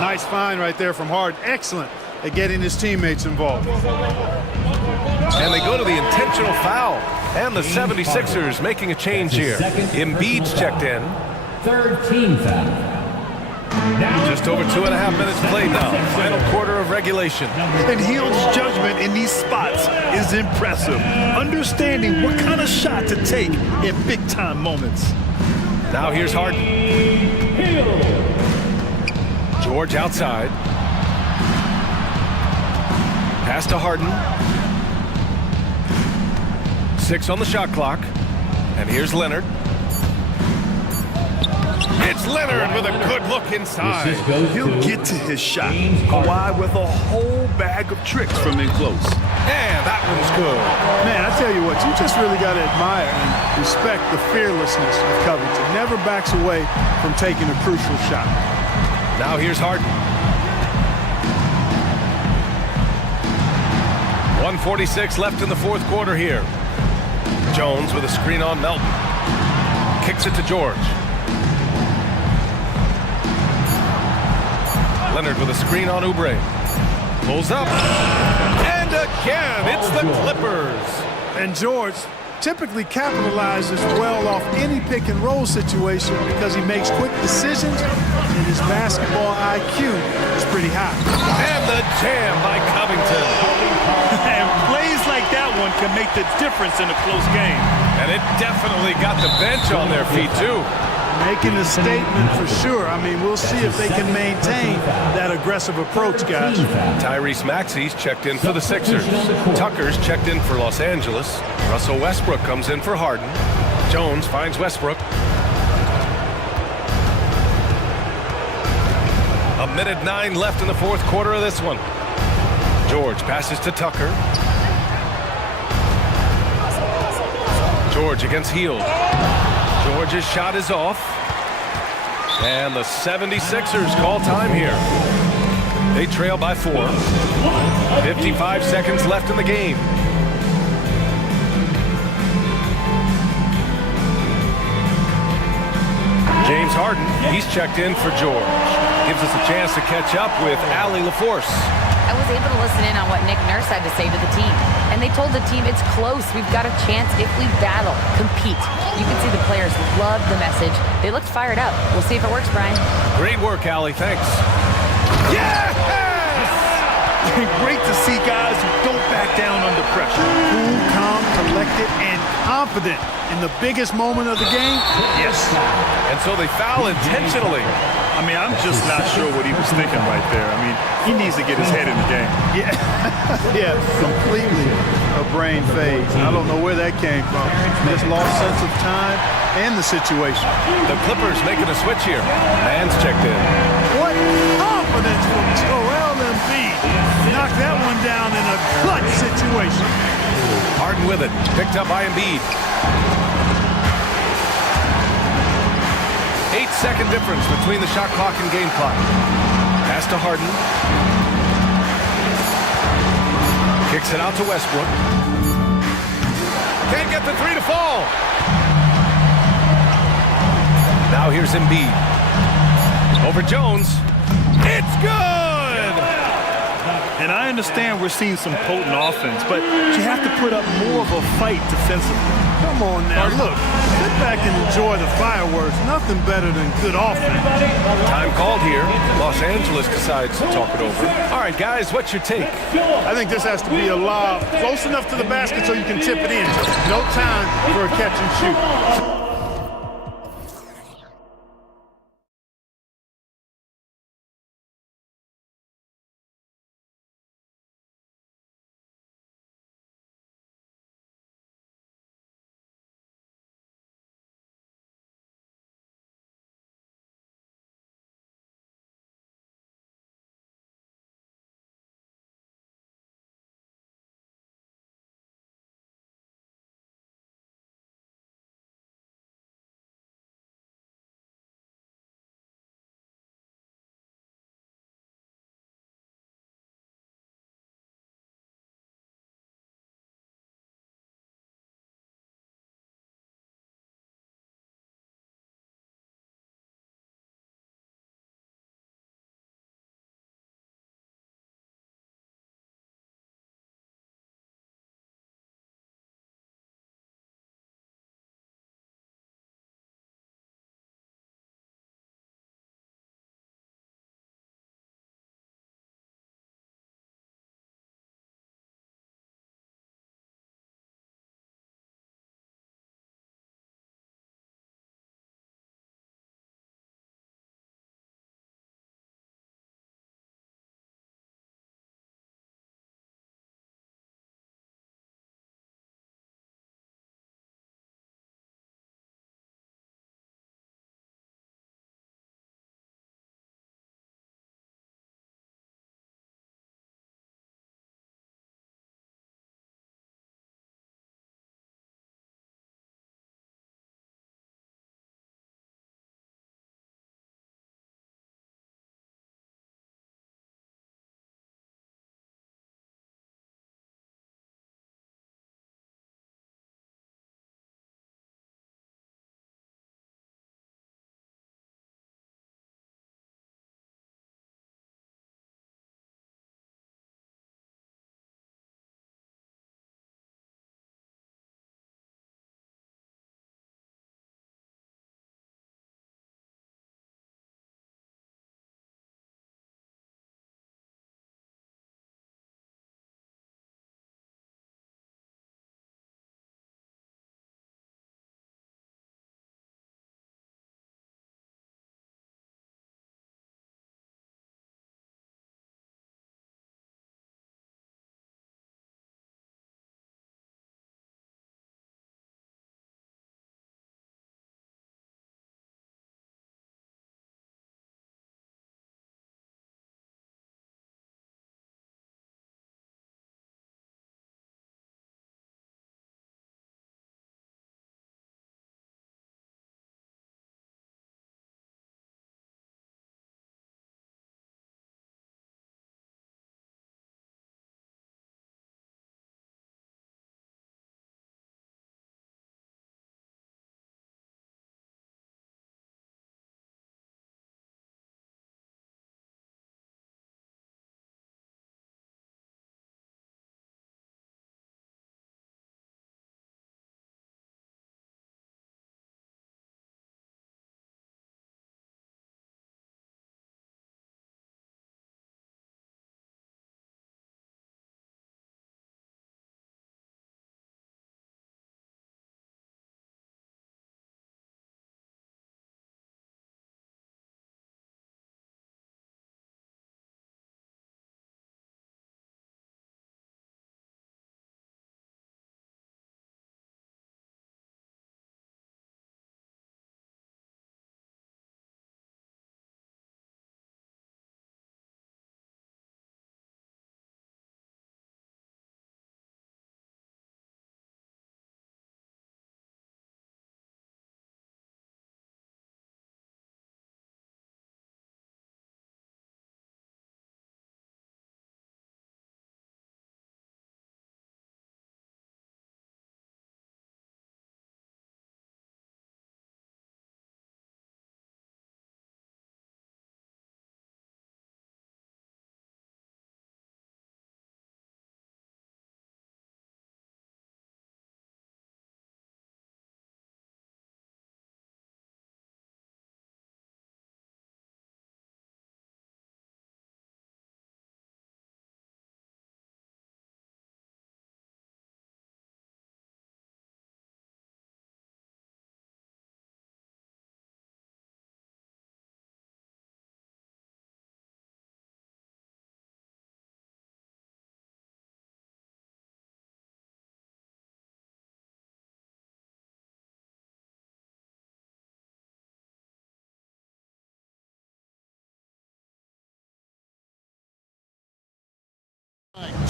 Nice find right there from Harden. Excellent at getting his teammates involved. And they go to the intentional foul. And the 76ers making a change here. Embiid's checked in. Third team foul. Just over 2.5 minutes played now. Final quarter of regulation. And Hield's judgment in these spots is impressive. Understanding what kind of shot to take in big-time moments. Now here's Harden. George outside. Pass to Harden. 6 on the shot clock. And here's Leonard. It's Leonard with a good look inside. He'll get to his shot. Kawhi with a whole bag of tricks from in close. And that one's good. Man, I tell you what, you just really got to admire and respect the fearlessness of Covington. Never backs away from taking a crucial shot. Now here's Harden. 1:46 left in the fourth quarter here. Jones with a screen on Melton. Kicks it to George. Leonard with a screen on Oubre. Pulls up. And again, it's the Clippers. And George typically capitalizes well off any pick and roll situation because he makes quick decisions and his basketball IQ is pretty high. And the jam by Covington. And plays like that one can make the difference in a close game. And it definitely got the bench on their feet, too. Making a statement for sure. I mean, we'll see if they can maintain that aggressive approach, guys. Tyrese Maxey's checked in for the Sixers. Tucker's checked in for Los Angeles. Russell Westbrook comes in for Harden. Jones finds Westbrook. A minute 9 left in the fourth quarter of this one. George passes to Tucker. George against Hield. George's shot is off. And the 76ers call time here. They trail by 4. 55 seconds left in the game. James Harden, he's checked in for George. Gives us a chance to catch up with Allie LaForce. I was able to listen in on what Nick Nurse had to say to the team. And they told the team it's close. We've got a chance if we battle, compete. You can see the players loved the message. They looked fired up. We'll see if it works, Brian. Great work, Allie. Thanks. Yes! Great to see guys who don't back down under pressure. Cool, calm, collected, and confident in the biggest moment of the game. Yes. And so they foul intentionally. I mean, I'm just not sure what he was thinking right there. I mean, he needs to get his head in the game. Yeah, yeah, completely a brain phase. I don't know where that came from. Just lost sense of time and the situation. The Clippers making a switch here. Man's checked in. What confidence from Joel Embiid. Knocked that one down in a clutch situation. Harden with it. Picked up by Embiid. 8-second difference between the shot clock and game clock. Pass to Harden. Kicks it out to Westbrook. Can't get the 3 to fall. Now here's Embiid. Over Jones. It's good! And I understand we're seeing some potent offense, but you have to put up more of a fight defensively. Come on now, look. Sit back and enjoy the fireworks. Nothing better than good offense. Time called here. Los Angeles decides to talk it over. All right, guys, what's your take? I think this has to be a lob close enough to the basket so you can tip it in. No time for a catch and shoot.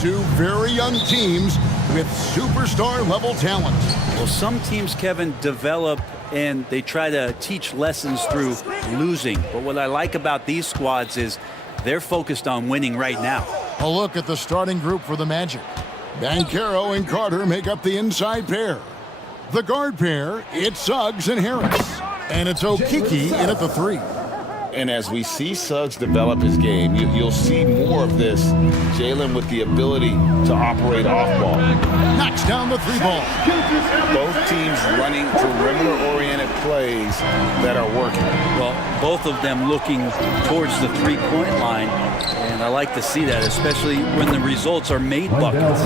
two very young teams with superstar-level talent. Well, some teams, Kevin, develop and they try to teach lessons through losing. But what I like about these squads is they're focused on winning right now. A look at the starting group for the Magic. Banchero and Carter make up the inside pair. The guard pair, it's Suggs and Harris. And it's Okiki in at the 3. And as we see Suggs develop his game, you'll see more of this. Jalen with the ability to operate off ball. Knocks down the 3 ball. Both teams running perimeter-oriented plays that are working. Well, both of them looking towards the 3-point line. And I like to see that, especially when the results are made buckets.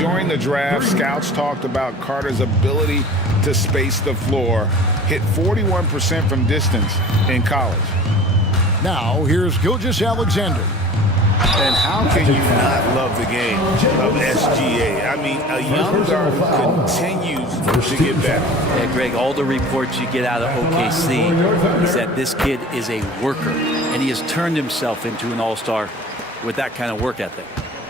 During the draft, scouts talked about Carter's ability to space the floor. Hit 41% from distance in college. Now, here's Gilgeous-Alexander. And how can you not love the game of SGA? I mean, a young guard who continues to get better. Yeah, Greg, all the reports you get out of OKC is that this kid is a worker, and he has turned himself into an all-star with that kind of work ethic.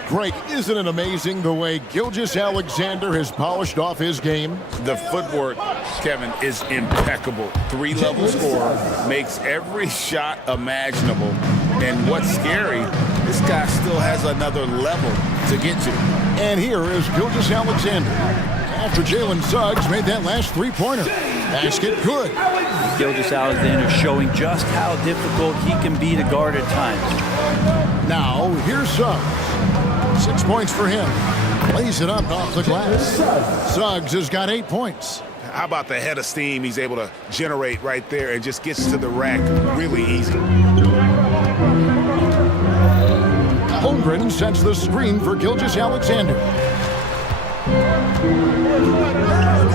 Greg, isn't it amazing the way Gilgeous-Alexander has polished off his game? The footwork, Kevin, is impeccable. 3-level scorer, makes every shot imaginable. And what's scary, this guy still has another level to get to. And here is Gilgeous-Alexander. After Jalen Suggs made that last 3-pointer. Basket good. Gilgeous-Alexander showing just how difficult he can be to guard at times. Now, here's Suggs. 6 points for him. Lays it up off the glass. Suggs has got 8 points. How about the head of steam he's able to generate right there and just gets to the rack really easy. Holmgren sets the screen for Gilgeous-Alexander.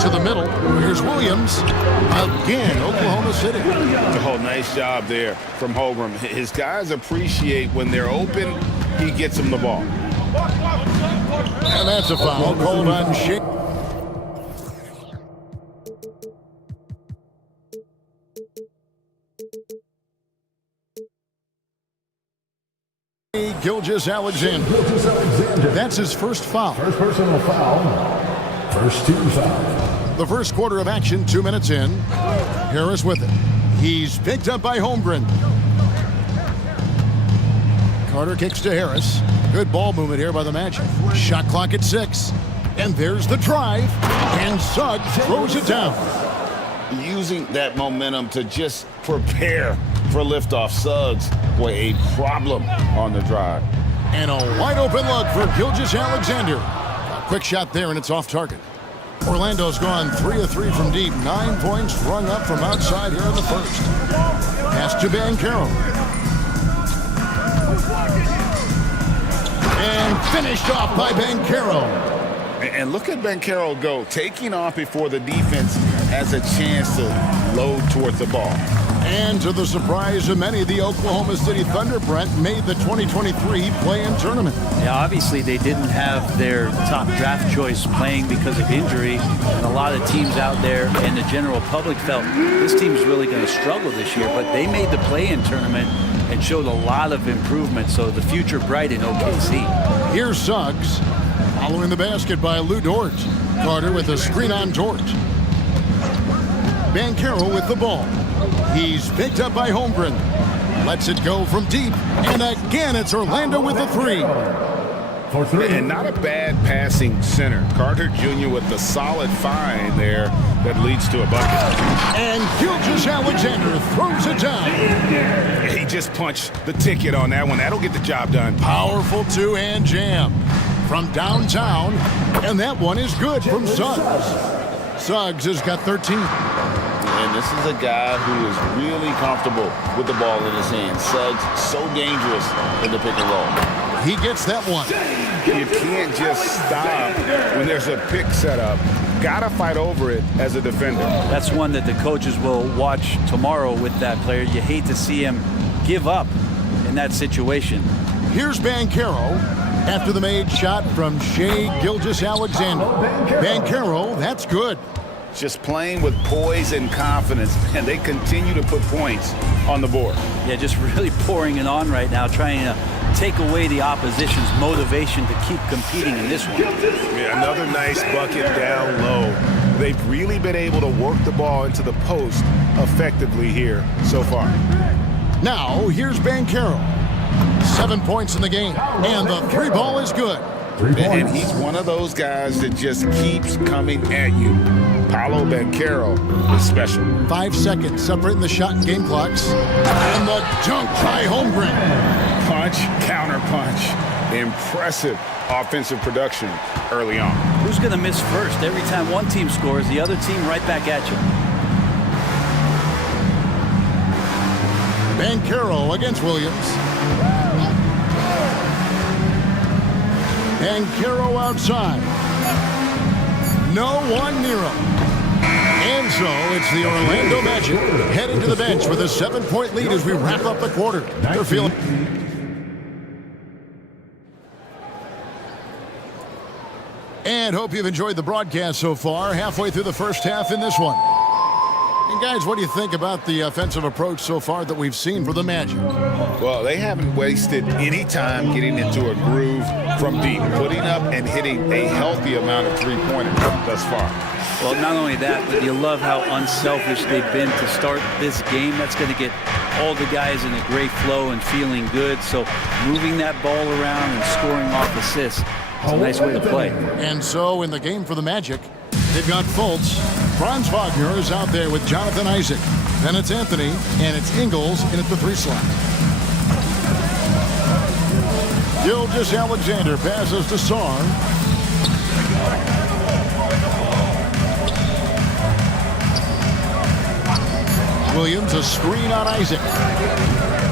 To the middle, here's Williams. Again, Oklahoma City. Oh, nice job there from Holmgren. His guys appreciate when they're open, he gets them the ball. And that's a foul called on Shea. Gilgeous-Alexander. That's his first foul. First personal foul. First team foul. The first quarter of action, 2 minutes in. Harris with it. He's picked up by Holmgren. Carter kicks to Harris. Good ball movement here by the Magic. Shot clock at 6. And there's the drive. And Suggs throws it down. Using that momentum to just prepare for liftoff. Suggs, boy, a problem on the drive. And a wide open look for Gilgeous-Alexander. A quick shot there, and it's off target. Orlando's gone 3 of 3 from deep. 9 points rung up from outside here in the first. Pass to Banchero. And finished off by Banchero. And look at Banchero go, taking off before the defense has a chance to load towards the ball. And to the surprise of many, the Oklahoma City Thunder, Brent, made the 2023 play-in tournament. Yeah, obviously they didn't have their top draft choice playing because of injury. And a lot of teams out there and the general public felt this team's really going to struggle this year. But they made the play-in tournament and showed a lot of improvement. So the future bright in OKC. Here's Suggs. Following the basket by Lou Dort. Carter with a screen on Dort. Banchero with the ball. He's picked up by Holmgren. Lets it go from deep. And again, it's Orlando with the 3. For 3. And not a bad passing center. Carter Jr. with the solid find there that leads to a bucket. And Gilgeous-Alexander throws it down. He just punched the ticket on that one. That'll get the job done. Powerful two-hand jam from downtown. And that one is good from Suggs. Suggs has got 13. And this is a guy who is really comfortable with the ball in his hands. Suggs, so dangerous in the pick and roll. He gets that one. You can't just stop when there's a pick set up. Gotta fight over it as a defender. That's one that the coaches will watch tomorrow with that player. You hate to see him give up in that situation. Here's Banchero after the made shot from Shea Gilgeous-Alexander. Banchero, that's good. Just playing with poise and confidence, and they continue to put points on the board. Yeah, just really pouring it on right now, trying to take away the opposition's motivation to keep competing in this one. Yeah, another nice bucket down low. They've really been able to work the ball into the post effectively here so far. Now, here's Banchero. 7 points in the game, and the three ball is good. And he's one of those guys that just keeps coming at you. Paolo Banchero is special. 5 seconds separating the shot and game clocks. And the dunk by Holmgren. Punch, counter punch. Impressive offensive production early on. Who's going to miss first? Every time one team scores, the other team right back at you. Banchero against Williams. Banchero outside. No one near him. And so it's the Orlando Magic heading to the bench with a 7-point lead as we wrap up the quarter. They're feeling... And hope you've enjoyed the broadcast so far. Halfway through the first half in this one. And guys, what do you think about the offensive approach so far that we've seen for the Magic? Well, they haven't wasted any time getting into a groove from deep, putting up and hitting a healthy amount of three-pointers thus far. Well, not only that, but you love how unselfish they've been to start this game. That's going to get all the guys in a great flow and feeling good. So moving that ball around and scoring off assists, it's a nice way to play. And so in the game for the Magic, they've got Fultz. Franz Wagner is out there with Jonathan Isaac. Then it's Anthony, and it's Ingles in at the 3 slot. Gilgeous Alexander passes to Sarr. Williams, a screen on Isaac.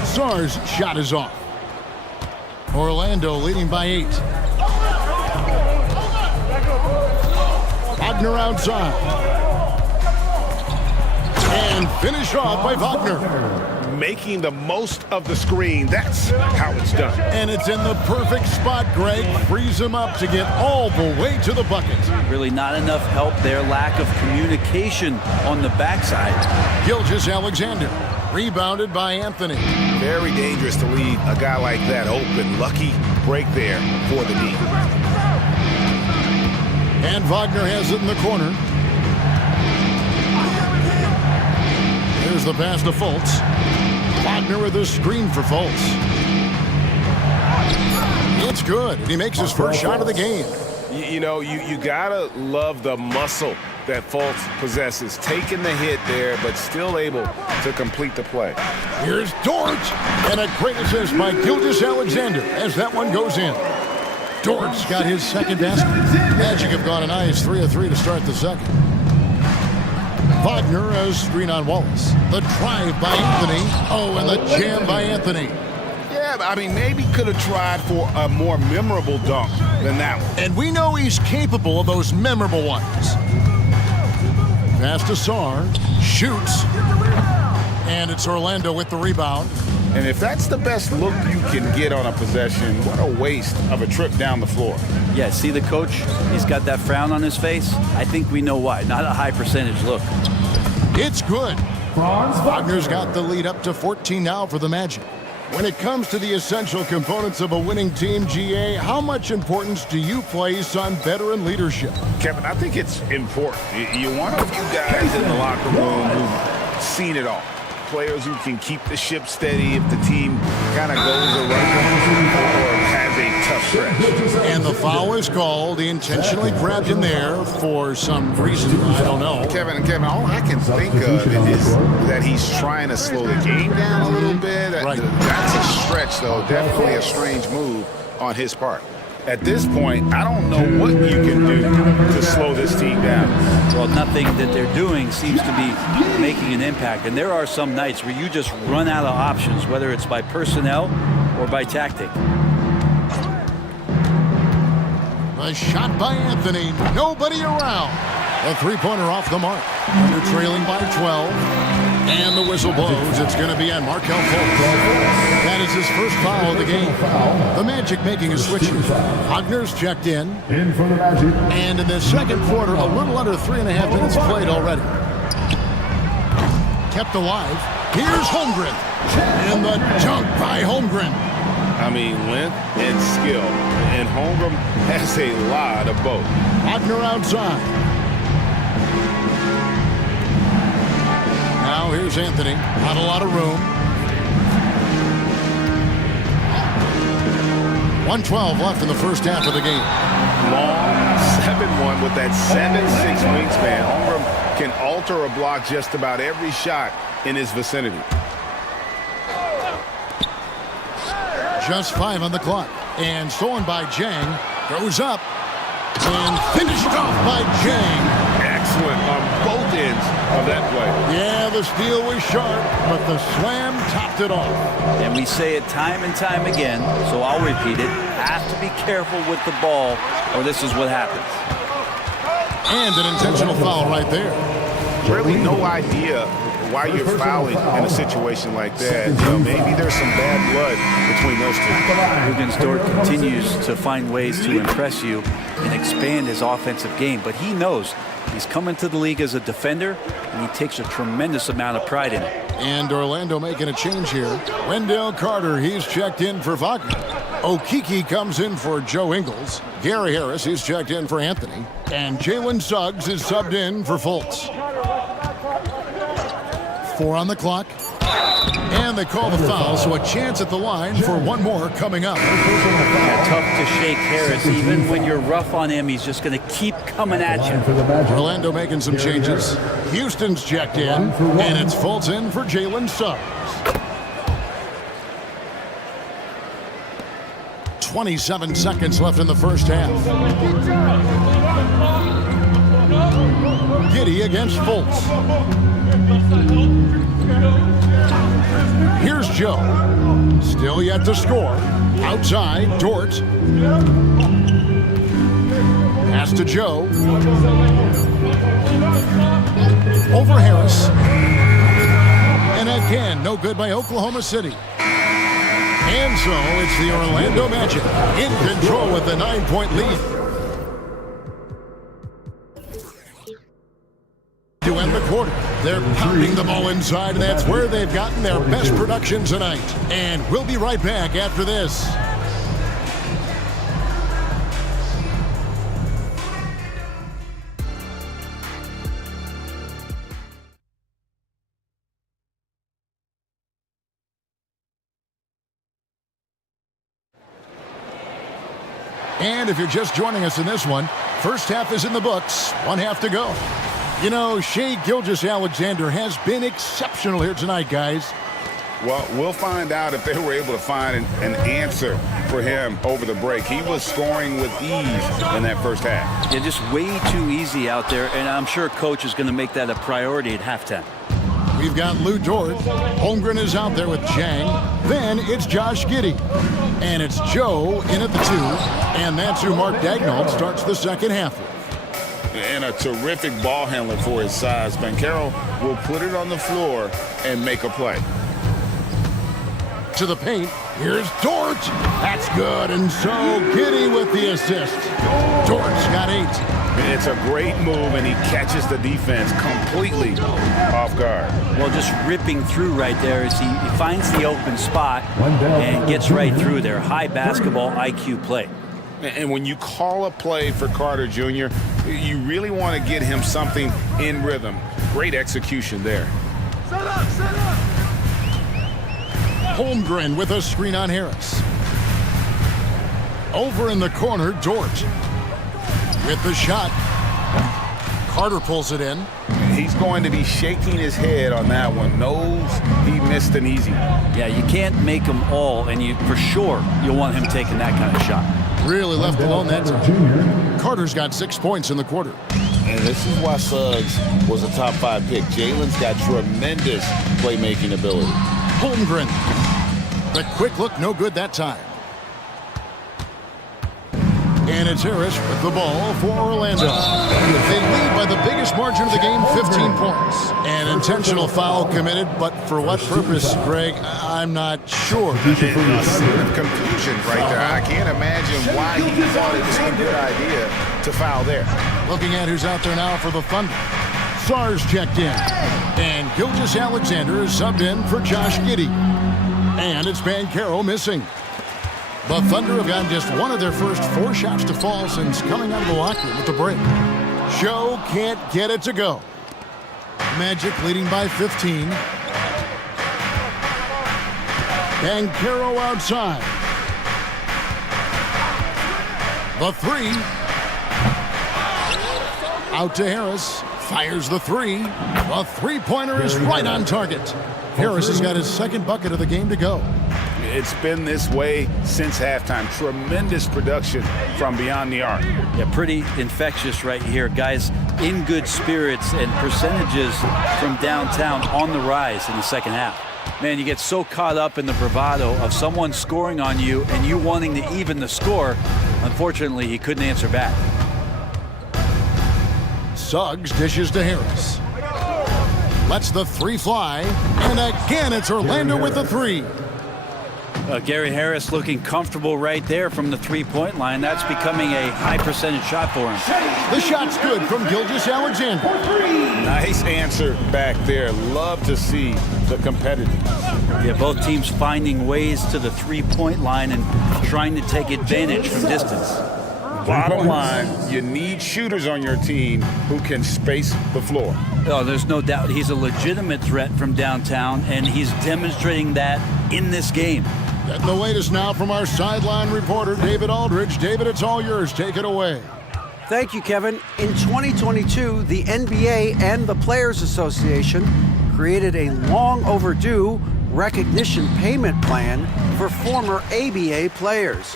Sarr's shot is off. Orlando leading by 8. Wagner outside. And finished off by Wagner. Making the most of the screen. That's how it's done. And it's in the perfect spot. Greg frees him up to get all the way to the bucket. Really not enough help there. Lack of communication on the backside. Gilgeous Alexander. Rebounded by Anthony. Very dangerous to leave a guy like that open. Lucky break there for the D. And Wagner has it in the corner. Here's the pass to Fultz. Wagner with a screen for Fultz. It's good. He makes his first shot of the game. You know, you gotta love the muscle that Fultz possesses. Taking the hit there, but still able to complete the play. Here's Dort. And a great assist by Gilgeous Alexander as that one goes in. Dort's got his second basket. Magic have got a nice 3 of 3 to start the second. Wagner as screen on Wallace. The drive by Anthony. Oh, and the jam by Anthony. Yeah, I mean, maybe could have tried for a more memorable dunk than that one. And we know he's capable of those memorable ones. Pass to Sarr. Shoots. And it's Orlando with the rebound. And if that's the best look you can get on a possession, what a waste of a trip down the floor. Yeah, see the coach? He's got that frown on his face. I think we know why. Not a high percentage look. It's good. Wagner's got the lead up to 14 now for the Magic. When it comes to the essential components of a winning team, GA, how much importance do you place on veteran leadership? Kevin, I think it's important. You want a few guys in the locker room who've seen it all. Players who can keep the ship steady if the team kind of goes around or has a tough stretch. And the foul is called. He intentionally grabbed him there for some reason. I don't know. Kevin, all I can think of is that he's trying to slow the game down a little bit. Right. That's a stretch, though. Definitely a strange move on his part. At this point, I don't know what you can do to slow this team down. Well, nothing that they're doing seems to be making an impact. And there are some nights where you just run out of options, whether it's by personnel or by tactic. A shot by Anthony. Nobody around. A three-pointer off the mark. They're trailing by 12. And the whistle blows. It's going to be on Markelle Fultz. That is his first foul of the game. The Magic making a switch. Wagner's checked in. And in the second quarter, a little under 3.5 minutes played already. Kept alive. Here's Holmgren. And the dunk by Holmgren. I mean, length and skill. And Holmgren has a lot of both. Wagner outside. Now here's Anthony. Not a lot of room. 1:12 left in the first half of the game. Long 7-1 with that 7'6" wingspan. Holmgren can alter a block just about every shot in his vicinity. Just 5 on the clock. And stolen by Jang. Goes up. And finished off by Jang. Excellent on both ends of that play. Yeah, the steal was sharp, but the slam topped it off. And we say it time and time again, so I'll repeat it. Have to be careful with the ball, or this is what happens. And an intentional foul right there. Really no idea why you're fouling in a situation like that. Maybe there's some bad blood between those two. Dort continues to find ways to impress you and expand his offensive game, but he knows he's coming to the league as a defender, and he takes a tremendous amount of pride in it. And Orlando making a change here. Wendell Carter, he's checked in for Wagner. Okiki comes in for Joe Ingles. Gary Harris, he's checked in for Anthony. And Jalen Suggs is subbed in for Fultz. 4 on the clock. And they call the foul, so a chance at the line for one more coming up. Yeah, tough to shake Harris. Even when you're rough on him, he's just going to keep coming at you. Orlando making some changes. Houston's checked in, and it's Fultz in for Jalen Suggs. 27 seconds left in the first half. Giddey against Fultz. Here's Joe. Still yet to score. Outside, Dort. Pass to Joe. Over Harris. And again, no good by Oklahoma City. And so it's the Orlando Magic in control with the 9-point lead. To end the quarter, they're pounding the ball inside, and that's where they've gotten their best production tonight. And we'll be right back after this. And if you're just joining us in this one, first half is in the books, one half to go. You know, Shai Gilgeous-Alexander has been exceptional here tonight, guys. Well, we'll find out if they were able to find an answer for him over the break. He was scoring with ease in that first half. Yeah, just way too easy out there, and I'm sure Coach is going to make that a priority at halftime. We've got Lou Dort. Holmgren is out there with Jang. Then it's Josh Giddey. And it's Joe in at the 2. And that's who Mark Daigneault starts the second half with. And a terrific ball handler for his size. Banchero will put it on the floor and make a play. To the paint. Here's Dort. That's good. And so Giddey with the assist. Dort's got 8. It's a great move, and he catches the defense completely off guard. Well, just ripping through right there as he finds the open spot and gets right through there. High basketball IQ play. And when you call a play for Carter Jr., you really want to get him something in rhythm. Great execution there. Set up, set up. Holmgren with a screen on Harris. Over in the corner, Dort. With the shot. Carter pulls it in. He's going to be shaking his head on that one. Knows he missed an easy. Yeah, you can't make them all, and for sure you'll want him taking that kind of shot. Really left alone that time. Carter's got 6 points in the quarter. And this is why Suggs was a top 5 pick. Jalen's got tremendous playmaking ability. Holmgren. The quick look, no good that time. And it's Harris with the ball for Orlando. They lead by the biggest margin of the game, 15 points. An intentional foul committed, but for what purpose, Greg? I'm not sure. Confusion right there. I can't imagine why he thought it was a good idea to foul there. Looking at who's out there now for the Thunder. Sars checked in. And Gilgeous-Alexander is subbed in for Josh Giddey. And it's Banchero missing. The Thunder have gotten just one of their first 4 shots to fall since coming out of the locker room at the break. Show can't get it to go. Magic leading by 15. And Caro outside. The 3. Out to Harris. Fires the 3. The three-pointer is right on target. Harris has got his second bucket of the game to go. It's been this way since halftime. Tremendous production from beyond the arc. Yeah, pretty infectious right here. Guys in good spirits and percentages from downtown on the rise in the second half. Man, you get so caught up in the bravado of someone scoring on you and you wanting to even the score. Unfortunately, he couldn't answer back. Suggs dishes to Harris. Lets the 3 fly. And again, it's Orlando with the 3. Gary Harris looking comfortable right there from the three-point line. That's becoming a high percentage shot for him. The shot's good from Gilgeous-Alexander. Nice answer back there. Love to see the competitiveness. Yeah, both teams finding ways to the three-point line and trying to take advantage from distance. Bottom line, you need shooters on your team who can space the floor. Oh, there's no doubt he's a legitimate threat from downtown, and he's demonstrating that in this game. And the latest now from our sideline reporter, David Aldridge. David, it's all yours. Take it away. Thank you, Kevin. In 2022, the NBA and the Players Association created a long overdue recognition payment plan for former ABA players.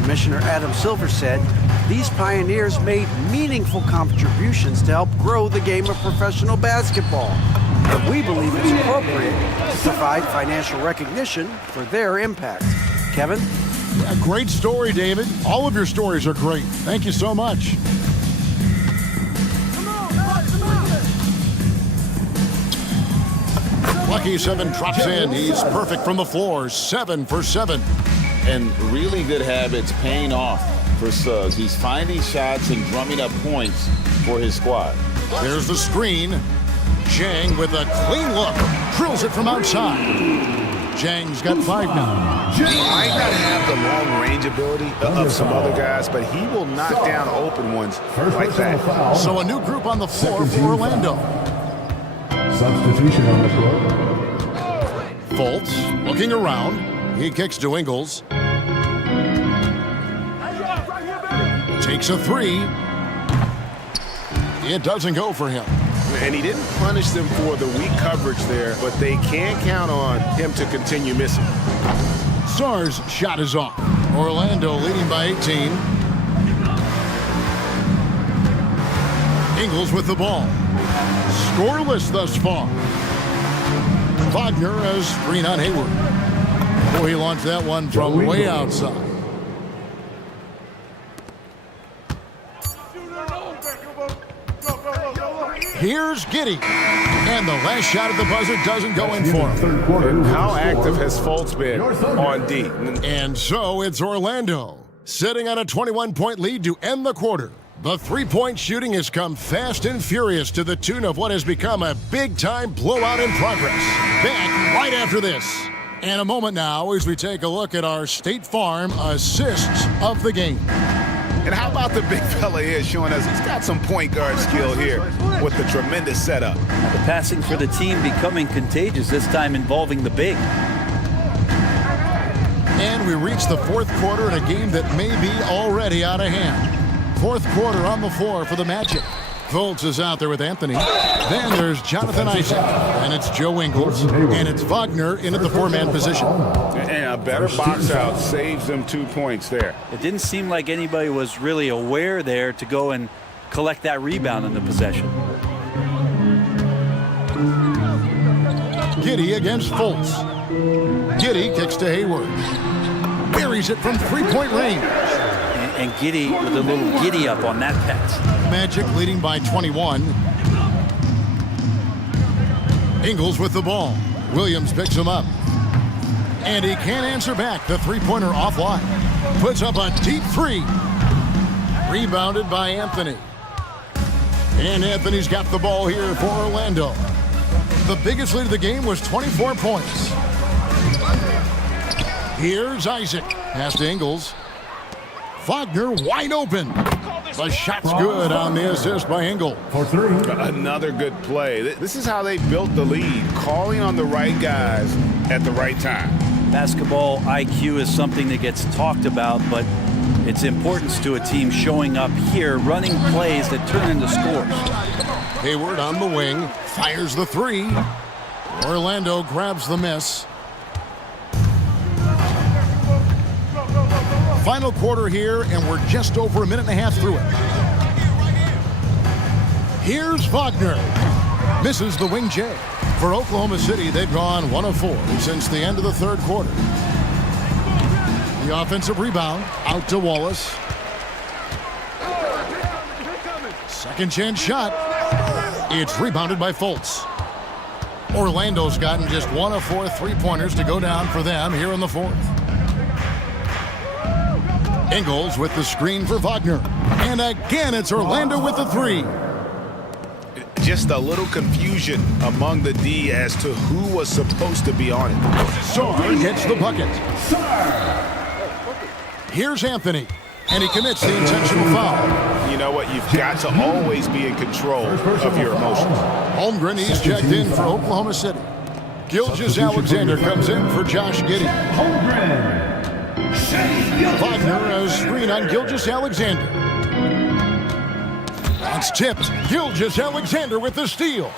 Commissioner Adam Silver said these pioneers made meaningful contributions to help grow the game of professional basketball. But we believe it's appropriate to provide financial recognition for their impact. Kevin? A great story, David. All of your stories are great. Thank you so much. Lucky 7 drops in. He's perfect from the floor. 7 for 7. And really good habits paying off for Suggs. He's finding shots and drumming up points for his squad. There's the screen. Zhang with a clean look. Drills it from outside. Zhang's got 5 now. He might not have the long range ability of some other guys, but he will knock down open ones like that. So a new group on the floor for Orlando. Substitution on the floor. Fultz looking around. He kicks to Ingles. Takes a 3. It doesn't go for him. And he didn't punish them for the weak coverage there, but they can count on him to continue missing. Sarr's shot is off. Orlando leading by 18. Ingles with the ball. Scoreless thus far. Wagner has screen on Hayward. Boy, he launched that one from way outside. Here's Giddey. And the last shot at the buzzer doesn't go in for him. How active has Fultz been on D? And so it's Orlando sitting on a 21-point lead to end the quarter. The three-point shooting has come fast and furious to the tune of what has become a big-time blowout in progress. Back right after this. And a moment now as we take a look at our State Farm assists of the game. And how about the big fella here showing us he's got some point guard skill here with the tremendous setup. The passing for the team becoming contagious, this time involving the big. And we reach the fourth quarter in a game that may be already out of hand. Fourth quarter on the floor for the Magic. Fultz is out there with Anthony. Then there's Jonathan Isaac. And it's Joe Ingles. And it's Wagner in at the 4-man position. And a better box out saves them 2 points there. It didn't seem like anybody was really aware there to go and collect that rebound in the possession. Giddey against Fultz. Giddey kicks to Hayward. Buries it from three-point range. And Giddey with a little giddy up on that pass. Magic leading by 21. Ingles with the ball. Williams picks him up. And he can't answer back. The three-pointer offline. Puts up a deep 3. Rebounded by Anthony. And Anthony's got the ball here for Orlando. The biggest lead of the game was 24 points. Here's Isaac. Pass to Ingles. Wagner wide open. The shot's good on the assist by Engel. Another good play. This is how they built the lead, calling on the right guys at the right time. Basketball IQ is something that gets talked about, but its importance to a team showing up here, running plays that turn into scores. Hayward on the wing, fires the three. Orlando grabs the miss. Final quarter here, and we're just over a minute and a half through it. Here's Wagner. Misses the wing J. For Oklahoma City, they've gone 1 of 4 since the end of the third quarter. The offensive rebound out to Wallace. Second chance shot. It's rebounded by Fultz. Orlando's gotten just 1 of 4 three-pointers to go down for them here in the fourth. Ingles with the screen for Wagner. And again, it's Orlando with the three. Just a little confusion among the D as to who was supposed to be on it. Sarge hits the bucket. Here's Anthony, and he commits the intentional foul. You know what? You've got to always be in control of your emotions. Holmgren, he's checked in for Oklahoma City. Gilgeous-Alexander comes in for Josh Giddey. Wagner, a screen on Gilgeous-Alexander. That's tipped. Gilgeous-Alexander with the steal.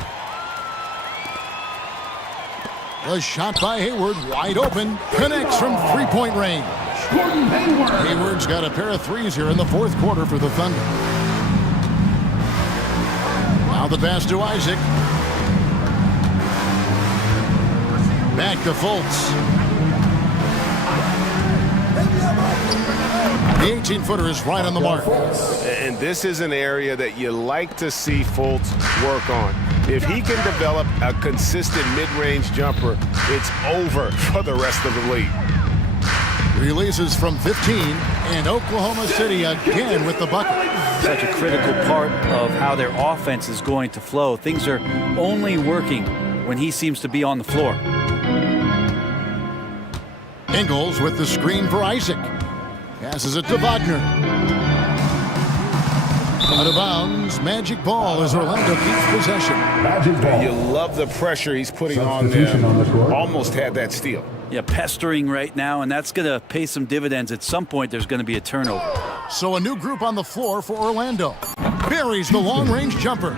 The shot by Hayward, wide open, connects from three-point range. Hayward's got a pair of threes here in the fourth quarter for the Thunder. Now the pass to Isaac. Back to Fultz. The 18-footer is right on the mark. And this is an area that you like to see Fultz work on. If he can develop a consistent mid-range jumper, it's over for the rest of the league. Releases from 15, and Oklahoma City again with the bucket. Such a critical part of how their offense is going to flow. Things are only working when he seems to be on the floor. Ingles with the screen for Isaac. Passes it to Wagner. Out of bounds, magic ball as Orlando keeps possession. You love the pressure he's putting on them. Almost had that steal. Yeah, pestering right now, and that's going to pay some dividends. At some point, there's going to be a turnover. So a new group on the floor for Orlando. Buries the long-range jumper.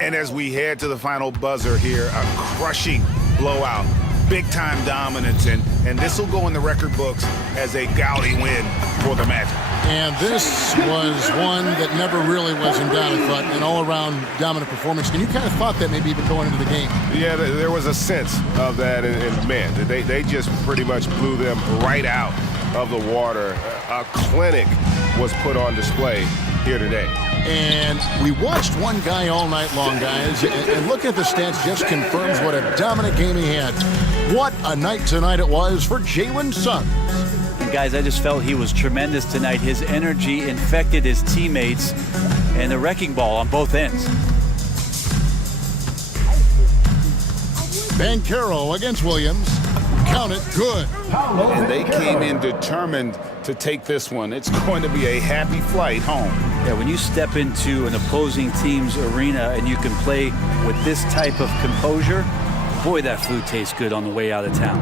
And as we head to the final buzzer here, a crushing blowout. Big-time dominance, and this will go in the record books as a gaudy win for the Magic. And this was one that never really was in doubt, I thought, an all-around dominant performance. And you kind of thought that maybe even going into the game. Yeah, there was a sense of that, and man, they just pretty much blew them right out of the water. A clinic was put on display here today. And we watched one guy all night long, guys, and look at the stats just confirms what a dominant game he had. What a night tonight it was for Jalen Suggs. And guys, I just felt he was tremendous tonight. His energy infected his teammates, and the wrecking ball on both ends. Banchero against Williams. Count it, good. And they came in determined to take this one. It's going to be a happy flight home. Yeah, when you step into an opposing team's arena and you can play with this type of composure, boy, that food tastes good on the way out of town.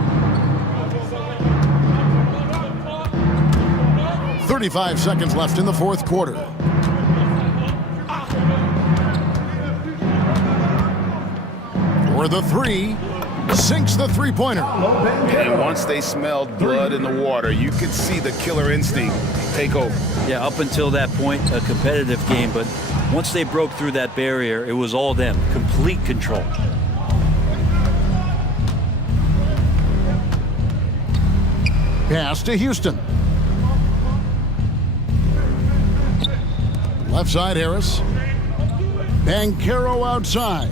35 seconds left in the fourth quarter. For the three, sinks the three-pointer. And once they smelled blood in the water, you could see the killer instinct take over. Yeah, up until that point, a competitive game, but once they broke through that barrier, it was all them, complete control. Pass to Houston. Left side, Harris. Banchero outside.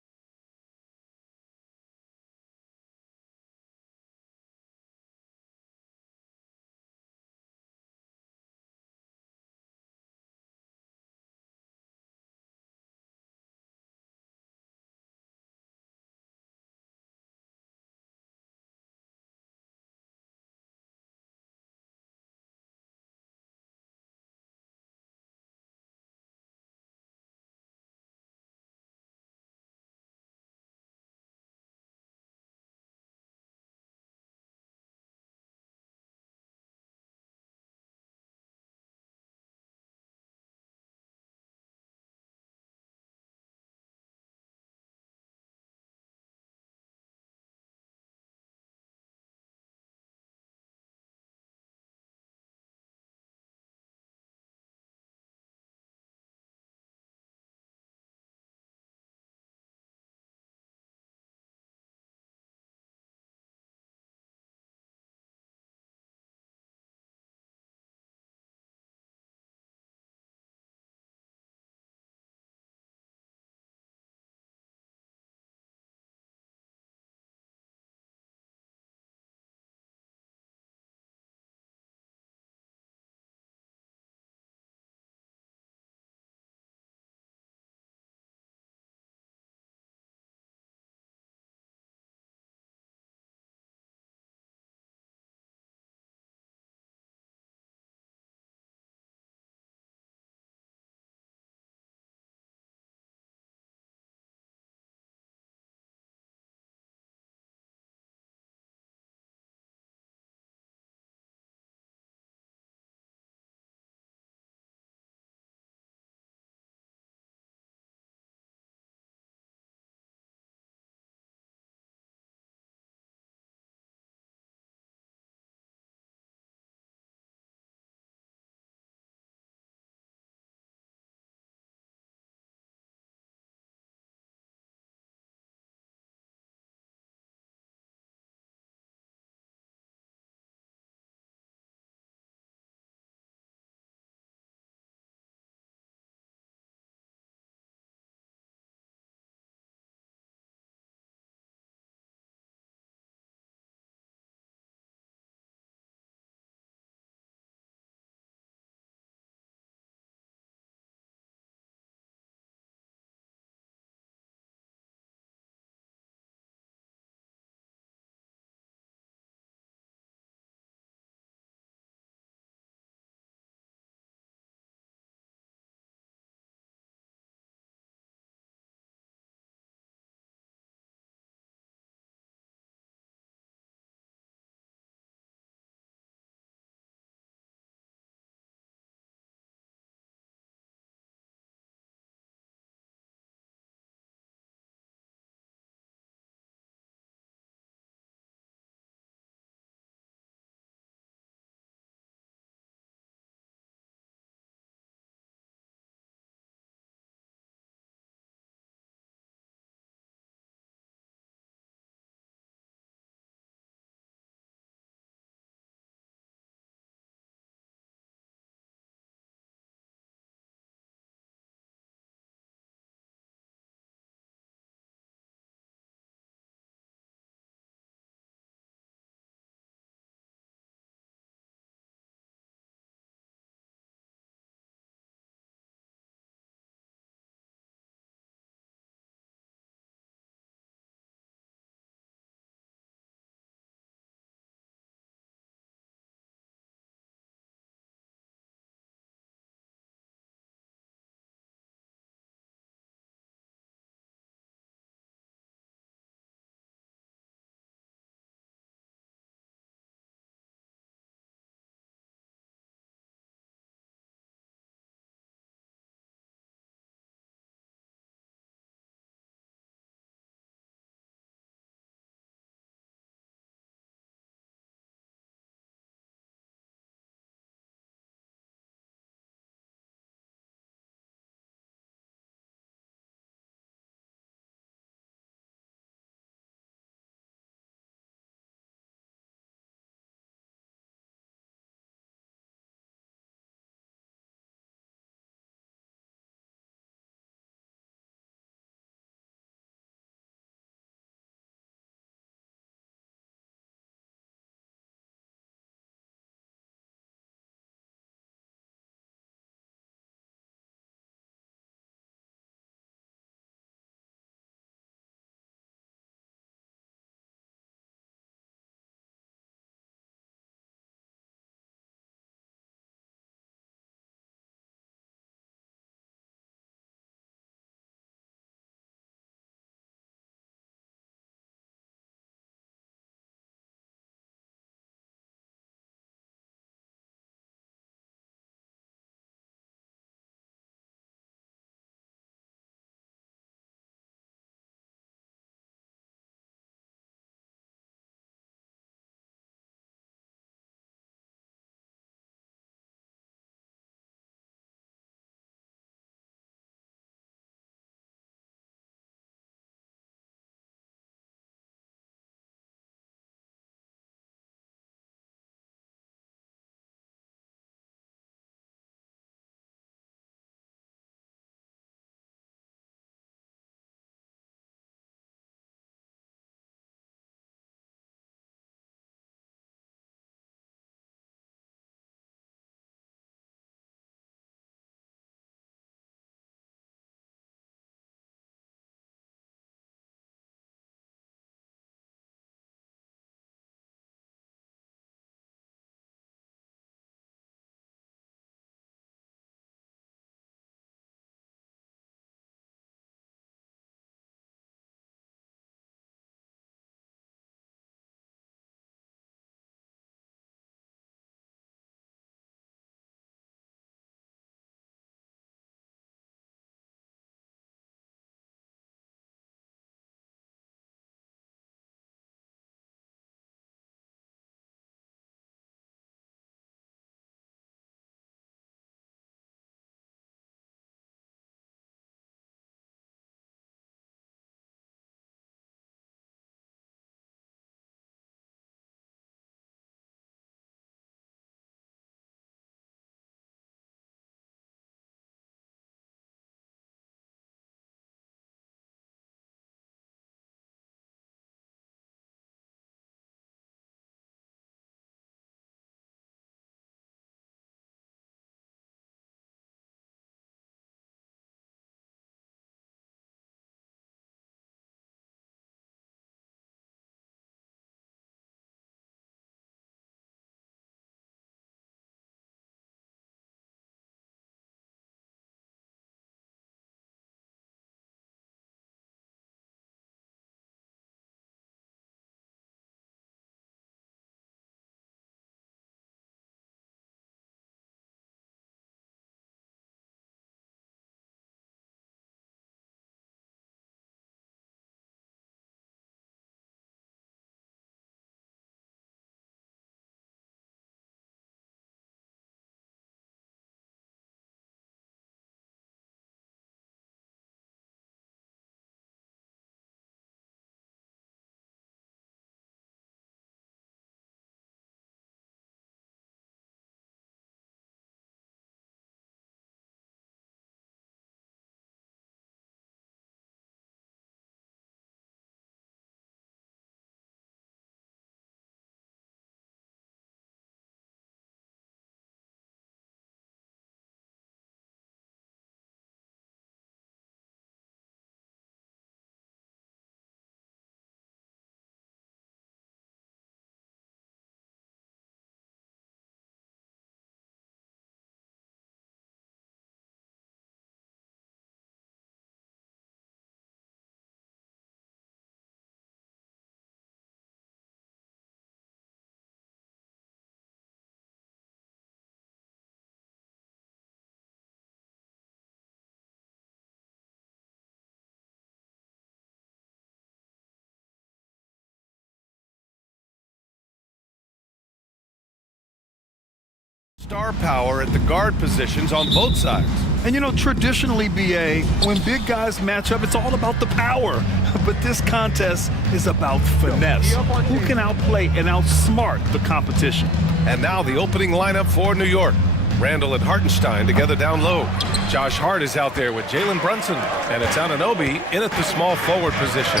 Star power at the guard positions on both sides. And you know, traditionally, BA, when big guys match up, it's all about the power. But this contest is about finesse. Who can outplay and outsmart the competition? And now the opening lineup for New York. Randall and Hartenstein together down low. Josh Hart is out there with Jalen Brunson. And it's Anunoby in at the small forward position.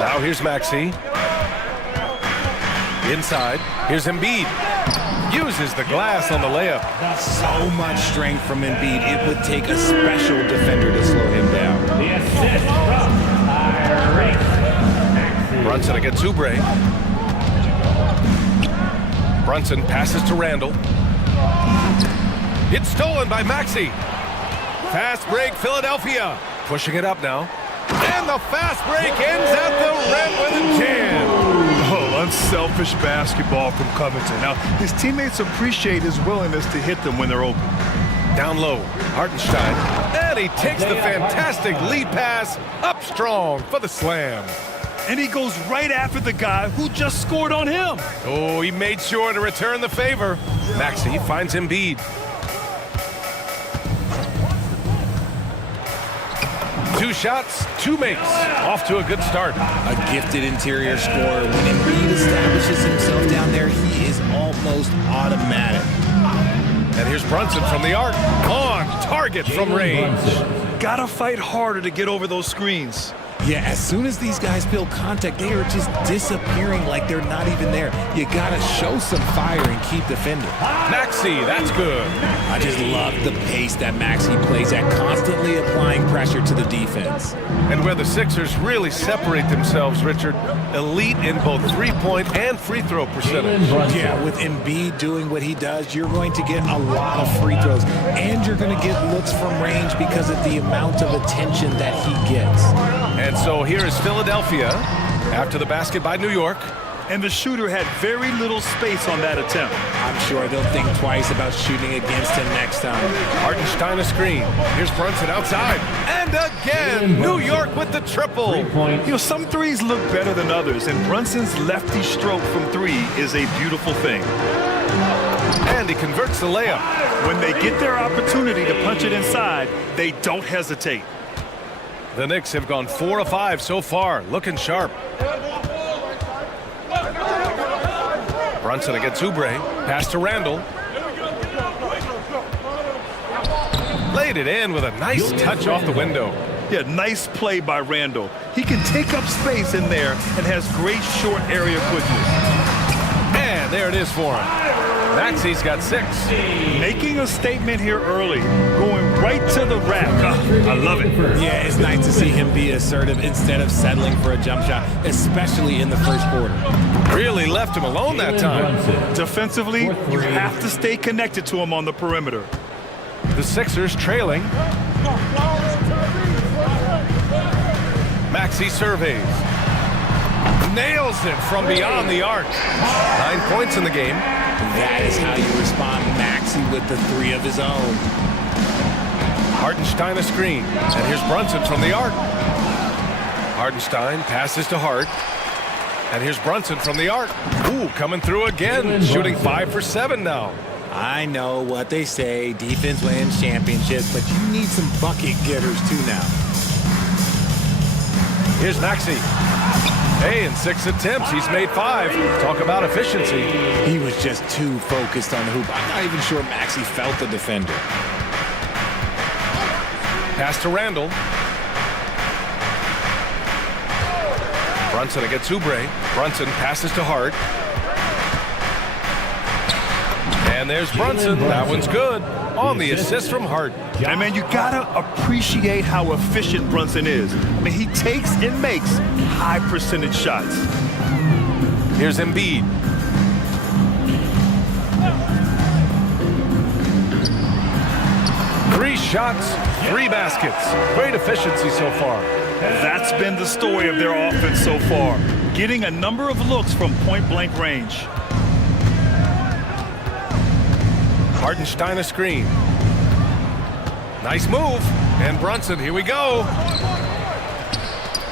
Now here's Maxey. Inside, here's Embiid. Uses the glass on the layup. So much strength from Embiid. It would take a special defender to slow him down. The assist from Maxey. Brunson against Oubre. Brunson passes to Randall. It's stolen by Maxey. Fast break, Philadelphia. Pushing it up now. And the fast break ends at the rim with a jam. Oh, unselfish basketball from Covington. Now, his teammates appreciate his willingness to hit them when they're open. Down low, Hartenstein. And he takes the fantastic lead pass up strong for the slam. And he goes right after the guy who just scored on him. Oh, he made sure to return the favor. Maxey finds Embiid. Two shots, two makes. Off to a good start. A gifted interior scorer. When Embiid establishes himself down there, he is almost automatic. And here's Brunson from the arc. On target from range. Gotta fight harder to get over those screens. Yeah, as soon as these guys feel contact, they are just disappearing like they're not even there. You gotta show some fire and keep defending. Maxey, that's good. I just love the pace that Maxey plays at, constantly applying pressure to the defense. And where the Sixers really separate themselves, Richard, elite in both three-point and free throw percentage. Yeah, with Embiid doing what he does, you're going to get a lot of free throws, and you're going to get looks from range because of the amount of attention that he gets. And so here is Philadelphia after the basket by New York. And the shooter had very little space on that attempt. I'm sure they'll think twice about shooting against him next time. Hartenstein a screen. Here's Brunson outside. And again, New York with the triple. You know, some threes look better than others, and Brunson's lefty stroke from three is a beautiful thing. And he converts the layup. When they get their opportunity to punch it inside, they don't hesitate. The Knicks have gone 4 of 5 so far, looking sharp. Brunson against Oubre. Pass to Randall. Laid it in with a nice touch off the window. Yeah, nice play by Randall. He can take up space in there and has great short area quickness. And there it is for him. Maxey's got 6. Making a statement here early, going right to the rack. I love it. Yeah, it's nice to see him be assertive instead of settling for a jump shot, especially in the first quarter. Really left him alone that time. Defensively, you have to stay connected to him on the perimeter. The Sixers trailing. Maxey surveys. Nails it from beyond the arc. 9 points in the game. That is how you respond. Maxey with the 3 of his own. Hartenstein a screen. And here's Brunson from the arc. Hartenstein passes to Hart. And here's Brunson from the arc. Ooh, coming through again. Shooting 5 for 7 now. I know what they say. Defense wins championships, but you need some bucket getters too now. Here's Maxey. Hey, in 6 attempts, he's made 5. Talk about efficiency. He was just too focused on the hoop. I'm not even sure Maxey felt the defender. Pass to Randall. Brunson against Oubre. Brunson passes to Hart. And there's Brunson. That one's good. On the assist from Hart. And man, you gotta appreciate how efficient Brunson is. I mean, he takes and makes high percentage shots. Here's Embiid. Three shots, 3 baskets. Great efficiency so far. That's been the story of their offense so far. Getting a number of looks from point-blank range. Hartenstein a screen. Nice move. And Brunson, here we go.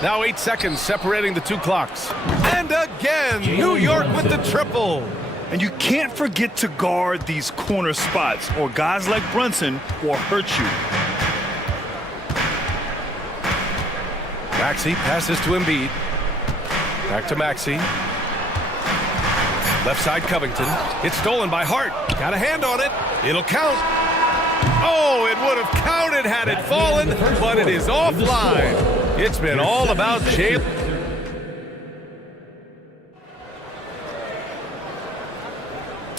Now 8 seconds separating the 2 clocks. And again, New York with the triple. And you can't forget to guard these corner spots, or guys like Brunson will hurt you. Maxey passes to Embiid. Back to Maxey. Left side Covington. It's stolen by Hart. Got a hand on it. It'll count. Oh, it would have counted had it fallen, but it is offline. It's been all about Jalen.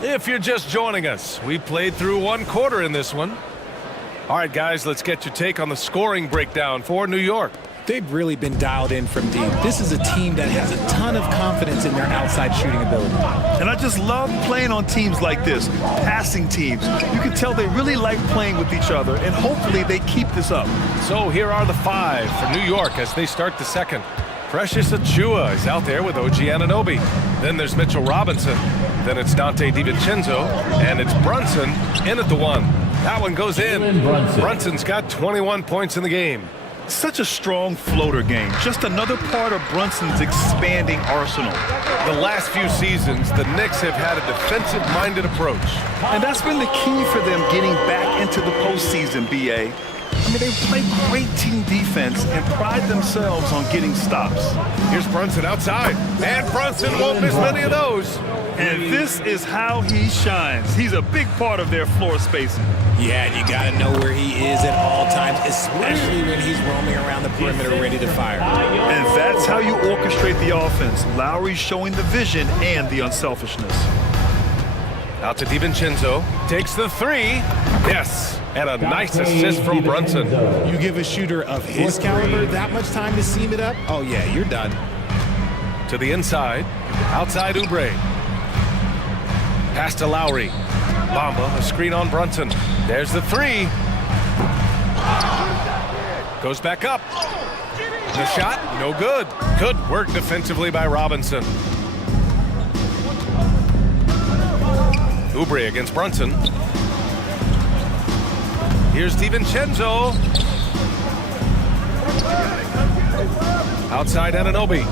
If you're just joining us, we played through one quarter in this one. All right, guys, let's get your take on the scoring breakdown for New York. They've really been dialed in from deep. This is a team that has a ton of confidence in their outside shooting ability. And I just love playing on teams like this, passing teams. You can tell they really like playing with each other, and hopefully they keep this up. So here are the five for New York as they start the second. Precious Achiuwa is out there with OG Anunoby. Then there's Mitchell Robinson. Then it's Dante DiVincenzo. And it's Brunson in at the one. That one goes in. Brunson's got 21 points in the game. Such a strong floater game. Just another part of Brunson's expanding arsenal. The last few seasons, the Knicks have had a defensive-minded approach. And that's been the key for them getting back into the postseason, B.A. I mean, they play great team defense and pride themselves on getting stops. Here's Brunson outside. And Brunson won't miss many of those. And this is how he shines. He's a big part of their floor spacing. Yeah, and you got to know where he is at all times, especially when he's roaming around the perimeter ready to fire. And that's how you orchestrate the offense. Lowry showing the vision and the unselfishness. Out to DiVincenzo. Takes the three. Yes. And a nice assist from Brunson. You give a shooter of his caliber that much time to seam it up? Oh, yeah, you're done. To the inside. Outside Oubre. Pass to Lowry. Bamba, a screen on Brunson. There's the three. Goes back up. The shot, no good. Good work defensively by Robinson. Oubre against Brunson. Here's DiVincenzo. Outside Anunoby.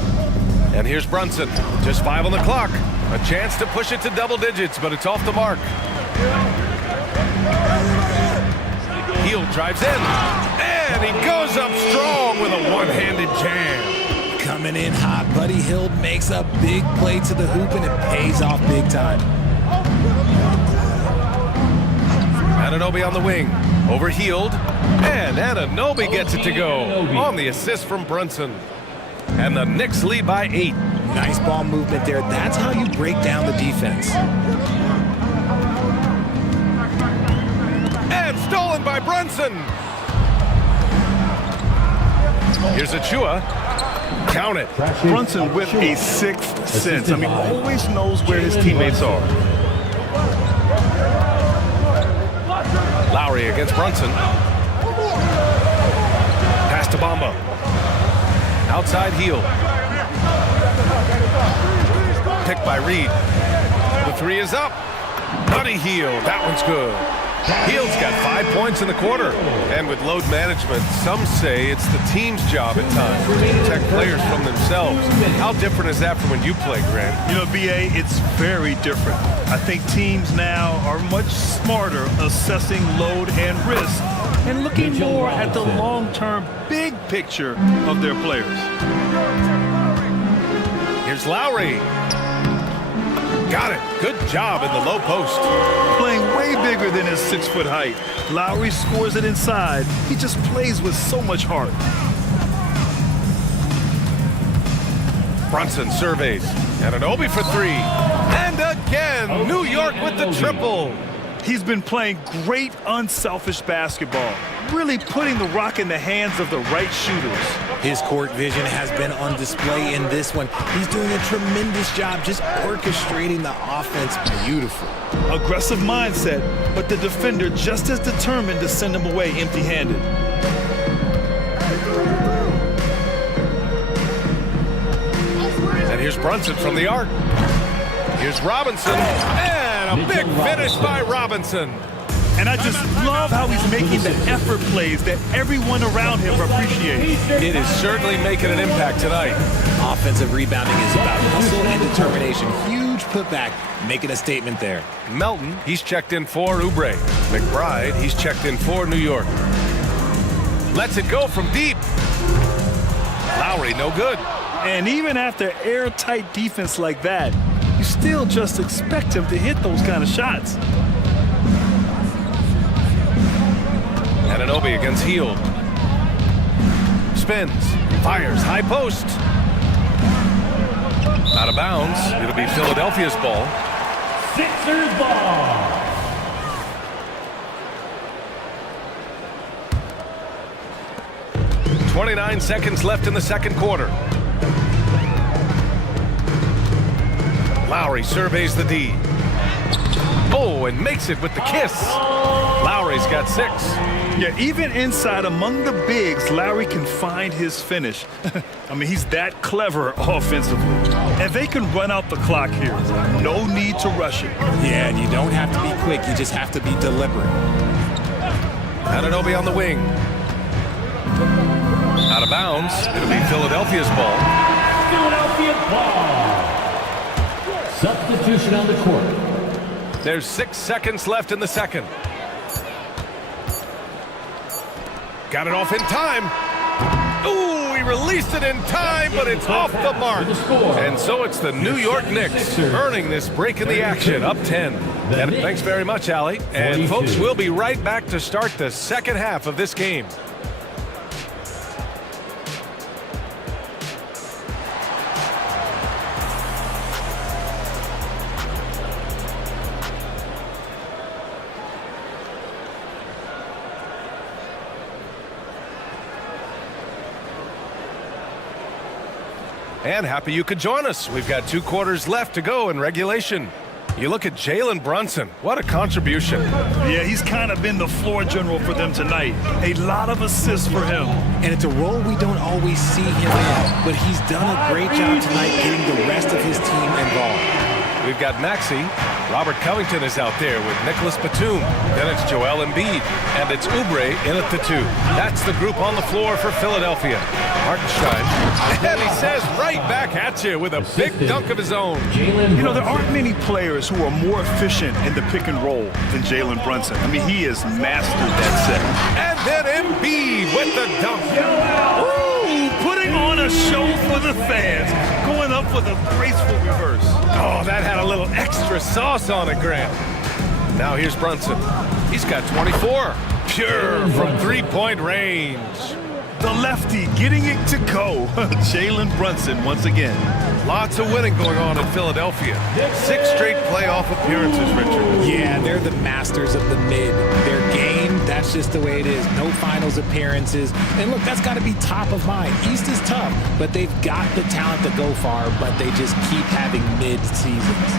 And here's Brunson. Just 5 on the clock. A chance to push it to double digits, but it's off the mark. Hield drives in. And he goes up strong with a one-handed jam. Coming in hot, Buddy Hield makes a big play to the hoop, and it pays off big time. Anunoby on the wing. Over Hield. And Anunoby gets it to go on the assist from Brunson. And the Knicks lead by 8. Nice ball movement there. That's how you break down the defense. And stolen by Brunson. Here's Achiuwa. Count it. Brunson with a sixth sense. I mean, always knows where his teammates are. Lowry against Brunson. Pass to Bamba. Outside Hield. Picked by Reed. The three is up. Buddy Hield. That one's good. Hield's got 5 points in the quarter. And with load management, some say it's the team's job at times to protect players from themselves. How different is that from when you play, Grant? You know, B.A., it's very different. I think teams now are much smarter assessing load and risk and looking more at the long-term big picture of their players. Here's Lowry. Got it. Good job in the low post. Playing way bigger than his 6-foot height. Lowry scores it inside. He just plays with so much heart. Brunson surveys. Anunoby for three. And again, New York with the triple. He's been playing great unselfish basketball, really putting the rock in the hands of the right shooters. His court vision has been on display in this one. He's doing a tremendous job just orchestrating the offense beautiful. Aggressive mindset, but the defender just as determined to send him away empty-handed. And here's Brunson from the arc. Here's Robinson. And a big finish by Robinson. And I just love how he's making the effort plays that everyone around him appreciates. It is certainly making an impact tonight. Offensive rebounding is about hustle and determination. Huge putback, making a statement there. Melton, he's checked in for Oubre. McBride, he's checked in for New York. Lets it go from deep. Lowry, no good. And even after airtight defense like that, you still just expect him to hit those kind of shots. Anunoby against Hield. Spins, fires, high post. Out of bounds. It'll be Philadelphia's ball. Sixers ball. .29 seconds left in the second quarter. Lowry surveys the D. Oh, and makes it with the kiss. Lowry's got 6. Yeah, even inside among the bigs, Lowry can find his finish. I mean, he's that clever offensively. And they can run out the clock here. No need to rush it. Yeah, and you don't have to be quick. You just have to be deliberate. Anunoby on the wing. Out of bounds. It'll be Philadelphia's ball. Philadelphia ball. Substitution on the court. There's 6 seconds left in the second. Got it off in time. Ooh, he released it in time, but it's off the mark. And so it's the New York Knicks earning this break in the action, up 10. And thanks very much, Allie. And folks, we'll be right back to start the second half of this game. And happy you could join us. We've got 2 quarters left to go in regulation. You look at Jalen Brunson. What a contribution. Yeah, he's kind of been the floor general for them tonight. A lot of assists for him. And it's a role we don't always see him in, but he's done a great job tonight getting the rest of his team involved. We've got Maxey. Robert Covington is out there with Nicholas Batum. Then it's Joel Embiid. And it's Oubre in at the 2. That's the group on the floor for Philadelphia. Hartenstein. And he says right back at you with a big dunk of his own. You know, there aren't many players who are more efficient in the pick and roll than Jalen Brunson. I mean, he has mastered that set. And then Embiid with the dunk. Ooh, putting on a show for the fans. Going up with a graceful reverse. Oh, that had a little extra sauce on it, Graham. Now here's Brunson. He's got 24. Pure from three-point range. The lefty getting it to go. Jalen Brunson once again. Lots of winning going on in Philadelphia. 6 straight playoff appearances, Richard. Yeah, they're the masters of the mid. Their game, that's just the way it is. No finals appearances. And look, that's got to be top of mind. East is tough, but they've got the talent to go far, but they just keep having mid-seasons.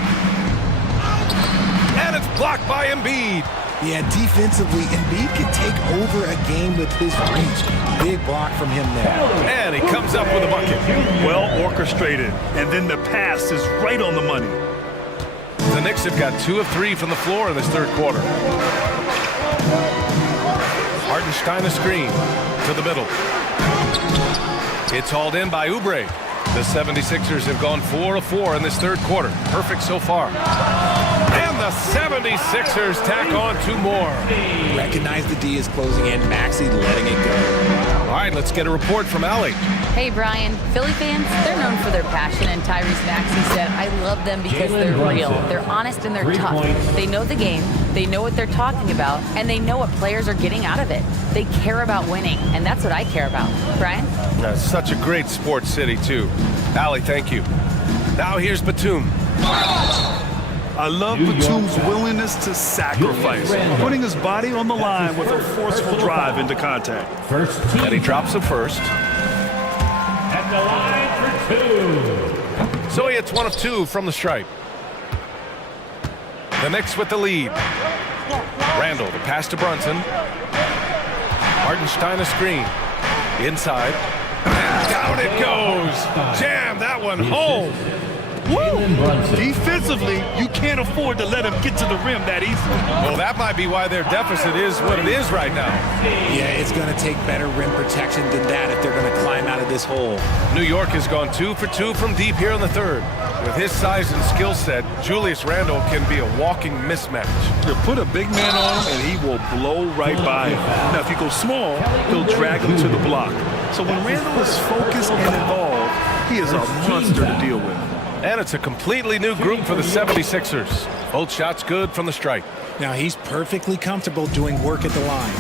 And it's blocked by Embiid. Yeah, defensively, Embiid can take over a game with his reach. Big block from him there. And he comes up with a bucket. Well orchestrated. And then the pass is right on the money. The Knicks have got 2 of 3 from the floor in this third quarter. Hartenstein a screen to the middle. It's hauled in by Oubre. The 76ers have gone 4 of 4 in this third quarter. Perfect so far. And the 76ers tack on 2 more. Recognize the D is closing in. Maxey letting it go. All right, let's get a report from Allie. Hey, Brian. Philly fans, they're known for their passion, and Tyrese Maxey said, I love them because they're real. They're honest and they're tough. They know the game, they know what they're talking about, and they know what players are getting out of it. They care about winning, and that's what I care about. Brian? That's such a great sports city, too. Allie, thank you. Now here's Batum. I love Batum's willingness to sacrifice, putting his body on the line with a forceful drive into contact. And he drops it first. At the line for 2. So he hits 1 of 2 from the stripe. The Knicks with the lead. Randall, the pass to Brunson. Hartenstein a screen. Inside. And down it goes. Jam that one home. Jalen Brunson. Defensively, you can't afford to let him get to the rim that easily. Well, that might be why their deficit is what it is right now. Yeah, it's going to take better rim protection than that if they're going to climb out of this hole. New York has gone 2 for 2 from deep here in the third. With his size and skill set, Julius Randle can be a walking mismatch. You put a big man on him and he will blow right by him. Now, if you go small, he'll drag him to the block. So when Randle is focused and involved, he is a monster to deal with. And it's a completely new group for the 76ers. Both shots good from the strike. Now he's perfectly comfortable doing work at the line.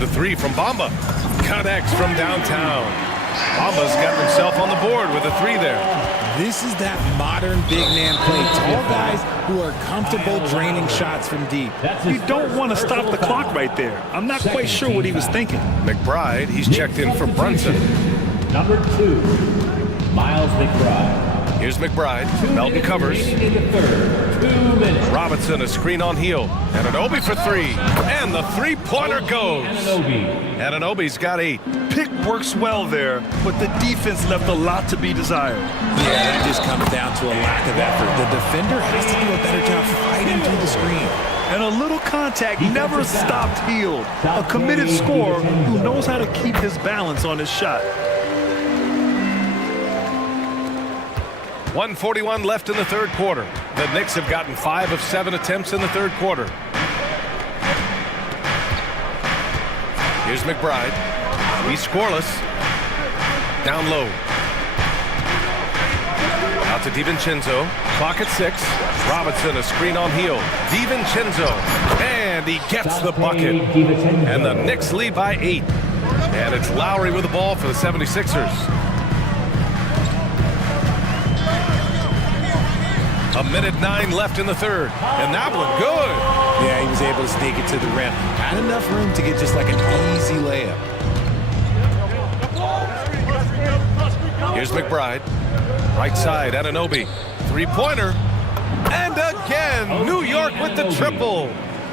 The three from Bamba. Connects from downtown. Bamba's got himself on the board with a three there. This is that modern big man play. Tall guys who are comfortable draining shots from deep. You don't want to stop the clock right there. I'm not quite sure what he was thinking. McBride, he's checked in for Brunson. Number 2, Miles McBride. Here's McBride. Melton covers. 2 minutes. Robinson, a screen on heel. And Anunoby for three. And the three-pointer goes. And Anunoby's got 8. Pick works well there, but the defense left a lot to be desired. Yeah, that just comes down to a lack of effort. The defender has to do a better job fighting through the screen. And a little contact never stopped Hield. A committed scorer who knows how to keep his balance on his shot. 1:41 left in the third quarter. The Knicks have gotten 5 of 7 attempts in the third quarter. Here's McBride. He's scoreless. Down low. Out to DiVincenzo. Clock at 6. Robinson, a screen on heel. DiVincenzo. And he gets the bucket. And the Knicks lead by 8. And it's Lowry with the ball for the 76ers. A minute 9 left in the third. And that one good. Yeah, he was able to sneak it to the rim. Had enough room to get just like an easy layup. Here's McBride. Right side, Anunoby. Three-pointer. And again, New York with the triple.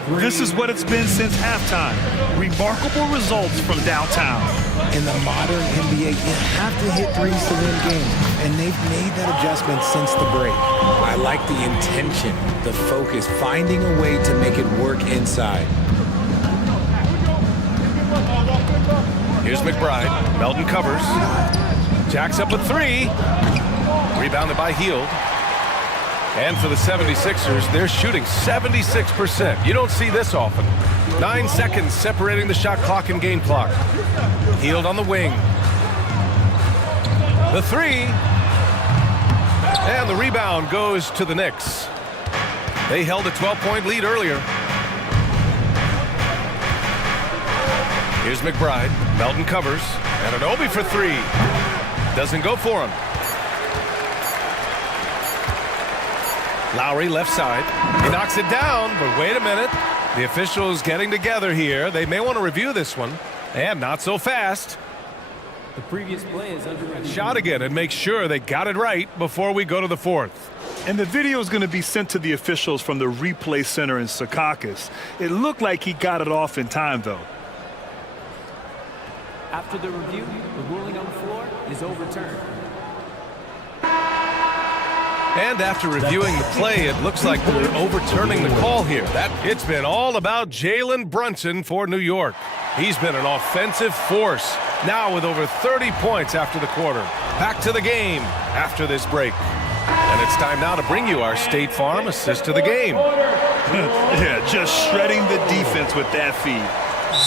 This is what it's been since halftime. Remarkable results from downtown. In the modern NBA, you have to hit threes to win games, and they've made that adjustment since the break. I like the intention, the focus, finding a way to make it work inside. Here's McBride. Melton covers. Jacks up a three. Rebounded by Hield. And for the 76ers, they're shooting 76%. You don't see this often. 9 seconds separating the shot clock and game clock. Hield on the wing. The three. And the rebound goes to the Knicks. They held a 12-point lead earlier. Here's McBride. Melton covers. And Anunoby for three. Doesn't go for him. Lowry left side. He knocks it down, but wait a minute. The officials getting together here. They may want to review this one. And not so fast. The previous play is under review. Shot again and make sure they got it right before we go to the fourth. And the video is going to be sent to the officials from the replay center in Secaucus. It looked like he got it off in time, though. After the review, the ruling on the floor is overturned. And after reviewing the play, it looks like they're overturning the call here. It's been all about Jalen Brunson for New York. He's been an offensive force, now with over 30 points after the quarter. Back to the game after this break. And it's time now to bring you our State Farm assist to the game. Yeah, just shredding the defense with that feed.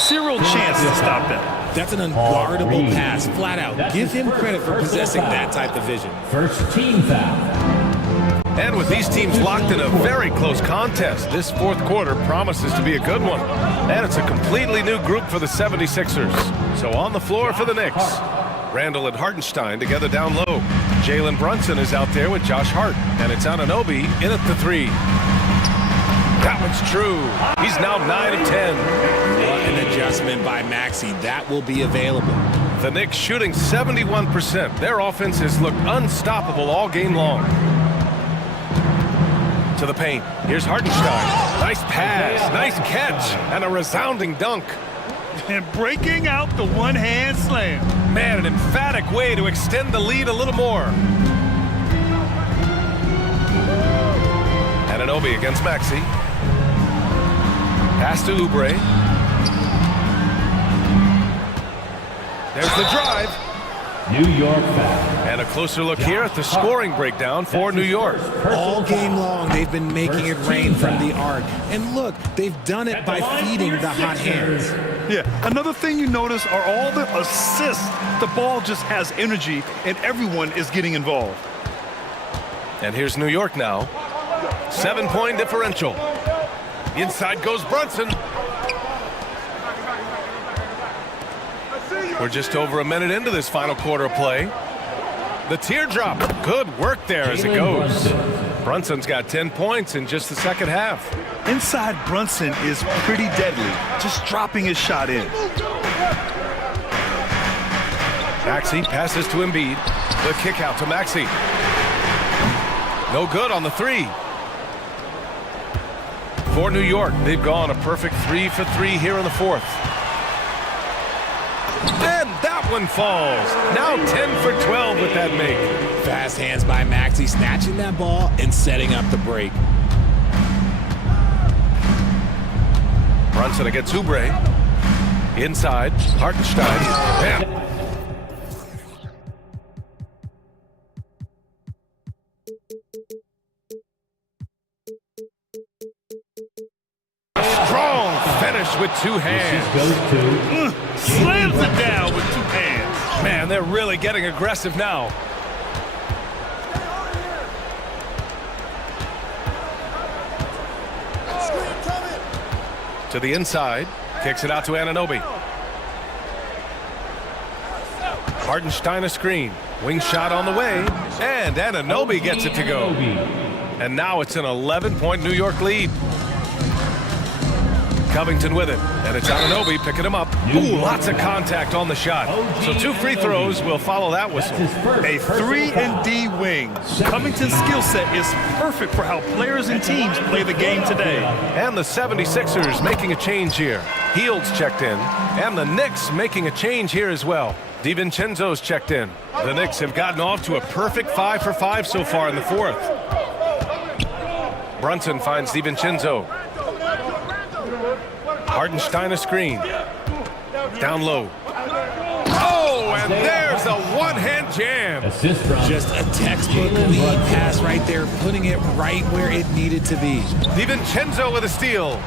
Zero chance to stop that. That's an unguardable pass, flat out. Give him credit for possessing that type of vision. First team foul. And with these teams locked in a very close contest, this fourth quarter promises to be a good one. And it's a completely new group for the 76ers. So on the floor for the Knicks, Randle and Hartenstein together down low. Jalen Brunson is out there with Josh Hart. And it's Anunoby in at the three. That one's true. He's now 9 of 10. An adjustment by Maxey. That will be available. The Knicks shooting 71%. Their offense has looked unstoppable all game long. To the paint. Here's Hartenstein. Nice pass, nice catch, and a resounding dunk. And breaking out the one-hand slam. Man, an emphatic way to extend the lead a little more. Anunoby against Maxey. Pass to Oubre. There's the drive. New York foul. And a closer look here at the scoring breakdown for New York. All game long, they've been making it rain from the arc. And look, they've done it by feeding the hot hands. Yeah, another thing you notice are all the assists. The ball just has energy, and everyone is getting involved. And here's New York now. 7-point differential. Inside goes Brunson. We're just over a minute into this final quarter of play. The teardrop. Good work there as it goes. Brunson's got 10 points in just the second half. Inside Brunson is pretty deadly, just dropping his shot in. Maxey passes to Embiid. The kick out to Maxey. No good on the three. For New York, they've gone a perfect 3 for 3 here in the fourth. And that one falls. Now 10 for 12 with that make. Fast hands by Maxey, snatching that ball and setting up the break. Brunson against Oubre. Inside, Hartenstein. Bam. Strong finish with two hands. Slams it down with two hands. Man, they're really getting aggressive now. To the inside, kicks it out to Anunoby. Hartenstein a screen, wing shot on the way, and Anunoby gets it to go. And now it's an 11-point New York lead. Covington with it, and it's Anunoby picking him up. Ooh, lots of contact on the shot. So 2 free throws will follow that whistle. A 3-and-D wing. Covington's skill set is perfect for how players and teams play the game today. And the 76ers making a change here. Hield's checked in, and the Knicks making a change here as well. DiVincenzo's checked in. The Knicks have gotten off to a perfect 5 for 5 so far in the fourth. Brunson finds DiVincenzo. Hartenstein a screen. Down low. Oh, and there's a one-hand jam. Just a textbook lead pass right there, putting it right where it needed to be. DiVincenzo with a steal.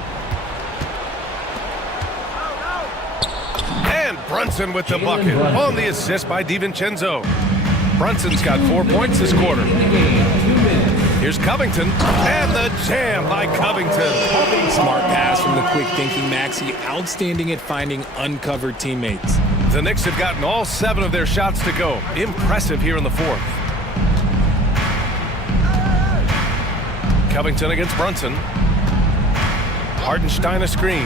And Brunson with the bucket on the assist by DiVincenzo. Brunson's got 4 points this quarter. Here's Covington, and the jam by Covington. Smart pass from the quick-thinking Maxey, outstanding at finding uncovered teammates. The Knicks have gotten all 7 of their shots to go. Impressive here in the fourth. Covington against Brunson. Hartenstein a screen.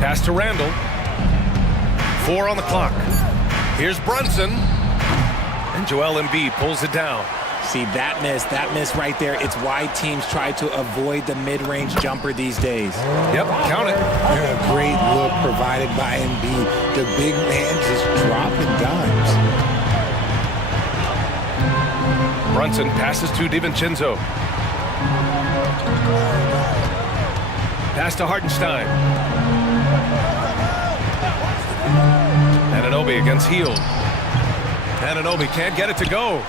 Pass to Randall. 4 on the clock. Here's Brunson. And Joel Embiid pulls it down. See, that miss right there, it's why teams try to avoid the mid-range jumper these days. Yep, count it. A great look provided by Embiid. The big man just dropping dimes. Brunson passes to DiVincenzo. Pass to Hartenstein. Anunoby against Hield. Anunoby can't get it to go.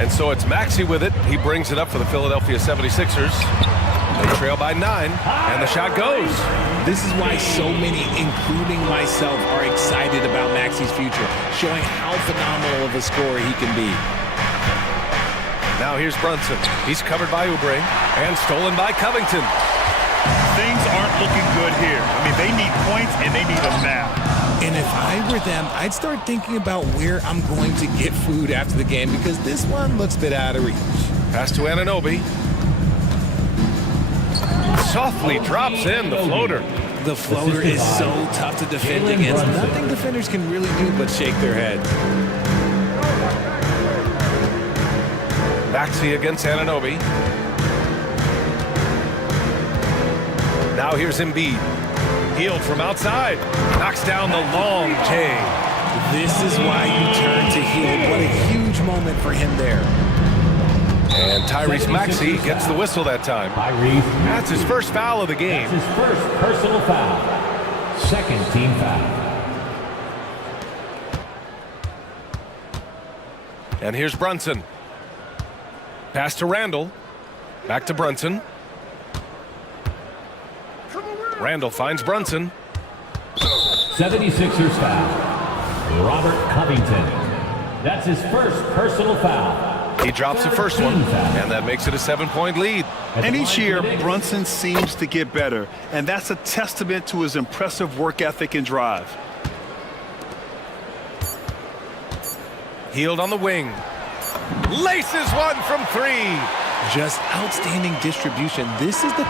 And so it's Maxey with it. He brings it up for the Philadelphia 76ers. They trail by 9, and the shot goes. This is why so many, including myself, are excited about Maxey's future, showing how phenomenal of a scorer he can be. Now here's Brunson. He's covered by Oubre and stolen by Covington. Things aren't looking good here. I mean, they need points, and they need them now. And if I were them, I'd start thinking about where I'm going to get food after the game, because this one looks a bit out of reach. Pass to Anunoby. Softly drops in the floater. The floater is so tough to defend against. Nothing defenders can really do but shake their heads. Maxey against Anunoby. Now here's Embiid. Hield from outside. Knocks down the long J. This is why you turn to Hield. What a huge moment for him there. And Tyrese Maxey gets the whistle that time. That's his first foul of the game. That's his first personal foul. Second team foul. And here's Brunson. Pass to Randall. Back to Brunson. Randall finds Brunson. 76ers foul. Robert Covington. That's his first personal foul. He drops the first one, and that makes it a 7-point lead. And each year, Brunson seems to get better, and that's a testament to his impressive work ethic and drive. Healed on the wing. Laces one from three. Just outstanding distribution. This is the